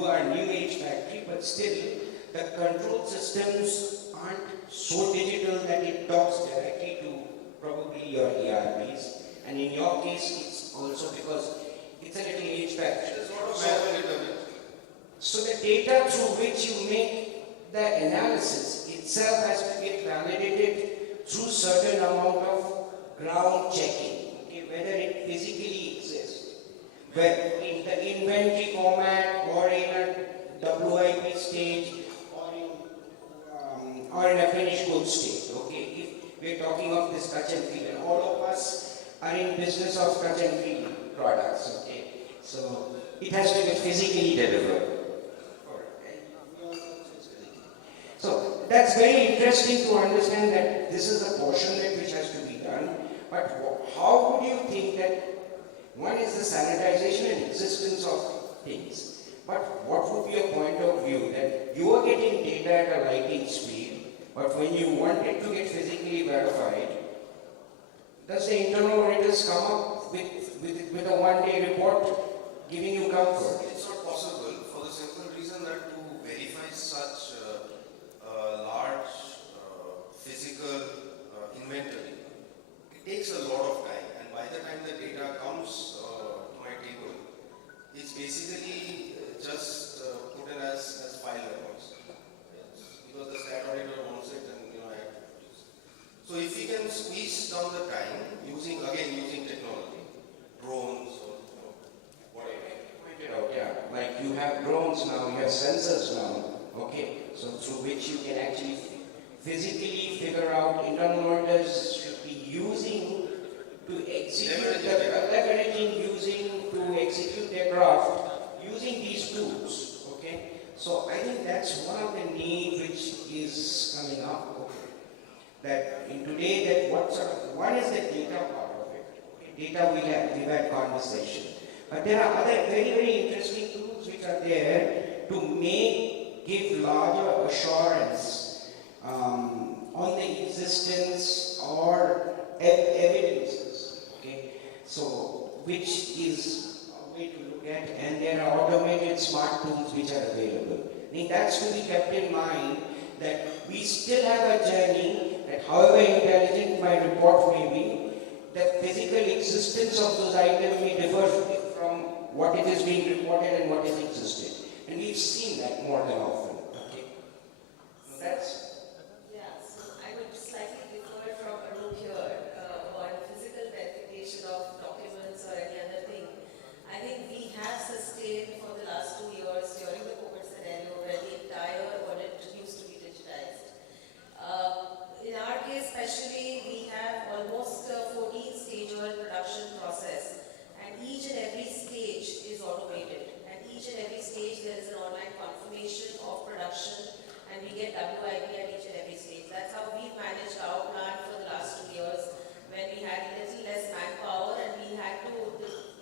are a new age factory, but still the control systems aren't so digital that it talks directly to probably your ERPs. And in your case, it's also because it's a little age factory. So the data through which you make the analysis itself has to get validated through certain amount of ground checking, okay, whether it physically exists. Where in the inventory format or in a WIP stage or in a finished goods stage. Okay, if we're talking of this touch and feel, and all of us are in business of touch and feel products. Okay, so it has to be physically delivered. So that's very interesting to understand that this is a portion that which has to be done. But how would you think that? One is the sanitization and existence of things. But what would be your point of view that you are getting data at a lightning speed, but when you want it to get physically verified, does the internal auditors come up with a one-day report giving you comfort? It's not possible for the simple reason that to verify such large physical inventory, it takes a lot of time, and by the time the data comes to my table, it's basically just put in as file records. Because the stat auditor wants it, and I have to produce it. So if we can squeeze down the time using technology, drones or whatever. Pointed out, yeah. Like you have drones now, you have sensors now, okay? So through which you can actually physically figure out internal auditors should be using to execute to execute their craft using these tools, okay? So I think that's one of the need which is coming up, okay? That in today, that what is the data part of it? Okay? Data we've had conversation. But there are other very, very interesting tools which are there to give larger assurance on the existence or evidences. Okay, so which is a way to look at, and there are automated smart tools which are available. I think that's to be kept in mind, that we still have a journey that however intelligent my report may be, the physical existence of those items may differ from what it is being reported and what is existing. And we've seen that more than often. Okay. So that's. Yeah, so I would slightly differ from Arup here on physical verification of documents or any other thing. I think we have sustained for the last 2 years during the COVID scenario where the entire audit used to be digitized. In our case especially, we have almost 14-stage oil production process, and each and every stage is automated, and each and every stage there is an online confirmation of production, and we get WIP at each and every stage. That's how we've managed our plant for the last 2 years, when we had little less manpower and we had to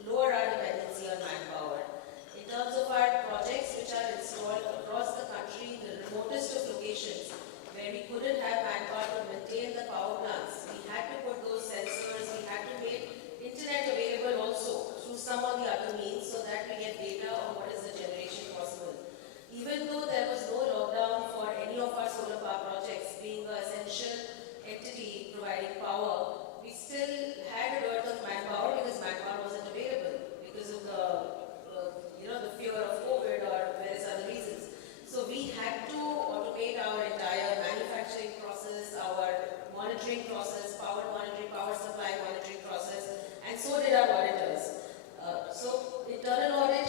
lower our dependency on manpower. In terms of our projects which are installed across the country in the remotest of locations, where we couldn't have manpower to maintain the power plants, we had to put those sensors, we had to make internet available also through some of the other means so that we get data on what is the generation possible. Even though there was no lockdown for any of our solar power projects, being an essential entity providing power, we still had a dearth of manpower because manpower wasn't available because of the fear of COVID or various other reasons. So we had to automate our entire manufacturing process, our monitoring process, power monitoring, power supply monitoring process, and so did our auditors. So internal audit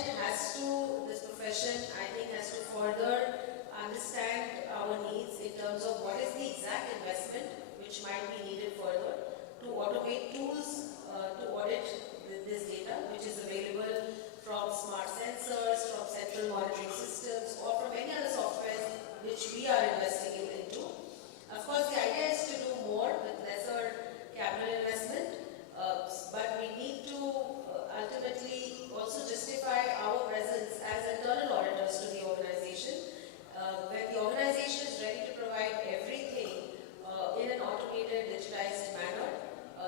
this profession, I think, has to further understand our needs in terms of what is the exact investment which might be needed further to automate tools to audit this data, which is available from smart sensors, from central monitoring systems, or from any other software which we are investing into. Of course, the idea is to do more with lesser capital investment, but we need to ultimately also justify our presence as internal auditors to the organization. When the organization is ready to provide everything in an automated, digitized manner,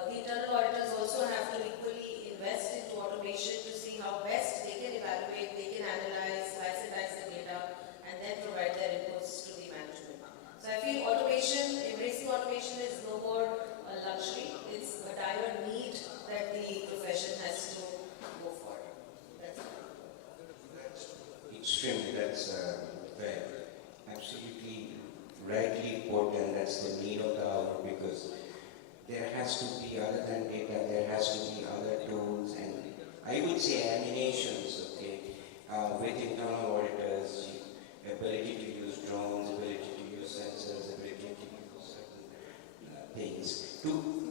the internal auditors also have to equally invest into automation to see how best they can evaluate, they can analyze, license the data, and then provide their inputs to the management. So I feel embracing automation is no more a luxury, it's a dire need that the profession has to go for. Extremely, that's fair. Absolutely rightly put, and that's the need of the hour, because there has to be, other than data, there has to be other tools and I would say animations, okay, with internal auditors, ability to use drones, ability to use sensors, ability to use certain things to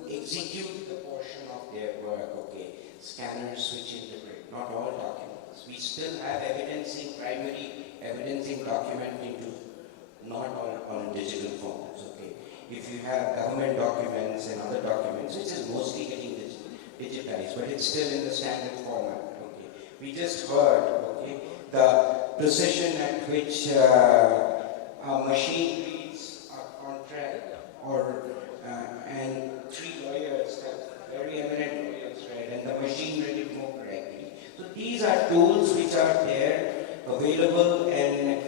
execute the portion of their work, okay. Scanners which integrate, not all documents. We still have primary evidencing document into not on digital forms, okay. If you have government documents and other documents, which is mostly getting digitized, but it's still in the standard format, okay. We just heard, okay, the precision at which our machineries are contract, or and 3 lawyers, very eminent lawyers, right, and the machine read it more correctly. So these are tools which are there, available, and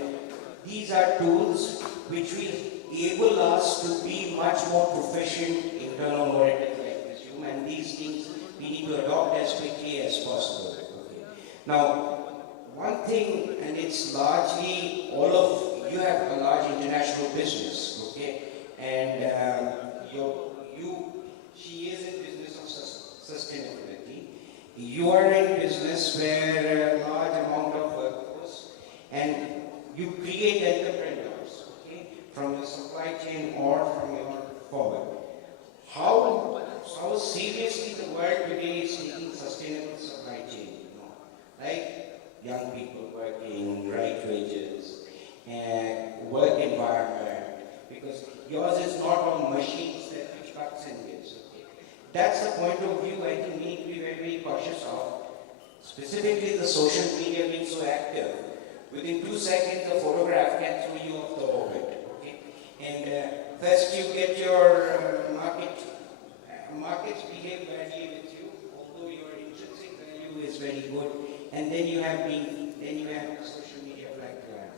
these are tools which will enable us to be much more proficient internal auditors, I presume, and these things we need to adopt as quickly as possible. Okay. Now, one thing, and it's largely all of you have a large international business, okay, and she is in business of sustainability. You are in business where a large amount of workforce, and you create entrepreneurs, okay, from your supply chain or from your forward. How seriously the world today is taking sustainable supply chain, like young people working, right wages, and work environment, because yours is not on machines that which cuts and gives. Okay. That's the point of view I think we need to be very, very cautious of. Specifically the social media being so active. Within 2 seconds a photograph can throw you off the orbit. Okay? And first you get your markets behave badly with you, although your intrinsic value is very good, and then you have social media flag plan.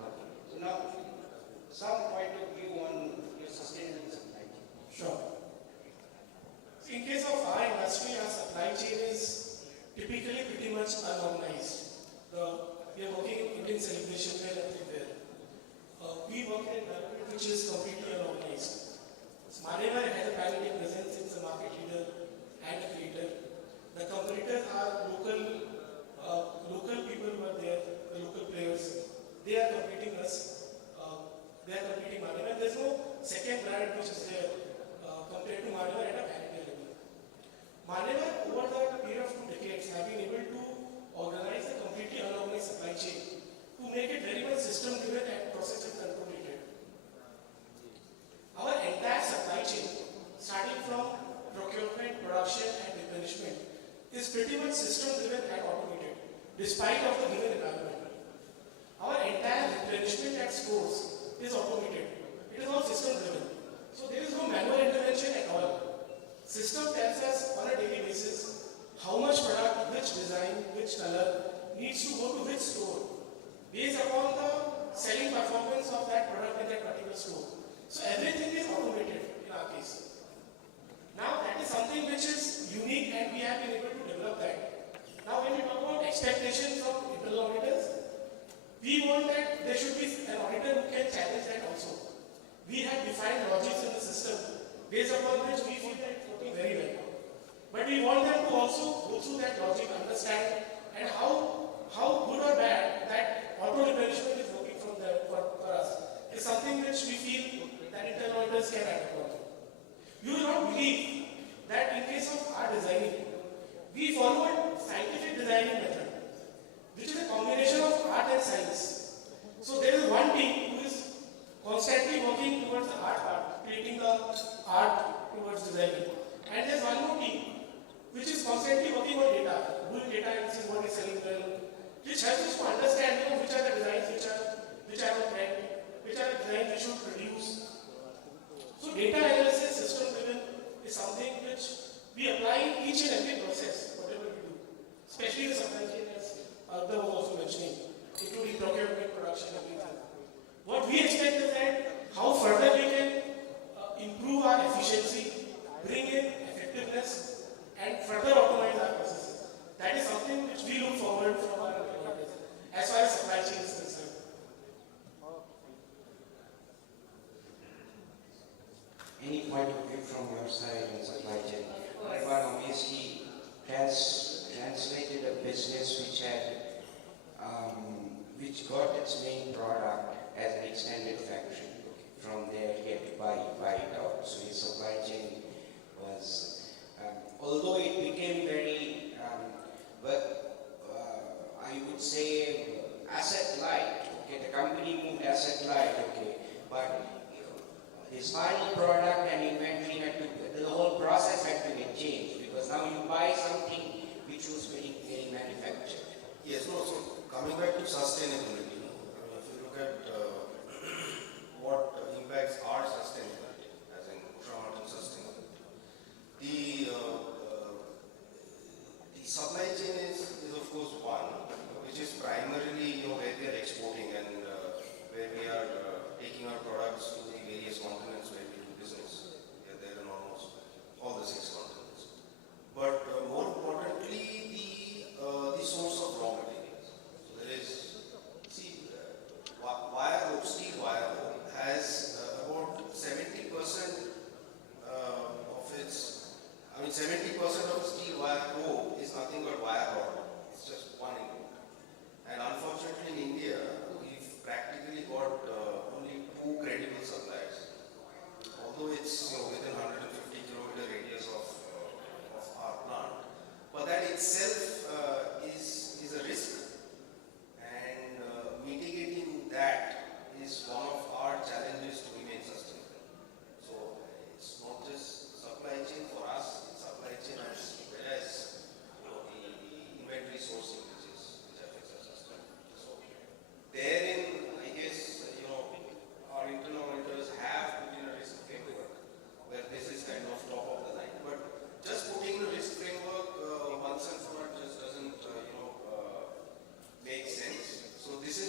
Okay. So now, some point of view on your sustainable supply chain. Sure. So in case of our industry, our supply chain is typically pretty much unorganized. We are working in Indian celebration fair everywhere. We work in an environment which is completely unorganized. Maneva has a pan-Indian presence, it's a market leader and a creator. The competitors are local people who are there, the local players. They are competing us. They are competing Maneva. There's no second brand which is there compared to Maneva at a pan-Indian level. Maneva, over the period of 2 decades, have been able to organize a completely unorganized supply chain to make it very much system-driven and process-controlled. Our entire supply chain, starting from procurement, production and replenishment, is pretty much system-driven and automated, despite of the given environment. Our entire replenishment at stores is automated. It is all system-driven. So there is no manual intervention at all. System tells us on a daily basis how much product, which design, which color needs to go to which store, based upon the selling performance of that product in that particular store. So everything is automated in our case. Now that is something which is unique and we have been able to develop that. Now when we talk about expectations from internal auditors, we want that there should be an auditor who can challenge that also. We have defined logics in the system based upon which we feel that it's working very well. But we want them to also go through that logic, understand and how good or bad that auto replenishment is working for us. It's something which we feel that internal auditors can act upon. You will not believe that in case of our designing, we follow a scientific designing method, which is a combination of art and science. So there is one team who is constantly working towards the art part, creating the art towards designing. And there's one more team which is constantly working on data, doing data analysis, what is selling well, which helps us to understand which are the designs which are on trend, which are the designs we should produce. So data analysis system driven is something which we apply in each and every process, whatever we do, especially the supply chain as Arda was also mentioning, including procurement, production, everything. What we expect is that how further we can improve our efficiency, bring in effectiveness, and further optimize our processes. That is something which we look forward from our employees as far as supply chain is concerned. Any point of view from your side on supply chain? Everyone obviously has translated a business which got its main product as an extended factory. From there, he had to buy it out. So his supply chain was, although it became very, I would say asset light. Okay, the company moved asset light. Okay, but his final product and inventory the whole process had to get changed, because now you buy something which was getting manufactured. Yes, no, so coming back to sustainability, if you look at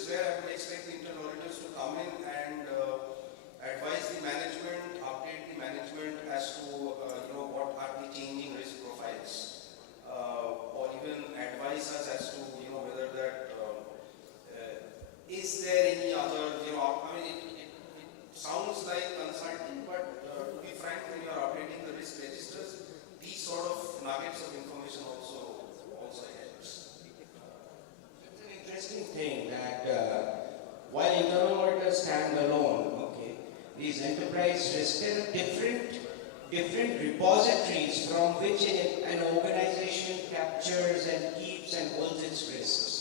is where I would expect the internal auditors to come in and advise the management, update the management as to what are the changing risk profiles, or even advise us as to whether that is there any other I mean it sounds like consulting, but to be frank, when you are updating the risk registers, these sort of nuggets of information also helps. It's an interesting thing that while internal auditors stand alone, okay, these enterprise risks, there are different repositories from which an organization captures and keeps and holds its risks.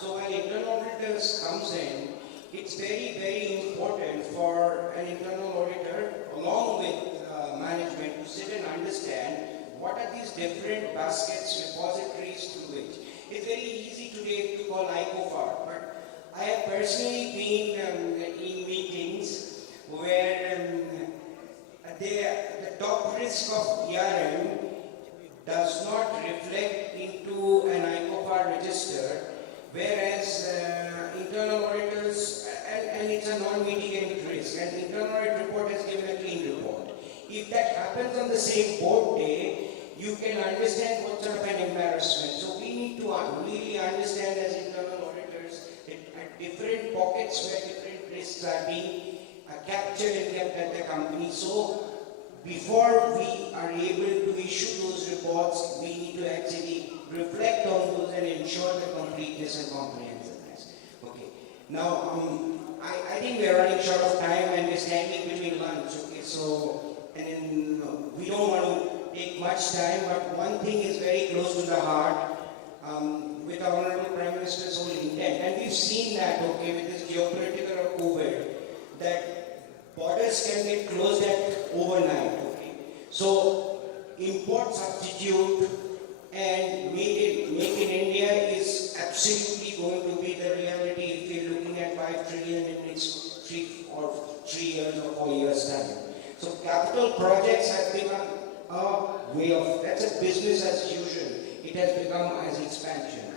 So when internal auditors comes in, it's very, very important for an internal auditor along with management to sit and understand what are these different baskets, repositories through which. It's very easy today to call ICOFAR, but I have personally been in meetings where the top risk of ERM does not reflect into an ICOFAR register, whereas internal auditors, and it's a non-mitigated risk, and internal audit report has given a clean report. If that happens on the same board day, you can understand what sort of an embarrassment. So we need to really understand as internal auditors that at different pockets where different risks are being captured and kept at the company. So before we are able to issue those reports, we need to actually reflect on those and ensure the completeness and comprehensiveness. Okay. Now, I think we are running short of time and we're standing between lunch. Okay. So, and then we don't want to take much time, but one thing is very close to the heart with our Honorable Prime Minister's whole intent. And we've seen that, okay, with this geopolitical of COVID, that borders can get closed at overnight. Okay. So, import substitute and make in India is absolutely going to be the reality if we're looking at 5 trillion in next 3 years or 4 years time. So capital projects have become a way of, that's a business as usual. It has become as expansion.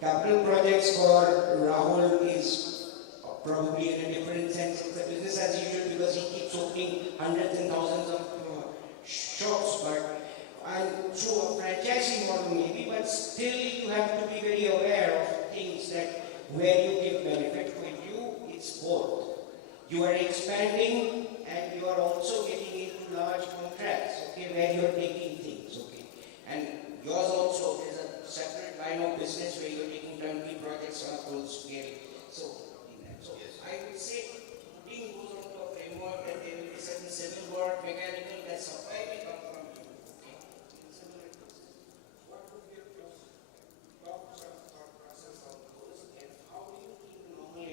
Capital projects for Rahul is probably in a different sense. It's a business as usual because he keeps opening hundreds and thousands of shops, but and through a franchising model maybe, but still you have to be very aware of things that where you give benefit. For you, it's both. You are expanding and you are also getting into large contracts, okay, where you are taking things, okay. And yours also is a separate line of business where you are taking turnkey projects on a full scale. So, I would say putting goes onto a framework that there will be certain civil work, mechanical, that supply will come from you.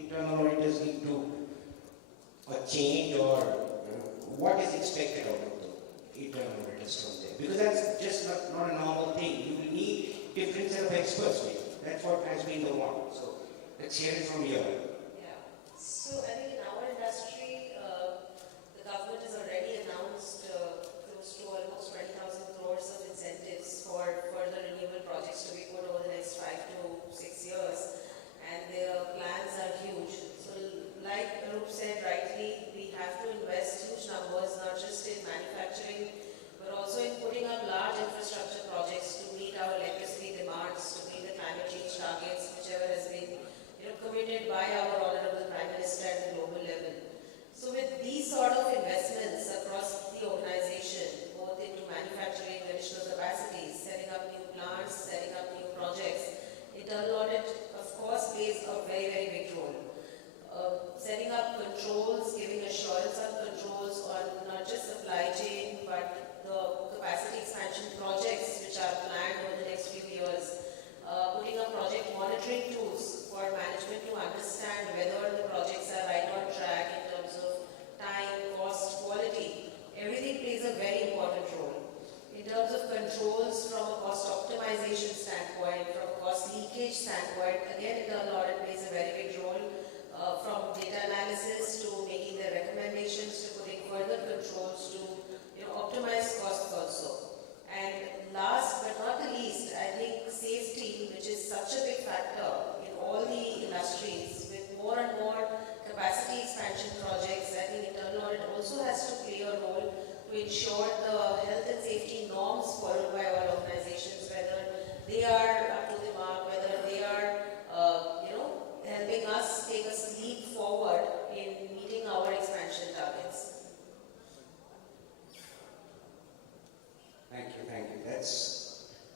Internal auditors need to change or what is expected out of the internal auditors from there? Because that's just not a normal thing. You will need different set of experts maybe. That's what has been the one. So let's hear it from here. Yeah. So I think in our industry, the government has already announced close to almost 20,000 crores of incentives for further renewable projects to be put over the next 5 to 6 years. And the plans are huge. So like Arup said rightly, we have to invest huge numbers, not just in manufacturing, but also in putting up large infrastructure projects to meet our electricity demands, to meet the climate change targets, whichever has been committed by our Honorable Prime Minister at the global level. So with these sort of investments across the organization, both into manufacturing, additional capacities, setting up new plants, setting up new projects, internal audit, of course, plays a very, very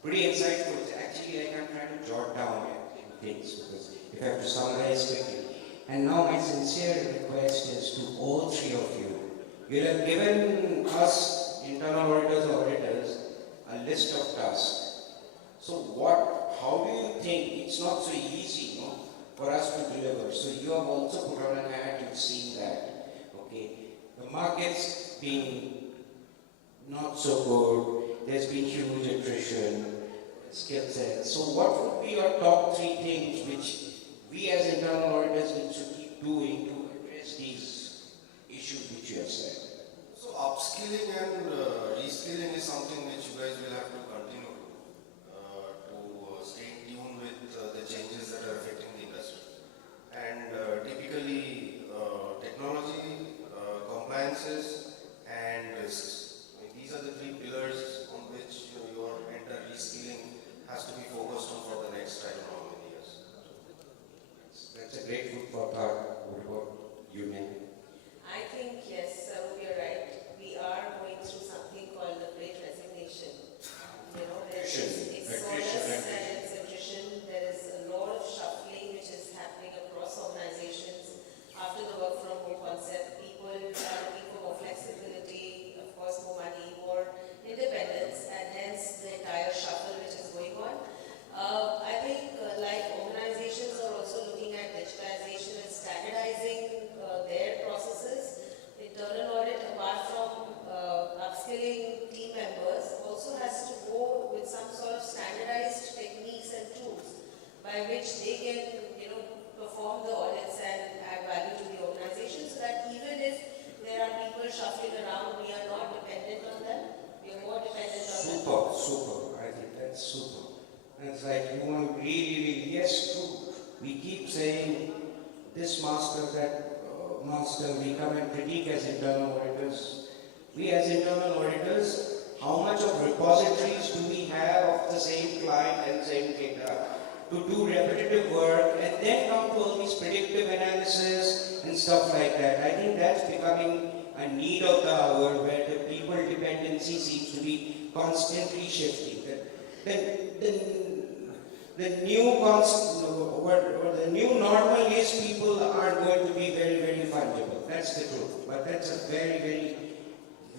pretty insightful. Actually, I'm trying to jot down things because if I have to summarize quickly. And now my sincere request is to all three of you. You have given us, internal auditors or auditors, a list of tasks. So how do you think, it's not so easy, no, for us to deliver. So you have also put on an hat, you've seen that. Okay. The market's been not so good, there's been huge attrition, skill sets. So what would be your top three things which we as internal auditors need to keep doing to address these issues which you have said? So upskilling and reskilling is something which you guys will have to continue to stay in tune with the changes that are affecting the industry. And typically technology, compliances and risks. I mean, these are the three pillars on which your entire reskilling has to be focused on for the next, I don't know how many years. That's a great food for thought. What about you, ma'am? I think, yes, you're right. We are going through something called the Great Resignation. You know, it's soreness and it's attrition. There is a lot of shuffling which is happening across organizations. After the work from home concept, people are looking for more flexibility, of course more money, more independence, and hence the entire shuffle which is going on. I think like organizations are also looking at digitization and standardizing their processes. Internal audit, apart from upskilling team members, also has to go with some sort of standardized techniques and tools by which they can, perform the audits and add value to the organization, so that even if there are people shuffling around, we are not dependent on them. We are more dependent on them. Super. I think that's super. And it's like you want to really, yes, true. We keep saying this master, that master, we come and critique as internal auditors. We as internal auditors, how much of repositories do we have of the same client and same data to do repetitive work and then come to all these predictive analysis and stuff like that? I think that's becoming a need of the hour where the people dependency seems to be constantly shifting. The new normal is people are going to be very, very fungible. That's the truth. But that's a very, very,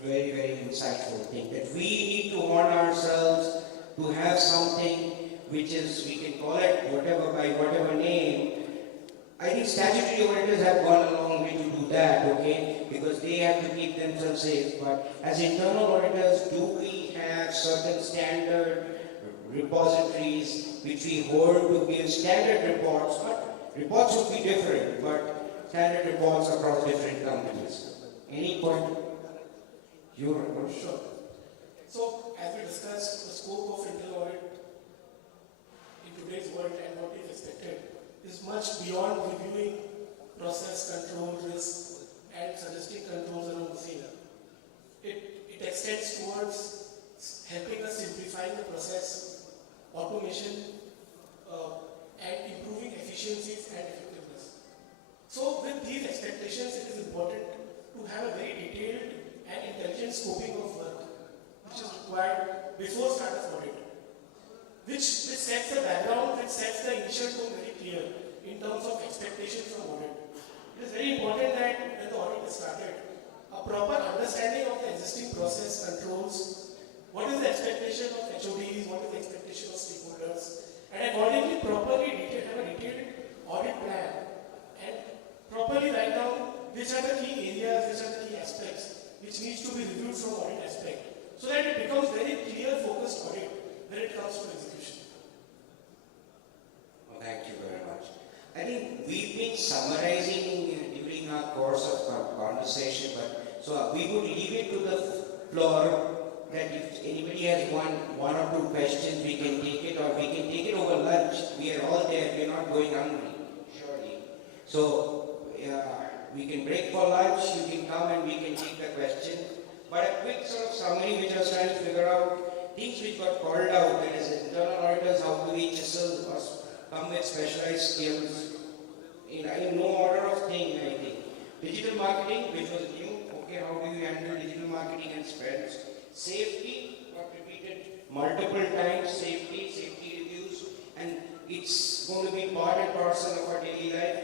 very, very insightful thing. That we need to warn ourselves to have something which is, we can call it whatever by whatever name. I think statutory auditors have gone a long way to do that, okay? Because they have to keep themselves safe. But as internal auditors, do we have certain standard repositories which we hold to give standard reports? Reports would be different, but standard reports across different companies. Any point? Sure. So, as we discussed, the scope of internal audit in today's world and what is expected is much beyond reviewing process, control, risk, and suggesting controls around the same. It extends towards helping us simplifying the process, automation, and improving efficiencies and effectiveness. So with these expectations, it is important to have a very detailed and intelligent scoping of work, which is required before start of audit, which sets the background, which sets the initial tone very clear in terms of expectations from audit. It is very important that when the audit is started, a proper understanding of the existing process, controls, what is the expectation of HODs, what is the expectation of stakeholders, and accordingly have a detailed audit plan and properly write down which are the key areas, which are the key aspects which needs to be reviewed from audit aspect, so that it becomes very clear focused audit when it comes to execution. Well, thank you very much. I think we've been summarizing during our course of conversation, but so we would leave it to the floor that if anybody has one or two questions, we can take it, or we can take it over lunch. We are all there, we are not going hungry, surely. So we can break for lunch, you can come and we can take the question. But a quick sort of summary which I was trying to figure out, things which got called out, that is internal auditors, how do we chisel or come with specialized skills? In no order of thing, I think. Digital marketing, which was new, okay, how do you handle digital marketing and spends? Safety, got repeated multiple times, safety reviews, and it's going to be part and parcel of our daily life.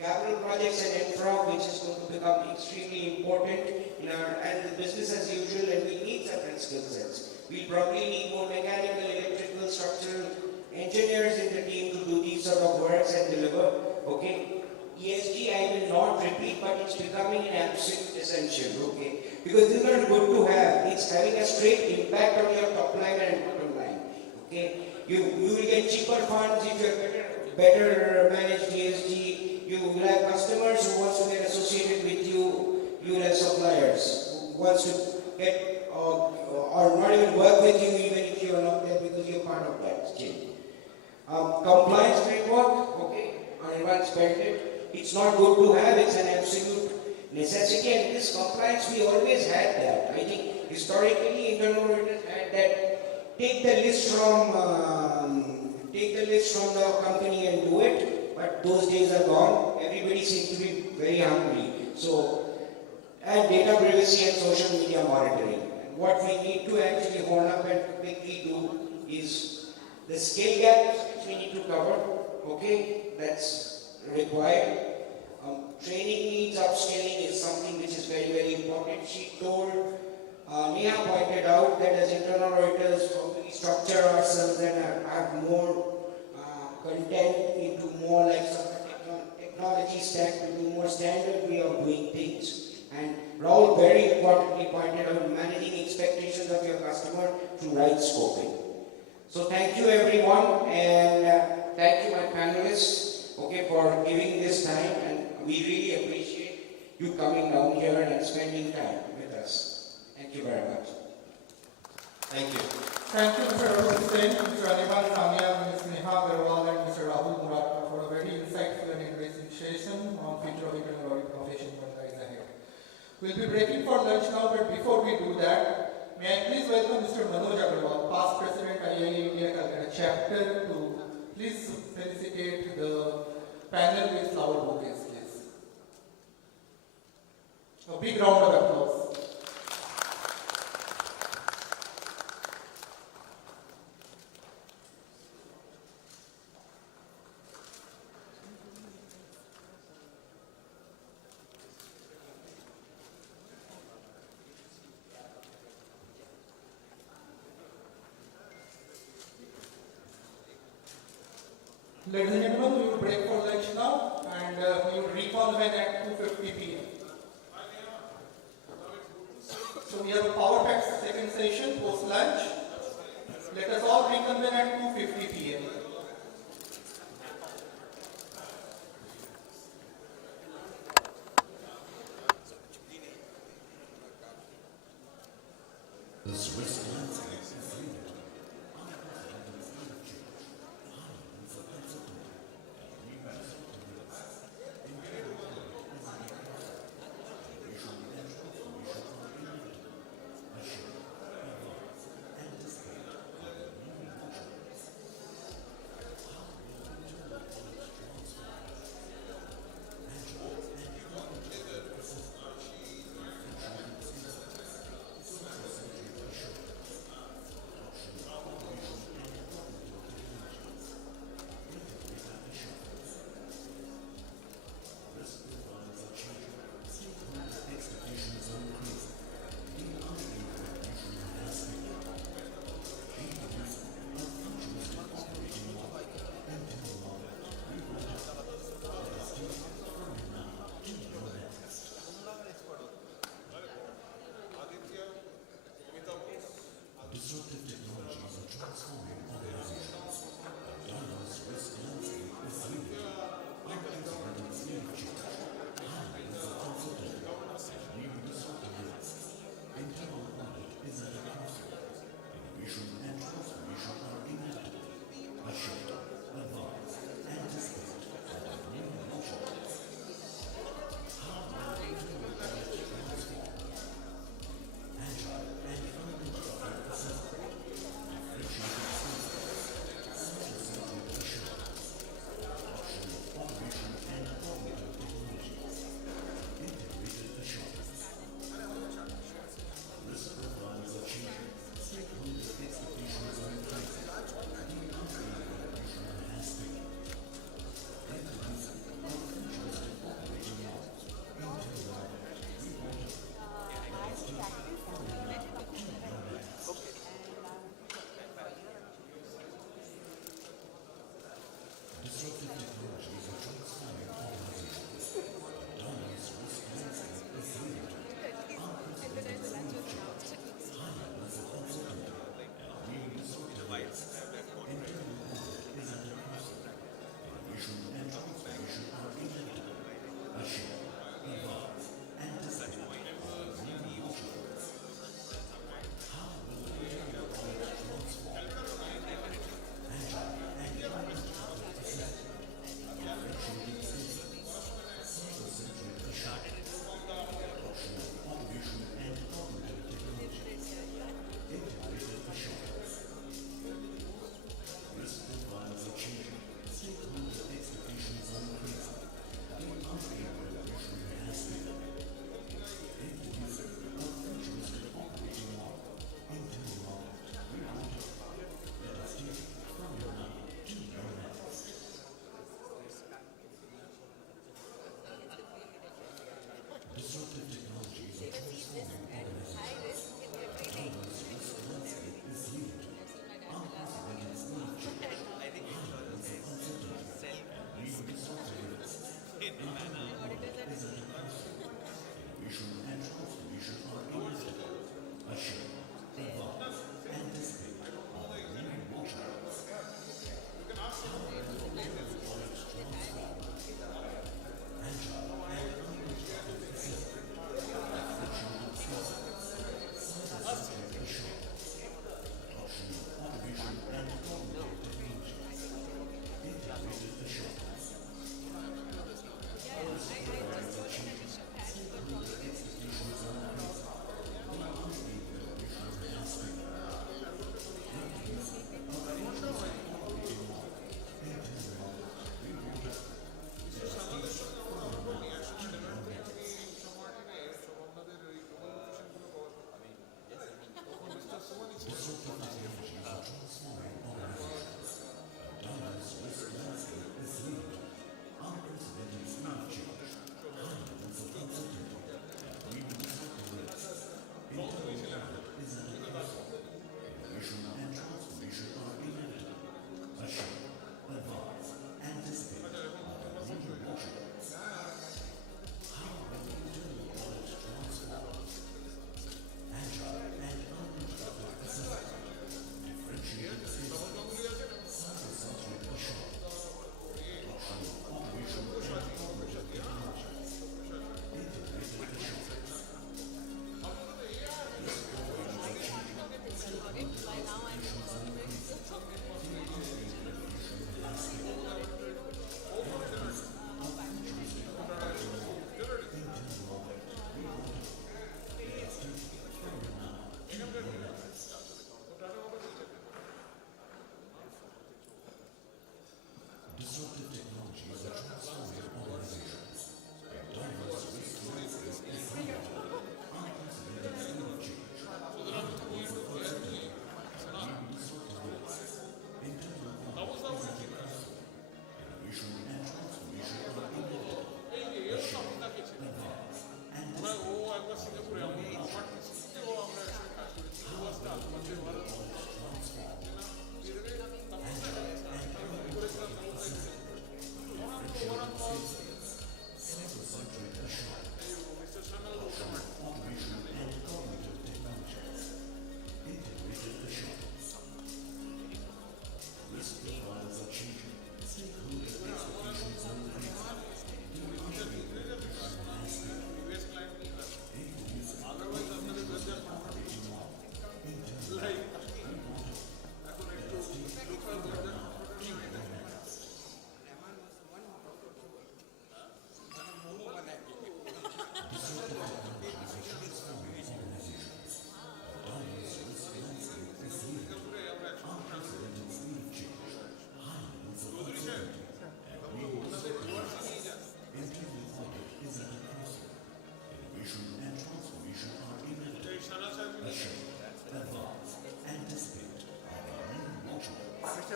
Capital projects and infra, which is going to become extremely important in our, and the business as usual, and we need certain skill sets. We probably need more mechanical, electrical, structural engineers in the team to do these sort of works and deliver. Okay. ESG I will not repeat, but it's becoming an absolute essential. Okay. Because these are good to have. It's having a straight impact on your top line and bottom line. Okay. You will get cheaper funds if you have better managed ESG. You will have customers who wants to get associated with you. You will have suppliers who wants to get or not even work with you even if you are not there because you are part of that chain. Compliance framework, okay, everyone spelled it. It's not good to have, it's an absolute necessity, and this compliance we always had that. I think historically internal auditors had that. Take the list from the company and do it, but those days are gone. Everybody seems to be very hungry. So, and data privacy and social media monitoring. And what we need to actually hone up and quickly do is the skill gaps which we need to cover. Okay, that's required. Training needs, upskilling is something which is very, very important. She told, Neha pointed out that as internal auditors, how do we structure ourselves and have more content into more like some technology stack to do more standard way of doing things. And Rahul very importantly pointed out managing expectations of your customer through right scoping. So thank you everyone, and thank you my panelists, okay, for giving this time, and we really appreciate you coming down here and spending time with us. Thank you very much. Thank you. Thank you, Mr. Arun Singh, Mr. Animal Samia, Ms. Neha Agarwal, and Mr. Rahul Murata for a very insightful and interesting session on future of internal audit profession that lies ahead. We'll be breaking for lunch now, but before we do that, may I please welcome Mr. Manoj Agarwal, past President IIA India Calcutta Chapter, to please felicitate the panel with flower bouquets, please. A big round of applause. Ladies and gentlemen, we will break for lunch now, and we will reconvene at 2:50 p.m. So we have a power pack second session post lunch. Let us all reconvene at 2:50 p.m. The Swiss landscape is freedom.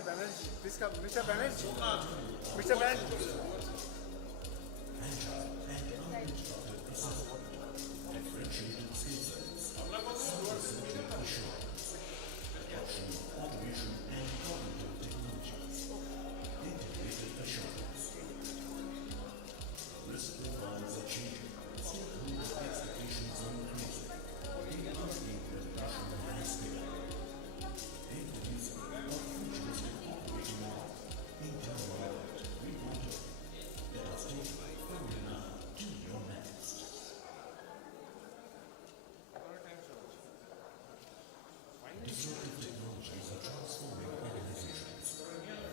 Banerjee, please come. Mr. Banerjee. Mr. Banerjee. Differentiated skill sets, self-centered assurance, adoption of automation and cognitive technologies, integrated assurance. Risk profiles are changing, stakeholder expectations are increasing, the unseen revolution has begun. Introducing a futuristic operating model, internal audit, remote. Let us take it from you now to your next. Disruptive technologies are transforming organizations.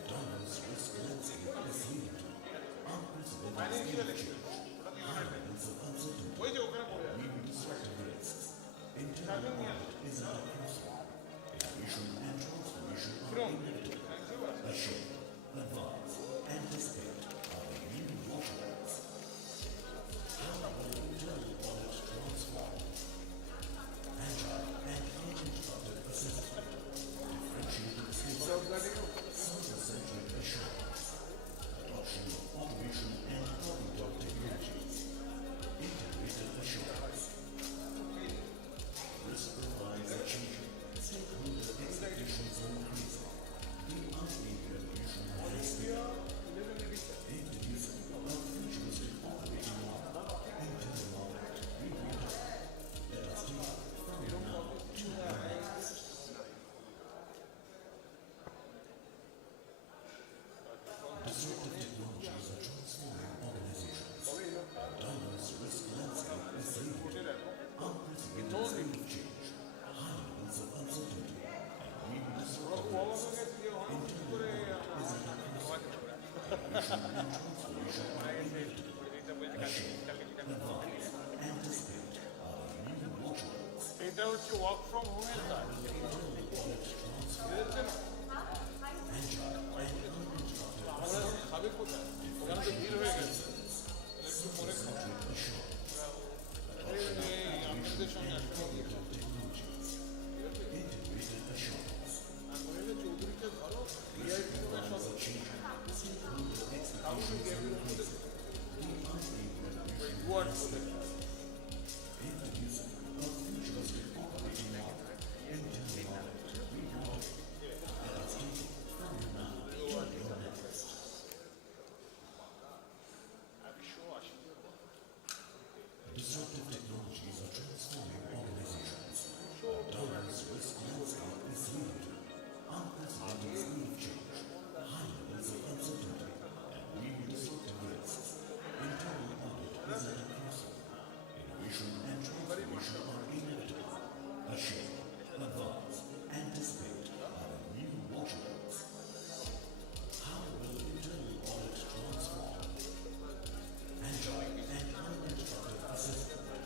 Diverse risk landscape is leading to unprecedented scale of change, high levels of uncertainty, new disruptive risks. Internal audit is at a crossroad. Innovation and transformation are inevitable. Assure, advance, anticipate are the new watchwords. How will internal audit transform? Agile and uninterrupted assessment, differentiated skill sets, self-centered assurance, adoption of automation and cognitive technologies, integrated assurance. Risk profiles are changing, stakeholder expectations are increasing, the unseen revolution has begun. Introducing a futuristic operating model, internal audit, remote. Let us take it from you now to your next. Disruptive technologies are transforming organizations. Diverse risk landscape is leading to unprecedented speed of change, high levels of uncertainty, and new disruptive risks. Internal audit is at a crossroad. Innovation and transformation are inevitable. Assure, advance, anticipate are the new watchwords. এটা হচ্ছে work from হোমের কাজ আমরা এখন খাবে কোথায় ওখানে তো ভিড় হয়ে গেছে একটু পরে আপনাদের সঙ্গে একসঙ্গে চৌধুরীকে ধরো ভিআইপি রুমে সব কাউকে ভিআইপি রুম বলে ওয়ার্ড বলে Introducing a futuristic operating model, internal audit, remote. Let us take it from you now to your next. Disruptive technologies are transforming organizations. Diverse risk landscape is leading to unprecedented speed of change, high levels of uncertainty, and new disruptive risks. Internal audit is at a crossroad. Innovation and transformation are inevitable. Assure, advance, anticipate are the new watchwords. How will internal audit transform? Agile and uninterrupted assessment,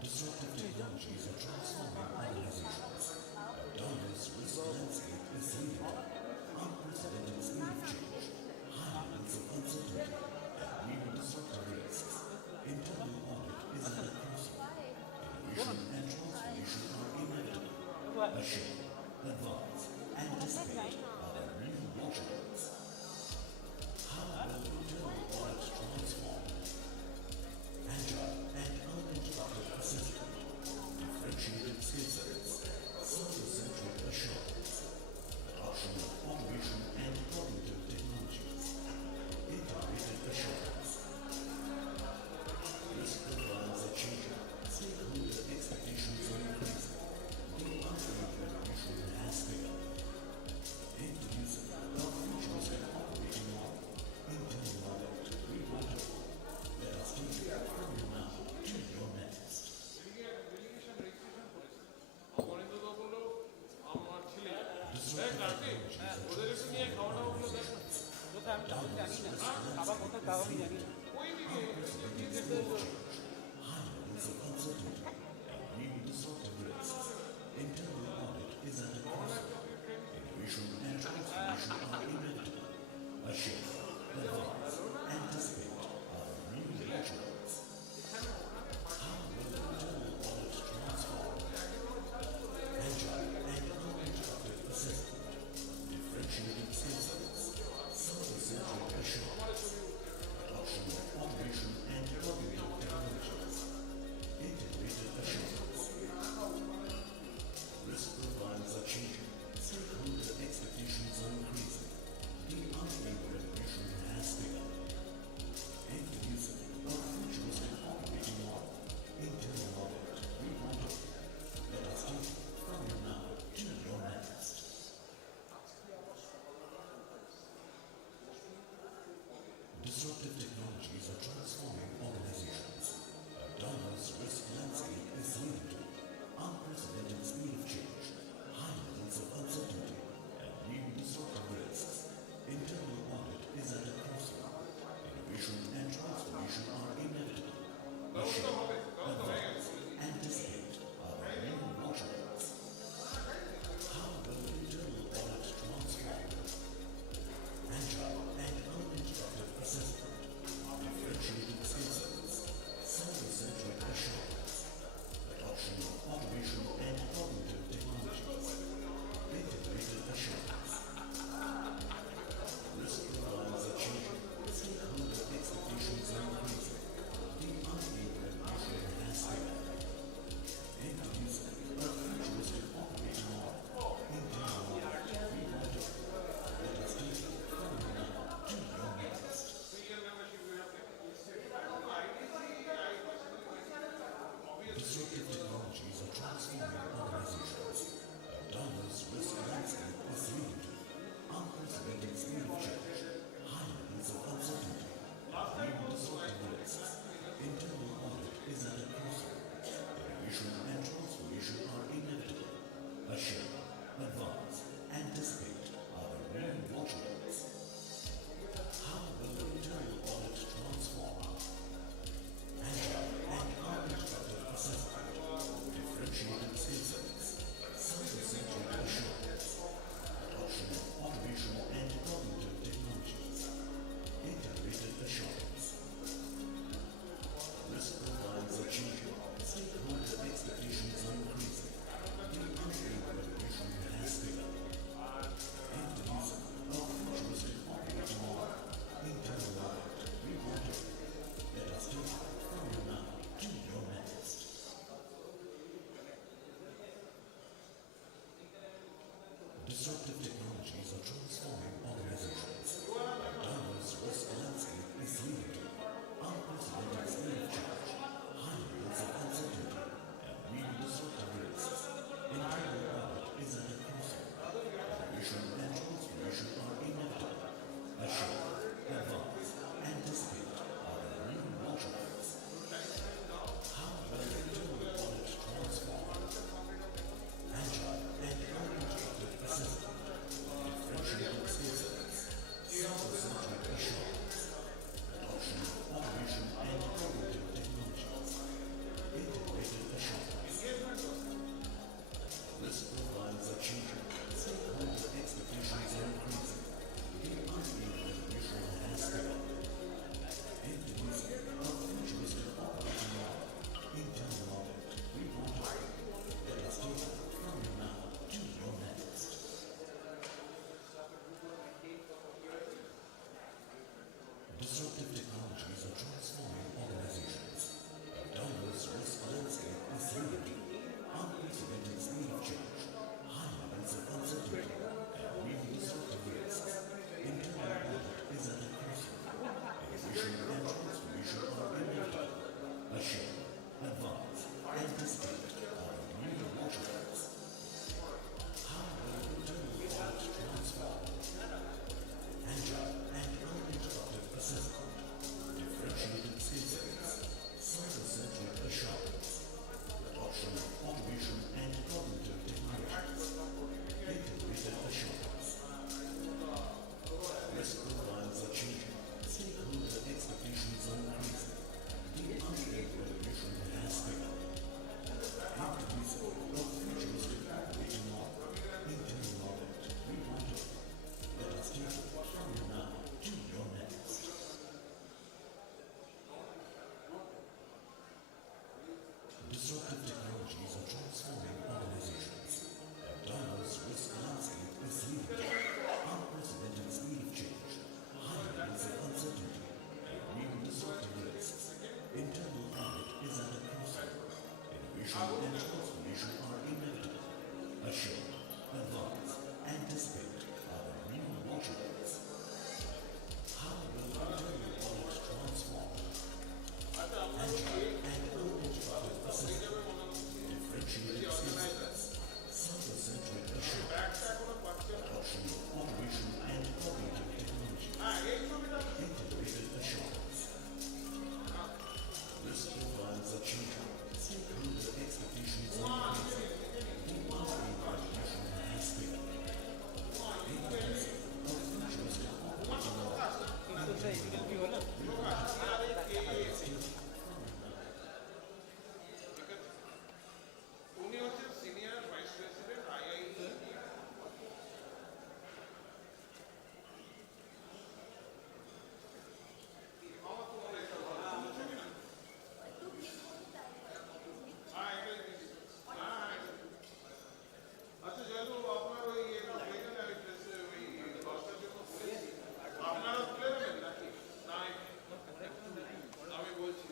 Disruptive technologies are transforming organizations. A diverse risk landscape is leading to unprecedented speed of change, high levels of uncertainty, and new disruptive risks. Internal audit is at a crossroad. Innovation and transformation are inevitable. Assume, advance, anticipate are the new watchwords. How will internal audit transform? Agile and uninterrupted assessment, differentiated skill sets, service-centric assurance, adoption of automation and cognitive technologies, integrated assurance. Risk profiles are changing, stakeholder expectations are increasing, the unfair evolution has begun. Introducing the futuristic operating model, internal audit, remote. Let us take it from you now to your next. ওদের একটু নিয়ে খাওয়া দাওয়া গুলো দেখ খাবার কোথায় তাও আমি জানি না ওই দিকে High levels of uncertainty and new disruptive risks. Internal audit is at a crossroad. Innovation and transformation are inevitable. Assume, advance, anticipate are the new watchwords. How will internal audit transform? Agile and uninterrupted assessment, differentiated skill sets, service-centric assurance, adoption of automation and cognitive technologies, integrated assurance. Risk profiles are changing, stakeholder expectations are increasing, the unfair evolution has begun. Introducing a futuristic operating model, internal audit, remote. Let us take it from you now to your next. Disruptive technologies are transforming organizations. A diverse risk landscape is leading to unprecedented speed of change, high levels of uncertainty, and new disruptive risks. Internal audit is at a crossroad. Innovation and transformation are inevitable. Assume, advance, anticipate are the new watchwords. How will internal audit transform? Agile and uninterrupted assessment, differentiated skill sets, service-centric assurance, adoption of automation and cognitive technologies, integrated assurance. Risk profiles are changing, Disruptive technologies are transforming organizations. A diverse risk landscape is leading to unprecedented speed of change, high levels of uncertainty, and new disruptive risks. Internal audit is at a crossroad. Innovation and transformation are inevitable. Assure, advance, anticipate are new watchwords. How will internal audit transform? Agile and uninterrupted assessment, differentiated skill sets, cyber-centric assurance, adoption of automation and cognitive technologies, integrated assurance. Risk profiles are changing, stakeholder expectations are increasing, the unsafe revolution has begun. Activities of futuristic operating model, internal audit, rewind. Let us take it from now to your next. Disruptive technologies are transforming organizations. A diverse risk landscape is leading to unprecedented speed of change, high levels of uncertainty, and new disruptive risks. Internal audit is at a crossroad. Innovation and transformation are inevitable. Assure, advance, anticipate are the new watchwords. How will internal audit transform? Agile and uninterrupted assessment, differentiated skill sets, cyber-centric assurance, adoption of automation and cognitive technologies, integrated assurance. Risk profiles are changing, stakeholder expectations are increasing, the unsafe revolution has begun. Ignorance of futuristic operating model. উনি হচ্ছে senior vice president IIT আচ্ছা জয়বাবু আপনার ওই আমি প্রেসে ওই দশটার জন্য বলেছি আপনারা তুলে নেবেন নাকি না আমি বলছি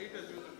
এইটা জরুরি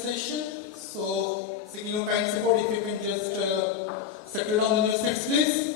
session. So, seeking your kind support, if you can just settle down in your seats, please.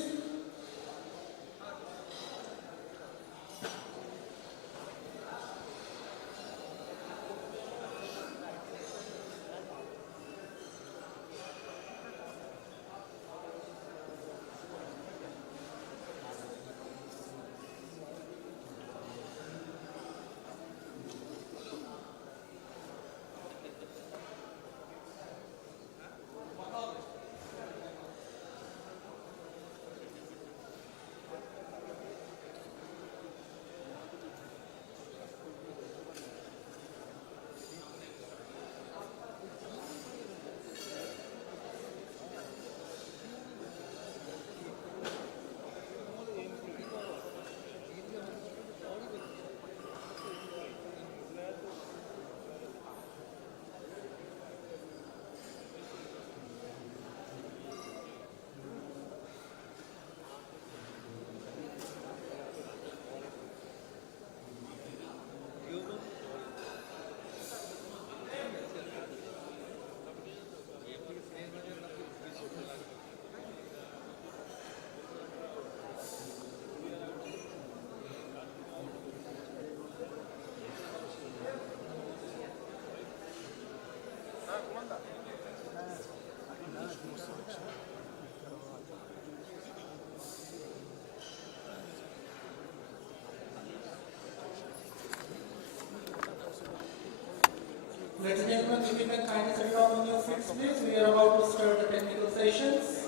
Ladies and gentlemen, if you can kindly sit down on your seats, please. We are about to start the technical sessions.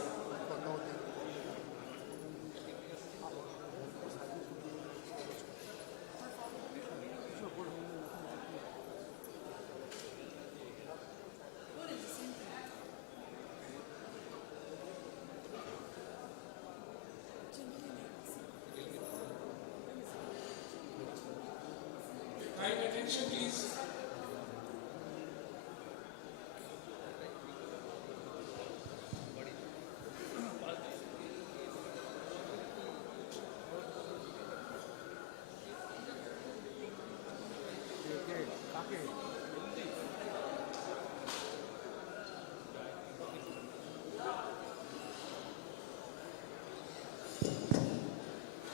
Kind attention, please.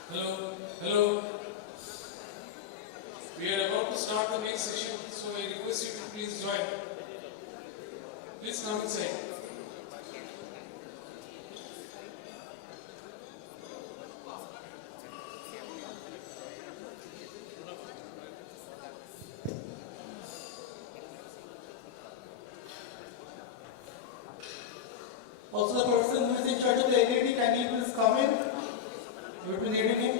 Hello, hello. We are about to start the main session, so I request you to please join. Please come inside. Also, the person who is in charge of the LED, can you please come in? You will be needing him.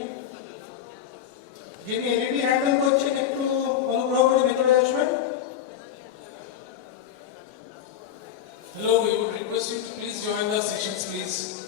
Give me LED handle coaching into Conclave method management. Hello, we would request you to please join the sessions, please.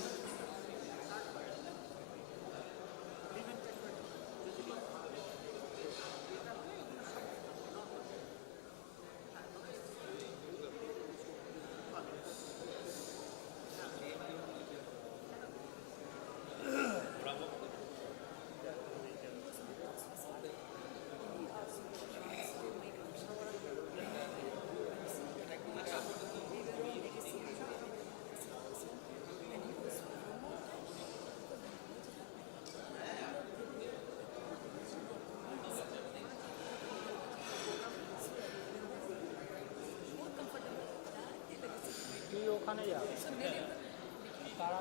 ওখানে যাবে তারা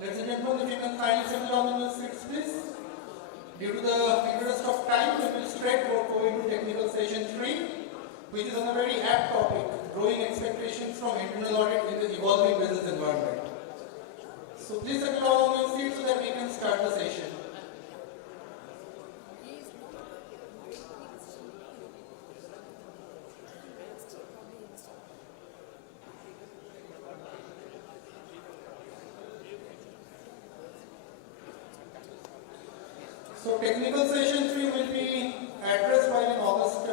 Ladies and gentlemen, if you can kindly settle down in your seats, please. Due to the interest of time, we will straight go into technical session 3, which is on a very apt topic, growing expectations from internal audit in the evolving business environment. So please settle down on your seats so that we can start the session. So technical session 3 will be addressed by an august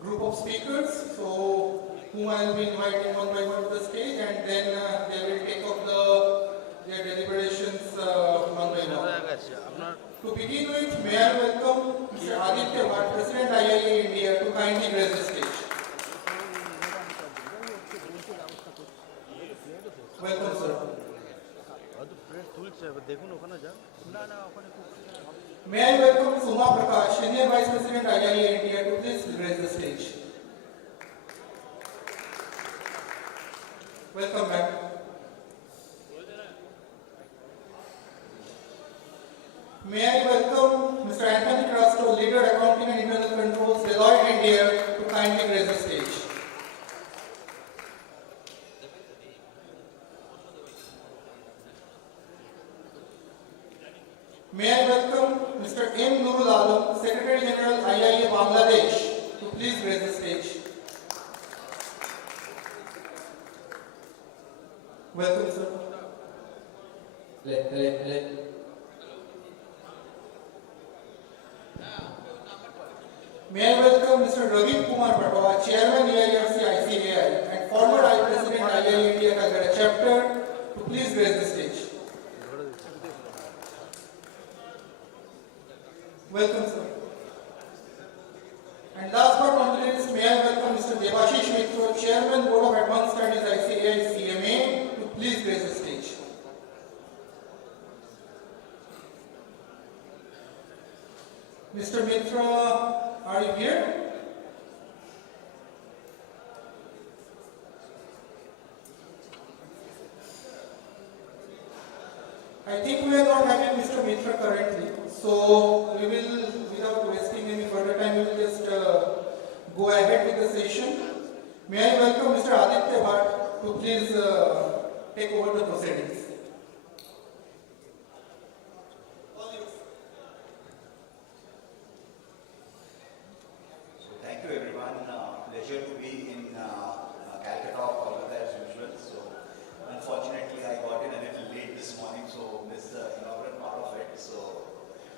group of speakers, so whom I will be inviting one by one to the stage, and then they will take up their deliberations one by one. To begin with, may I welcome Mr. Audit, President IIA India, to kindly grace the stage. Welcome, sir. May I welcome Suma Prakash, Senior Vice President IIA India, to please grace the stage. Welcome, ma'am. May I welcome Mr. Anthony Crasto, Leader Accounting and Internal Controls, Deloitte India, to kindly grace the stage. May I welcome Mr. M. Nurul Alam, Secretary General IIA Bangladesh, to please grace the stage. Welcome, sir. May I welcome Mr. Ravi Kumar Patwa, Chairman AIFC ICAI and former President IIA India Calcutta Chapter, to please grace the stage. Welcome, sir. And last but not least, may I welcome Mr. Debashish Mitra, Chairman, Board of Advanced Studies ICAI CMA, to please grace the stage. Mr. Mitra, are you here? I think we are not having Mr. Mitra currently, so we will, without wasting any further time, we will just go ahead with the session. May I welcome Mr. Aditya Bhatt to please take over the proceedings. Thank you everyone. Pleasure to be in Calcutta, Conclave as usual. So unfortunately I got in a little late this morning, so missed the inaugural part of it. So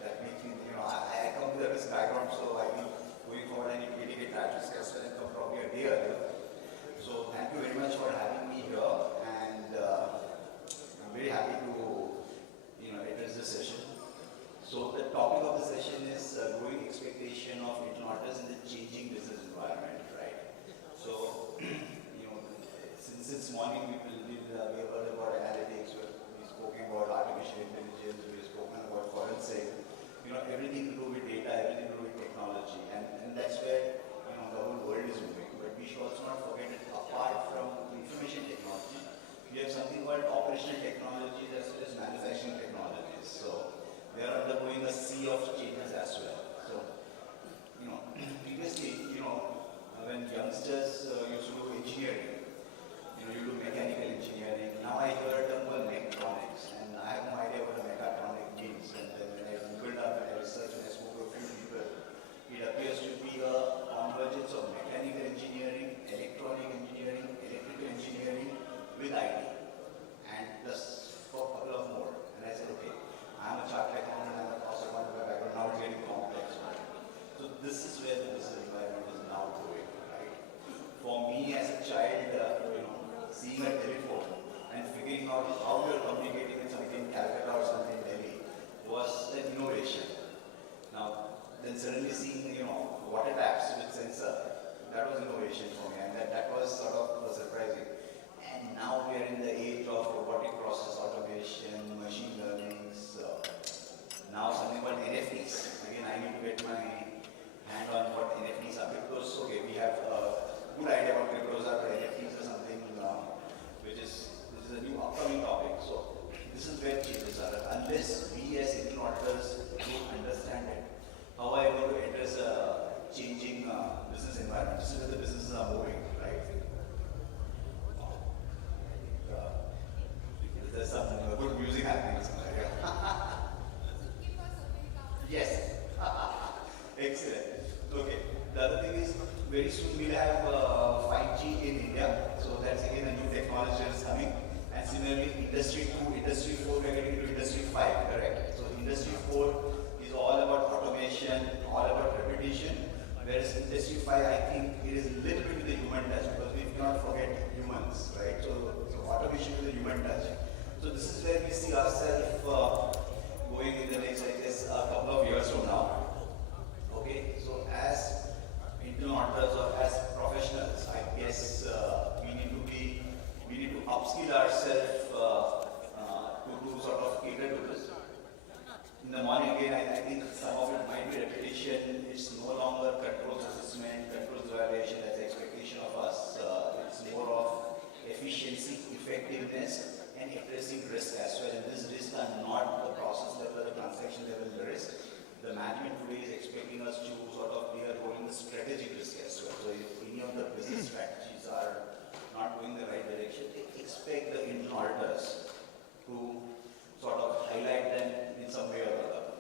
that makes me, I come with this background, so I think going forward I need to mitigate that risk as well and come probably a day earlier. So thank you very much for having me here, and I'm very happy to address this session. So the topic of the session is growing expectation of internal auditors in the changing business environment, right? So, since this morning we have heard about analytics, we've spoken about artificial intelligence, we've spoken about forensic, everything to do with data, everything to do with technology, and that's where the whole world is moving. But we should also not forget that apart from information technology, we have something called operational technologies as well as manufacturing technologies. So they are undergoing a sea of changes as well. So, previously, when youngsters used to do engineering, you do mechanical engineering. Now I hear a term called mechatronics, and I have no idea what a mechatronic means. And then when I googled up and I researched and I spoke to a few people, it appears to be a convergence of mechanical engineering, electronic engineering, electrical engineering with IT, and plus for a couple of more. And I said, okay, I'm a chartered accountant, I'm a cost accountant by background, now it's getting complex, right? So this is where the business environment is now going, right? For me as a child, seeing a telephone and figuring out how you're communicating with something in Calcutta or something in Delhi was an innovation. Now, then suddenly seeing, water taps with sensor, that was innovation for me, and that was sort of surprising. And now we are in the age of robotic process automation, machine learning, now something called NFTs. Again, I need to get my hand on what NFTs are, because, okay, we have a good idea what cryptos are, but NFTs are something which is a new upcoming topic. So technology is coming. And similarly, Industry 2, Industry 4, we are getting into Industry 5, correct? So Industry 4 is all about automation, all about repetition, whereas Industry 5, I think it is a little bit with the human touch, because we cannot forget humans, right? So automation with the human touch. So this is where we see ourselves going in the next, I guess, a couple of years from now. Okay, so as internal auditors or as professionals, I guess we need to upskill ourselves to sort of cater to this. In the morning again, I think some of it might be repetition. It's no longer controls assessment, controls evaluation as the expectation of us. It's more of efficiency, effectiveness, and addressing risk as well. And these risks are not the process level or the transaction level risk. The management today is expecting us to sort of play a role in the strategic risk as well. So if any of the business strategies are not going the right direction, they expect the internal auditors to sort of highlight them in some way or other.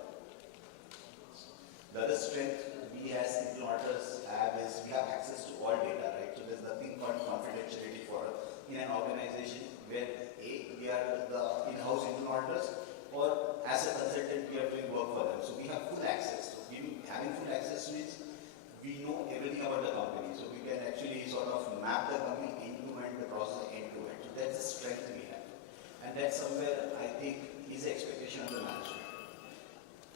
The other strength we as internal auditors have is we have access to all data, right? So there's nothing called confidentiality for us in an organization where we are the in-house internal auditors, or as a consultant we are doing work for them. So we have full access. So having full access means we know everything about the company. So we can actually sort of map the company end to end, the process end to end. So that's the strength we have. And that's somewhere I think is the expectation of the management.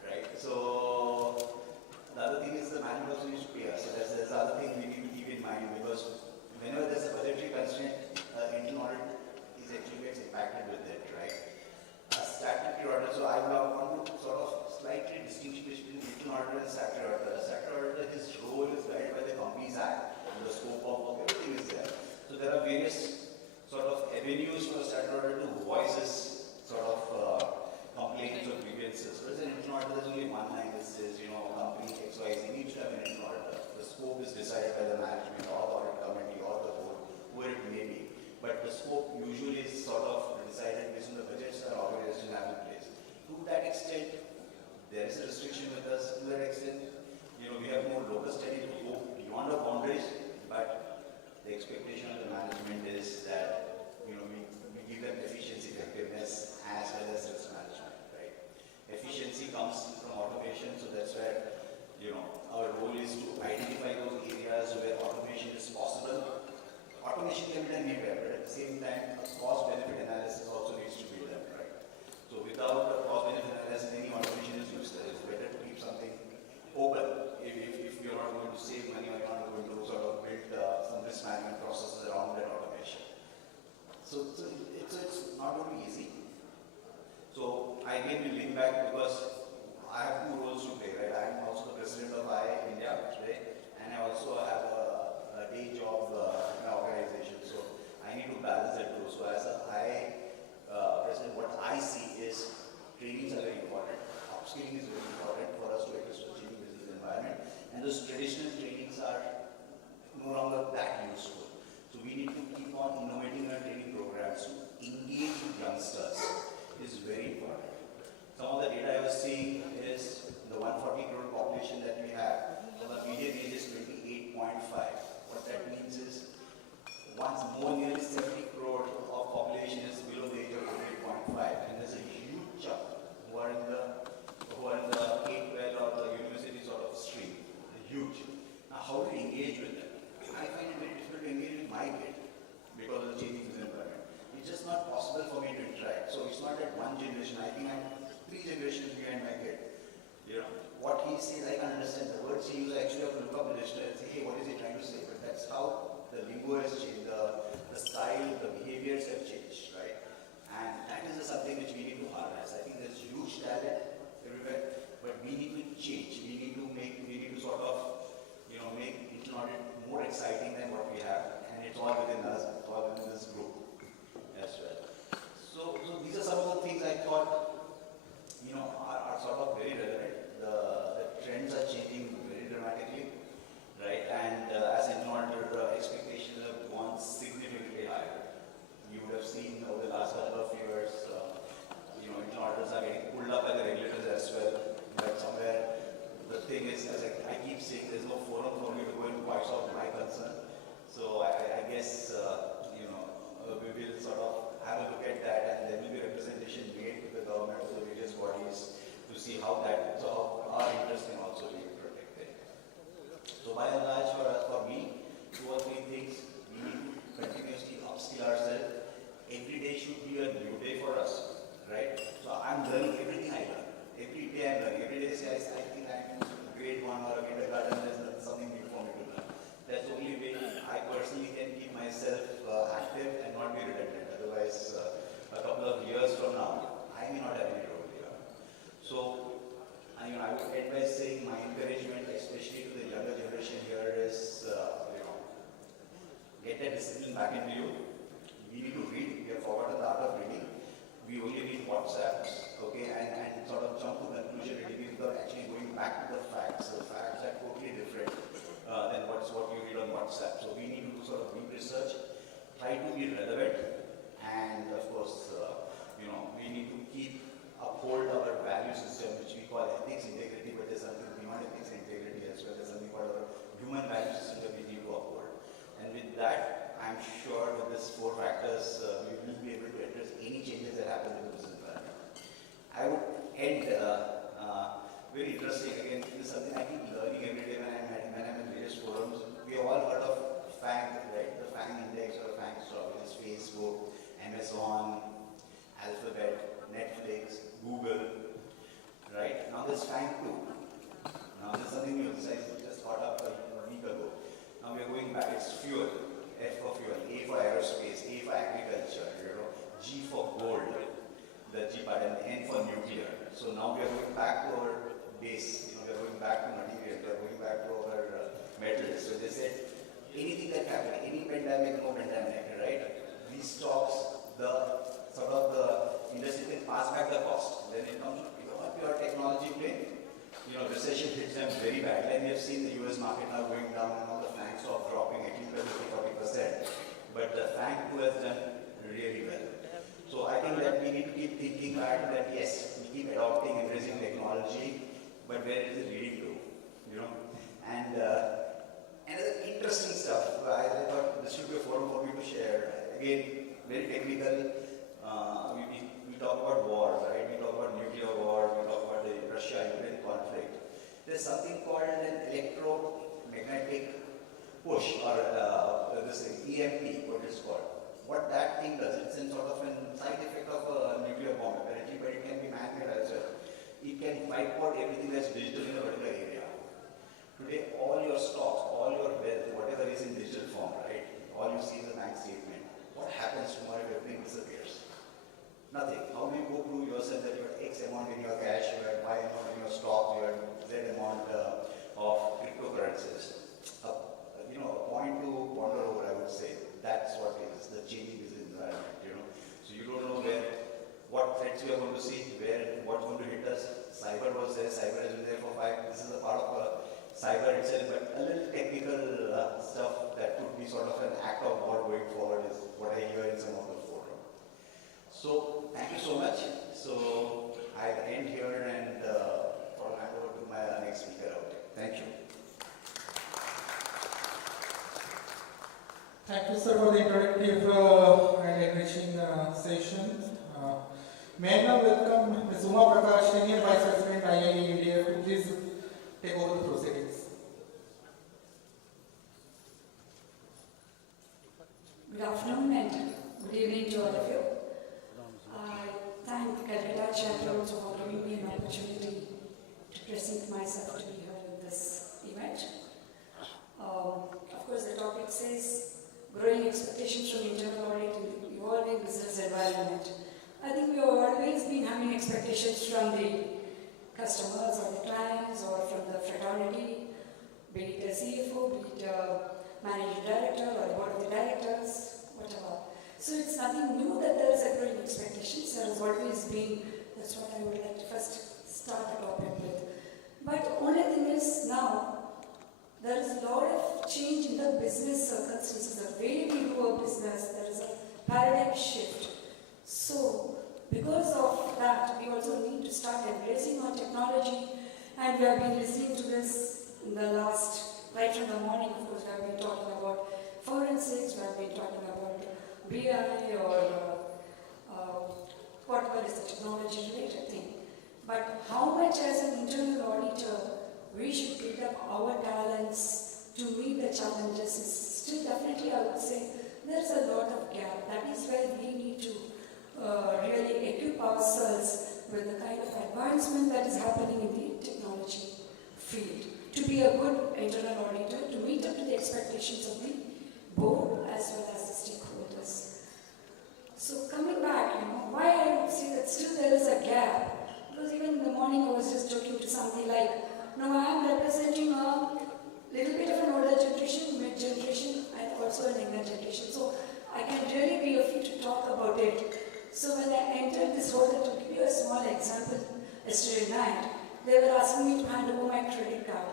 Right? So the other thing is the management also needs to pay us. So that's the other thing we need to keep in mind, because whenever there's a budgetary constraint, internal audit is actually gets impacted with it, right? Statutory auditor, so I would want to sort of slightly distinguish between internal auditor and statutory auditor. Statutory auditor, his role is guided by the Companies Act, and the scope of work, everything is there. So there are various sort of avenues for the statutory auditor to voice his sort of complaints or grievances. Whereas an internal auditor, there's only one line that says, company XYZ needs to have an internal auditor. The scope is decided by the management or the audit committee or the board, whoever it may be. But the scope usually is sort of decided based on the budgets that organizations have in place. To that extent, there is a restriction with us. To that extent, we have more local study to go beyond our boundaries, but the expectation of the management is that we give them efficiency, effectiveness, as well as risk management. Right? Efficiency comes from automation, so that's where our role is to identify those areas where automation is possible. Automation can be done anywhere, but at the same time, a cost-benefit analysis also needs to be done, right? So without a cost-benefit analysis, any automation is useless. It's better to keep something open. If you're not going to save money or you're not going to sort of build some risk management processes around that automation. So it's not going to be easy. So I again will link back, because I have two roles to play, right? I'm also the president of IIA India today, and I also have a day job in my organization. So I need to balance that too. So as a president, what I see is trainings are very important. Upskilling is very important for us to adjust to changing business environment. And those traditional trainings are no longer that useful. So we need to keep on innovating our training programs to engage with youngsters is very important. Some of the data I was seeing is the 140 crore population that we have, the median age is 28.5. What that means is nearly 70 crore of population is below the age of 28.5, and there's a huge chunk who are in the K-12 or the university sort of stream. Huge. Now, how do we engage with them? I find it very difficult to engage with my kid because of the changing business environment. It's just not possible for me to interact. So it's not that one generation. I think I'm 3 generations behind my kid. What he says, I can understand. The words he uses, actually have to look up the dictionary and say, hey, what is he trying to say? But that's how the lingo has changed, the style, the behaviors have changed, right? And that is something which we need to harness. I think there's huge talent everywhere, but we need to change. We need to sort of, make internal audit more exciting than what we have, and it's all within us, it's all within this group as well. So these are some of the things I thought, are sort of very relevant. The trends are changing very dramatically, right? And as internal auditor, expectations have gone discipline back into you. We need to read. We have forgotten the art of reading. We only read WhatsApps, okay, and sort of jump to conclusion really without actually going back to the facts. The facts are totally different than what you read on WhatsApp. So we need to sort of do research, try to be relevant, and of course, we need to uphold our value system, which we call ethics, integrity, but there's something beyond ethics and integrity as well. There's something called our human value system that we need to uphold. And with that, I'm sure with these 4 factors, we will be able to address any changes that happen in the business environment. I would end very interesting. Again, this is something I keep learning every day when I'm in various forums. We have all heard of FANG, right? The FANG index or FANG stock, which is Facebook, Amazon, Alphabet, Netflix, Google, right? Now there's FANG 2. Now there's something new. This I just thought up a week ago. Now we are going back. It's fuel. F for fuel, A for aerospace, A for agriculture, G for gold, the G part, and N for nuclear. So now we are going back to our base. We are going back to material. We are going back to our metals. So they said anything that happened, any pandemic, no pandemic, right? These stocks, the sort of the industry can pass back the cost. Then it comes to pure technology play. Recession hits them very badly, and we have seen the US market now going down and all the FANG stock dropping at least 50-40%. But the FANG 2 has done really well. So I think that we need to keep thinking back that yes, we keep adopting, embracing technology, but where is it leading to? And another interesting stuff, I thought this should be a forum for me to share. Again, very technical. We talk about wars, right? We talk about nuclear war, we talk about the Russia-Ukraine conflict. There's something called an electromagnetic push, or this EMP, what it's called. What that thing does, it's in sort of a side effect of a nuclear bomb apparently, but it can be man-made as well. It can wipe out everything that's digital in a particular area. Today, all your stocks, all your wealth, whatever is in digital form, right? All you see is a bank statement. What happens tomorrow if everything disappears? Nothing. How do you go prove yourself that you have X amount in your cash, you have Y amount in your stock, you have Z amount of cryptocurrencies? A point to ponder over, I would say. That's what is the changing business environment, So you don't know what threats we are going to see, what's going to hit us. Cyber was there, cyber has been there for 5. This is a part of cyber itself, but a little technical stuff that could be sort of an act of war going forward is what I hear in some of the forum. So thank you so much. So I'll end here and I'll hand over to my next speaker out there. Thank you. Thank you, sir, for the interactive and enriching session. May I now welcome Ms. Uma Prakash, Senior Vice President, IIE India, to please take over the proceedings. Good afternoon and good evening to all of you. I thank Calcutta Chapter also for giving me an opportunity to present myself to be here in this event. Of course, the topic says growing expectations from internal audit in the evolving business environment. I think we have always been having expectations from the customers or the clients or from the fraternity, be it a CFO, be it a managing director or the board of the directors, whatever. So it's nothing new that there is a growing expectations. There has always been, that's what I would like to first start the topic with. But the only thing is now, there is a lot of change in the business circumstances, the way we do our business, there is a paradigm shift. So, because of that, we also need to start embracing our technology, and we have been listening to this in the last, right from the morning, of course, we have been talking about forensics, we have been talking about BI or whatever is the technology related thing. But how much as an internal auditor we should build up our talents to meet the challenges is still definitely, I would say, there's a lot of gap. That is where we need to really equip ourselves with the kind of advancement that is happening in the technology field. To be a good internal auditor, to meet up to the expectations of the board as well as the stakeholders. So coming back, why I would say that still there is a gap, because even in the morning I was just joking to something like, now I am representing a little bit of an older generation, mid-generation, and also a younger generation. so that to give you a small example, yesterday night, they were asking me to hand over my credit card.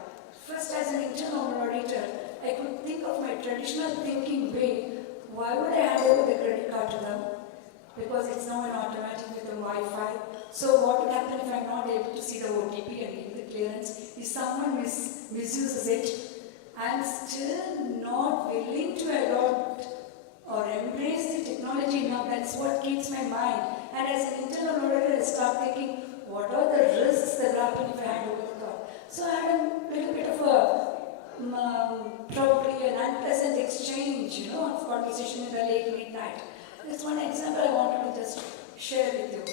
First, as an internal auditor, I could think of my traditional thinking way. Why would I hand over the credit card to them? Because it's now an automatic with the Wi-Fi. So what would happen if I'm not able to see the OTP and give the clearance? If someone misuses it, I'm still not willing to adopt or embrace the technology now. That's what keeps my mind. And as an internal auditor, I start thinking, what are the risks that will happen if I hand over the card? So I had a little bit of a probably an unpleasant exchange, of conversation in the late midnight. That's one example I wanted to just share with you.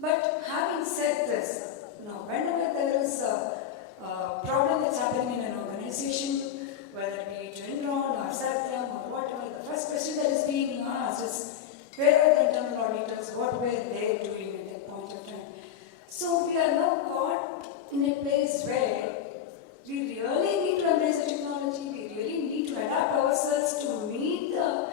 But having said this, whenever there is a problem that's happening in an organization, whether it be Enron or Satyam or whatever, the first question that is being asked is, where are the internal auditors? What were they doing at that point of time? So we are now caught in a place where we really need to embrace the technology, we really need to adapt ourselves to meet the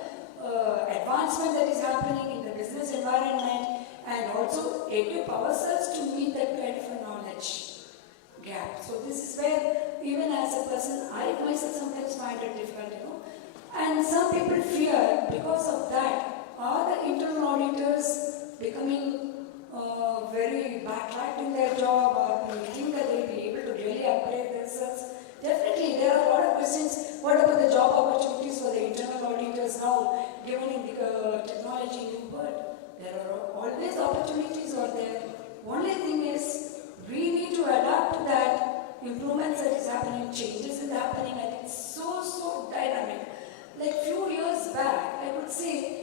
advancement that is happening in the business environment and also equip ourselves to meet that kind of a knowledge gap. So this is where, even as a person, I myself sometimes find it difficult, And some people fear, because of that, are the internal auditors becoming very backtracked in their job, or do you think that they will be able to really upgrade themselves? Definitely, there are a lot of questions. What about the job opportunities for the internal auditors now, given in the technology new world? There are always opportunities out there. Only thing is, we need to adapt to that improvements that is happening, changes that are happening, and it's so dynamic. Like few years back, I would say,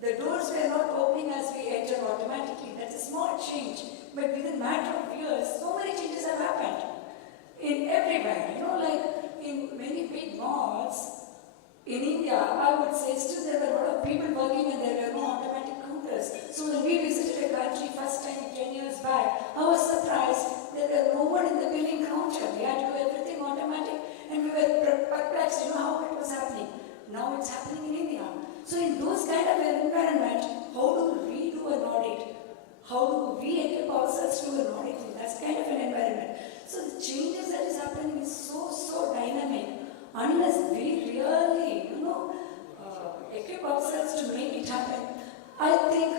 the doors were not opening as we enter automatically. That's a small change. But within a matter of years, so many changes have happened. In everywhere, like in many big malls, in India, I would say still there were a lot of people working and there were no automatic counters. So when we visited a country first time 10 years back, I was surprised there were no one in the billing counter. We had to do everything automatic and we were perplexed, how it was happening. Now it's happening in India. So in those kind of environment, how do we do an audit? How do we equip ourselves to an audit? That's kind of an environment. So the changes that is happening is so dynamic. Unless we really, equip ourselves to make it happen, I think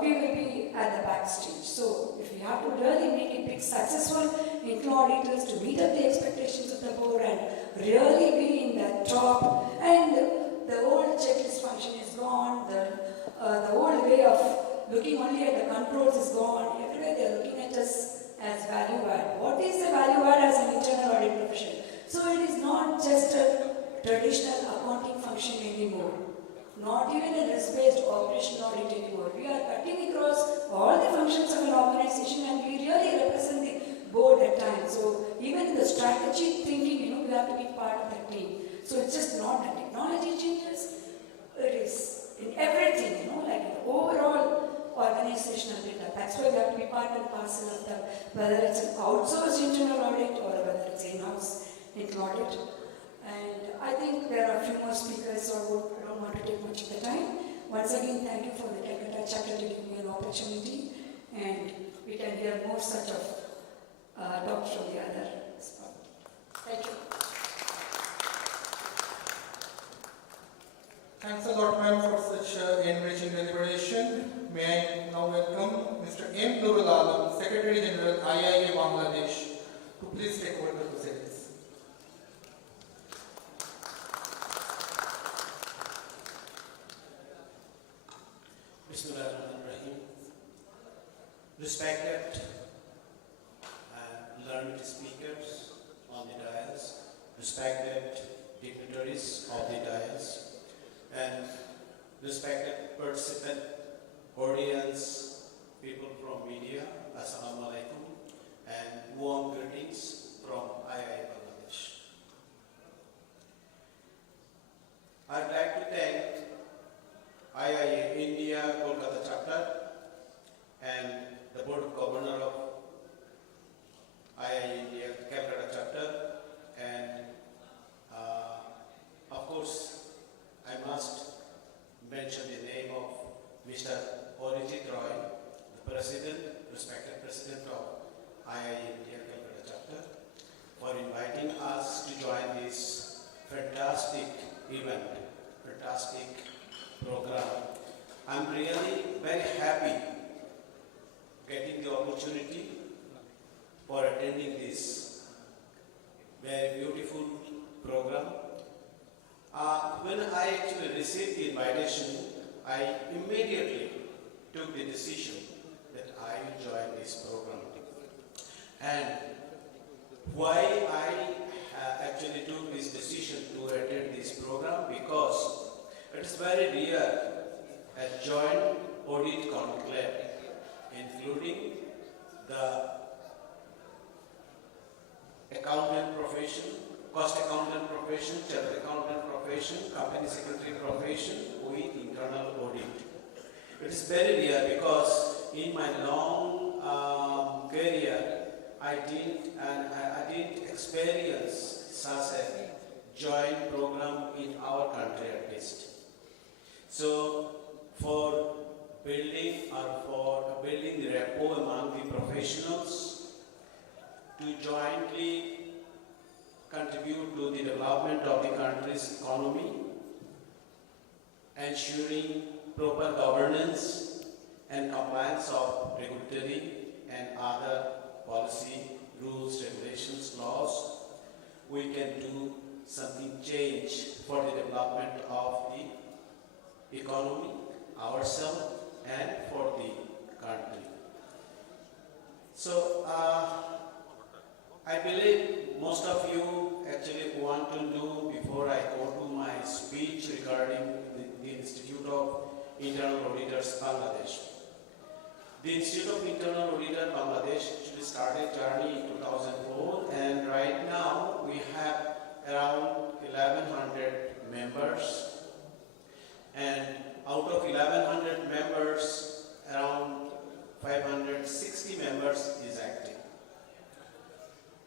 we will be at the backstage. So if we have to really make it big successful, internal auditors to meet up the expectations of the board and really be in the top, and the old checklist function is gone, the old way of looking only at the controls is gone. Everywhere they are looking at us as value add. What is the value add as an internal audit profession? So it is not just a traditional accounting function anymore, not even a risk-based operation audit anymore. We are cutting across all the functions of an organization and we really represent the board at times. So even in the strategy thinking, we have to be part of that team. So it's just not the technology changes, it is in everything, like an overall organizational build-up. That's why we have to be part and parcel of that, whether it's an outsourced internal audit or whether it's in-house internal audit. And I think there are a few more speakers, so I don't want to take much of the time. Once again, thank you for the Calcutta chapter to give me an opportunity, and we can hear more such of talks from the other spot. Thank you. Thanks a lot, ma'am, for such enriching deliberation. May I now welcome Mr. M. Nurul Alam, Secretary General, IIA Bangladesh, to please take over the proceedings. Bismillahirrahmanirrahim. Respected and learned speakers on the dais, respected dignitaries of the dais, and respected participant, audience, people from media, Assalamu alaikum, and warm greetings from IIA Bangladesh. I'd like to thank IIA India Kolkata chapter and the Board of Governors of IIA India Calcutta chapter, and of course I must mention the name of Mr. Audit fantastic event, fantastic program. I'm really very happy getting the opportunity for attending this very beautiful program. When I actually received the invitation, I immediately took the decision that I will join this program. And why I actually took this decision to attend this program, because it is very rare a joint audit conclave, including the accountant profession, cost accountant profession, chartered accountant profession, company secretary profession with internal audit. It is very rare because in my long career, I didn't experience such a joint program in our country at least. So for building the rapport among the professionals to jointly contribute to the development of the country's economy, ensuring proper governance and compliance of regulatory and other policy, rules, regulations, laws, we can do something change for the development of the economy, ourselves, and for the country. So, I believe most of you actually want to know before I go to my speech regarding the Institute of Internal Auditors Bangladesh. The Institute of Internal Auditors Bangladesh actually started journey in 2004, and right now we have around 1,100 members, and out of 1,100 members, around 560 members is active.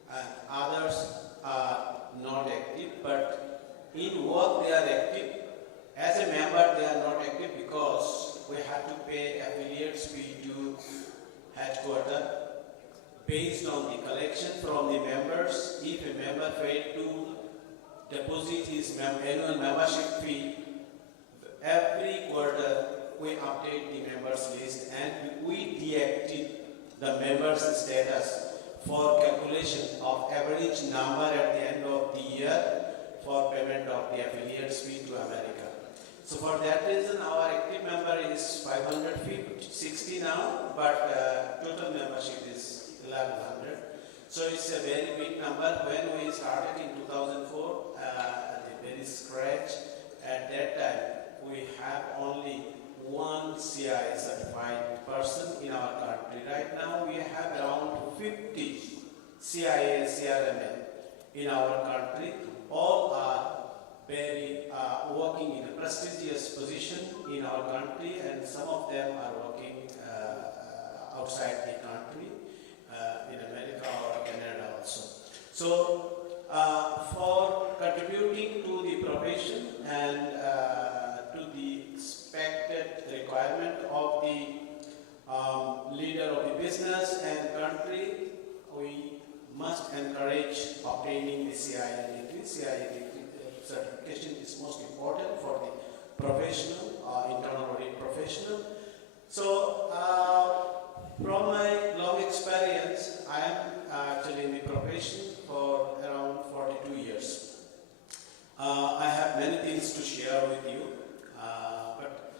And others are not active, but in work they are active. As a member, they are not active because we have to pay affiliates fee to headquarters based on the collection from the members. If a member failed to deposit his annual membership fee, every quarter we update the members list and we deactivate the members status for calculation of average number at the end of the year for payment of the affiliates fee to America. So for that reason, our active member is 560 now, but total membership is 1,100. So it's a very big number. When we started in 2004, at the very scratch, at that time, we have only one CI certified person in our country. Right now, we have around 50 CIA, CRMA in our country. All are very working in a prestigious position in our country, and some of them are working outside the country, in America or Canada also. So, for contributing to the profession and to the expected requirement of the leader of the business and country, we must encourage obtaining the CIA degree. CIA degree certification is most important for the professional, internal audit professional. So, from my long experience, I am actually in the profession for around 42 years. I have many things to share with you, but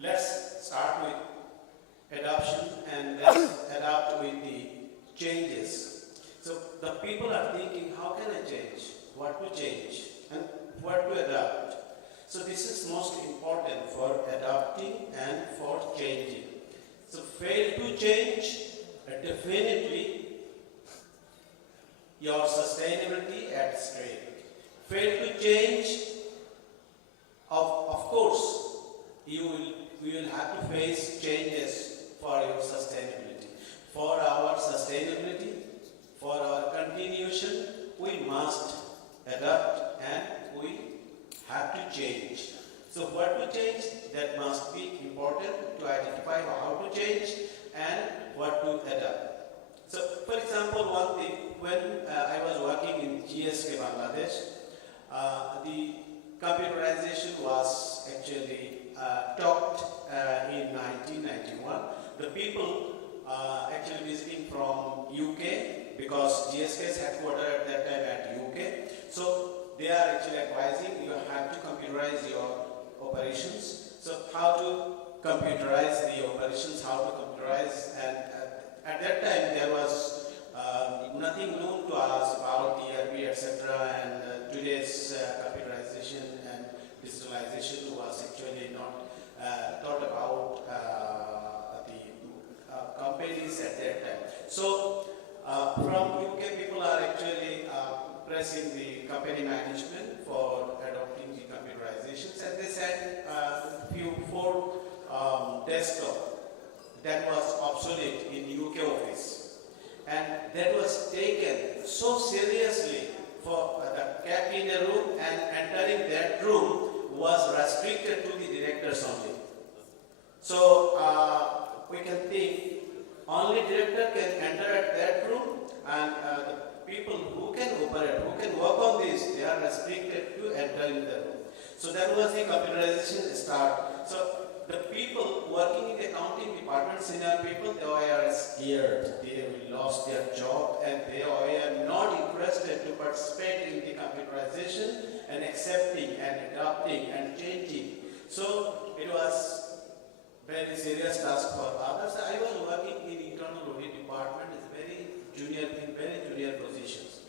let's start with adoption and then adapt with the changes. So the people are thinking, how can I change? What to change? And what to adapt? So this is most important for adapting and for changing. So fail to change, definitely your sustainability at stake. Fail to change, of course, you will have to face changes for your sustainability. For our sustainability, for our continuation, we must adapt and we have to change. So what to change, that must be important to identify how to change and what to adapt. So for example, one thing, when I was working in GSK Bangladesh, the computerization was actually talked in 1991. The people actually visiting from UK, because GSK's headquarters at that time at UK. So they are actually advising you have to computerize your operations. So how to computerize the operations, how to computerize, and at that time there was nothing known to us about ERP, etc. And today's computerization and digitalization was actually not thought about the companies at that time. So from UK, people are actually pressing the company management for adopting the computerizations, and they said four desktop that was obsolete in UK office, and that was taken so seriously for the kept in a room, and entering that room was restricted to the directors only. So we can think only director can enter at that room, and the people who can operate, who can work on this, they are restricted to enter in the room. So that was the computerization start. So the people working in the accounting department, senior people, they were scared. They lost their job, and they were not interested to participate in the computerization and accepting and adopting and changing. So it was very serious task for others. I was working in internal audit department, in very junior positions.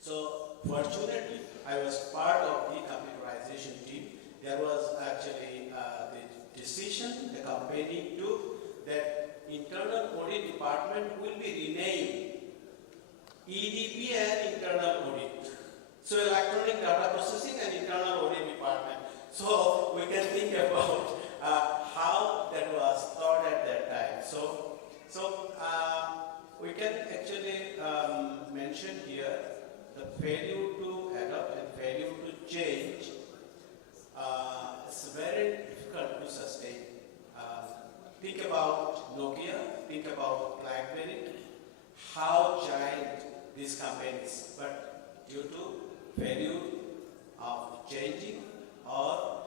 So fortunately, I was part of the computerization team. There was actually the decision, the company took, that internal audit department will be renamed EDP and internal audit. So electronic data processing and internal audit department. So we can think about how that was thought at that time. So we can actually mention here the failure to adopt and failure to change. It's very difficult to sustain. Think about Nokia, think about BlackBerry, how giant these companies, but due to failure of changing or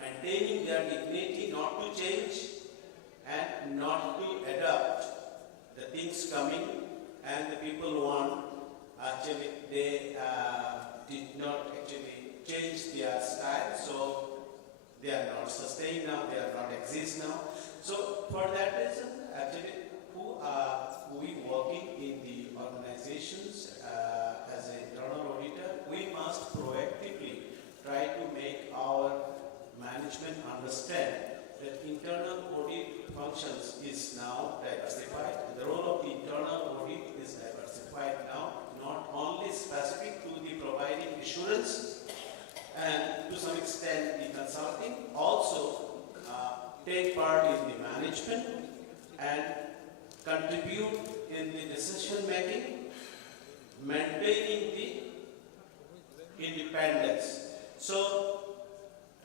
maintaining their dignity, not to change and not to adapt the things coming, and the people want, actually they did not actually change their style, so they are not sustained now, they are not exist now. So for that reason, actually who are we working in the organizations as an internal auditor, we must proactively try to make our management understand that internal audit functions is now diversified. The role of the internal audit is diversified now, not only specific to the providing assurance and to some extent the consulting, also take part in the management and contribute in the decision making, maintaining the independence. So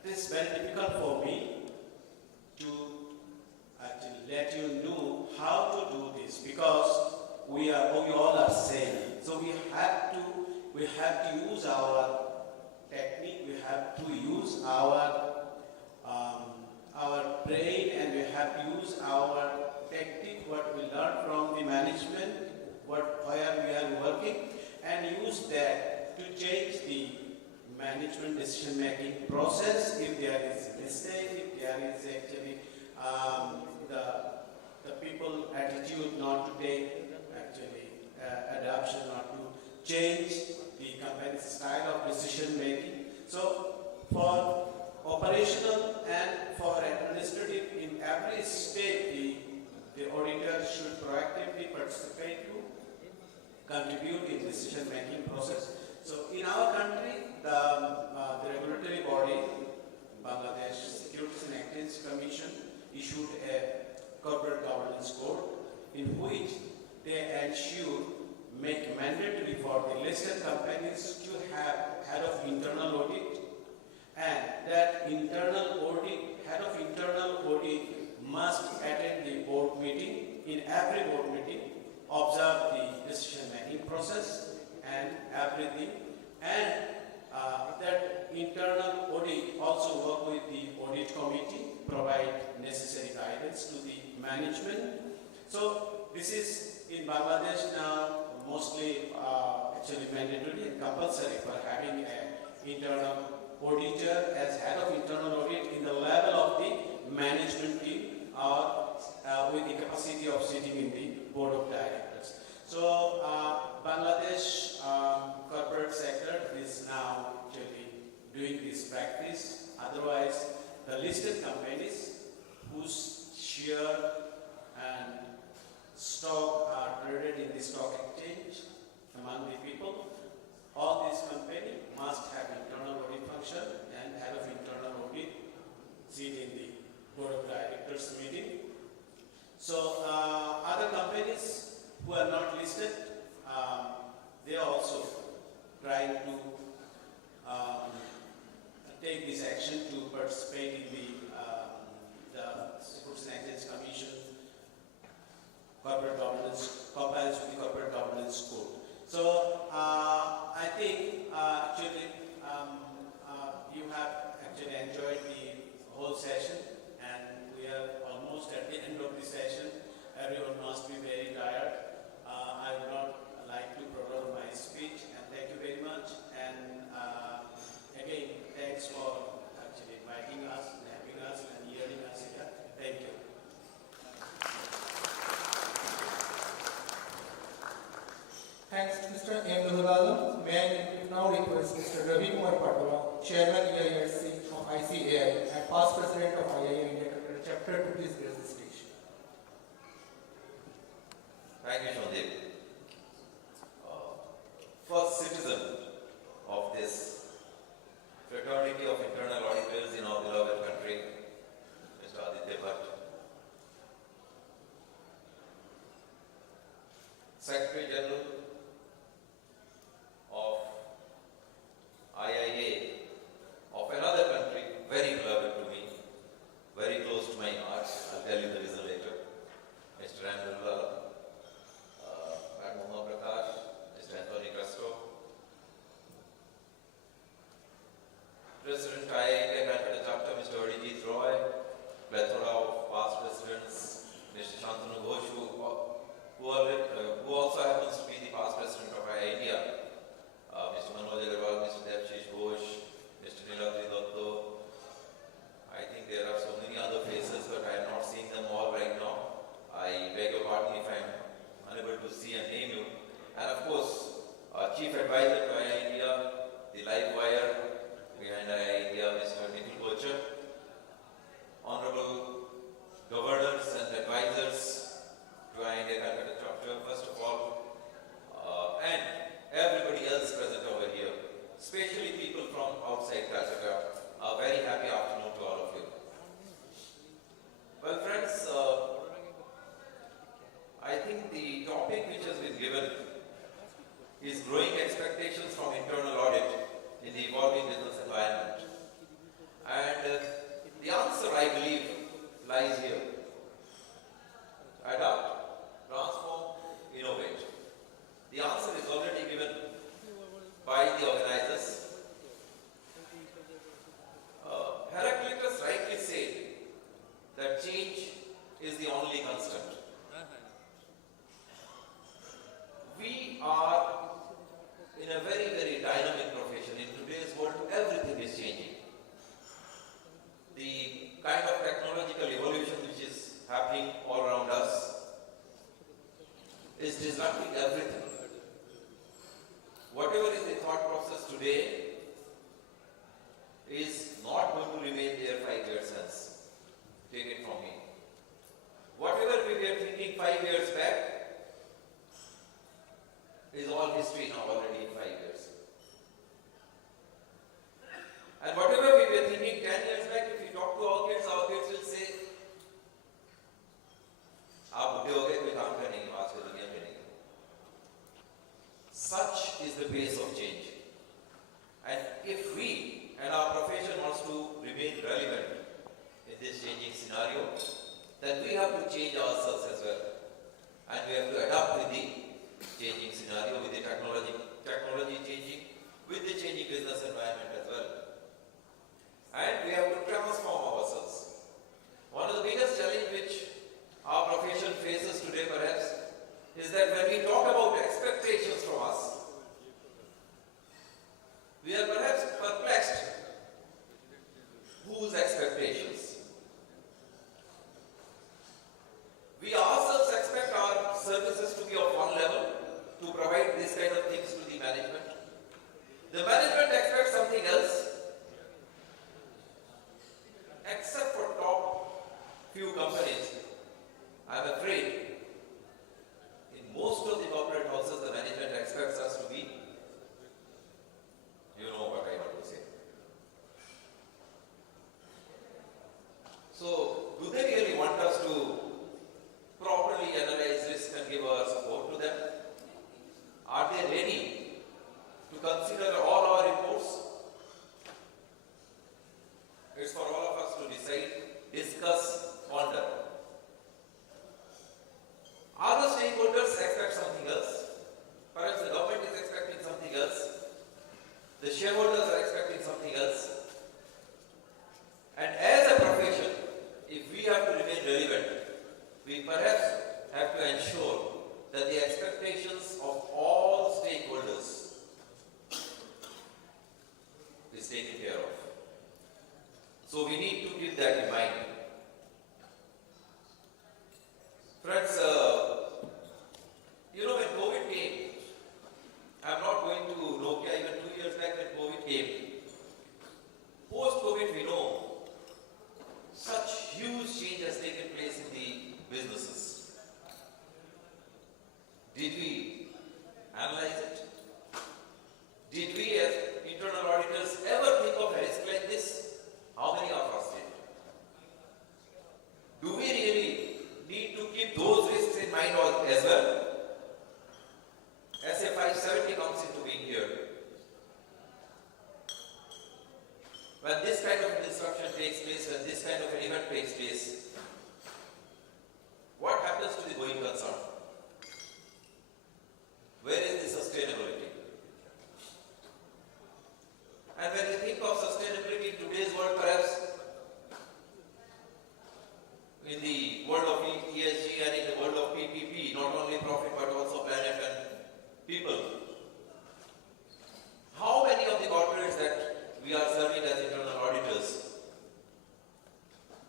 it is very difficult for me to actually let you know how to do this, because we all are same. So we have to use our technique, we have to use our brain, and we have to use our technique, what we learn from the management, where we are working, and use that to change the management decision-making process. If there is a mistake, if there is actually the people attitude not to take actually adoption, not to change the company's style of decision-making. So for operational and for administrative, in every state, the auditor should proactively participate to contribute in decision-making process. So in our country, the regulatory body, Bangladesh Securities and Exchange Commission, issued a corporate governance code in which they make mandatory for the listed companies to have head of internal audit, and that head of internal audit must attend the board meeting, in every board meeting, observe the decision-making process and everything, and that internal audit also work with the audit committee, provide necessary guidance to the management. So this is in Bangladesh now mostly actually mandatory and compulsory for having an internal auditor as head of internal audit in the level of the management team or with the capacity of sitting in the board of directors. So Bangladesh corporate sector is now actually doing this practice. Otherwise, the listed companies whose share and stock are traded in the stock exchange among the people, all these companies must have internal audit function and head of internal audit sit in the board of directors meeting. So other companies who are not listed, they are also trying to take this action to participate in the Securities and Exchange Commission corporate governance, compliance with the corporate governance code. So I think actually you have actually enjoyed the whole session, and we are almost at the end of the session. Everyone must be very tired. I would not like to prolong my speech, and thank you very much. And again, thanks for actually inviting us, and having us, and hearing us here. Thank you. Thanks, Mr. M. Nurulalam. May I now request Mr. Ravi Kumar Patola, Chairman EIRC of ICAI and past President of IIA India Chapter, to please raise the stage. Thank you, Shandeep. First citizen of this fraternity of internal auditors in our beloved country, Mr. Audit. Secretary General of IIA of another country, very beloved to me, very close to my heart. I'll tell you the reason later. Mr. Andrew Madam Mohammed Prakash, Mr. Anthony Castro, President IIA Calcutta Chapter, Mr. Arijit Roy, plethora of past presidents, Mr. Shantanu Ghosh, who also happens to be the past president of IIA India, Mr. Manoj Agarwal, Mr. Devshish Ghosh, Mr. Niladri Dotto. I think there are so many other faces, but I am not seeing them all right now. I beg your pardon if I am unable to see and name you. And of course, our Chief Advisor to IIA India, the live wire behind IIA India, Mr. Nikhil Kochar, Honorable Governors and Advisors to IIA India Calcutta Chapter, first of all, and everybody else present over here, especially people from outside Calcutta. A very happy afternoon to all of you. Well, friends, I think the topic which has been given is growing expectations from internal audit in the evolving business environment. And the answer, I believe, lies here. Adapt, transform, innovate. The answer is already given by the organizers. Heraclitus rightly said that change is the only constant. We are in a very, very dynamic profession. In today's world, everything is changing. The kind of technological evolution which is happening all around us is disrupting everything. Whatever is the thought process today is not going to remain there 5 years hence. Take it from me. Whatever we were thinking 5 years back is all history now already in 5 years. And whatever we were thinking 10 years back, if you talk to our kids will say, "Aap budhe ho gaye, koi kaam ka nahi, aaj ki duniya mein nahi." Such is the pace of change. And if we and our profession wants to remain relevant in this changing scenario, then we have to change ourselves as well. And we have to adapt with the changing scenario, with the technology changing, with the changing business environment as well. And we have to transform ourselves. One of the biggest challenges which our profession faces today perhaps is that when we talk about expectations from us, we are perhaps perplexed. Whose expectations? We ourselves expect our services to be of one level, to provide this kind of things to the management. The management expects something else, except for top few companies. I'm afraid in most of the corporate houses the management expects us to be, you know what I want to say. So, do they really want us to properly analyze risk and give our support to them? Are they ready to consider all our reports? It's for all of us to decide, discuss, ponder. Other stakeholders expect something else. Perhaps the government is expecting something else. The shareholders are expecting something else. And as a profession, if we have to remain relevant, we perhaps have to ensure that the expectations of all stakeholders is taken care of. So we need to keep that in mind. Friends, you know when COVID came, I'm not going to Nokia, even 2 years back when COVID came. Post-COVID we know such huge change has taken place in the businesses. Did we analyze it? Did we as internal auditors ever think of a risk like this? How many of us did? Do we really need to keep those risks in mind as well? SA 570 comes into being here. When this kind of disruption takes place, when this kind of an event takes place, what happens to the going concern? Where is the sustainability? And when we think of sustainability in today's world, perhaps in the world of ESG and in the world of PPP, not only profit but also planet and people, how many of the corporates that we are serving as internal auditors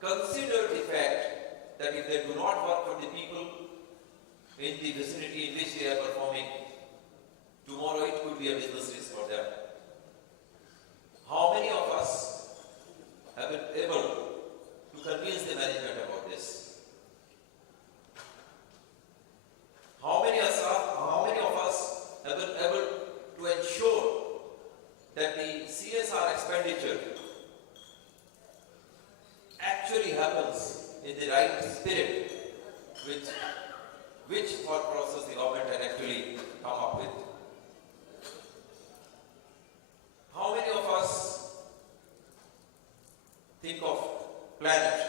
consider the fact that if they do not work for the people in the vicinity in which they are performing, tomorrow it could be a business risk for them? How many of us have been able to convince the management about this? How many of us have been able to ensure that the CSR expenditure actually happens in the right spirit which thought process the government had actually come up with? How many of us think of planet?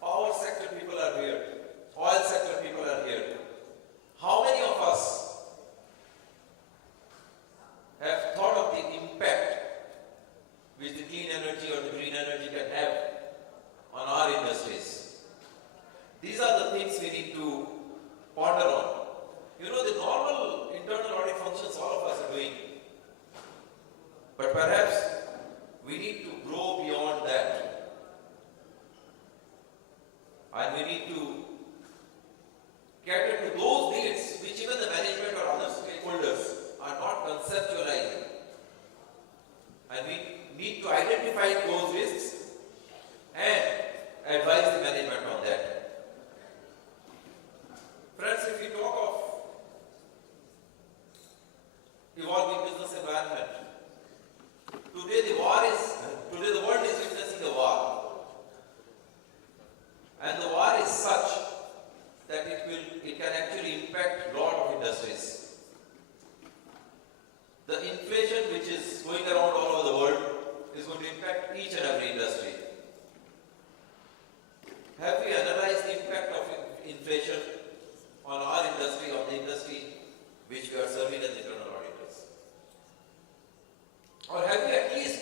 Power sector people are here. Oil sector people are here. How many of us have thought of the impact which the clean energy or the green energy can have on our industries? These are the things we need to ponder on. You know, the normal internal audit functions all of us are doing. But perhaps we need to grow beyond that. And we need to cater to those needs which even the management or other stakeholders are not conceptualizing. And we need to identify those risks and advise the management on that. Friends, if we talk of evolving business environment, today the world is witnessing a war. And the war is such that it can actually impact a lot of industries. The inflation which is going around all over the world is going to impact each and every industry. Have we analyzed the impact of inflation on our industry, on the industry which we are serving as internal auditors? Or have you at least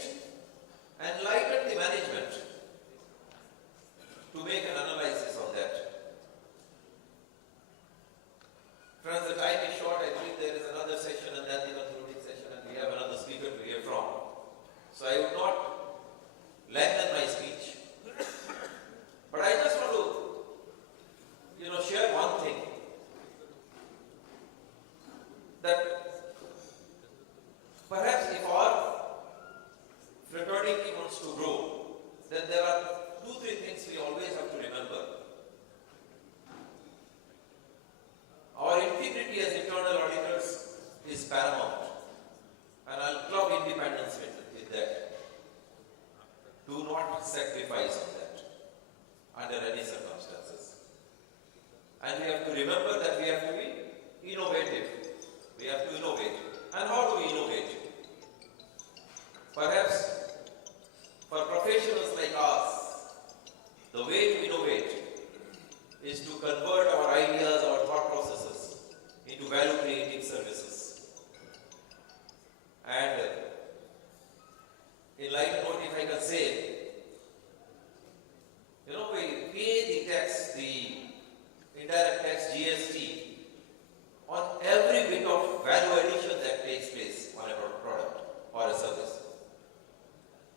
enlightened the management to make an analysis of that? Friends, the time is short. I believe there is another session and then the concluding session, and we have another speaker to hear from. So I would not lengthen my speech. But I just want to, share one thing. That perhaps if our fraternity wants to grow, then there are 2-3 things we always have to remember. Our integrity as internal auditors is paramount, and I'll club independence with that. Do not sacrifice on that under any circumstances. And we have to remember that we have to be innovative. We have to innovate. And how do we innovate? Perhaps for professionals like us, the way to innovate is to convert our ideas, our thought processes into value-creating services. And in light note, if I can say, we pay the tax, the indirect tax GST on every bit of value addition that takes place on a product or a service.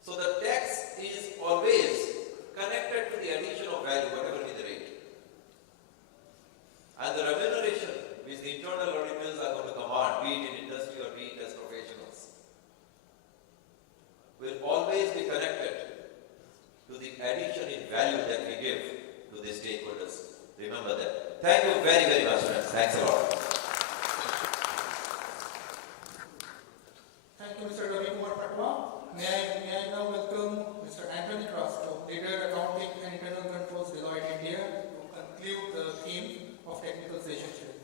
So the tax is always connected to the addition of value, whatever be the rate. And the remuneration which the internal auditors are going to command, be it in industry or be it as professionals, will always be connected to the addition in value that we give to the stakeholders. Remember that. Thank you very, very much, friends. Thanks a lot. Thank you, Mr. Ravi Kumar Patwa. May I now welcome Mr. Anthony Crosco, Leader Accounting and Internal Controls, Deloitte India, to conclude the theme of technical session today.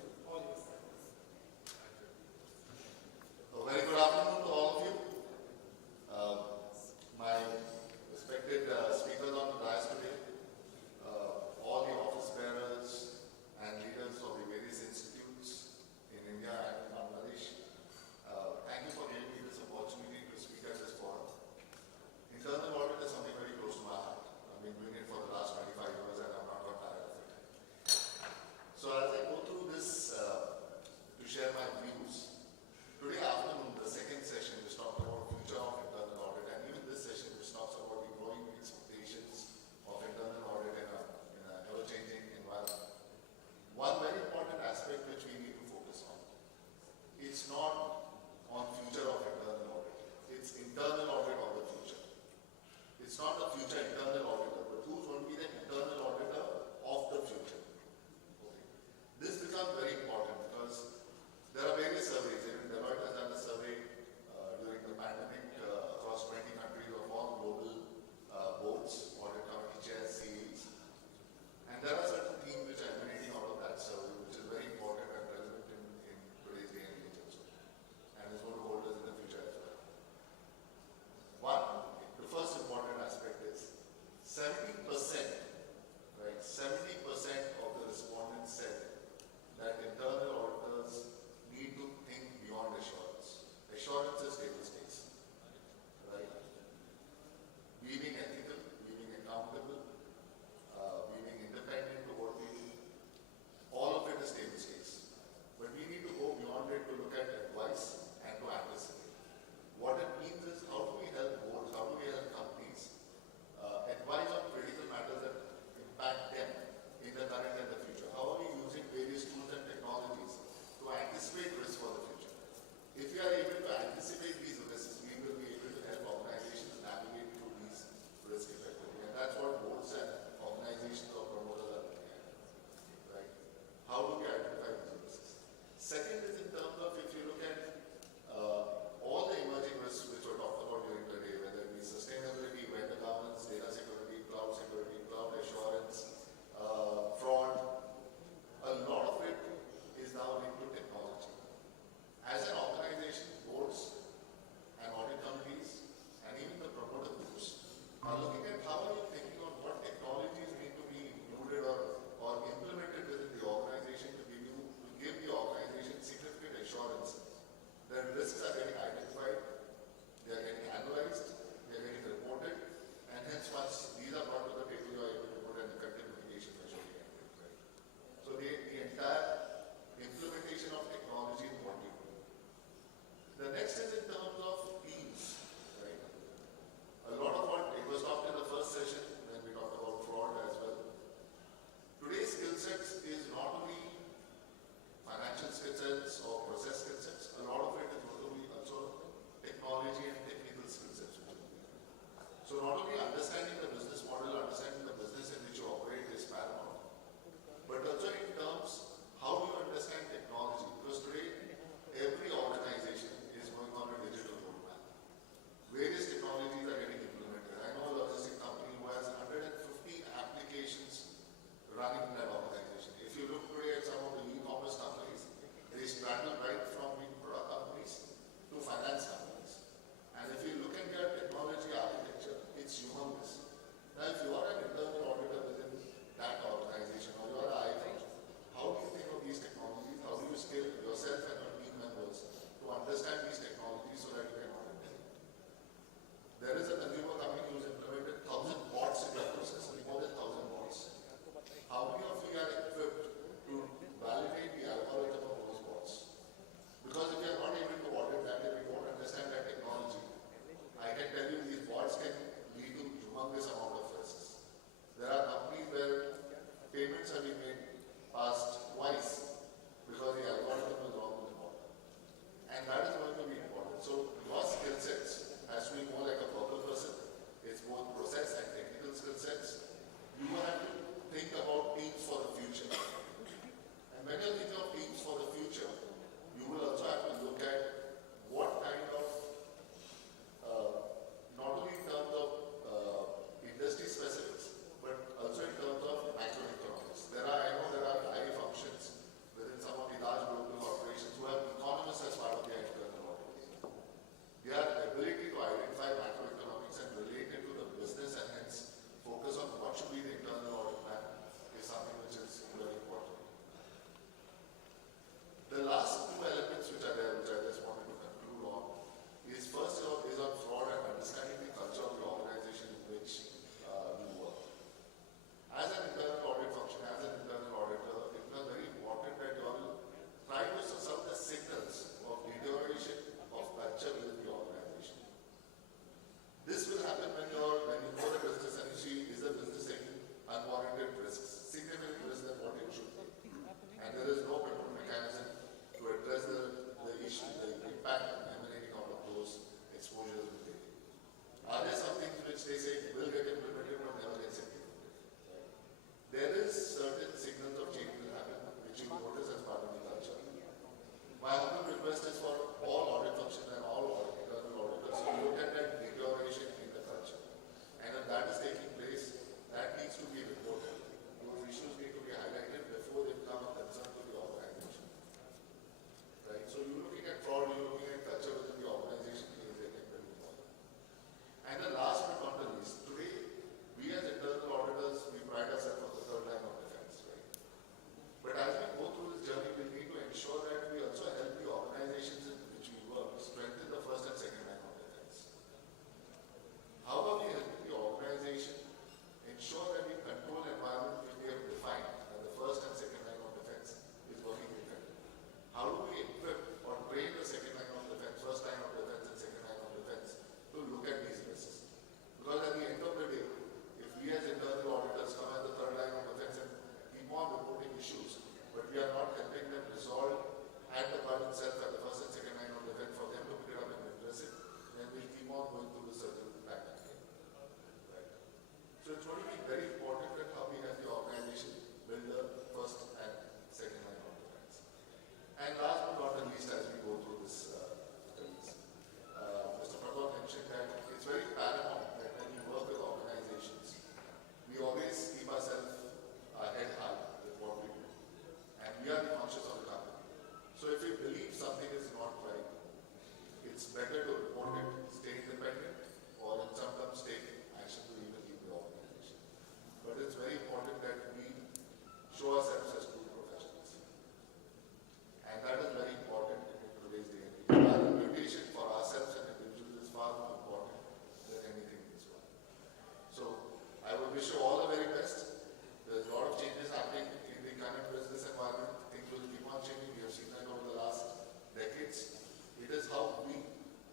A very good afternoon to all of you. My respected speakers on the dais today, all the office bearers and leaders of the various institutes, wish you all the very best. There's a lot of changes happening in the current business environment. Things will keep on changing. We have seen that over the last decades. It is how we,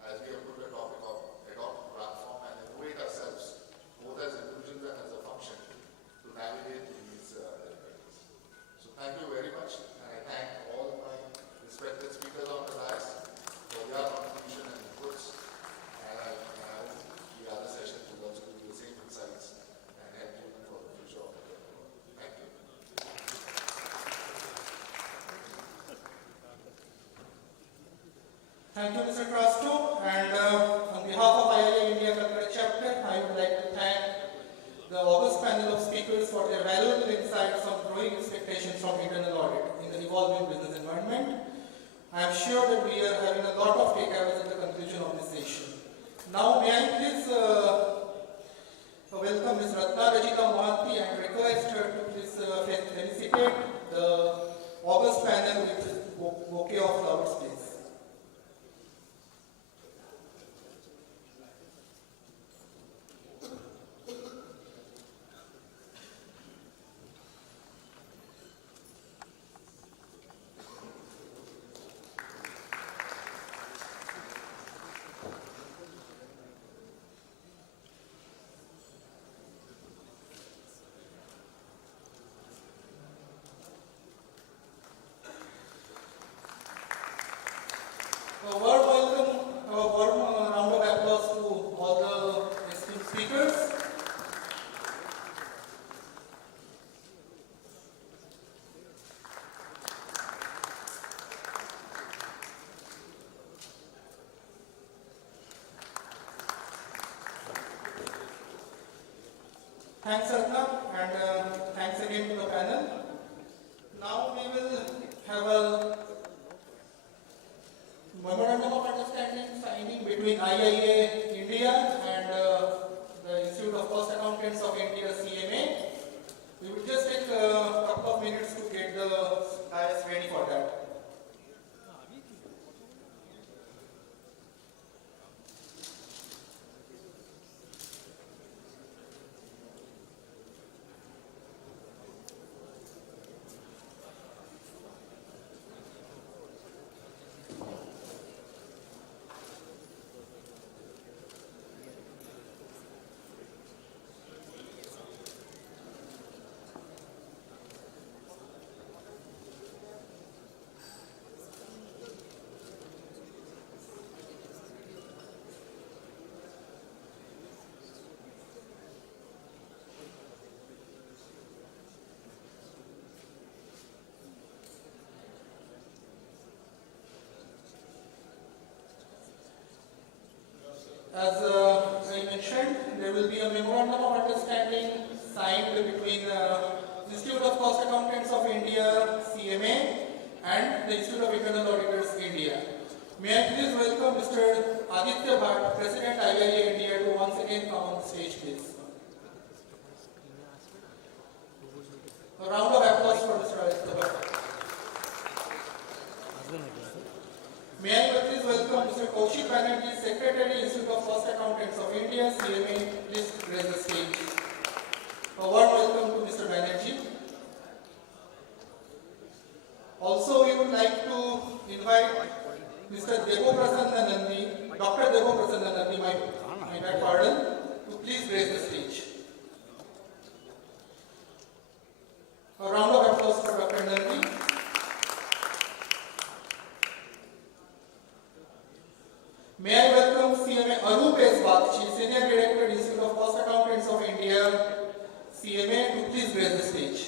as we have put the topic of adopt, platform and innovate ourselves, both as individuals and as a function, to navigate these difficulties. So thank you very much, and I thank all my respected speakers on the dais for their contribution and inputs. And I hope the other sessions will also give you the same insights and help you for the future of the work. Thank you. Thank you, Mr. Trasto. And on behalf of IIA India Calcutta chapter, I would like to thank the August panel of speakers for their valuable insights on growing expectations from internal audit in the evolving business environment. I am sure that we are having a lot of takeaways at the conclusion of this session. Now, may I please welcome Ms. Ratna Rajita Mohanty and request her to please felicitate the August panel with a bouquet of flowers, please. A warm welcome, a warm round of applause to all the esteemed speakers. Thanks, Ratna, and thanks again to the panel. Now we will have a memorandum of understanding signing between IIA India and the Institute of Cost Accountants of India, CMA. We will just take a couple of minutes to get the dais ready for that. As I mentioned, there will be a memorandum of understanding signed between the Institute of Cost Accountants of India, CMA, and the Institute of Internal Auditors, India. May I please welcome Mr. Aditya Bhatt, President IIA India, to once again come on the stage, please. A round of applause for Mr. Aditya Bhatt. May I please welcome Mr. Kaushik Banerjee, Secretary, Institute of Cost Accountants of India, CMA, please grace the stage. A warm welcome to Mr. Banerjee. Also, we would like to invite Mr. Debo Prasanna Nandi, Dr. Debo Prasanna Nandi, my bad pardon, to please grace the stage. A round of applause for Dr. Nandi. May I welcome CMA Anup S. Bakshi, Senior Director, Institute of Cost Accountants of India, CMA, to please grace the stage.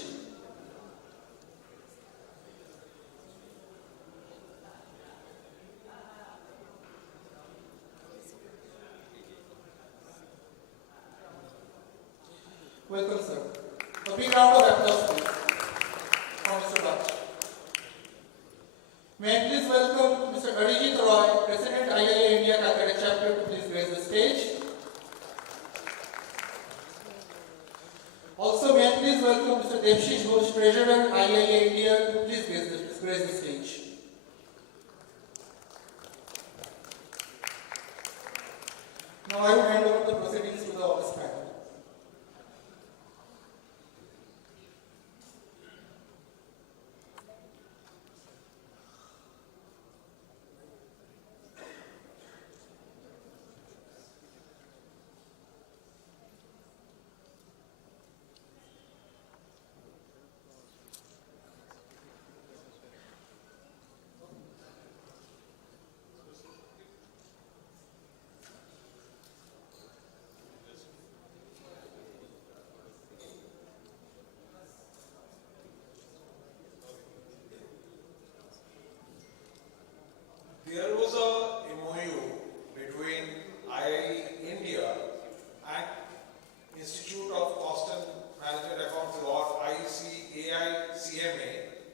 Welcome, sir. A big round of applause, please, for Mr. Bakshi. May I please welcome Mr. Arijit Roy, President IIA India Calcutta Chapter, to please grace the stage. Also, may I please welcome Mr. Devshish Ghosh, Treasurer IIA India, to please grace the stage. Now I will hand over the proceedings to the office panel.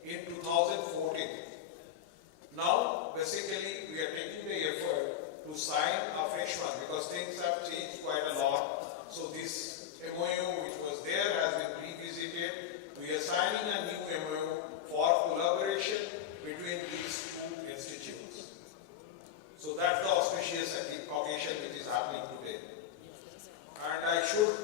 in 2014. Now, basically, we are taking the effort to sign a fresh one because things have changed quite a lot. So this MOU which was there has been revisited. We are signing a new MOU for collaboration between these two institutes. So that's the auspicious occasion which is happening today. And I should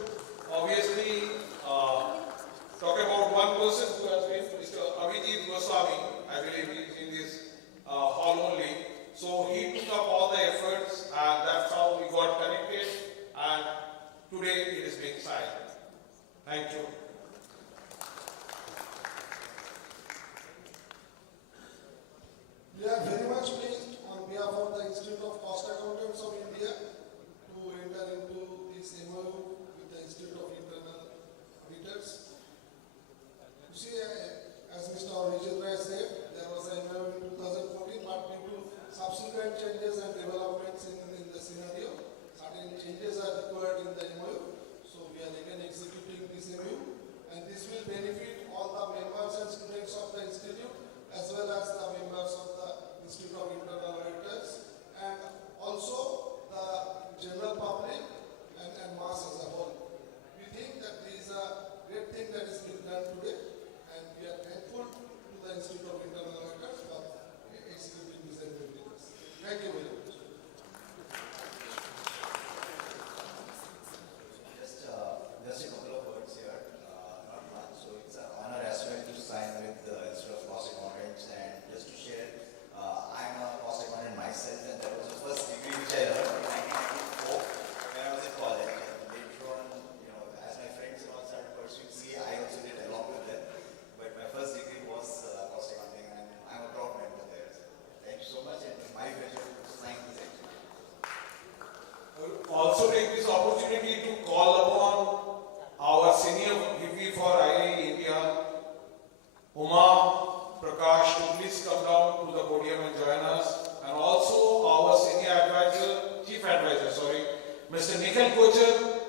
obviously talk about one person who has been Mr. Abhijit Goswami. I believe he is in this hall only. So he took up all the efforts and that's how we got connected and today it is being signed. Thank you. We are very much pleased on behalf of the Institute of Cost Accountants of India to enter into this MOU with the Institute of Internal Auditors. You see, as Mr. Vijay Rai said, there was an MOU in 2014, but due to subsequent changes and developments in the scenario, certain changes are required in the MOU. So we are again executing this MOU, and this will benefit all the members and students of the institute as well as the members of the Institute of Internal Auditors and also the general public and mass as a whole. We think that this is a great thing that is being done today, and we are thankful to the Institute of Internal Auditors for executing this activities. Thank you very much. Just a couple of words here, not much. So it's an honor as well to sign with the Institute of Cost Accountants, and just to share, I'm a cost accountant myself, and that was the first degree which I earned in 1994 when I was in college. And later on, as my friends all started pursuing CA, I also did along with them. But my first degree was cost accounting, and I'm a proud member there. So thank you so much, and it's my pleasure to sign this activity. I will also take this opportunity to call upon our senior VP for IA India, Uma Prakash, to please come down to the podium and join us, and also our senior advisor, chief advisor, Mr. Nikhil Kochar,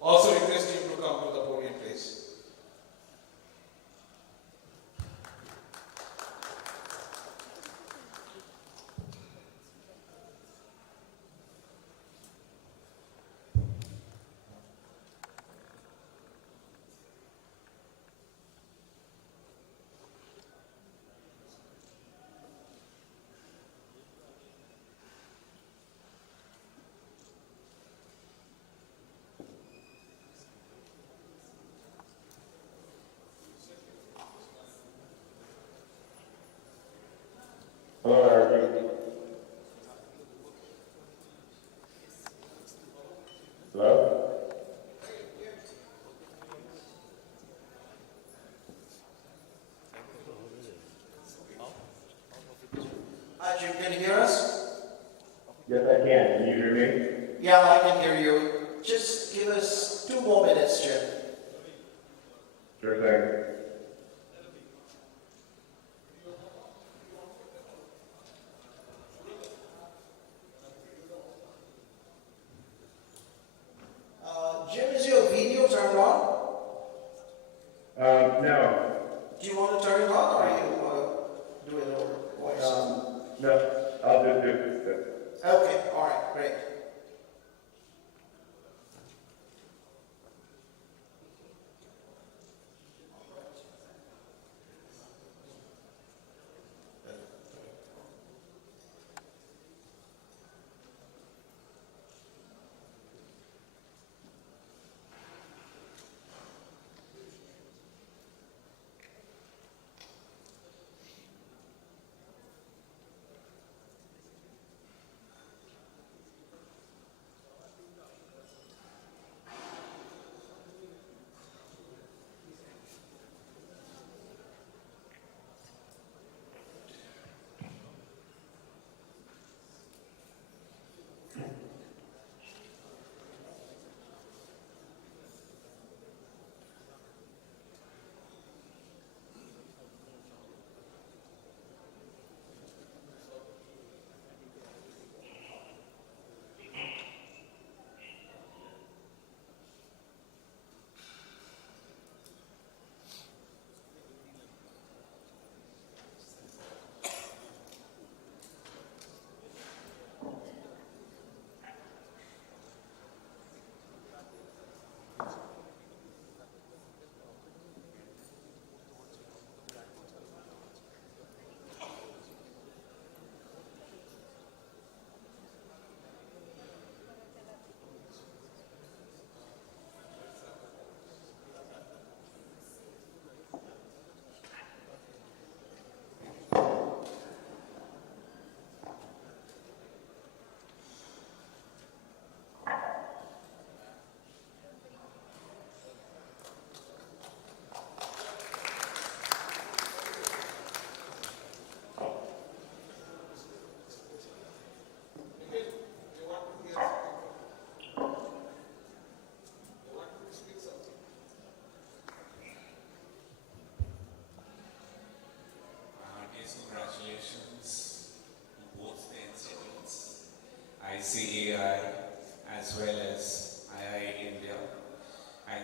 also request him to come to the podium, please. Hello? Hi, Jim, can you hear us? Yes, I can. Can you hear me? Yeah, I can hear you. Just give us 2 more minutes, Jim. Sure thing. Jim, is your video turned on? No. Do you want to turn it on, or you do it over voice? No, I'll just do it. Okay, all right, great.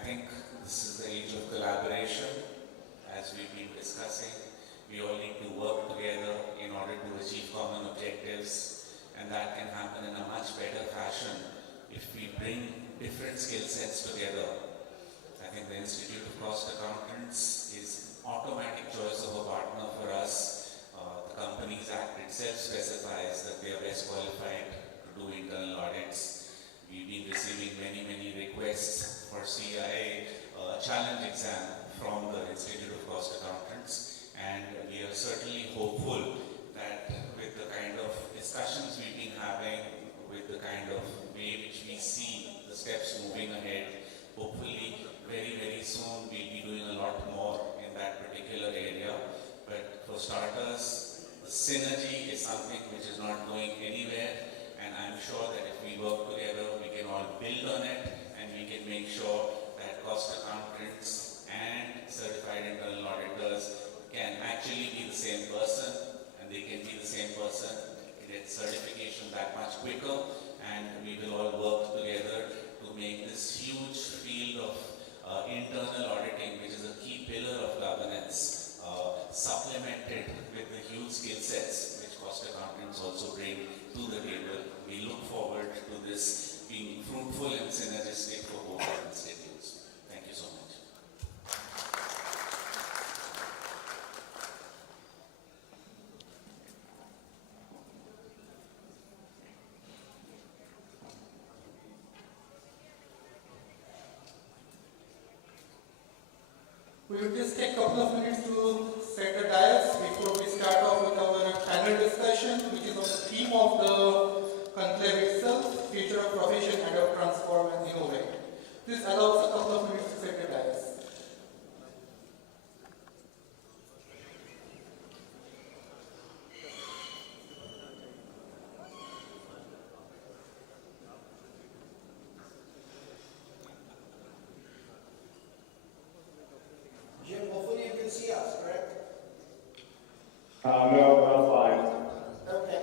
think this is the age of collaboration. As we've been discussing, we all need to work together in order to achieve common objectives, and that can happen in a much better fashion if we bring different skill sets together. I think the Institute of Cost Accountants is automatic choice of a partner for us. The Companies Act itself specifies that they are best qualified to do internal audits. We've been receiving many requests for CIA challenge exam from the Institute of Cost Accountants, and we are certainly hopeful that with the kind of discussions we've been having, with the kind of way which we see the steps moving ahead, hopefully very soon we'll be doing a lot more in that particular area. But for starters, the synergy is something which is not going anywhere, and I'm sure that if we work together, we can all build on it, and we can make sure that cost accountants and certified internal auditors can actually be the same person, and they can be the same person, get certification that much quicker, and we will all work together to make this huge field of internal auditing, which is a key pillar of governance, supplemented with the huge skill sets which cost accountants also bring to the table. We look forward to this being fruitful and synergistic for both our institutes. Thank you so much. We will just take a couple of minutes to set the dais before we start off with our panel discussion, which is on the theme of the conclave itself, future of profession, adapt, transform and innovate. This allows a couple of minutes to set the dais. Jim, hopefully you can see us, correct? No, I'm fine. Okay.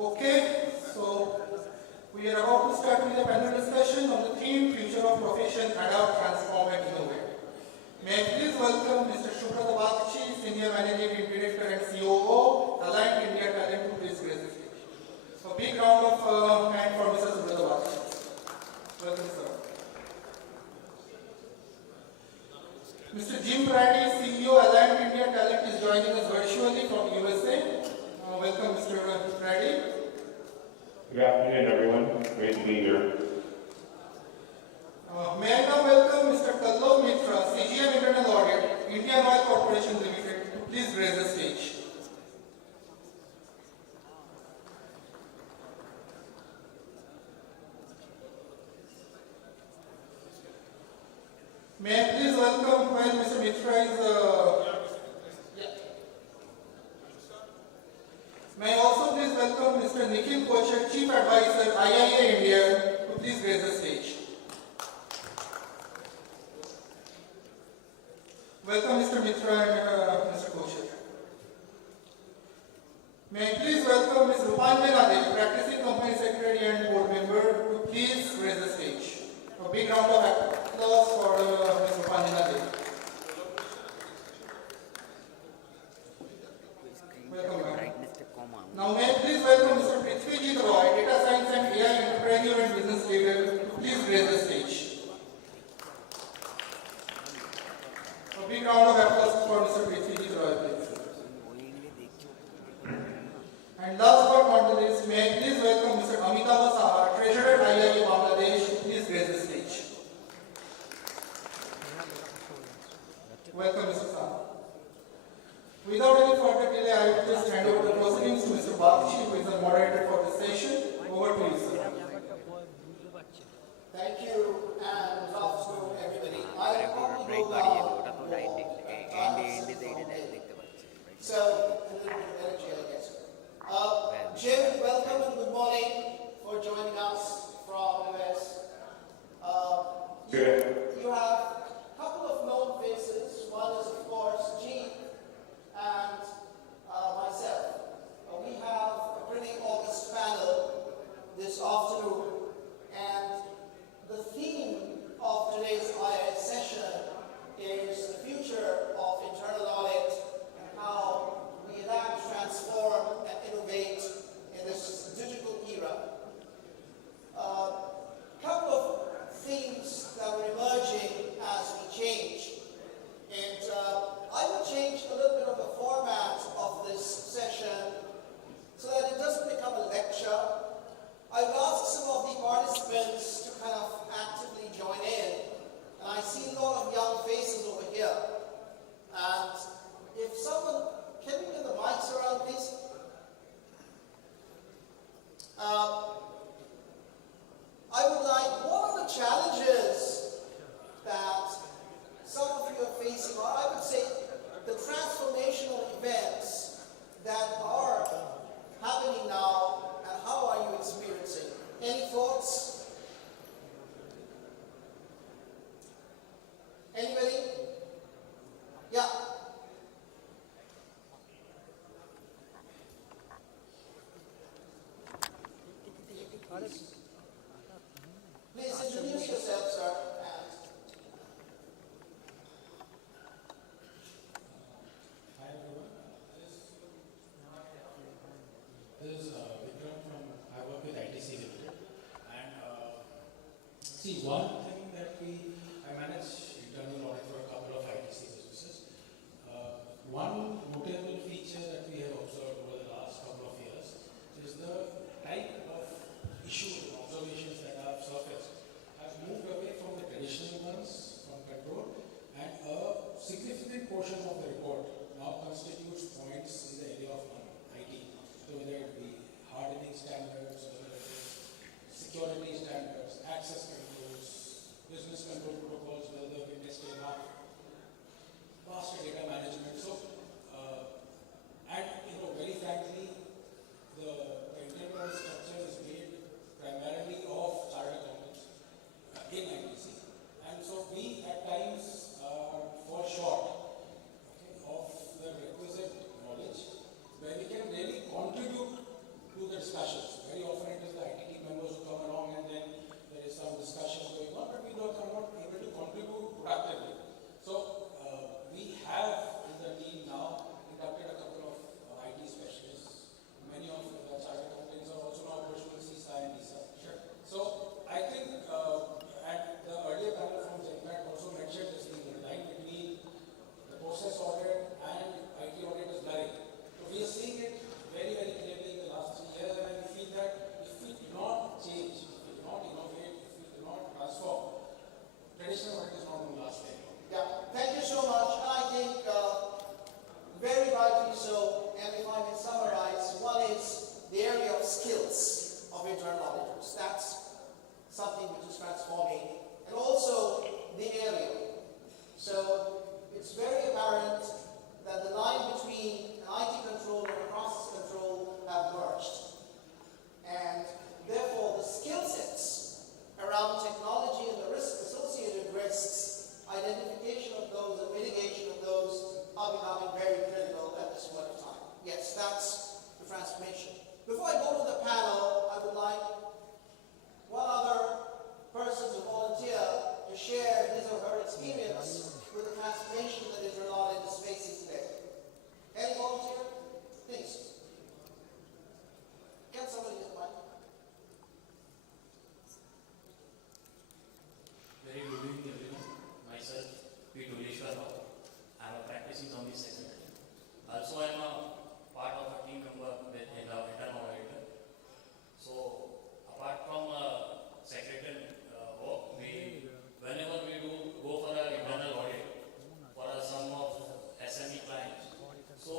Okay, so we are about to start with a panel discussion on the theme future of profession, adapt, transform and innovate. May I please welcome Mr. Subrata Bakshi, Senior Managing Director and COO, Aligned India Talent to please grace the stage. A big round of hand for Mr. Subrata Bakshi. Welcome, sir. Mr. Jim Brady, CEO, Aligned India Talent is joining us virtually from USA. Welcome, Mr. Brady. Good afternoon, everyone. Great to be here. May I now welcome Mr. Conclave Mitra, CGM Internal Audit, Indian Oil Corporation Limited, to please grace the stage. May I please welcome while Mr. Mitra is May I also please welcome Mr. Nikhil Kochar, Chief Advisor, IIA India, to please grace the stage. Welcome Mr. Mitra and Mr. Kochar. May I please welcome Ms. Rupanjana Dev, Practicing Company Secretary and Board Member, to please grace the stage. A big round of applause for Ms. Rupanjana Dev. Welcome, ma'am. Now may I please welcome Mr. Prithvijit Roy, Data Science and AI Entrepreneur and Business Leader, to please grace the stage. A big round of applause for Mr. Prithvijit Roy, please. And last but not the least, may I please welcome Mr. Amitabh Saha, Treasurer IIA Bangladesh, to please grace the stage. You have a couple of known faces. One is, of course, Jean and myself. We have a pretty august panel this afternoon, and the theme of today's IIS session is the future of internal audit and how we adapt, transform, and innovate in this digital era. A couple of themes that are emerging as we change. And I will change a little bit of the format of this session so that it doesn't become a lecture. I will ask some of the participants to kind of actively join in. And I see a lot of young faces over here. And if someone, can we get the mics around, please? I would like, what are the challenges that some of you are facing, or I would say the transformational events that are happening now, and how are you experiencing? Any thoughts? Anybody? Yeah. Please introduce yourself, sir. Hi everyone. This is Vikram from, I work with ITC Limited. And see, one thing that I manage internal audit for a couple of ITC businesses. One notable feature that we have observed over the last couple of years is the type of issues and observations that have surfaced have moved away from the traditional ones, from control, and a significant portion of the report now constitutes points in the area of IT. So whether it be hardening standards, whether it is security standards, access controls, business control protocols, whether they've been tested enough, master data management. So, and very frankly, the enterprise structure is made primarily of chartered accountants in ITC. And so we at times fall short of the requisite knowledge where we can really contribute to the discussions. Very often it is the IT team members who come along and then there is some discussion going on, but we are not able to contribute productively. So we have in the team now inducted a couple of IT specialists. Many of the chartered accountants are also now operational CISA and DISA. So I think at the earlier panel from Genpact also mentioned this thing, the line between the process audit and IT audit is blurring. So we are seeing it very, very clearly in the last 3 years, and I feel that if we do not change, if we do not innovate, if we do not transform, traditional audit is not going to last very long. Yeah, thank you so much. I think very rightly so, and if I may summarize, one is the area of skills of internal auditors. That's something which is transforming, and also the area. So it's very apparent that the line between an IT control and a process control have merged. And therefore the skill sets around technology and the associated risks, identification of those and mitigation of those are becoming very critical at this point of time. Yes, that's the transformation. Before I go to the panel, I would like one other person to volunteer to share his or her experience with the transformation that internal audit is facing today. Any volunteer? Please. Can somebody get the mic? Very good evening everyone. Myself, P. Tuleshwar Rao. I am a practicing company secretary. Also I am a part of a team member with internal auditor. So apart from secretary work, whenever we go for an internal audit for some of SME clients, so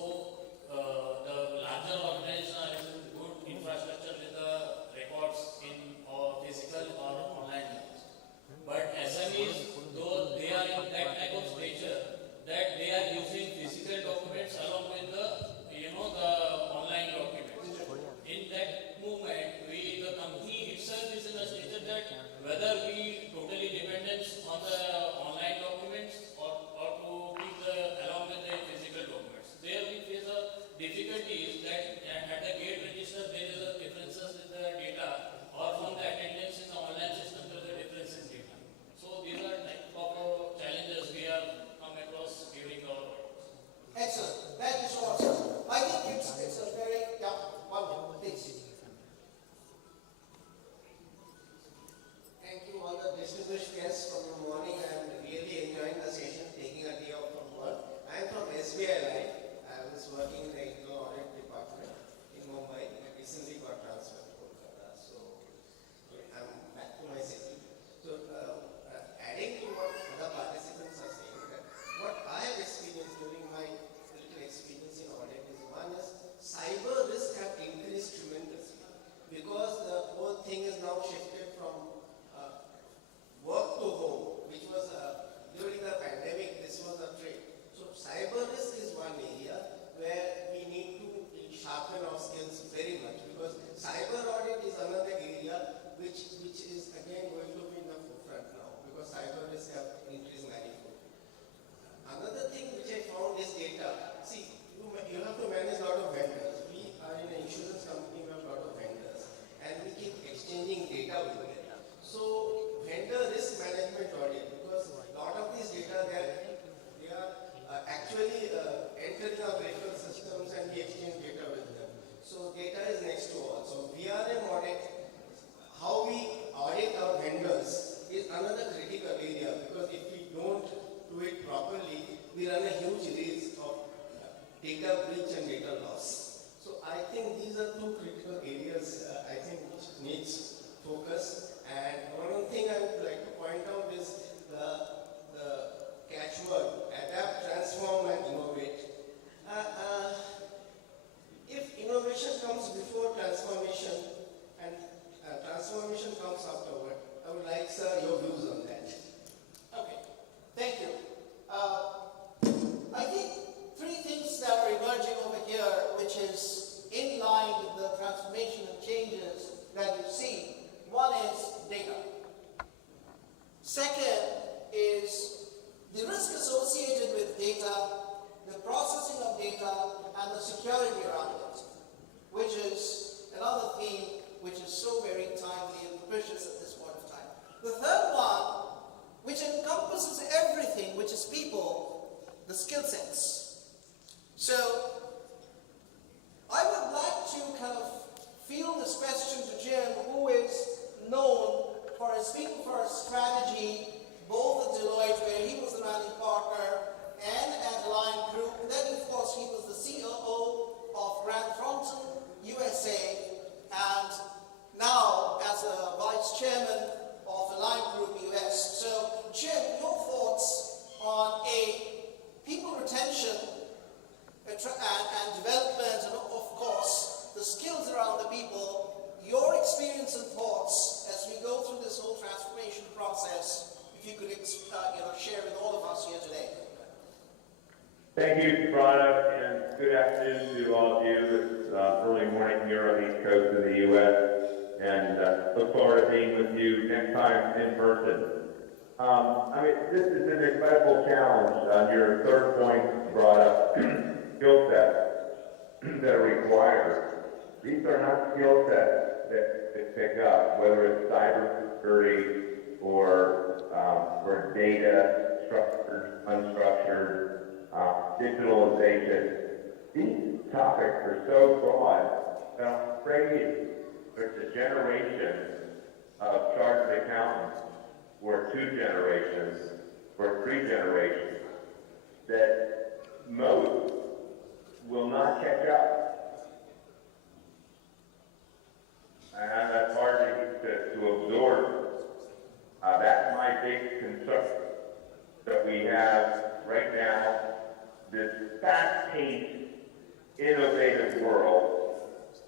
the larger organization are using good infrastructure with the records in physical or online ones. But SMEs, though they are in that type of nature that they are using physical documents along with the the online documents. In that movement, the company itself is in a state that whether we totally dependent on the online documents or to keep along with the physical documents. There we face a difficulty is that at the gate register there is a differences in the data, or from the attendance in the online system there is a difference in data. So these are type of challenges we have come across during our work. Excellent. Thank you so much, sir. I think it's a very, wonderful. Please. Thank you all the distinguished guests from the morning. I am really enjoying the session, taking a day off from work. I am from SBI Life. I was working in the internal audit department in Mumbai. I recently got transferred to Kolkata, so I'm back to my city. So, adding to what other participants are saying, that what I have experienced during my little experience in audit is, one is cyber risk have increased tremendously because the whole thing is now shifted from work to home, which was during the pandemic, this was a trend. So cyber risk is one area where we need to sharpen our skills very much, because cyber audit is another area which is again going to be in the forefront now, because cyber risk have increased manifold. Another thing which I found is data. See, you have to manage a lot of vendors. We are in an insurance company, we have a lot of vendors, and we keep exchanging data with them. So vendor risk management audit, because a lot of these data they are actually entering our critical systems and we exchange data with them. So data is next to all. So VRM audit, how we audit our vendors is another critical area, because if we don't do it properly, we run a huge risk of data breach and data loss. So I think these are two critical areas I think which needs focus. And one thing I would like to point out is the catchword: adapt, transform, and innovate. If innovation comes before transformation and transformation comes afterward, I would like, sir, your views on that. Okay, thank you. I think three things that are emerging over here, which is in line with the transformation and changes that you see. One is data. Second is the risk associated with data, the processing of data, and the security around it, which is another theme which is so very timely and precious at this point of time. The third one, which encompasses everything, which is people, the skill sets. So, I would like to kind of field this question to Jim, who is known for speaking for a strategy, both at Deloitte, where he was the managing partner, and at Align Group. Then, of course, he was the COO of Grant Thornton, USA, and now as a vice chairman of Align Group US. So, Jim, your thoughts on people retention and development, and of course, the skills around the people, your experience and thoughts as we go through this whole transformation process, if you could share with all of us here today. Thank you, Prada, and good afternoon to all of you. It's early morning here on the East Coast of the U.S., and look forward to being with you next time in person. This is an incredible challenge. On your third point, brought up skill sets that are required. These are not skill sets that pick up, whether it's cybersecurity or data, structured, unstructured, digitalization. These topics are so broad that I'm afraid there's a generation of chartered accountants, or 2 generations, or 3 generations, that most will not catch up. And that's hard to absorb. That's my big concern, that we have right now this fast-paced, innovative world,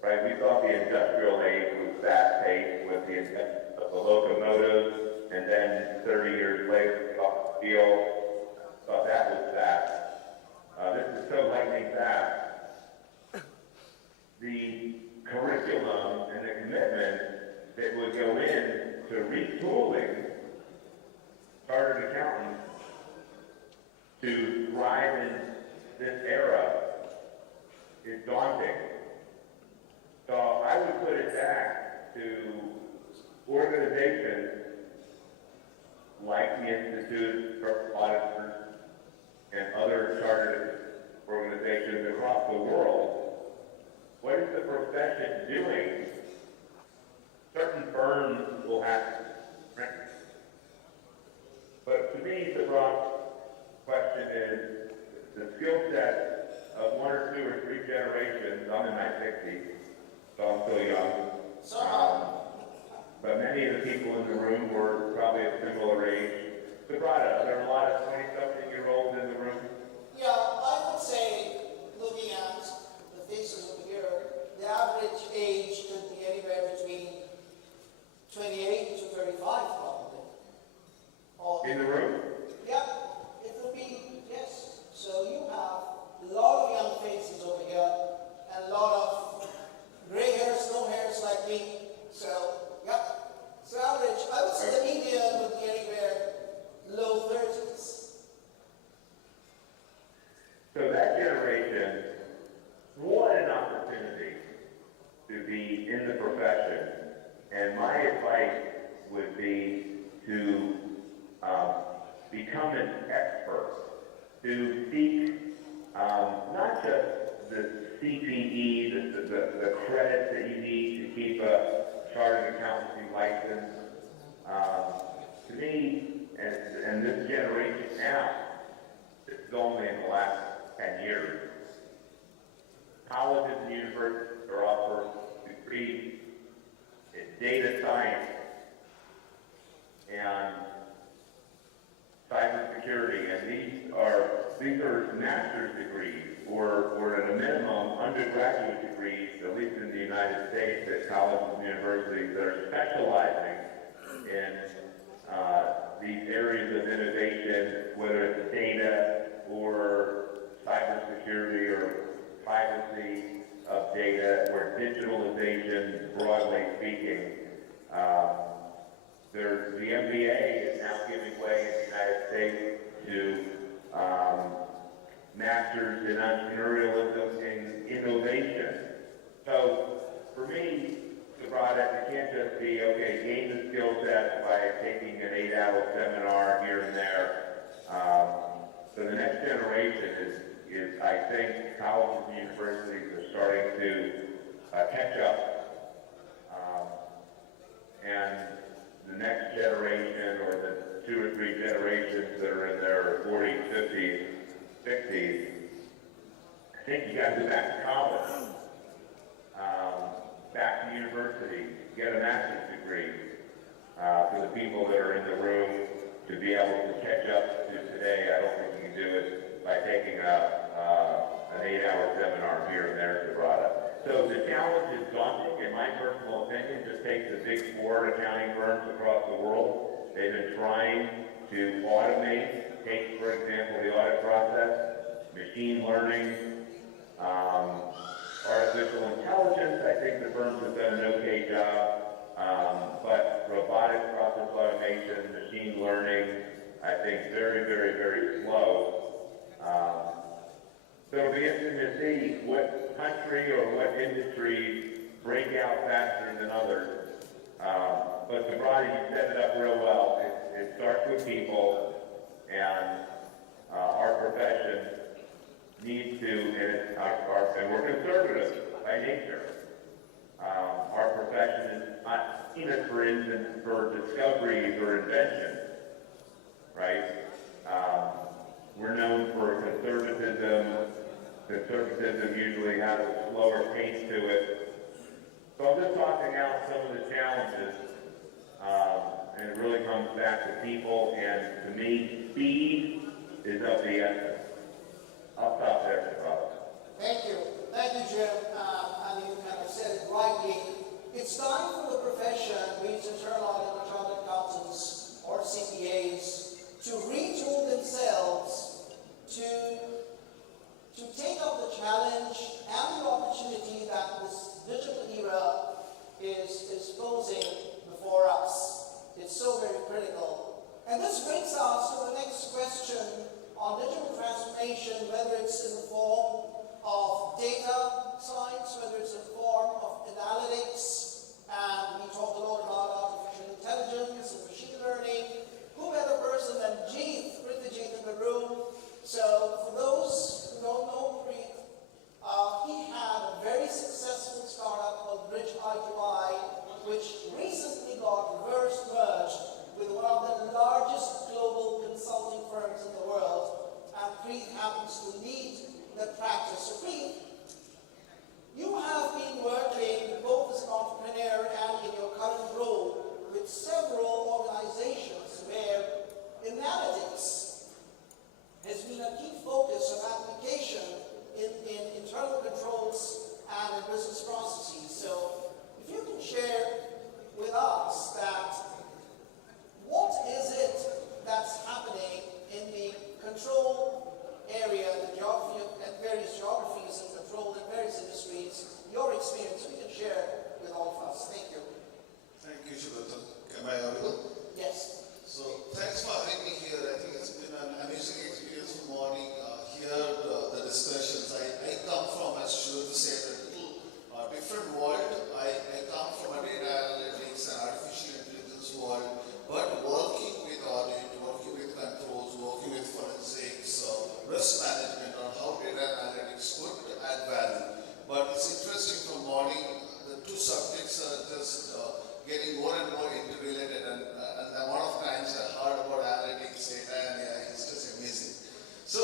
right? We thought the industrial age was fast-paced with the invention of the locomotives, and then 30 years later, we got the steel. Thought that was fast. This is so lightning fast. The curriculum and the commitment that would go in to retooling chartered to thrive in this era is daunting. So I would put it back to organizations like the Institute for Auditors and other chartered organizations across the world. What is the profession doing? Certain firms will have but to me, the broad question is the skill set of one or two or three generations. I'm in my 60s, so I'm still young. But many of the people in the room were probably a similar age. Sabrata, there are a lot of 20-something-year-olds in the room. Yeah, I would say, looking at the faces over here, the average age could be anywhere between 28 to 35, probably. In the room? Yeah, it would be, yes. So you have a lot of young faces over here, and a lot of gray hairs, no hairs like me. So, yeah. So average, I would say the median would be anywhere low 30s. So that generation, what an opportunity to be in the profession. And my advice would be to become an expert, to seek not just the CPE, the credits that you need to keep a chartered accountancy license. To me, and this generation now, it's only in the last 10 years, colleges and universities are offering degrees in data science and cybersecurity, and these are master's degrees or at a minimum undergraduate degrees, at least in the United States, at colleges and universities that are specializing in these areas of innovation, whether it's data or cybersecurity or privacy of data or digitalization, broadly speaking. The MBA is now giving way in the United States to masters in entrepreneurialism and innovation. So for me, Sabrata, it can't just be, okay, gain the skill set by taking an 8-hour seminar here and there. So the next generation is I think colleges and universities are starting to catch up. And the next generation or the 2 or 3 generations that are in their 40s, 50s, 60s, I think you got to go back to college, back to university, get a master's degree. For the people that are in the room to be able to catch up to today, I don't think you can do it by taking an 8-hour seminar here and there to Sabrata. So the challenge is daunting, in my personal opinion. Just take the big 4 accounting firms across the world. They've been trying to automate, take, for example, the audit process, machine learning, artificial intelligence. I think the firms have done an okay job. But robotic process automation, machine learning, I think very, very, very slow. So it'll be interesting to see what country or what industries break out faster than others. But Sabrata, you set it up real well. It starts with people, and our profession needs to, and we're conservative by nature. Our profession is not seen as, for instance, for discoveries or inventions, right? We're known for conservatism. Conservatism usually has a slower pace to it. So I'm just tossing out some of the challenges, and it really comes back to people, and to me, speed is of the essence. I'll stop there, Sabrata. Thank you. Thank you, Jim. And you kind of said it rightly. It's time for the profession, be it internal audit, chartered accountants, or CPAs, to retool themselves to take up the challenge and the opportunity that this digital era is posing before us. It's so very critical. And this brings us to the next question on digital it's in the form of data science, whether it's in the form of analytics, and we talked a lot about artificial intelligence and machine learning. Who better person than Jeet, Prithijit in the room? So for those who don't know Preet, he had a very successful startup called Bridge I2I, which recently got reverse merged with one of the largest global consulting firms in the world, and Preet happens to lead the practice. So Preet, you have been working both as an entrepreneur and in your current role with several organizations where analytics has been a key focus of application in internal controls and in business processes. So if you can share with us that what is it that's happening in the control area, the geography and various geographies and control in various industries, your experience we can share with all of us. Thank you. Thank you, Shubhatam. Am I audible? Yes. So thanks for having me here. I think it's been an amazing experience for morning. The discussions. I come from, as Shubhatam said, a little different world. I come from a data analytics and artificial intelligence world, but working with audit, working with controls, working with forensics, risk management on how data analytics could add value. But it's interesting from morning, the two subjects are just getting more and more interrelated, and the amount of times I heard about analytics, data, and AI is just amazing. So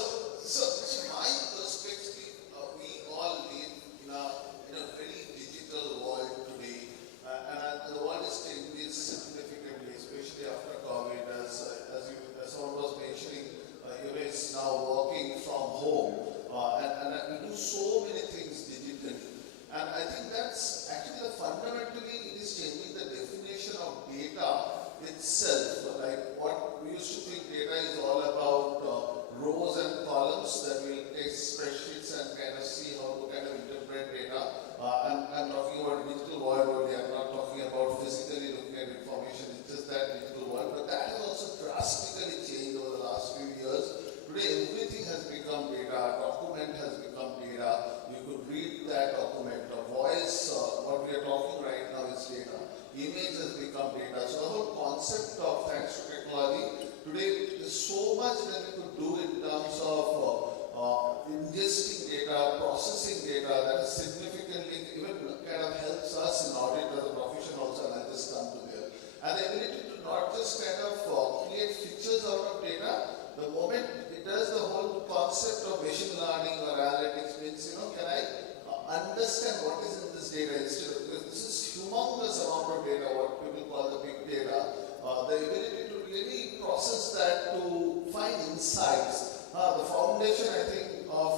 my perspective, we all live in a very digital world today, and the world is changing significantly, especially after COVID, as someone was mentioning. Is now working from home, and we do so many things digitally, and I think that's actually fundamentally it is changing the definition of data itself. Like what we used to think data is all about rows and columns that will take spreadsheets and kind of see how to kind of interpret data. I'm talking about digital world only. I'm not talking about physically looking at information. It's just that digital world, but that has also drastically changed over the last few years. Today, everything has become data. Document has become data. You could read that document. A voice, what we are talking right now is data. Image has become data. So the whole concept of thanks to technology, today there's so much that we could do in terms of ingesting data, processing data that is significantly even kind of helps us in audit as a profession also, and I'll just come to there. And the ability to not just kind of create features out of data. The moment it does, the whole concept of machine learning or analytics means, can I understand what is in this data instead? Because this is humongous amount of data, what people call the big data. The ability to really process that to find insights. The foundation, I think, of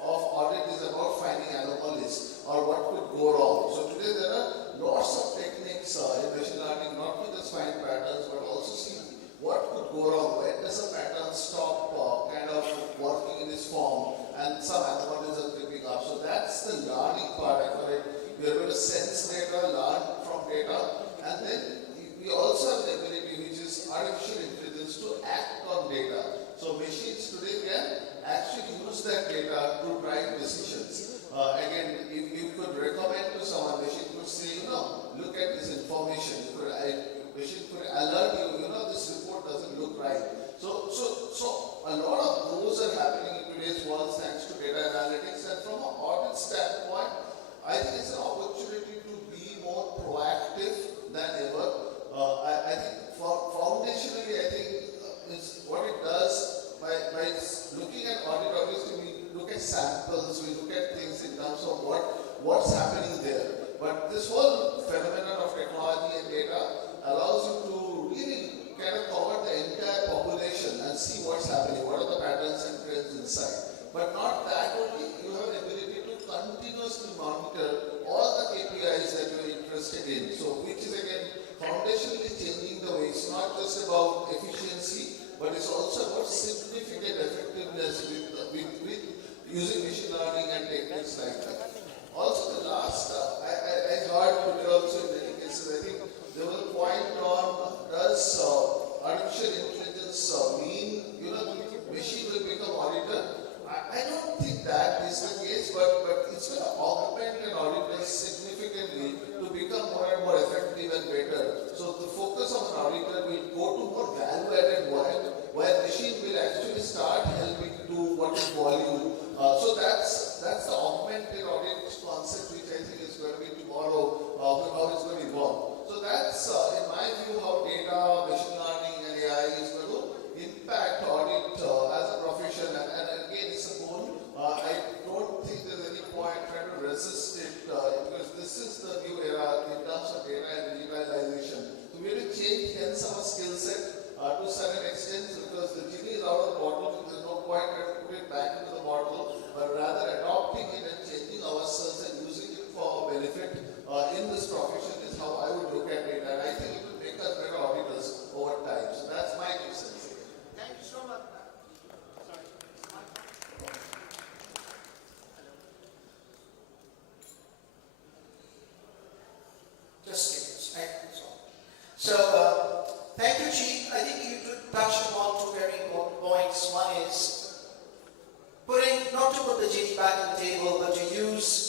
audit is about finding anomalies or what could go wrong. So today there are lots of techniques in machine learning, not to just find patterns, but also see what could go wrong. When does a pattern stop kind of working in this form and some anomalies are creeping up? So that's the learning part. I call it. We are going to sense data, learn from data, and then we also have the ability, which is artificial intelligence, to act on data. So machines today can actually use that data to drive decisions. Again, if you could recommend to someone, machine could say, look at this information. Machine could alert you, this report doesn't look right. So a lot of those are happening in today's world thanks to data analytics. And from an audit standpoint, I think it's an opportunity to be more proactive than ever. I think foundationally, I think it's what it does by looking at audit. Obviously, we look at samples, we look at things in terms of what's happening there. But this whole phenomenon of technology and data allows you to really kind of cover the entire population and see what's happening, what are the patterns and trends inside. But not that only, you have an ability to continuously monitor all the KPIs that you are interested in. So which is again foundationally changing the way. It's not just about efficiency, but it's also about significant effectiveness with using machine learning and techniques like that. Also the last, I heard today also in many cases, I think there was a point on does artificial intelligence mean, machine will become auditor? I don't to a certain extent, because the genie is out of the bottle, there's no point to put it back into the bottle, but rather adopting it and changing ourselves and using it for our benefit in this profession is how I would look at it, and I think it will make us better auditors over time. So that's my 2 cents. Thank you so much. Just kidding. So, thank you, Chief. I think you touched upon 2 very important points. One is not to put the genie back on the table, but to use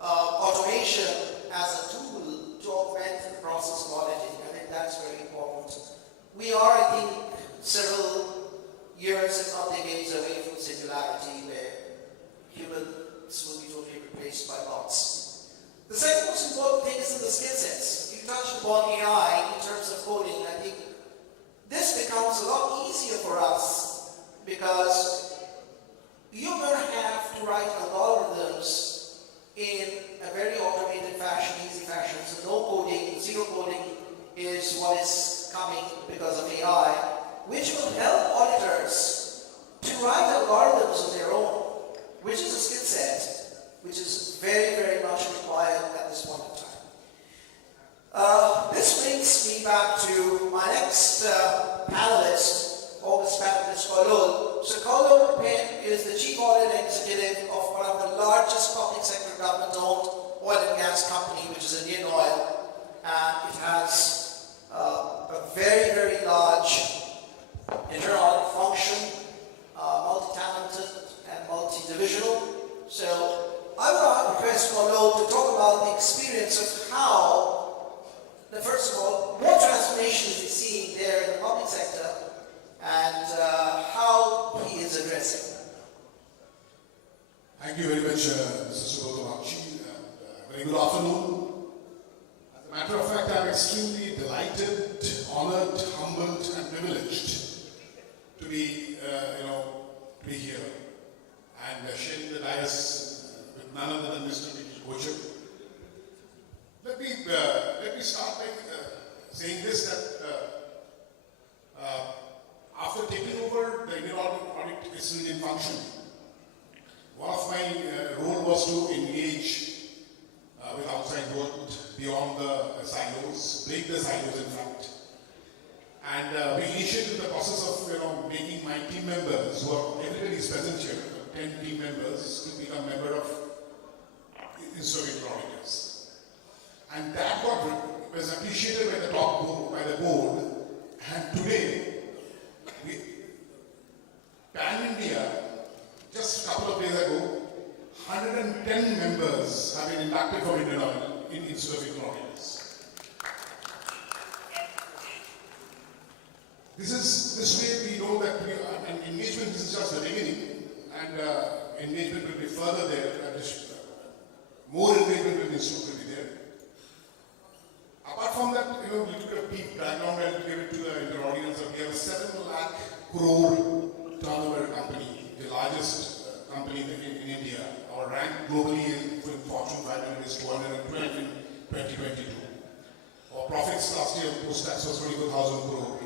automation as a tool to augment the process of auditing. I think that's very important. We are, I think, several years, if not decades, away from singularity, where humans will be totally replaced by bots. The second most important thing is in the skill sets. You touched upon AI in terms of coding. I think this becomes a lot easier for us because you're going to have to write algorithms in a very automated fashion, easy fashion. So no coding, zero coding is what is coming because of AI, which will help auditors to write algorithms of their own, which is a skill set which is very, very much required at this point in time. This brings me back to my next panelist, August panelist, Kolol. So Kolol is the Chief Audit Executive of one of the largest public sector government-owned oil and gas company, which is Indian Oil, and it has a very, very large internal audit function, multi-talented and multi-divisional. So I would request Kolol to talk about the experience of how, first of all, what transformation is he seeing there in the public sector and how he is addressing. Thank you very much, Mr. Subodhamachi, and very good afternoon. As a matter of fact, I'm extremely delighted, honored, humbled, and privileged to be, to be here and sharing the dais with none other than Mr. Kochum. Let me start by saying this, that after taking over the Indian Audit Excellence function, one of my role was to engage with outside world beyond the silos, break the silos in fact. And we initiated the process of making my team members, who are everybody is present here, 10 team members, to become member of Institute of Auditors. And that was appreciated by the top board, by the board. And today, pan-India, just a couple of days ago, 110 members have been inducted from Indian Oil in Institute of Auditors. This way we know that engagement is just the beginning, and engagement will be further there. More engagement with the institute will be there. Apart from that, we took a deep background and gave it to the Indian audience. We have a 7 lakh crore turnover company, the largest company in India. Our rank globally in Fortune 500 is 212 in 2022. Our profits last year post-tax was 24,000 crore.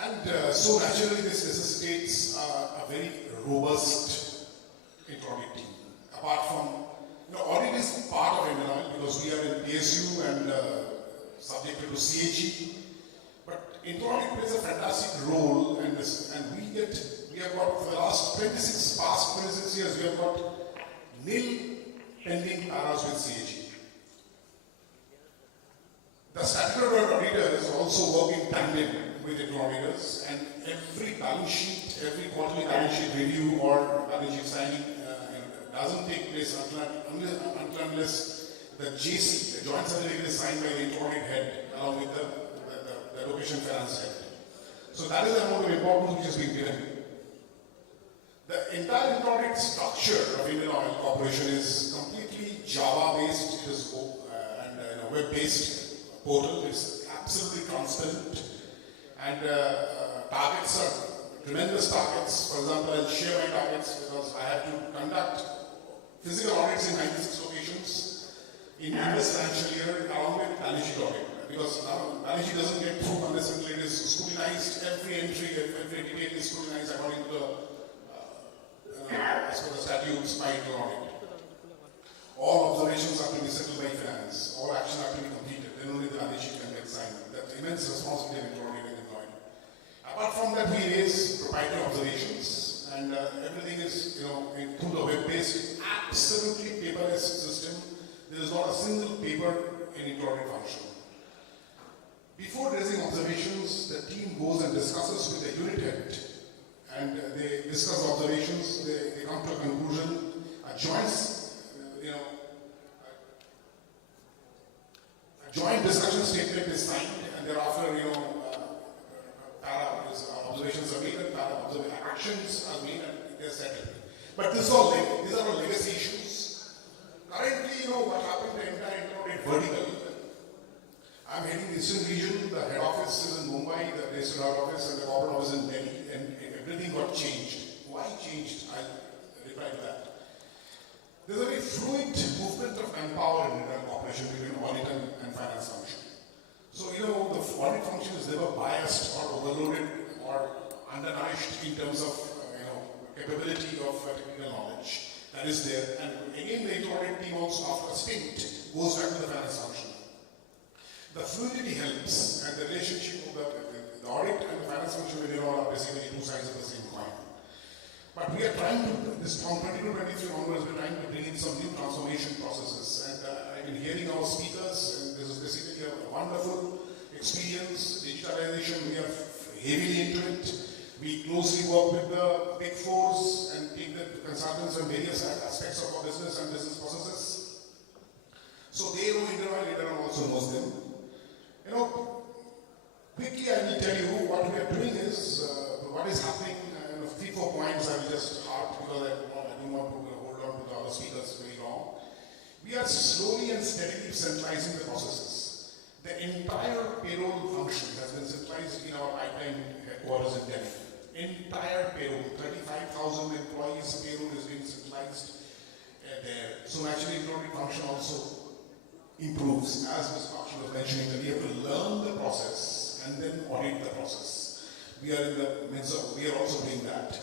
And so naturally this necessitates a very robust audit team. Apart from, audit is part of Indian Oil because we are in PSU and subjected to CAG. But audit plays a fantastic role, and we have got, for the last past 26 years, we have got nil pending paras with CAG. The statutory auditors also work in tandem with the auditors, and every balance sheet, every quarterly balance sheet review or balance sheet signing doesn't take place unless the JC, the joint certificate, is signed by the audit head along with the location finance head. So that is the amount of importance which has been given. The entire audit structure of Indian Oil Corporation is completely Java-based. It is and web-based portal. It's absolutely transparent, and targets are tremendous targets. For example, I'll share my targets because I have to conduct physical audits in 96 locations in this financial year along with balance sheet audit, because balance sheet doesn't get through unless every entry, every detail is scrutinized according to the, as per the statutes by the audit. All observations are to be settled by finance. All action are to be completed. Then only the balance sheet can get signed. That's immense responsibility of audit and employee. Apart from that, we raise proprietary observations, and everything is, through the web-based, absolutely paperless system. There is not a single paper in audit function. Before raising observations, the team goes and discusses with the unit head, and they discuss observations. They come to a conclusion. A joint discussion statement is signed, and thereafter, observations are made and actions are made, and they're settled. But these are all legacy issues. Currently, what happened, the entire audit vertical. I'm heading the Eastern region. The head office is in Mumbai, the registered head office, and the corporate office in Delhi, and everything got changed. Why changed? I'll reply to that. There's a very fluid movement of manpower in the corporation between audit and finance function. So, the audit function is never biased or overloaded or undernourished in terms of, capability of technical knowledge that is there. And again, the audit team also, after a stint, goes back to the finance function. The fluidity helps, and the relationship of the audit and the finance function are basically two sides of the same coin. But we are trying to, from 22-23 onwards, we're trying to bring in some new transformation processes. And I've been hearing our speakers, and this is basically a wonderful experience. Digitalization, we are heavily into it. We closely work with the big fours and take the consultants on various aspects of our business and business processes. So they know Innovate also knows them. Quickly I will tell you what we are doing is, what is happening, 3-4 points I will just harp because I don't want to hold on to the other speakers very long. We are slowly and steadily centralizing the processes. The entire payroll function has been centralized in our pipeline headquarters in Delhi. Entire payroll, 35,000 employees payroll is being centralized there. So naturally, the audit function also improves. As Ms. Bakshi was mentioning, that we have to learn the process and then audit the process. We are in the midst of, we are also doing that.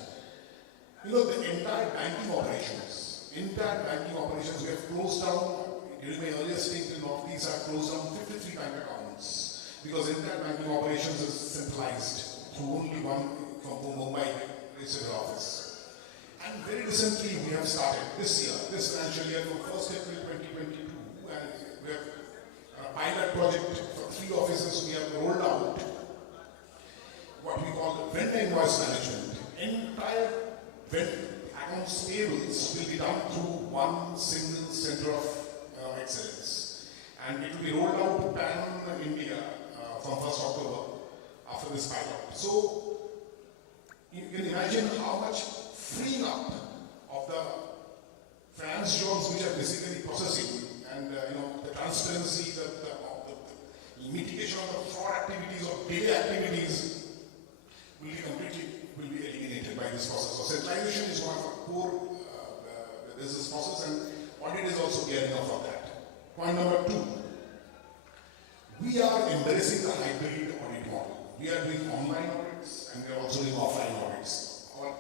The entire banking operations, we have closed down, during my earlier stint in Northeast, I have closed down 53 bank accounts because entire banking operations is centralized through only one from Mumbai registered office. And very recently we have started this financial year from 1st April 2022, and we have a pilot project for 3 offices. We have rolled out what we call vendor invoice management. Entire accounts payables will be done through one single center of excellence. And it will be rolled out pan India from 1st October after this pilot. So you can imagine how much freeing up of the finance jobs which are basically processing and the transparency, the mitigation of the fraud activities or daily activities will be eliminated by this process. So centralization is one of our core business process, and audit is also gearing up for that. Point number 2, we are embracing the hybrid audit model. We are doing online audits and we are also doing offline audits. Our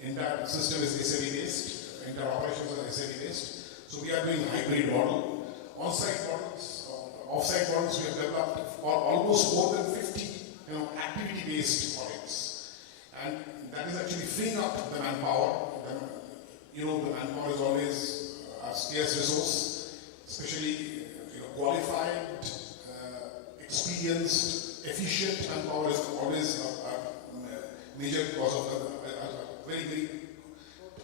entire system is SAP based, entire operations are SAP based. So we are doing hybrid model. On-site models, off-site models, we have developed for almost more than 50 activity-based audits. And that is actually freeing up the manpower. The manpower is always a scarce resource, especially qualified, experienced, efficient manpower is always a major cause of a very, very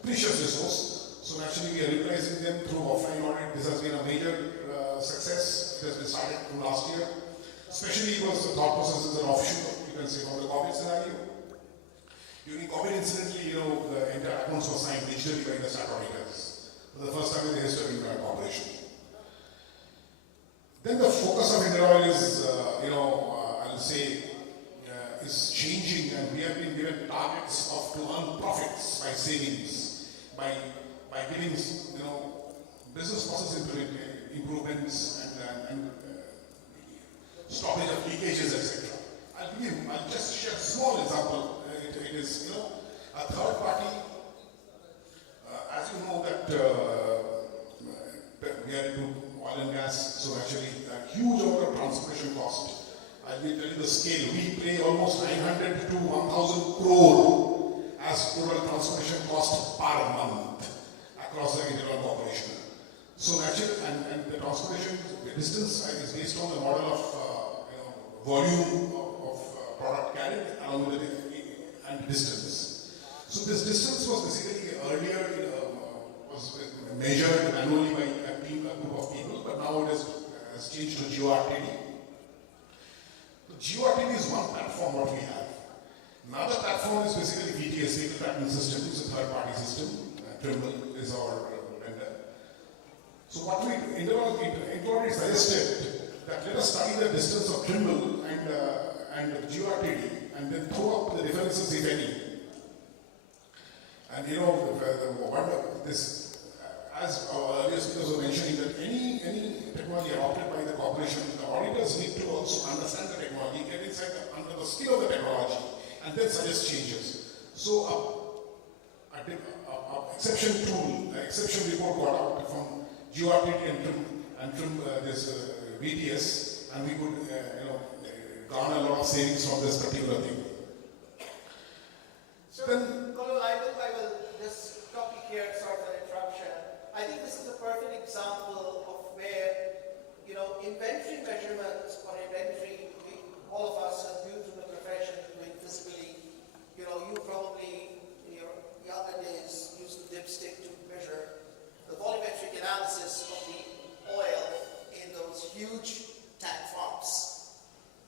precious resource. So naturally we are utilizing them through offline audit. This has been a major success. It has been started from last year. Especially because the thought process is an offshoot, you can say, from the COVID scenario. During COVID, incidentally, the entire accounts were signed digitally by the stat auditors. For the first time in the history of the corporation. Then the focus of Innovate is, I'll say, is changing, and we have been given targets to earn profits by savings, by giving, business process improvements and stoppage of leakages, etc. I'll just share a small example. It is, a third party, as you know that we are into oil and gas, so actually a huge amount of transportation cost. I'll be telling the scale. We pay almost 900 to 1,000 crore as total transportation cost per month across the internal corporation. So naturally, and the transportation distance is based on the model of volume of product carried along with and distance. So this distance was basically earlier was measured annually by a group of people, but now it has changed to GeoRTD. GeoRTD is one platform what we have. Another platform is basically VTS, Vehicle Tracking System. It's a third-party system. Trimble is our vendor. So what we internally suggested that let us study the distance of Trimble and GeoRTD and then throw up the differences if any. And as our earlier speakers were mentioning, that any technology adopted by the corporation, the auditors need to also understand the technology, get inside under the skin of the technology, and then suggest changes. So exception tool, exception report got out from GeoRTD and Trim this VTS, and we could garner a lot of savings from this particular thing. So, Golo, I will just stop you here, sorry for the interruption. I think this is a perfect example of where, inventory measurement or inventory, all of us are new to the profession doing physically. You probably in your younger days used the dipstick to measure the volumetric analysis of the oil in those huge tank farms.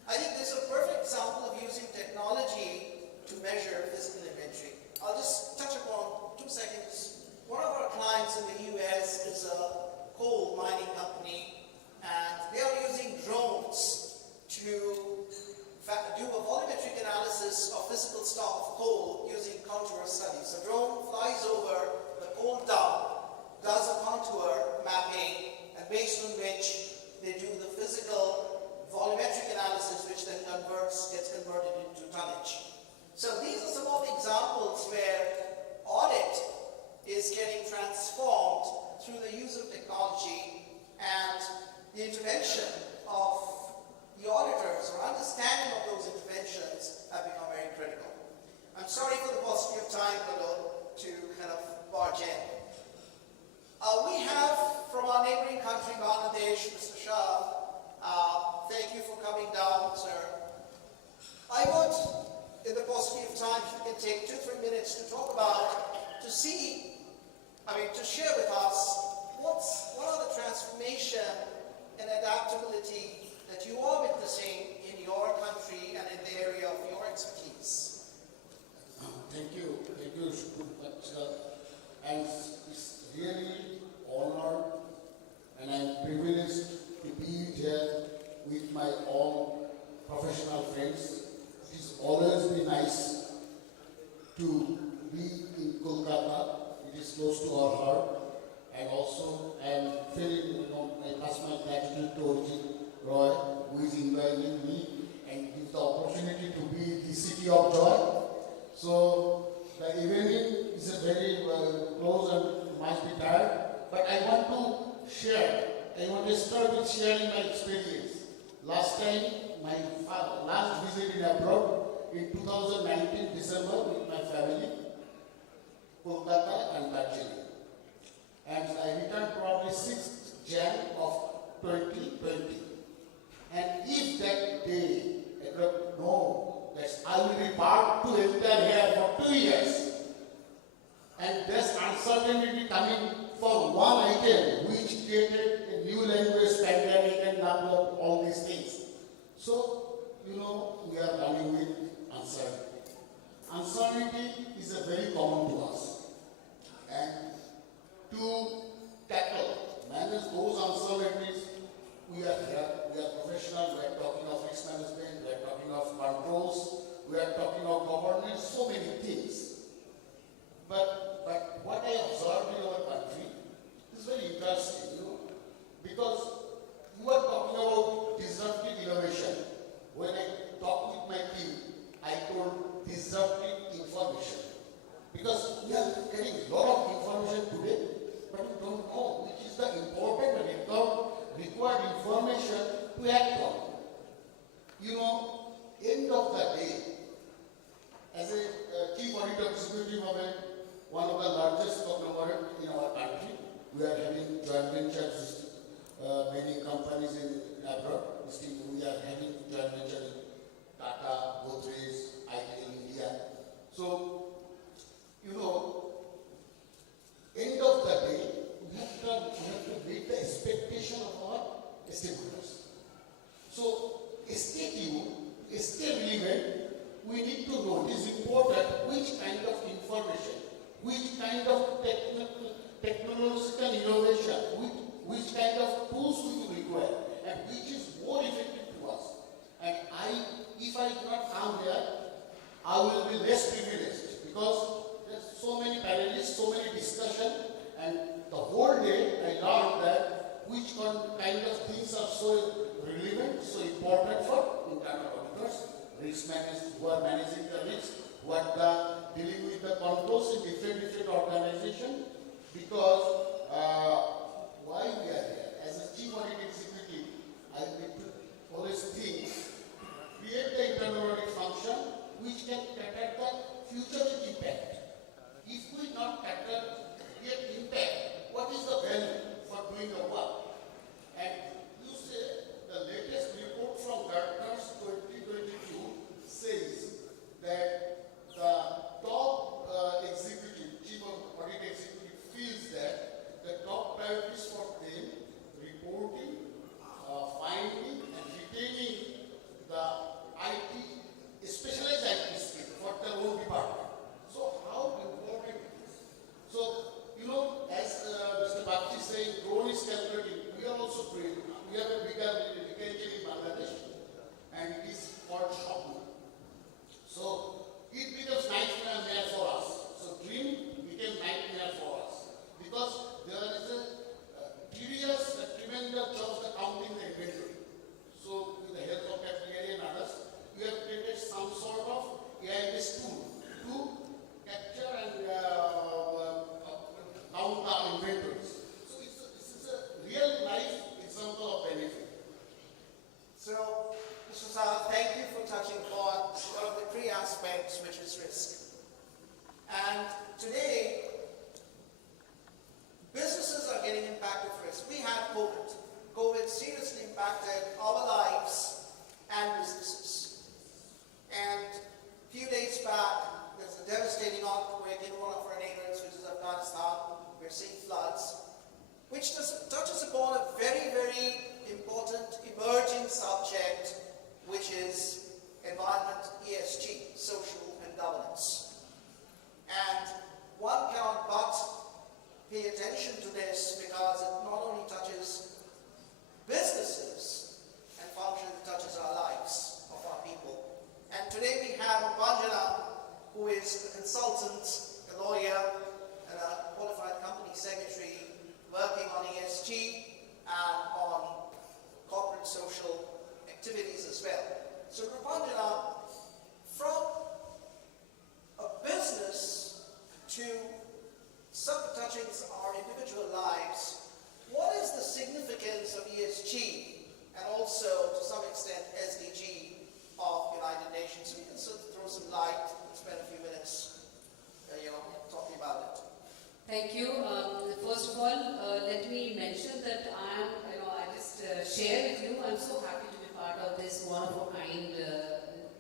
I think this is a perfect example of using technology to measure physical inventory. I'll just touch upon 2 seconds. One of our clients in the US is a coal mining company, and they are using drones to do a volumetric analysis of physical stock of coal using contour studies. A drone flies over the coal dump, does a contour mapping, and based on which they do the physical volumetric analysis, which then gets converted into tonnage. So these are some of the examples where audit is getting transformed through the use of technology, and the intervention of the auditors or understanding of those interventions have become very critical. I'm sorry for the paucity of time, Golo, to kind of barge in. We have from our neighboring country, Bangladesh, Mr. Shah. Thank you for coming down, sir. I would, in the paucity of time, if you can take 2-3 minutes to talk about, to share with us what are the transformation and adaptability that you are witnessing in your country and in the area of your expertise. Thank you, and it's really honor, and I'm privileged to be here with my all professional friends. It's always been nice to be in Kolkata. It is close to our heart, and also I am feeling, I pass my gratitude to Ajit Roy, who is inviting me and gives the opportunity to be the city of joy. So the evening is a very close and must be tired, but I want to start with sharing my experience. Last time, my last visit in abroad in 2019 December with my family, Kolkata and Darjeeling. And I returned probably 6th Jan of 2020. And if that day I could know that I will be part to enter here for 2 years, and there's uncertainty coming for one item which created a new language, pandemic, and number of all these things. So, we are running with uncertainty. Uncertainty is a very common to us. And to manage those uncertainties, we are here, we are professional, we are talking of risk management, we are talking of controls, we are talking of governance, so many things. But what I observed in our country is very interesting, because you are talking about disruptive innovation. When I talk with my team, I told end of the day, as a chief auditor executive of one of the largest conglomerate in our country, we are having joint ventures with many companies in abroad. We are having joint venture in Tata, Godrej, ITL India. So, end of the day, we have to meet the expectation of our stakeholders. So, stay relevant. We need to know, it is important, which kind of information, which kind of technological innovation, which kind of tools we require, and which is more effective to us. And if I do not come here, I will be less privileged, because there's so many panelists, so many discussion, and the whole day I learned that which kind of things are so relevant, so important for internal auditors, risk managers who are managing the risk, who are dealing with the controls in different organizations. Because why we are here? As a chief audit executive, I need to always think, create the internal audit function which can cater the future impact. If we not create impact, what is the value for doing the work? And you say the latest report from Gartner's 2022 says that the top executive, chief audit executive, feels that the top priorities for them, reporting, finding and retaining the IT, specialized IT skill for their own department. So how important it is. So, as Mr. Bakshi is saying, drone is calculating. We are also doing. We have a bigger engine in Bangladesh, and it is called Shopna. So it becomes nightmare for us. So dream became nightmare for us, because there is a tremendous job of counting the inventory. So with the help of Capillaria and others, we have created some sort of AI-based tool to capture and count the inventories. So this is a real life example of benefit. So, Mr. Saad, thank you for touching on one of the three aspects, which is risk. And today, businesses are getting impacted with risk. We had COVID. COVID seriously impacted our lives and businesses. And a few days back, there's a devastating earthquake in one of our neighbors, which is Afghanistan. We're seeing floods, which touches upon a very, very important emerging subject, which is environment, ESG, social and governance. And one cannot but pay attention to this, because it not only touches businesses and functions, it touches our lives of our people. And today we have Banjana, who is a consultant, a lawyer, and a qualified company secretary, working on ESG and on corporate social activities as well. So Rupanjana, from a business to touching our individual lives, what is the significance of ESG and also to some extent SDG of United Nations? So you can sort of throw some light and spend a few minutes talking about it. Thank you. First of all, let me mention that I just share with you, I'm so happy to be part of this one-of-a-kind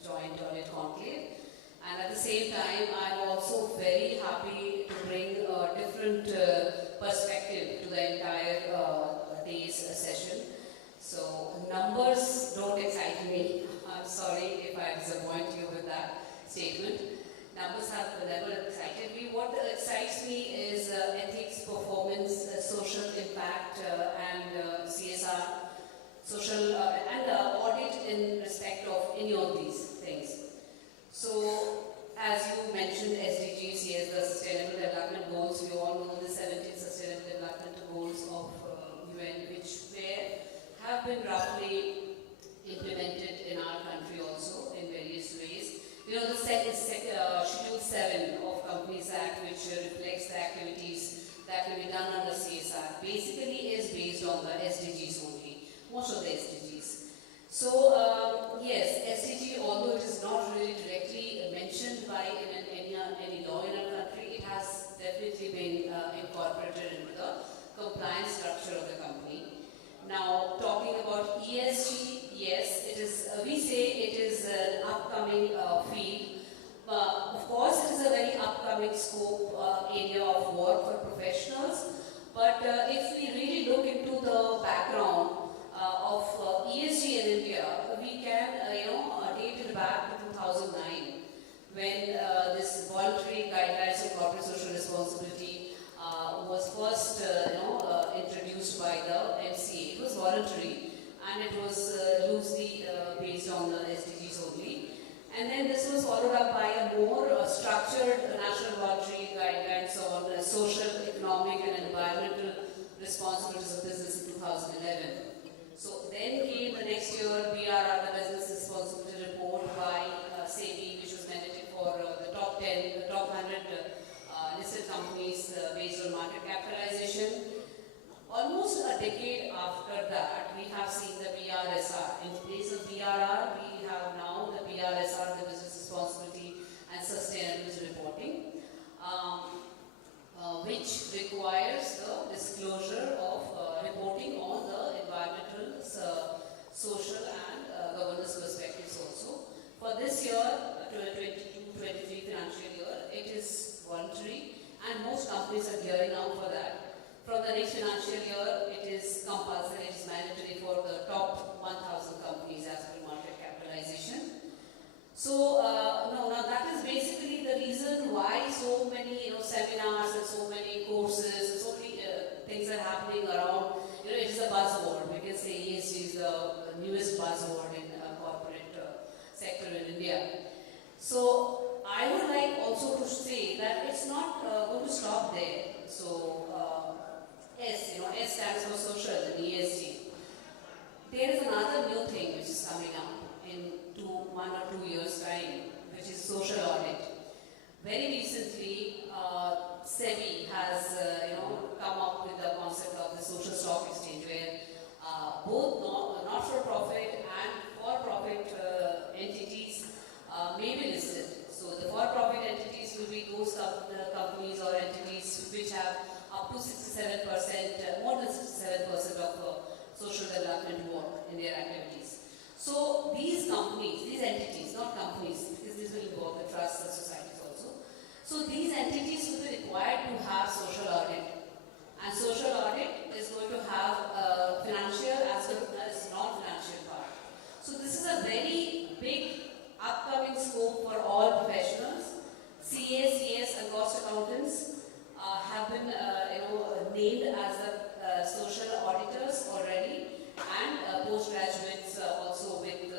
joint audit conclave. And at the same time, I'm also very happy to bring a different perspective to the entire day's session. So numbers don't excite me. I'm sorry if I disappoint you with that statement. Numbers have never excited me. What excites me is ethics, performance, social impact, and CSR, social and audit in respect of any of these things. So, as you mentioned, SDGs, yes, the Sustainable Development Goals. We all know the 17 Sustainable Development Goals of UN, which have been roughly implemented in our country also in various ways. The Schedule 7 of Companies Act, which reflects the activities that will be done under CSR, basically is based on the SDGs only, most of the SDGs. So, yes, SDG, although it is not really directly mentioned by any law in our country, it has definitely been incorporated into the compliance structure of the company. Now, talking about ESG, yes, it is. We say it is an upcoming field. Of course, it is a very upcoming scope area of work for professionals. But if we really look into the background of ESG in India, we can, date it back to 2009, when this voluntary guidelines of corporate social responsibility was first, introduced by the MCA. It was voluntary, and it was loosely based on the SDGs only. And then this was followed up by a more structured national voluntary guidelines on social, economic, and environmental responsibilities of business in 2011. So then came the next year BRR, the Business Responsibility Report by SEBI, which was mandated for the top 100 listed companies based on market capitalization. Almost a decade after that, we have seen the BRSR. In place of BRR, we have now the BRSR, the Business Responsibility and Sustainability Reporting, which requires the disclosure of reporting on the environmental, social and governance perspectives also. For this year, 2022-23 financial year, it is voluntary and most companies are gearing up for that. From the next financial year, it is compulsory, it is mandatory for the top 1,000 companies as per market capitalization. So, now that is basically the reason why so many seminars and so many courses and so many things are happening around. It is a buzzword. We can say ESG is the newest buzzword in corporate sector in India. So, I would like also to say that it's not going to stop there. So, S, S stands for social and ESG. There is another new thing which is coming up in 1 or 2 years' time, which is social audit. Very recently, SEBI has come up with the concept of the social stock exchange, where both not-for-profit and for-profit entities may be listed. So the for-profit entities will be those companies or entities which have up to 67%, more than 67% of social development work in their activities. So these companies, these entities, not companies, because this will involve the trusts and societies also. So these entities will be required to have social audit. And social audit is going to have financial as well as non-financial part. So this is a very big upcoming scope for all professionals. CAs, CS and cost accountants have been named as the social auditors already, and postgraduates also with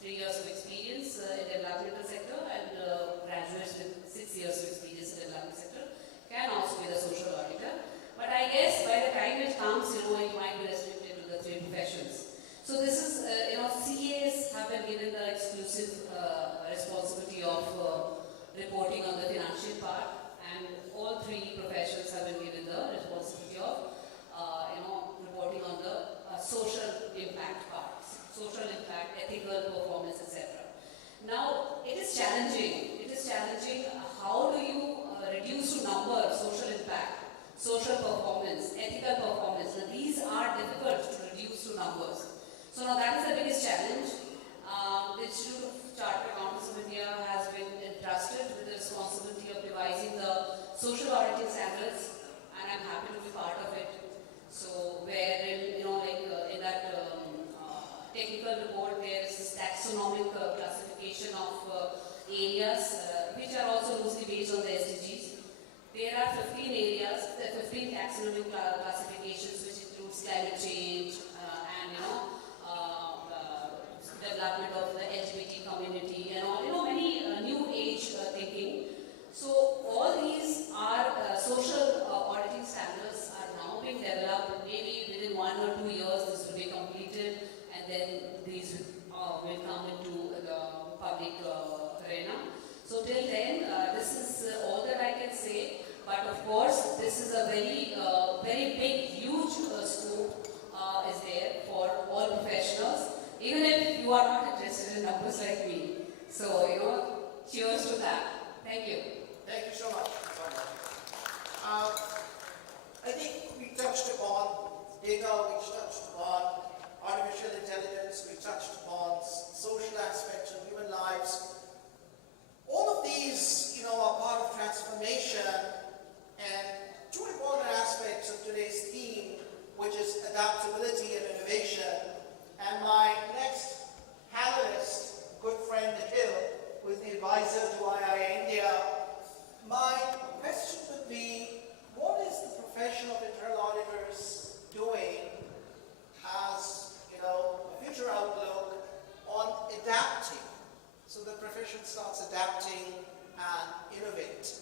3 years of experience in the developmental sector, and graduates with 6 years of experience in the development sector can also be the social auditor. But I guess by the time it comes, it might be restricted to the 3 professions. So this is, CAs have been given the exclusive responsibility of reporting on the financial part, and all 3 professions have been given the responsibility of, reporting on the social impact parts, social impact, ethical performance, etc. Now, it is challenging. It is challenging. How do you reduce to number social impact, social performance, ethical performance? Now, these are difficult to reduce to numbers. So now that is the biggest challenge. The Institute of Chartered Accountants of India has been entrusted with the responsibility of devising the social auditing standards, and I'm happy to be part of it. So wherein, in that technical report, there is this taxonomic classification of areas, which are also loosely based on the SDGs. There are 15 areas, 15 taxonomic classifications, which includes climate change and, development of the LGBT community and all, many new age thinking. So all these are social auditing standards are now being developed. Maybe within 1 or 2 years this will be completed, and then these will come into the public arena. So till then, this is all that I can say. But of course, this is a very, very big, huge scope is there for all professionals. even if you are not interested in numbers like me. So, cheers to that. Thank you. Thank you so much. I think we touched upon data, we touched upon artificial intelligence, we touched upon social aspects of human lives. All of these, are part of transformation, and two important aspects of today's theme, which is adaptability and innovation. And my next panelist, good friend Nikhil, who is the advisor to II India, my question would be, what is the profession of internal auditors doing as, a future outlook on adapting? So the profession starts adapting and innovate.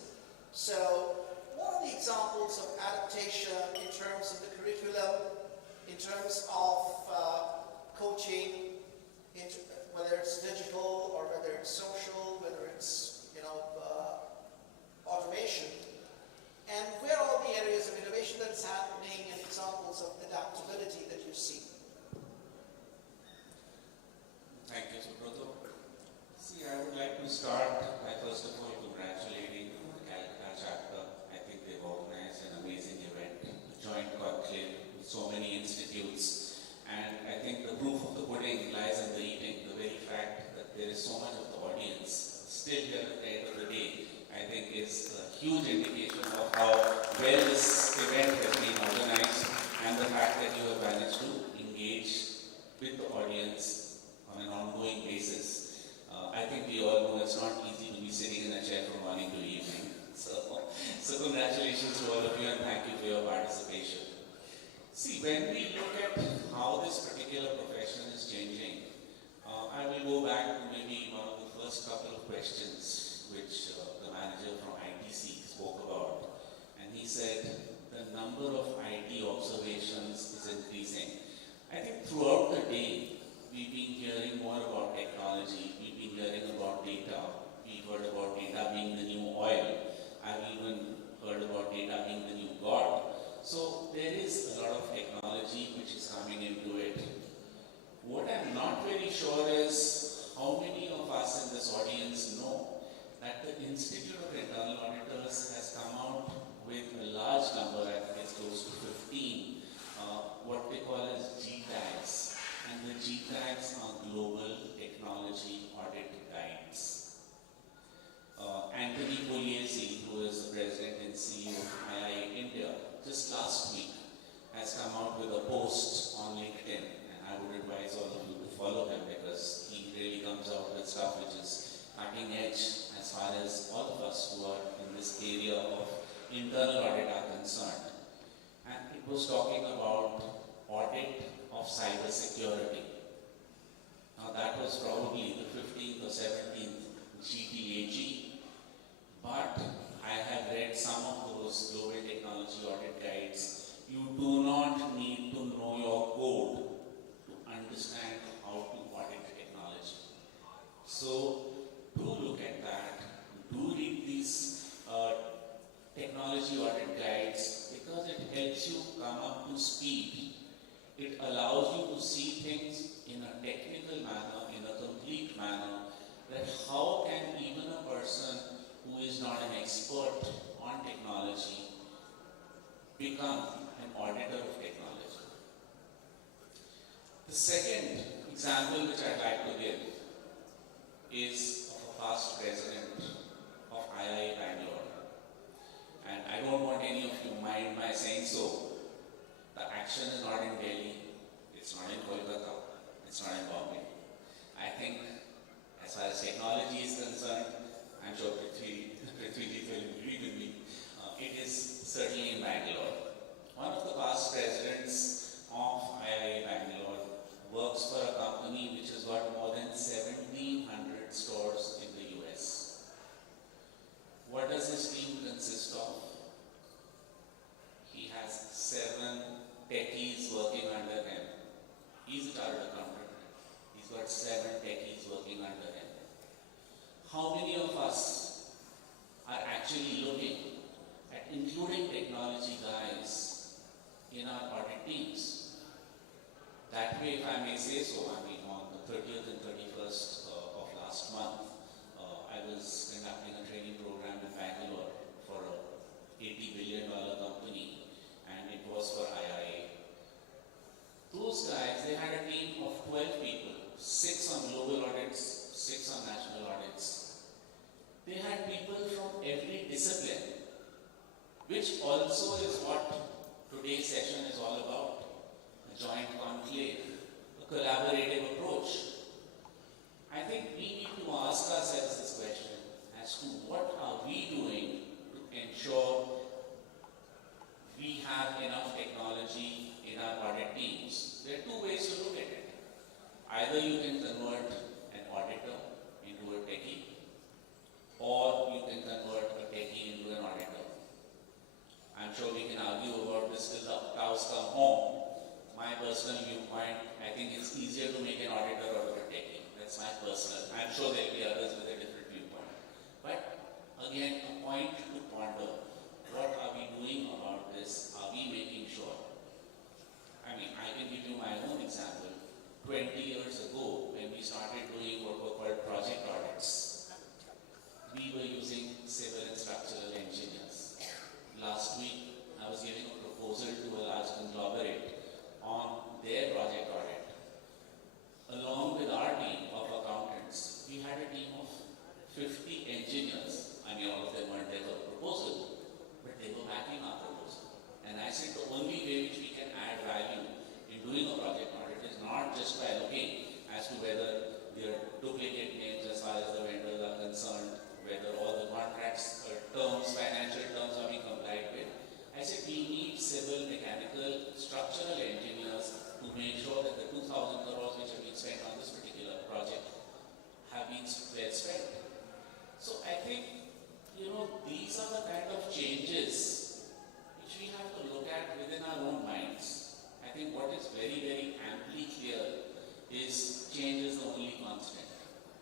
So what are the examples of adaptation in terms of the curriculum, in terms of coaching, whether it's digital or whether it's social, whether it's, automation? And where are all the areas of innovation that is happening and examples of adaptability that you see? Thank you, Subrata. See, I would like to start by first of all congratulating the Calcutta chapter. I think they've organized an amazing event, a joint conclave with so many institutes. And I think the proof of the pudding lies in the eating. The very fact that there is so much of the audience still here at the end of the day, I think is a huge indication of how well this event has been organized and the fact that you have managed to engage with the audience on an ongoing basis. I think we all know it's not easy to be sitting in a chair from morning to evening. So congratulations to all of you and thank you for your participation. See, when we look at how this particular profession is changing, I will go back to maybe one of the first couple of questions which the manager from ITC spoke about. And he said the number of IT observations is increasing. I think throughout the day, we've been hearing more about technology, we've been hearing about data, we've heard about data being the new oil, I've even heard about data being the new God. So there is a lot of technology which is coming into it. What I'm not very sure is how many of us in this audience know that the Institute of Internal Auditors has come out with a large number, I think it's close to 15, what they call as G-tags. And the G-tags are Global Technology Audit Guides. Anthony Pugliese, who is the President and CEO of II India, just last week has come out with a post on LinkedIn, and I would advise all of you to follow him because he really comes out with stuff which is cutting edge as far as all of us who are in this area of internal audit are concerned. And it was talking about audit of cyber security. Now that was probably the 15th or 17th GTAG, but I have read some of those global technology audit guides. You do not need to know your code to understand how to audit technology. So do look at that. Do read these technology audit guides because it helps you come up to speed. It allows you to see things in a technical manner, in a complete manner, that how can even a person who is not an expert on technology become an auditor of technology. The second example which I'd like to give is of a past president of II Bangalore. And I don't want any of you mind my saying so. The action is not in Delhi, it's not in Kolkata, it's not in Bombay. I think as far as technology is concerned, I'm sure Prithvi will agree with me, it is certainly in Bangalore. One of the past presidents of II Bangalore works for a company which has got more than 7 which also is what today's session is all about, a joint conclave, a collaborative approach. I think we need to ask ourselves this question as to what are we doing to ensure we have enough technology in our audit teams. There are two ways to look at it. Either you can convert an auditor into a techie, or you can convert a techie into an auditor. I'm sure we can argue about this till the cows come home. My personal viewpoint, I think it's easier to make an auditor out of a techie. That's my personal. I'm sure there will be others with a different viewpoint. But again, a point to ponder. What are we doing about this? Are we making sure? I mean, I can give you my own example. 20 years ago, when we started doing what were called project audits, we were using civil and structural engineers. Last week, I was giving a proposal to a large conglomerate on their project audit. Along with our team of accountants, we had a team of 50 engineers. I mean, all of them weren't there for the proposal, but they were backing our proposal. And I said the only way which we can add value in doing a project audit is not just by looking as to whether there are duplicate names as far as the vendors are concerned, whether all the contracts terms, financial terms are being complied with. I said we need civil, mechanical, structural engineers to make sure that the 2,000 crores which have been spent on this particular project have been well spent. So I think, these are the kind of changes which we have to look at within our own minds. I think what is very, very amply clear is change is the only constant.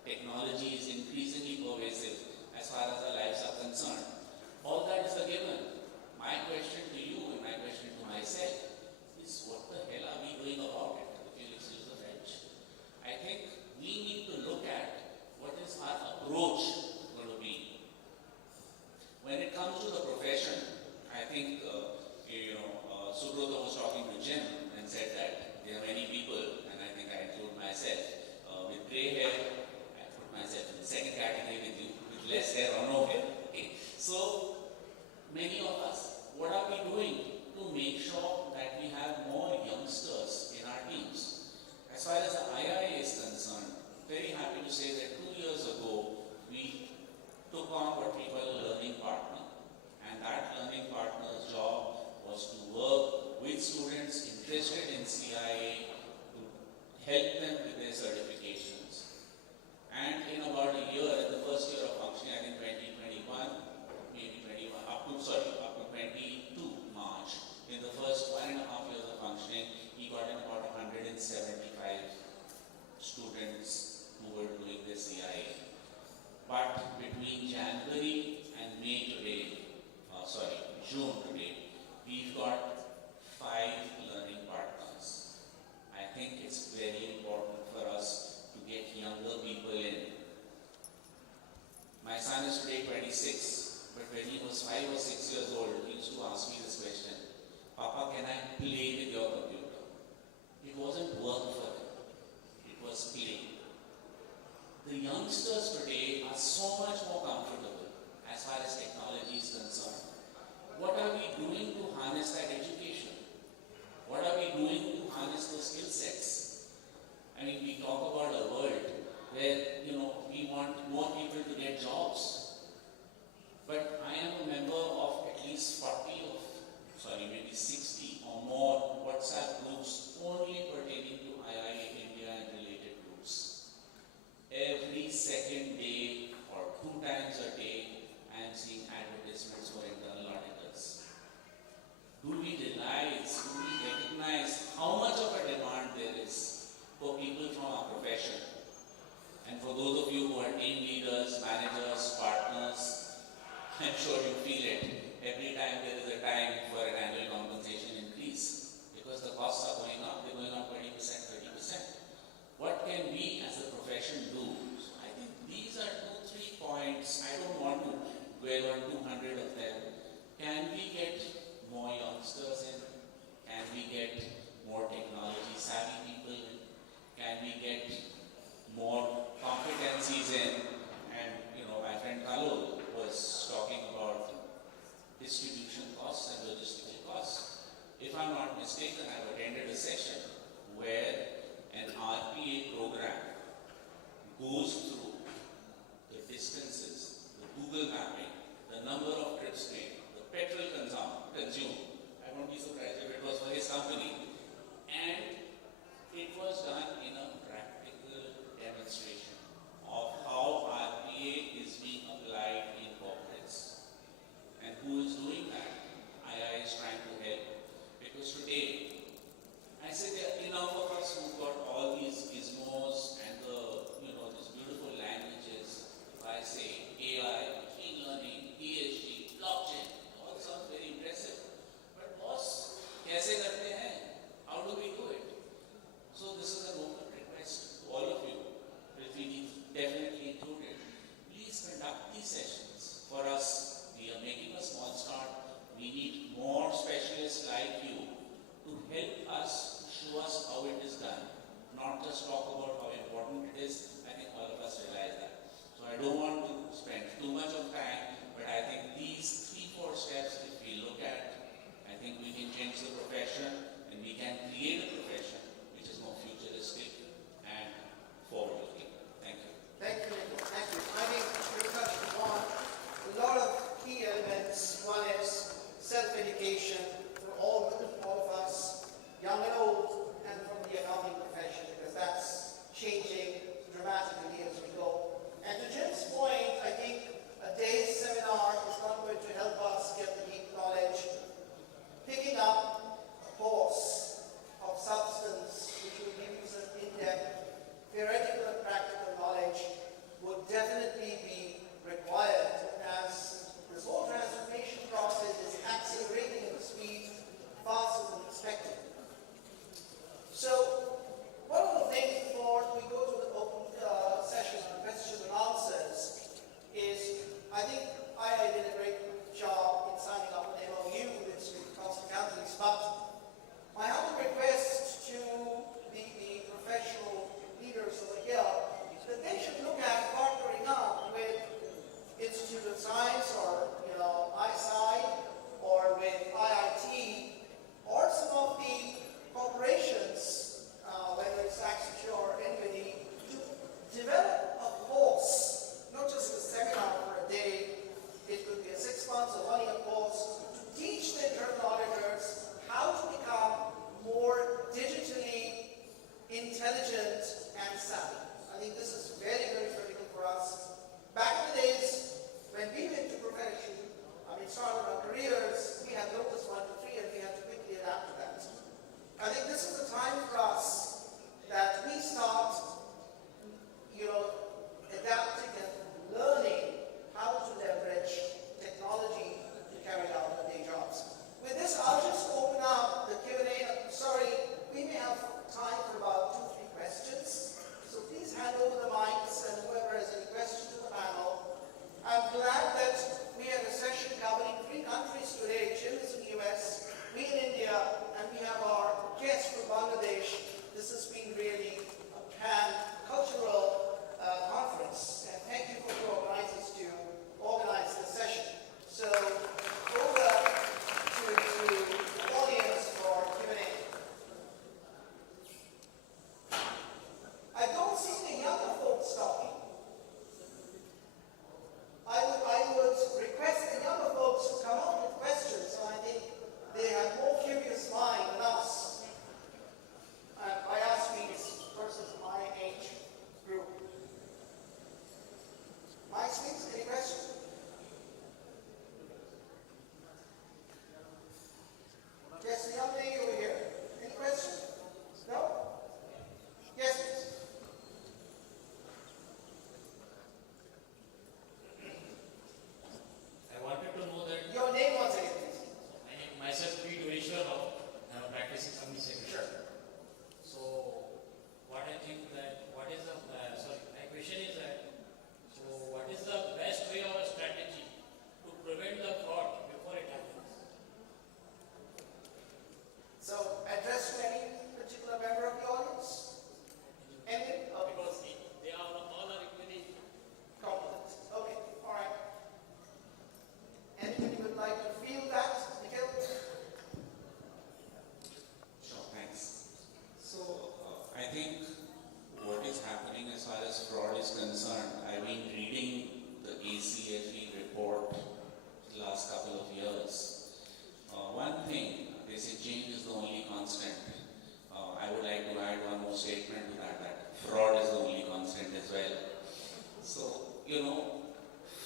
Technology is increasingly pervasive as far as our lives are concerned. All that is a given. My question to you and my question to myself is what the hell are we doing about it, if you'll excuse the French? I think we need to look at what is our approach going to be. When it comes to the profession, I think, Subrata was talking to Jim and said that there are many people, and I think I include myself, with grey hair. I put myself in the second category with you, with less hair or no hair. Okay. So, many of us, what are we doing to make sure that we have more youngsters in our teams? As far as the IIA is concerned, very happy to say that 2 years ago, we took on what we call a learning partner. And that learning partner's job was to work with students interested in CIA to help them with their certifications. And in about a year, in the first year of functioning, I think 2021, maybe 21, up to 22 March, in the first 1.5 years of functioning, he got in about 175 students who were doing the CIA. But between January and June today, we've got 5 learning partners. I think it's very important for us to get younger people in. My son is today 26, but when he was 5 or 6 years old, he used to ask me this question, Papa, can I play with your computer? It wasn't work for him, it was play. The youngsters today are so much more comfortable as far as technology is concerned. What are we doing to harness that education? What are we doing to harness those skill sets? I mean, we talk about a world where, we want more people to get jobs. But I am a member of at least maybe 60 or more WhatsApp groups only pertaining to IIA India and related groups. Every second day or 2 times a day, I am seeing advertisements for internal auditors. Do we realize, do we recognize how much of a demand there is for people from our profession? And for those of you who are team leaders, managers, partners, I'm sure you feel it. Every time there is a time for an annual compensation increase because the costs are going up, they're going up 20%, 30%. What can we as a profession do? So I think these are 2-3 points. I don't want to dwell on 200 of them. Can we get more youngsters in? Can we get more technology savvy people in? Can we get more competency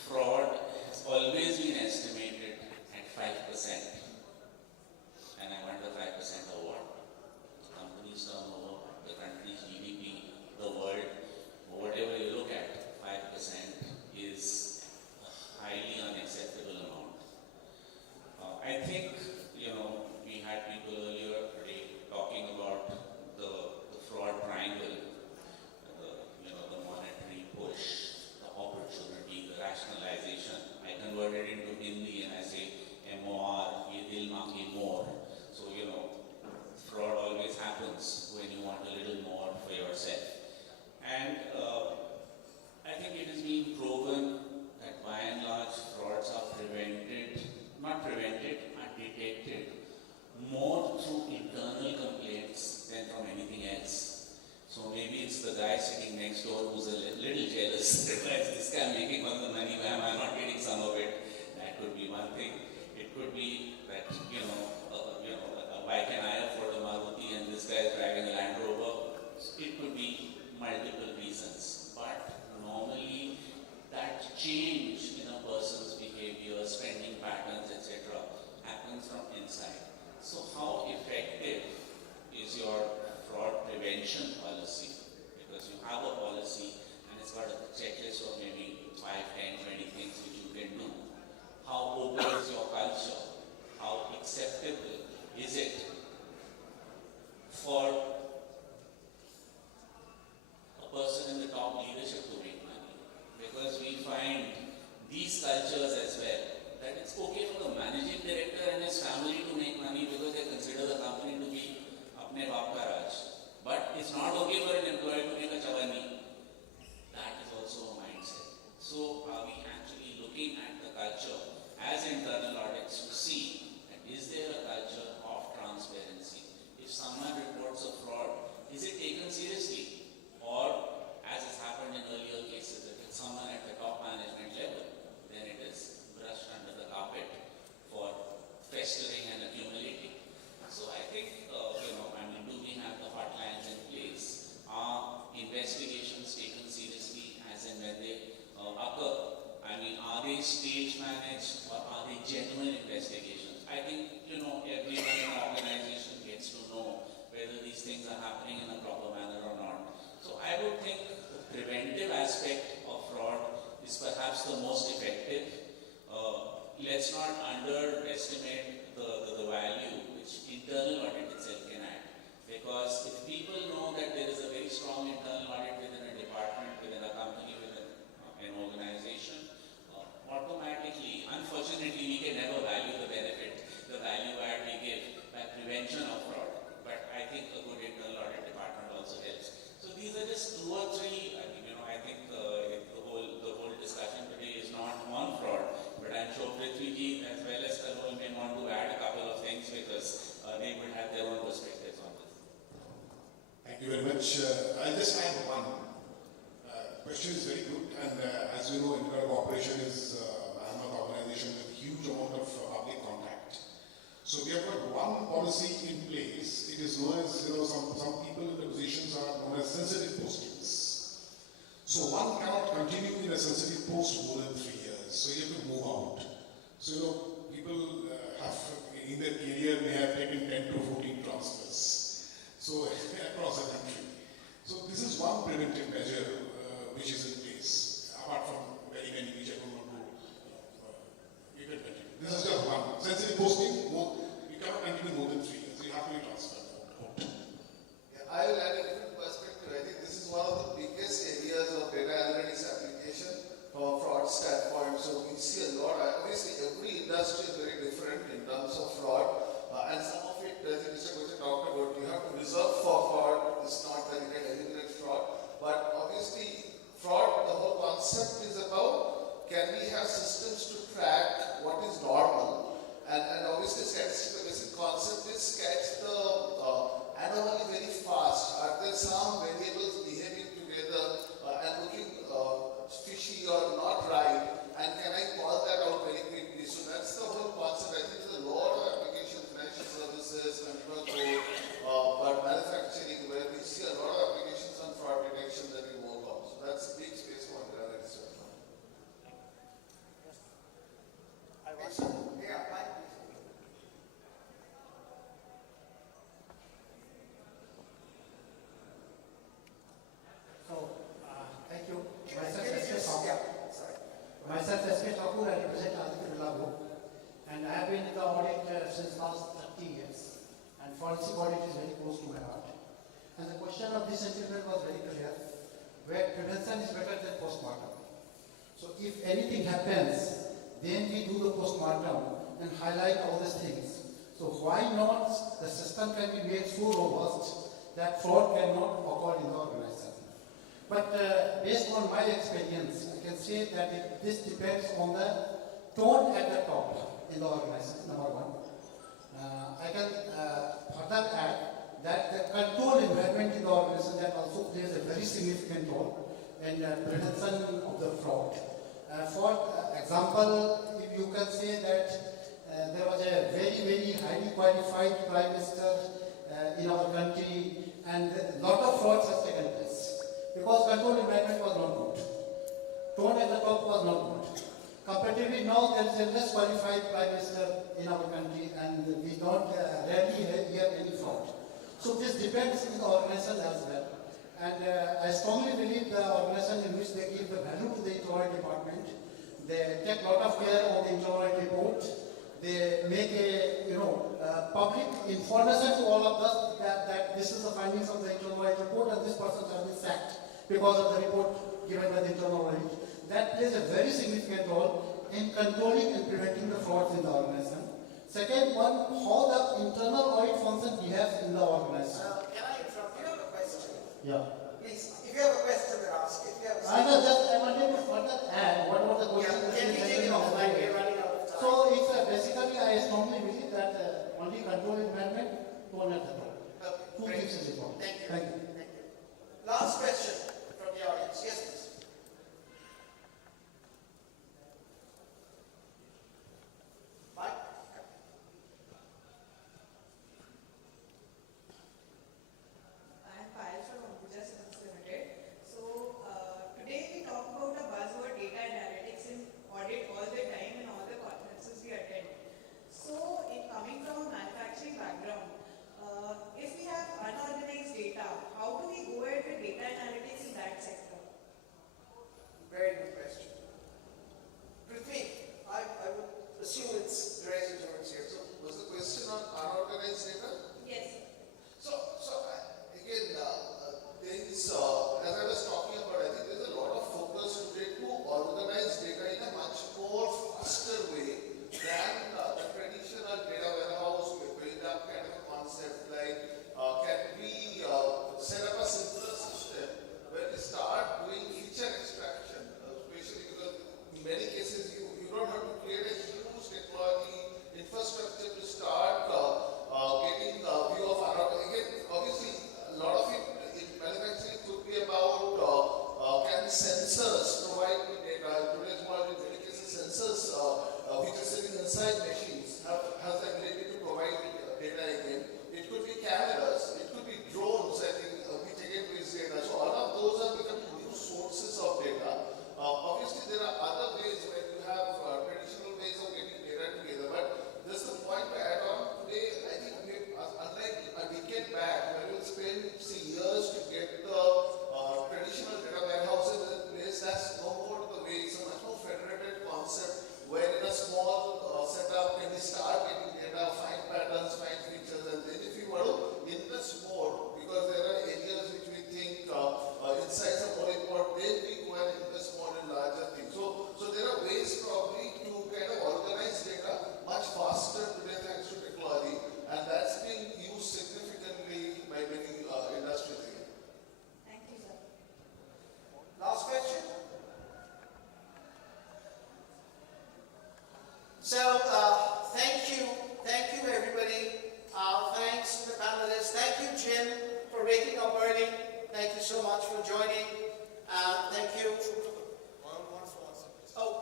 fraud has always been estimated at 5%. And I wonder 5% of what? The company's turnover, the country's GDP, the world, whatever you look at, 5% is a highly unacceptable amount. I think, we had people earlier today talking about the fraud triangle, the monetary push, the opportunity, the rationalization. I convert it into Hindi and I say MOR, ye dil mangi more. So, fraud always happens when you want a little more for yourself. And I think it has been proven that by and large frauds are detected more through internal complaints than from anything else. So maybe it's the guy sitting next door who's a little jealous. Why is this guy making all the money? Why am I not getting some of it? That could be one thing. It could be that, why can I afford a Maruti and this guy is driving a Land Rover? It could be multiple reasons. But normally that change in a person's behavior, spending patterns, etc. happens from inside. So how effective is your fraud prevention policy? Because you have a policy and it's got a checklist of maybe 5, 10, 20 things which you can do. How open is your culture? How acceptable is it for a person in the top leadership to make money? Because we find these cultures as well, that it's okay for the managing director and his family to make money because they consider the company to be apne baap ka raj. But it's not okay for an employee to make a chawani. That is also a mindset. So are we actually looking at the culture as internal audits to see that is there a culture of transparency? If someone reports a fraud, is it taken seriously? Or as has happened in earlier cases, if it's someone at the top management level, then it is brushed under the carpet for festering and accumulating. So I think, do we have the hotlines in place? Are investigations taken seriously as and when they occur? Are they stage managed or are they genuine investigations? I think, everyone in an organization gets to know whether these things are happening in a proper manner or not. So I would think the preventive aspect of fraud is perhaps the most effective. Let's not underestimate the value which internal audit itself can add. Because if people know that there is a very strong internal audit within a department, within a company, within an organization, automatically, unfortunately, we can never value the benefit, the value add we give by prevention of fraud. But I think a good internal audit department also helps. So these are just 2 or 3. I think the whole discussion today is not on fraud, but I'm sure Prithviji as well as Karol may want to add a couple of things because they would have their own perspectives on this. Thank you very much. I just have one. Question is very good, and as you know, Innovate Cooperation is an organization with a huge amount of public contact. So we have got one policy in place. It is known as, some people in the positions are known as sensitive postings. So one cannot continue in a sensitive post more than 3 years. So you have to move out. So people have in their career may have taken 10 to 14 transfers. So across the country. So this is one preventive measure which is in place, apart from very many which I don't want to implement. This is just one. Sensitive posting, we cannot continue more than 3 years. You have to be transferred out. Yeah, I will add a different perspective. I think this is one of the biggest areas of data analytics application from a fraud standpoint. So we see a lot. Obviously, every industry is very different in terms of fraud. And some of it, as Mr. Kocha talked about, you have to reserve for fraud. It's not that you can eliminate fraud. But obviously, fraud, the whole concept is about, can we have systems to track what is normal? And obviously, statistical basic concept is sketch the anomaly very fast. Are there some variables behaving together and looking fishy or not right? And can I call that out very quickly? So that's the whole concept. I think there's a lot of applications, financial services, consumer code, but manufacturing, where we see a lot of applications on fraud detection that we work on. So that's a big space for And I have been in the audit since last 30 years. And forensic audit is very close to my heart. And the question of this gentleman was very clear, where prevention is better than postmortem. So if anything happens, then we do the postmortem and highlight all these things. So why not the system can be made so robust that fraud cannot occur in the organization. But based on my experience, I can say that this depends on the tone at the top in the organization, number one. I can further add that the control environment in the organization that also plays a very significant role in prevention of the fraud. For example, if you can say that there was a very, very highly qualified Prime Minister in our country and a lot of frauds has taken place because control environment was not good. Tone at the top was not good. Comparatively now there is a less qualified Prime Minister in our country and we don't rarely hear any fraud. So this depends on the organization as well. And I strongly believe the organization in which they give the value to the internal department, they take a lot of care on the internal report, they make a public information to all of us that this is the findings of the internal audit report and this person has been sacked because of the report given by the internal audit. That plays a very significant role in controlling and preventing the frauds in the organization. Second one, how the internal audit function behaves in the organization. Can I interrupt? You have a question? Yeah. Please, if you have a question, then ask. If you have a I wanted to further add what was the question. Can we take it offline? We are running out of time. So it's basically I strongly believe that only control environment, tone at the top. Two things is important. Thank you. Thank you. Thank you. Last question from the audience. Yes, please. Mike? I am Payal from Ambuja Systems Limited. So today we talk about the buzzword data analytics in audit all the time in all the conferences we attend. So in coming from a manufacturing background, if we have unorganized data, how do we go ahead with data analytics in that sector? Very good question. Prithvi, I would assume it's directed towards here. So was the question on unorganized data? Yes. So again, there is, as I was talking about, I think there's a lot of focus today to organize data in a much more faster way than the traditional data warehouse build up kind of a concept like can we set up a simpler system where we start doing feature extraction, especially because in many cases you don't have to create a huge technology infrastructure to start getting a view of again, obviously a lot of it in manufacturing could be about can sensors provide me data. In today's world, in many cases sensors which are sitting inside machines has the ability to provide data again. It could be cameras, it could be drones, I think, which again brings data. So all of those have become new sources of data. Obviously there are other ways where you have traditional ways of getting data together, but this is the point to add on. Today, I think unlike a decade back, where we spend years to get the traditional data warehouses in place, that's no more the way. It's a much more federated concept where in a small setup can we start getting data, find patterns, find features, and then if you want to invest more, because there are areas which we think insights are more important, then we go and invest more in larger things. So there are ways probably to kind of organize data much faster today thanks to technology, and that's being used significantly by many industries. Thank you, sir. Last question. So thank you everybody. Thanks to the panelists. Thank you, Jim, for waking up early. Thank you so much for joining. Thank you.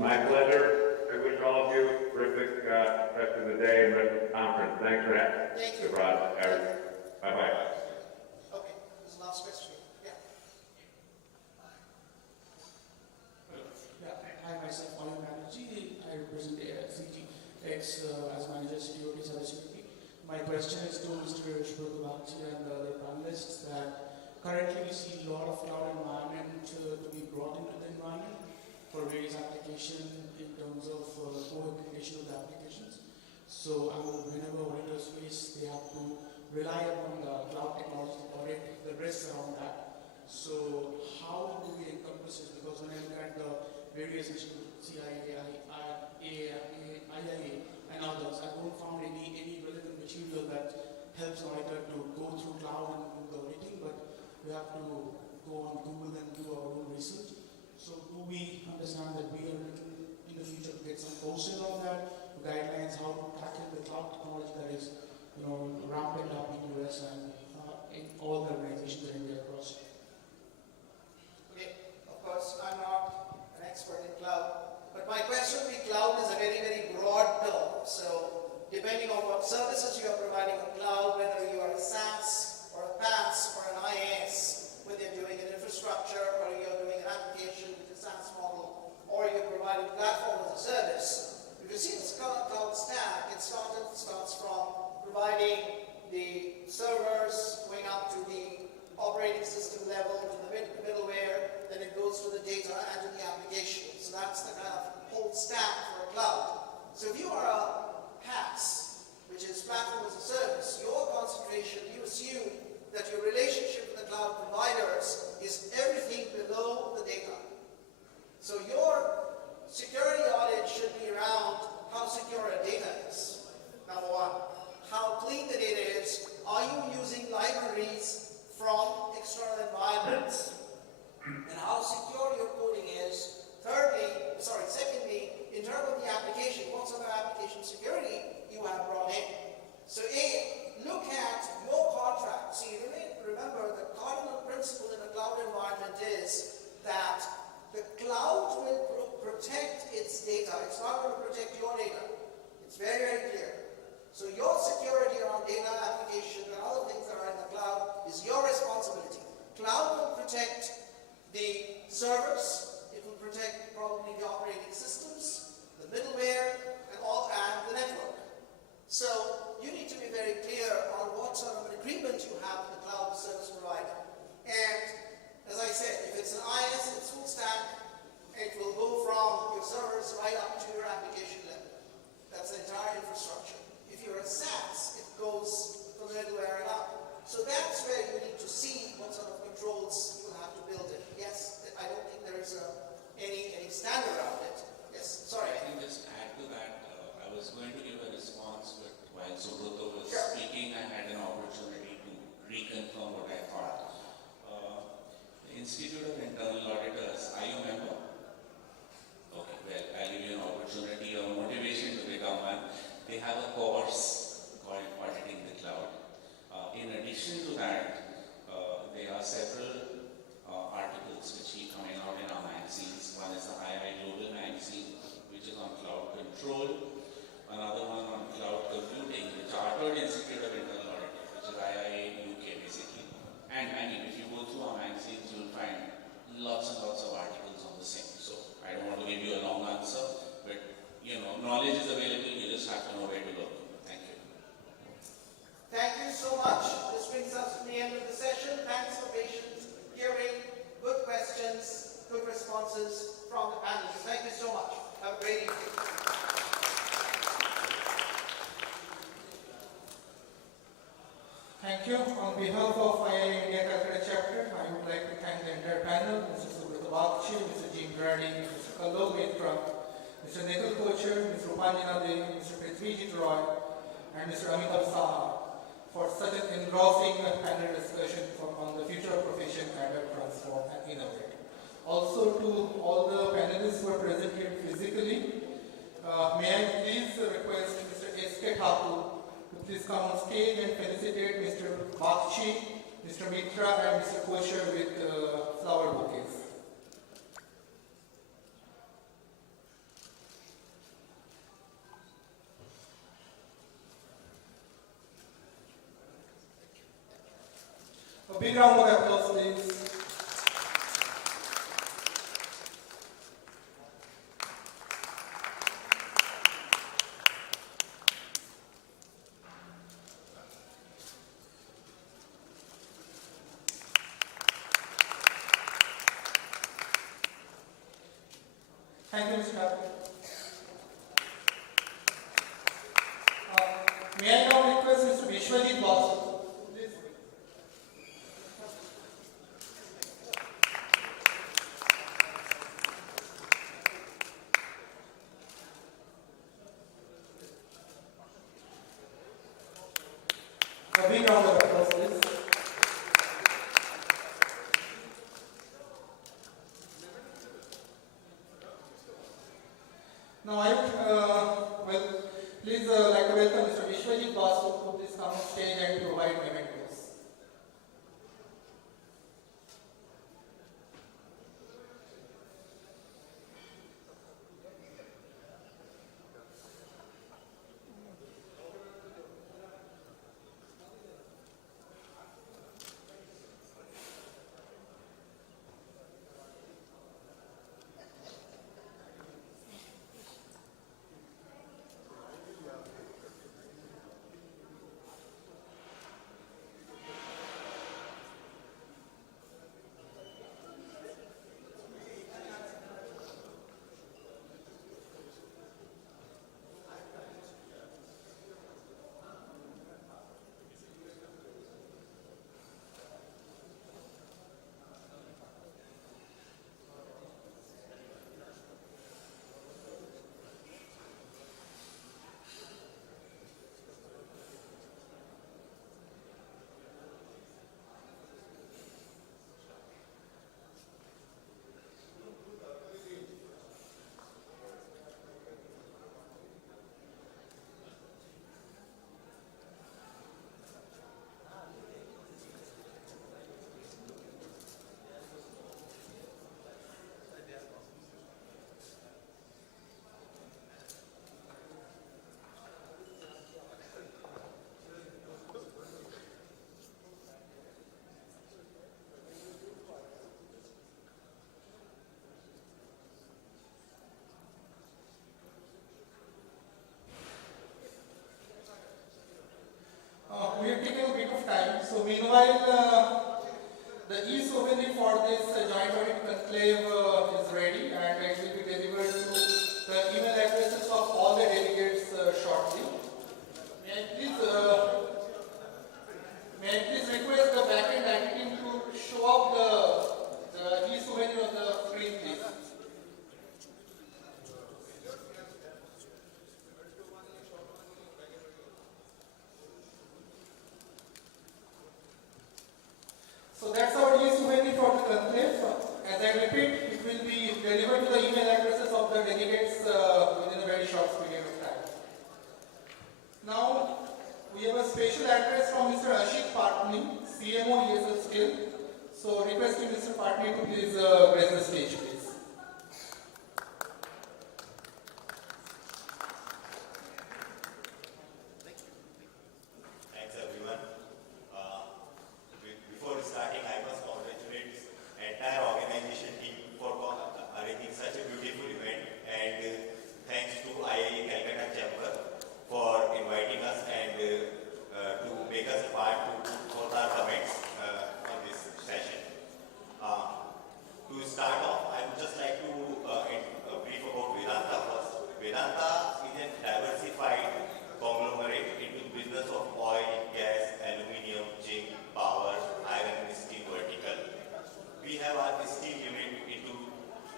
My pleasure. I wish all of you terrific rest of the day and rest of the conference. Thanks for having me. Thank you. Bye-bye. Okay, this is the last question. Yeah. Hi, myself, Audit Banerjee. I represent CTX as Manager Security Cybersecurity. My question is to Mr. Shubhrabachi and the other panelists that currently we see a lot of cloud environment to be brought into the environment for various applications in terms of co-application of the applications. So whenever auditors face, they have to rely upon the cloud technology to audit the risks around that. So how do we encompass it? Because when I look at the various institutes, CIA, IIA, and others, I don't find any relevant material that helps an auditor to go through cloud and do the auditing, but we have to go on Google and do our own research. So do we understand that we are looking in the future to get some courses on that, guidelines, how to tackle the cloud technology that is, rampant up in US and in all the organizations in India across? Okay, of course, I'm not an expert in cloud, but my question would be, cloud is a very, very broad term. So depending on what services you are providing on cloud, whether you are a SaaS or a PaaS or an IaaS, whether you're doing an infrastructure or you're doing an application with a SaaS model, or you're providing platform as a service. If you see the cloud stack, it starts from providing the servers, going up to the operating system level, to the middleware, then it goes to the data and to the application. So that's the kind of whole stack for a cloud. So if you are a PaaS, which is platform as a service, your concentration, you assume that your relationship with the cloud providers is everything below the data. So your security audit should be around how secure our data is, number one. How clean the data is. Are you using libraries from external environments? And how secure your coding is. Secondly, in terms of the application, what sort of application security you have brought in. So look at your contract. See, remember the cardinal principle in a cloud environment is that the cloud will protect its data. It's not going to protect your data. It's very, very clear. So your security around data, application, and other things that are in the cloud is your responsibility. Cloud will protect the servers. It will protect probably the operating systems, the middleware, and the network. So you need to be very clear on what sort of an agreement you have with the cloud service provider. And as I said, if it's an IaaS, it's full stack, it will go from your servers right up to your application level. That's the entire infrastructure. If you're a SaaS, it goes from middleware and up. So that's where you need to see what sort of controls you have to build in. Yes, I don't think there is any standard around it. Yes, sorry. I can just add to that. I was going to give a response, but while Subrata was speaking, I had an opportunity to reconfirm what I thought. The Institute of Internal Auditors, are you a member? Okay, well, I'll give you an opportunity or motivation to become one. They have a course called Auditing the Cloud. In addition to that, there are several articles which keep coming out in our magazines. One is the II Global magazine, which is on cloud control. Another one on cloud computing, the Chartered Institute of Internal Audit, which is IIA UK basically. And I mean, if you go through our magazines, you'll find lots and lots of articles on the same. So I don't want to give you a long answer, but knowledge is available, you just have to know where to look. Thank you. Thank you so much. This brings us to the end of the session. Thanks for patience, hearing, good questions, good responses from the panelists. Thank you so much. Have a great evening. Thank you. On behalf of IIA India Calcutta chapter, I would like to thank the entire panel, Mr. Subrata Bagchi, Mr. Jim Brady, Mr. Conclave from Mr. Nikhil Kocher, Mr. Rupanjana Dev, Mr. Prithvijit Roy, and Mr. Amitabh Saha for such an engrossing panel discussion on the future of profession, adapt, transform, and innovate. Also to all the panelists who are present here physically, may I please request Mr. S.K. Thakur to please come on stage and felicitate Mr. Bagchi, Mr. Mitra, and Mr. Kocher with flower bouquets. A big round of applause, please. Thank you, Mr. Thakur. May I now request Mr. Vishwajit Basu? Please. A big round of applause, please. Now I would, please like to welcome Mr. Vishwajit Basu to please come on stage and provide mementos. We have taken a bit of time, so meanwhile the e-souvenir for this joint audit conclave is ready and it will be delivered to the email addresses of all the delegates shortly. May I please request the back-end IT team to show up the e-souvenir on the screen, please. So that's our e-souvenir for the conclave. As I repeat, it will be delivered to the email addresses of the delegates within a very short period of time. Now, we have a special address from Mr. Ashit Patni, CMO ESL Skill. So, requesting Mr. Patni to please grace the stage, please. Thanks everyone. Before starting, I must congratulate this entire organization team for arranging such a beautiful event, and thanks to IIA Calcutta Chamber for inviting us and to make us a part to put our comments on this session. To start off, I would just like to brief about Vedanta first. Vedanta is a diversified conglomerate into the business of oil, gas, aluminium, zinc, power, iron and steel vertical. We have our steel unit into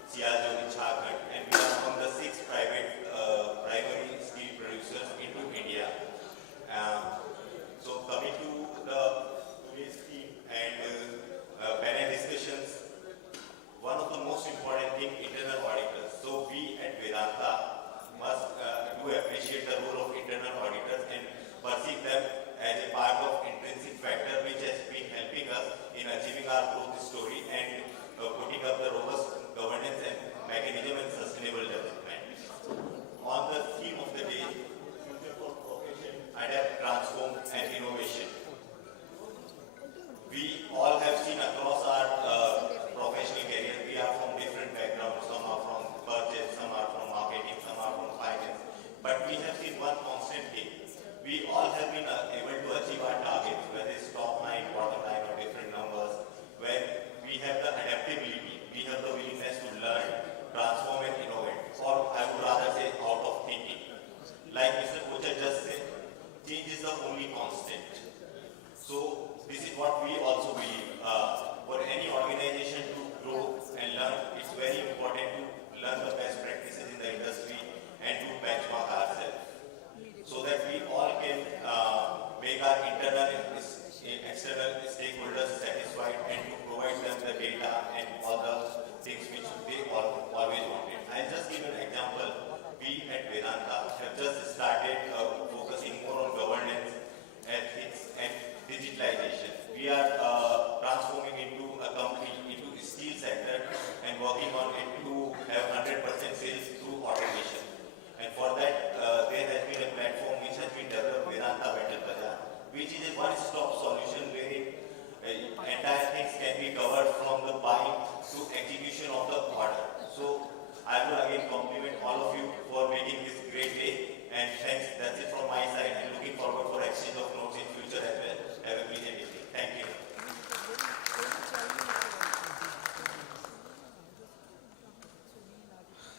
Sialkot in Jharkhand, and we are among the 6 primary steel producers into India. So coming to today's theme and panel discussions, one of the most important thing, internal auditors. So we at Vedanta must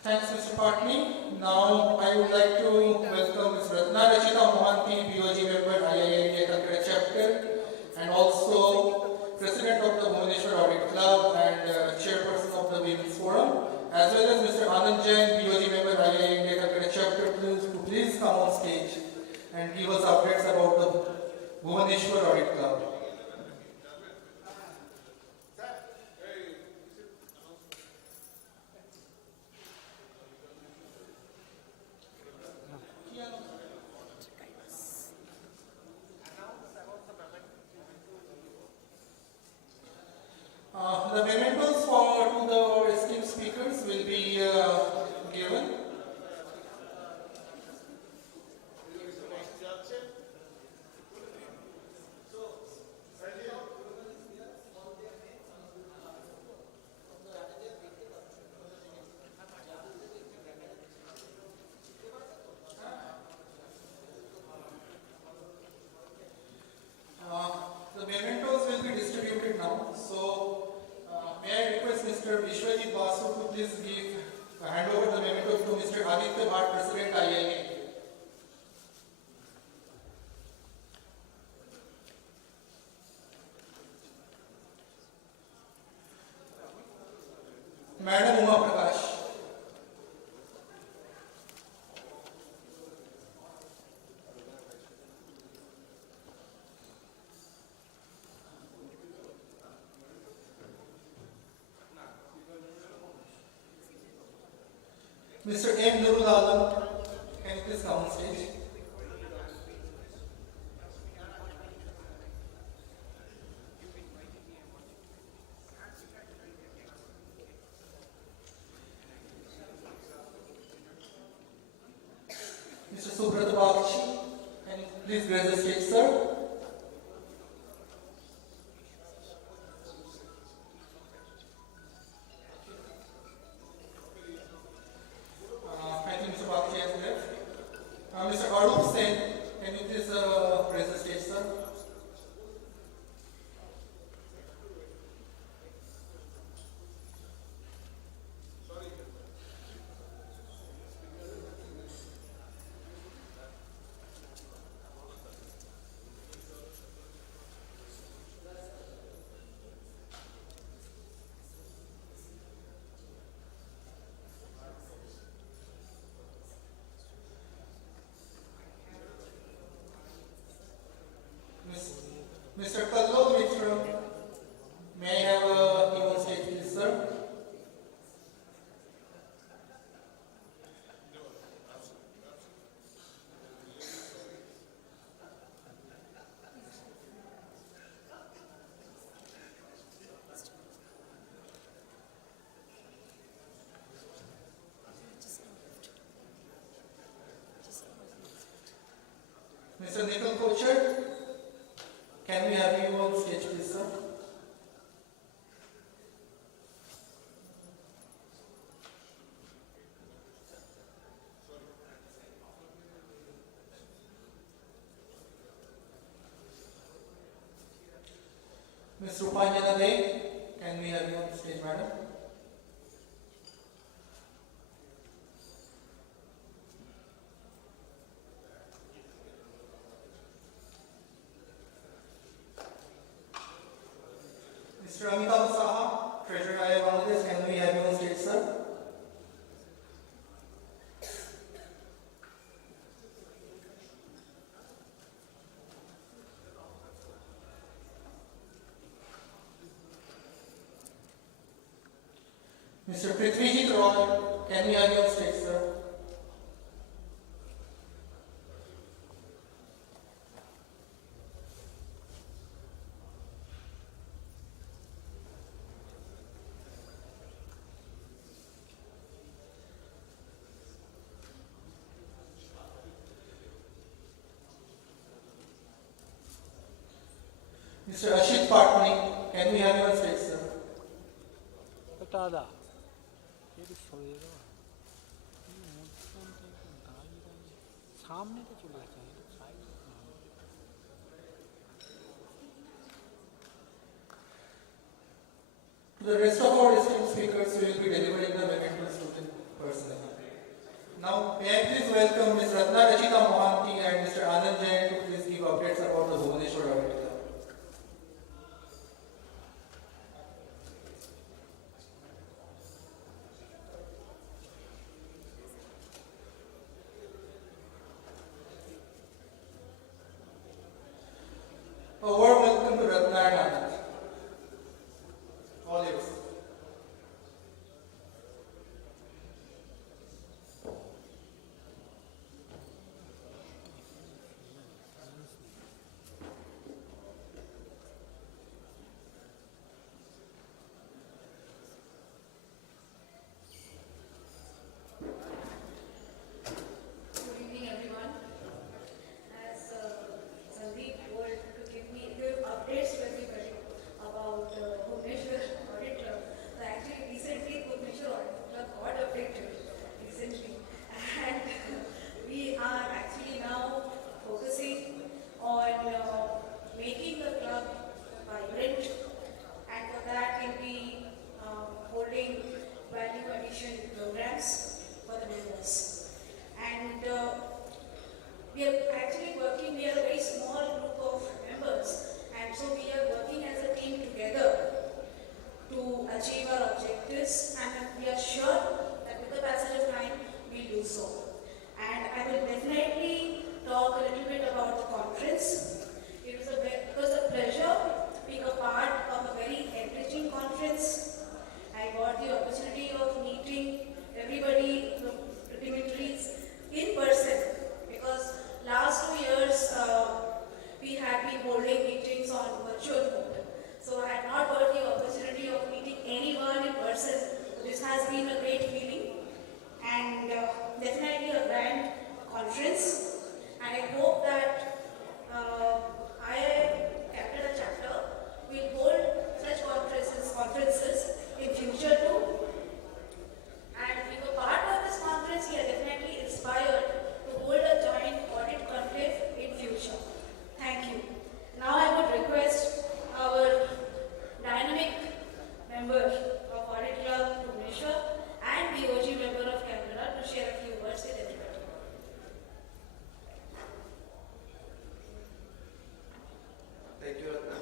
Thanks, Mr. Patni. Now I would like to welcome Ms. Ratna Rachita Mohanty, BOG member, IIA India Calcutta chapter, and also President of the Bhubaneswar Audit Club and Chairperson of the Women's Forum, as well as Mr. Anand Jain, BOG member, IIA India Calcutta chapter, please come on stage and give us updates about the Bhubaneswar Audit Club. The mementos to the esteemed speakers will be given. The mementos will be distributed now. So, may I request Mr. Vishwajit Basu to please hand over the mementos to Mr. Aditya Bhatt, President IIA. Madam Uma Prakash. Mr. M. Nurul Alam, can you please come on stage? Mr. Subrata Bakshi, can you please grace the stage, sir? I think Mr. Bakshi has left. Mr. Arup Sen, can you please grace the stage, sir? Mr. Kallol Mitra, may I have you on stage, please, sir? Mr. Nikhil Kochar, can we have you on stage, please, sir? Ms. Rupanjana De, can we have you on stage, madam? Mr. Amitabh Saha, Treasurer IIA Bangladesh, can we have you on stage, sir? Mr. Prithvijit Roy, can we have you on stage, sir? Mr. Ashit Patni, can we have you on stage, sir? দাদা সামনে তো চলে গেছে The rest of our esteemed speakers will be delivering the mementos to the personally. Now, may I please welcome Ms. Ratna Rachita Mohanty and Mr. Anand Jain to please give updates about the Bhubaneswar Audit Club. A warm welcome to Ratna and Anand. All yours. Good evening, everyone. As Sandeep told to give updates to everybody about Bhubaneswar Audit Club. So actually, recently Bhubaneswar Audit Club got updated recently, and we are actually now focusing on making the club vibrant, and for that we'll be holding value addition programs for the members. And we are actually working, we are a very small group of members, and so we are working as a team together to achieve our objectives, and we are sure that with the passage of time, we'll do so. And I will definitely talk a little bit about the conference. It was a pleasure being a part of a very enriching conference. I got the opportunity of meeting everybody, the dignitaries, in person, because last 2 years we had been holding meetings on virtual mode. So I had not got the opportunity of meeting anyone in person. So this has been a great feeling, and definitely a grand conference. And I hope that I, Calcutta chapter, will hold such conferences in future too. And being a part of this conference, we are definitely inspired to hold a joint audit conclave in future. Thank you. Now I would request our dynamic member of Audit Club, Bhubaneswar, and the OG member of Calcutta to share a few words with everybody. Thank you, Ratna.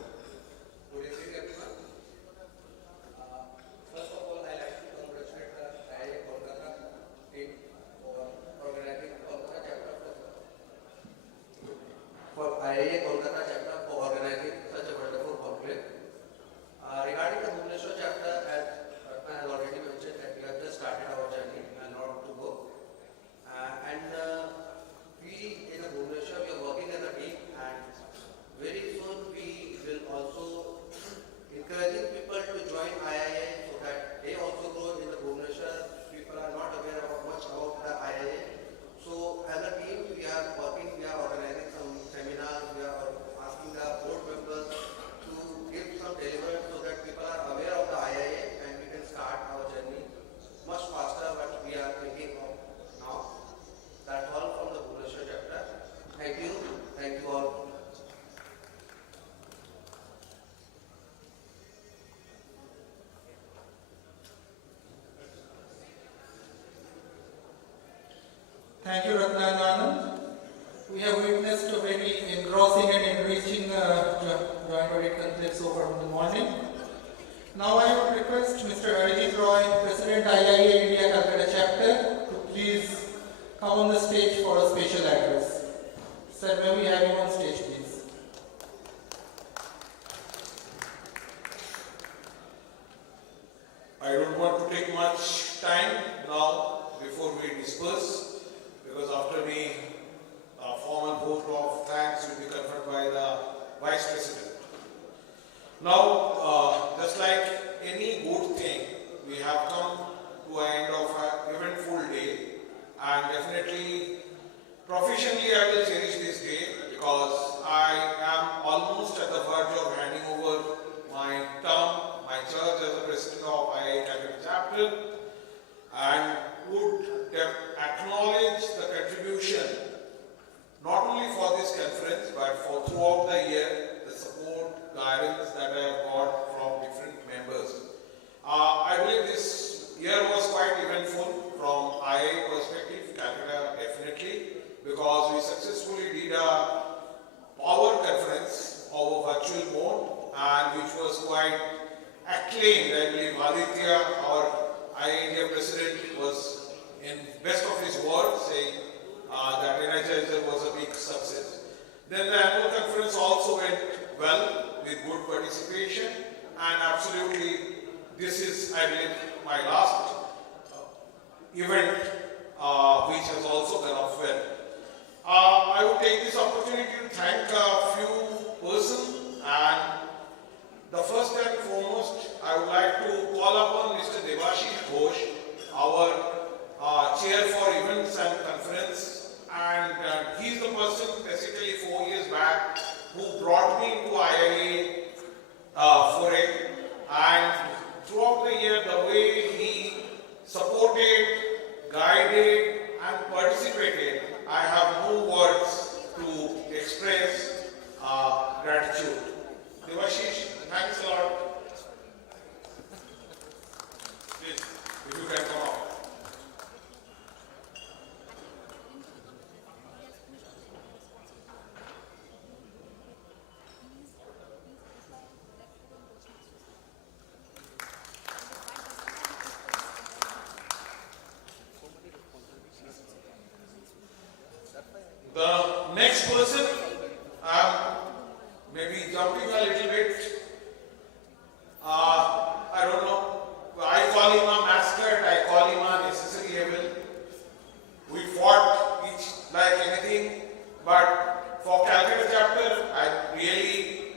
Good evening, everyone. First of all, I'd like to congratulate the IIA Kolkata team for organizing Kolkata chapter for IIA Kolkata chapter for organizing such a wonderful conclave. Regarding the Bhubaneswar chapter, as Ratna has already mentioned, that we have just started our journey and not to go. We in the Bhubaneswar, we are working as a team, and very soon we will also encouraging people to join IIA so that they also grow in the Bhubaneswar. People are not aware about much about the IIA. So as a team, we are working, we are organizing some seminars, we are asking the board members to give some deliverance so that people are aware of the IIA and we can start our journey much faster what we are thinking of now. That's all from the Bhubaneswar chapter. Thank you. Thank you all. Thank you, Ratna and Anand. We have witnessed a very engrossing and enriching joint audit conclave so far from the morning. Now I would request Mr. Arijit Roy, President IIA India Calcutta Chapter, to please come on the stage for a special address. Sir, may we have you on stage, please? I don't want to take much time now before we disperse, because after me, a formal vote of thanks will be conferred by the Vice President. Now, just like any good thing, we have come to an end of an eventful day, and definitely, professionally, I will cherish this day because I am almost at the verge of handing over my term, my charge as the President of IIA Calcutta Chapter, and would acknowledge the contribution not only for this conference but for throughout the year, the support, guidance that I have got from different members. I believe this year was quite eventful from rest of his words, saying that Energizer was a big success. Then the annual conference also went well with good participation, and absolutely this is, I believe, my last event which has also gone off well. I would take this opportunity to thank a few persons, and the first and foremost, I would like to call upon Mr. Devashish Ghosh, our chair for events and conference, and he is the person basically 4 years back who brought me to IIA foray, and throughout the year the way he supported, guided and participated, I have no words to express gratitude. Devashish, thanks a lot. Please, if you can come up. The next person, maybe jumping a little bit, I don't know, I call him a mascot, I call him a necessary evil. We fought each like anything, but for Calcutta chapter, I really,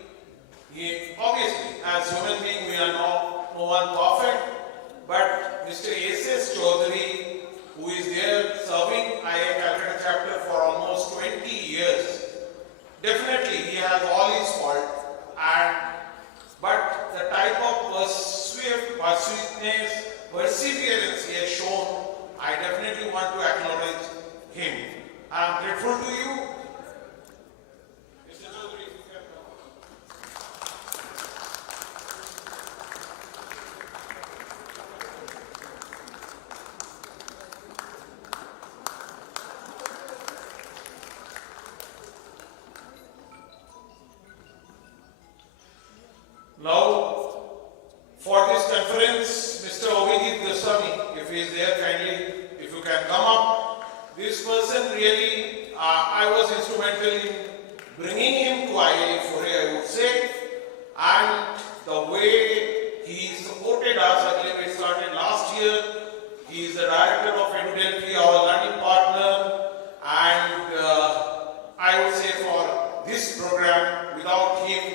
obviously, as human beings, we are no one perfect, but Mr. A.S. Chaudhary, who is there serving IA Calcutta chapter for almost 20 years. Definitely he has all his fault, but the type of perseverance he has shown, I definitely want to acknowledge him. I am grateful to you. Mr. Chaudhary, if you can come. Now, for this conference, Mr. Abhijit Goswami, if he is there, kindly, if you can come up. This person really, I was instrumental in bringing him to IA4A, I would say, and the way he supported us, I believe it started last year. He is the director of Edu our learning partner, and I would say for this program, without him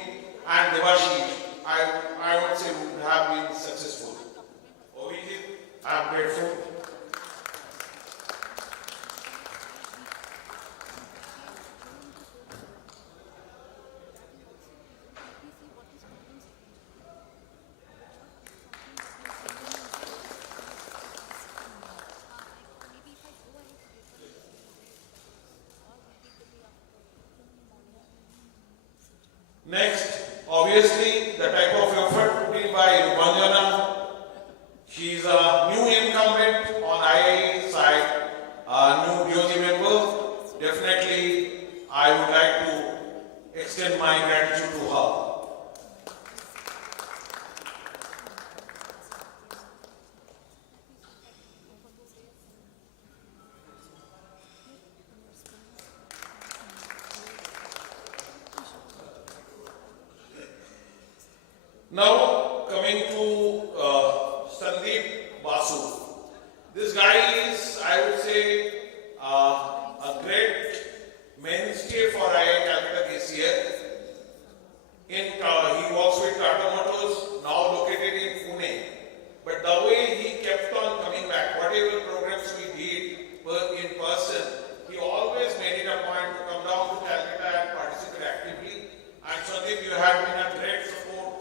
and Devashish, I would say we would have been successful. Abhijit, I am grateful. Next, obviously, the type of effort put in by Rupanjana. She is a new incumbent on IIA side, a new BOG member. Definitely, I would like to extend my gratitude to her. Now, coming to Sandeep Basu. This guy is, I would say, a great mainstay for IA Calcutta this year. He works with Tata Motors, now located in Pune. But the way he kept on coming back, whatever programs we did in person, he always made it a point to come down to Calcutta and participate actively. And Sandeep, you have been a great support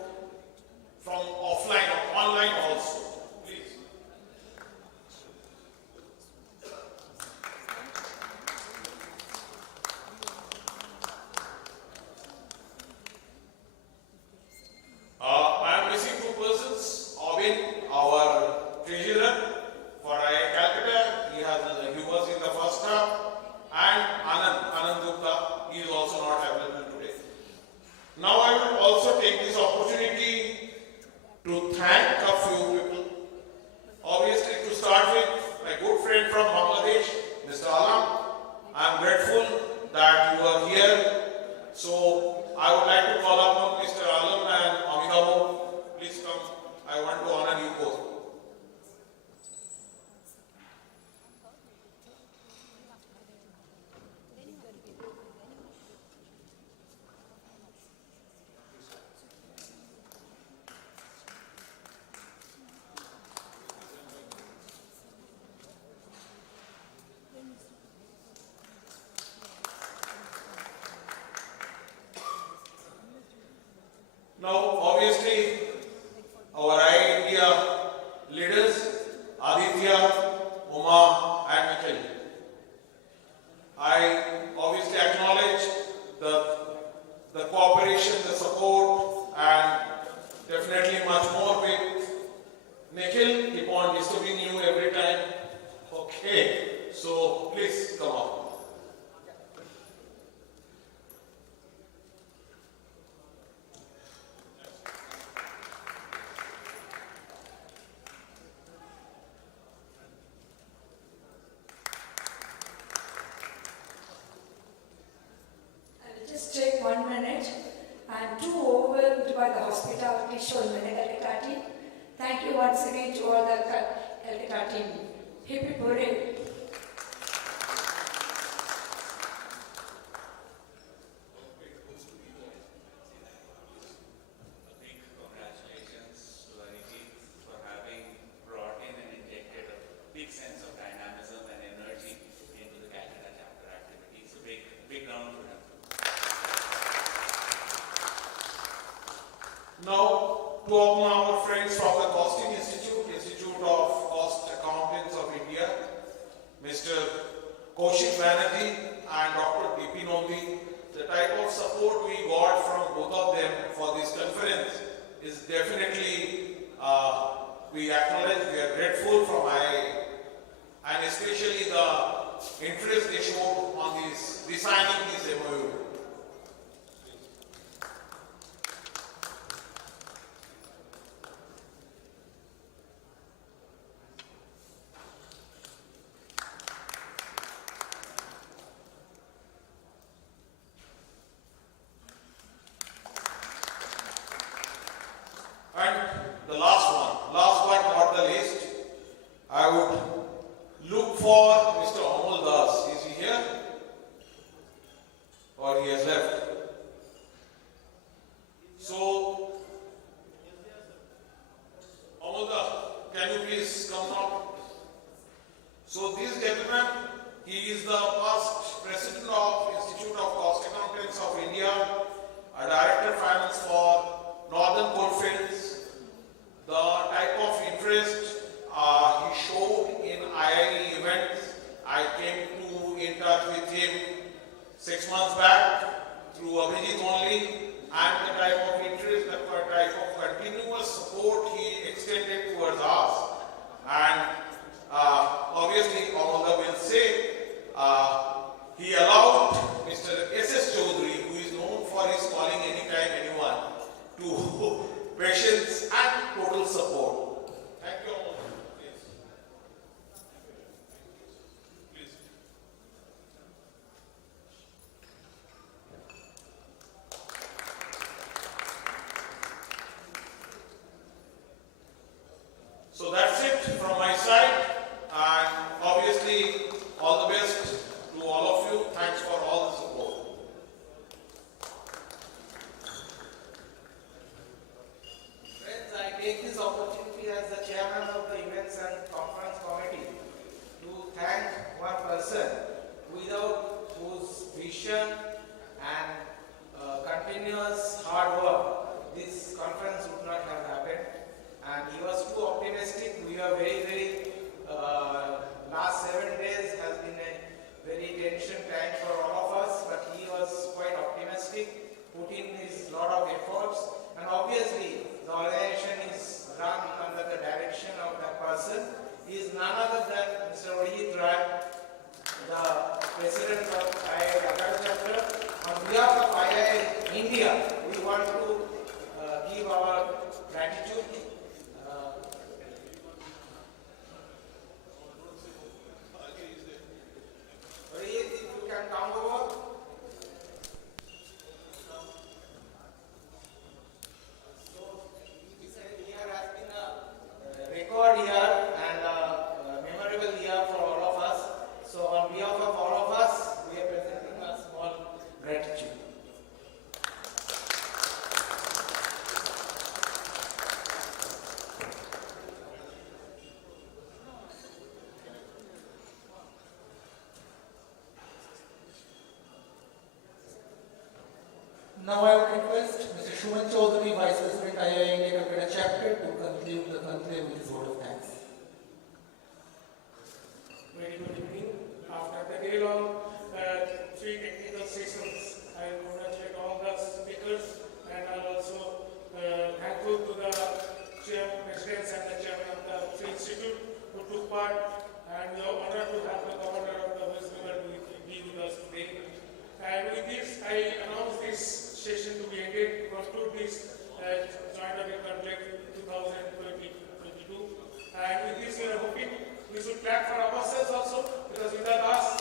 So please come on. I will just take 1 minute. I am too overwhelmed by the hospitality shown by the Calcutta team. Thank you once again to all the Calcutta team. Hip hip hooray. Big congratulations to Audit for having brought in and injected a big sense of dynamism and energy into the Calcutta chapter activities. A big round for them. Now, to our friends from the Costing Institute, Institute of Cost Accountants of India, Mr. Kaushik Banerjee and Dr. D.P. Nandi, the type of support we got from both of them for this conference is definitely, we acknowledge, we are grateful from IIA, and especially the interest they showed on this, designing this MOU. And the last but not the least, I would look for Mr. Amol Das. Is he here? Or he has left? So, Amol Das, can you please come up? So this gentleman, he is the past president of Institute of Cost Accountants of India, a director of finance for Northern Coalfields. The type of interest he showed in IIE events, I came in touch with him 6 months back through Abhijit only, and the type of interest, the type of continuous support he extended towards us. And obviously, Amolda will say, he allowed Mr. S.S. Chaudhary, who is known for his calling anytime anyone, to patience and total support. Thank you, Amolda. Please. So that's it from my side, and obviously all the best to all of you. Thanks for all the support. Friends, I take this opportunity as the chairman of the Events and Conference Committee to thank one person without whose vision and continuous hard work this conference would not have happened. And he was too optimistic. We are very, last 7 days has been a very tension time for all of us, but he was quite optimistic, put in his lot of efforts, and obviously the organization is run under the direction of that person. He is none other than Mr. Audit Rai, the president of IIA Calcutta chapter. On behalf of IIA India, we want to give our gratitude. Audit, if you can come over. Here has been a record year and a memorable year for all of us. So on behalf of all of us, we are presenting a small gratitude. Now I would request Mr. Shuman Chaudhary, Vice President IIA India Calcutta Chapter, to conclude the conclave with his vote of thanks. Very good evening. After the day-long 3 technical sessions, I congratulate all the speakers, and I'm also thankful to the presidents and the chairman of the Free Institute who took part, and we are honored to have the governor we should clap for ourselves also, because without us,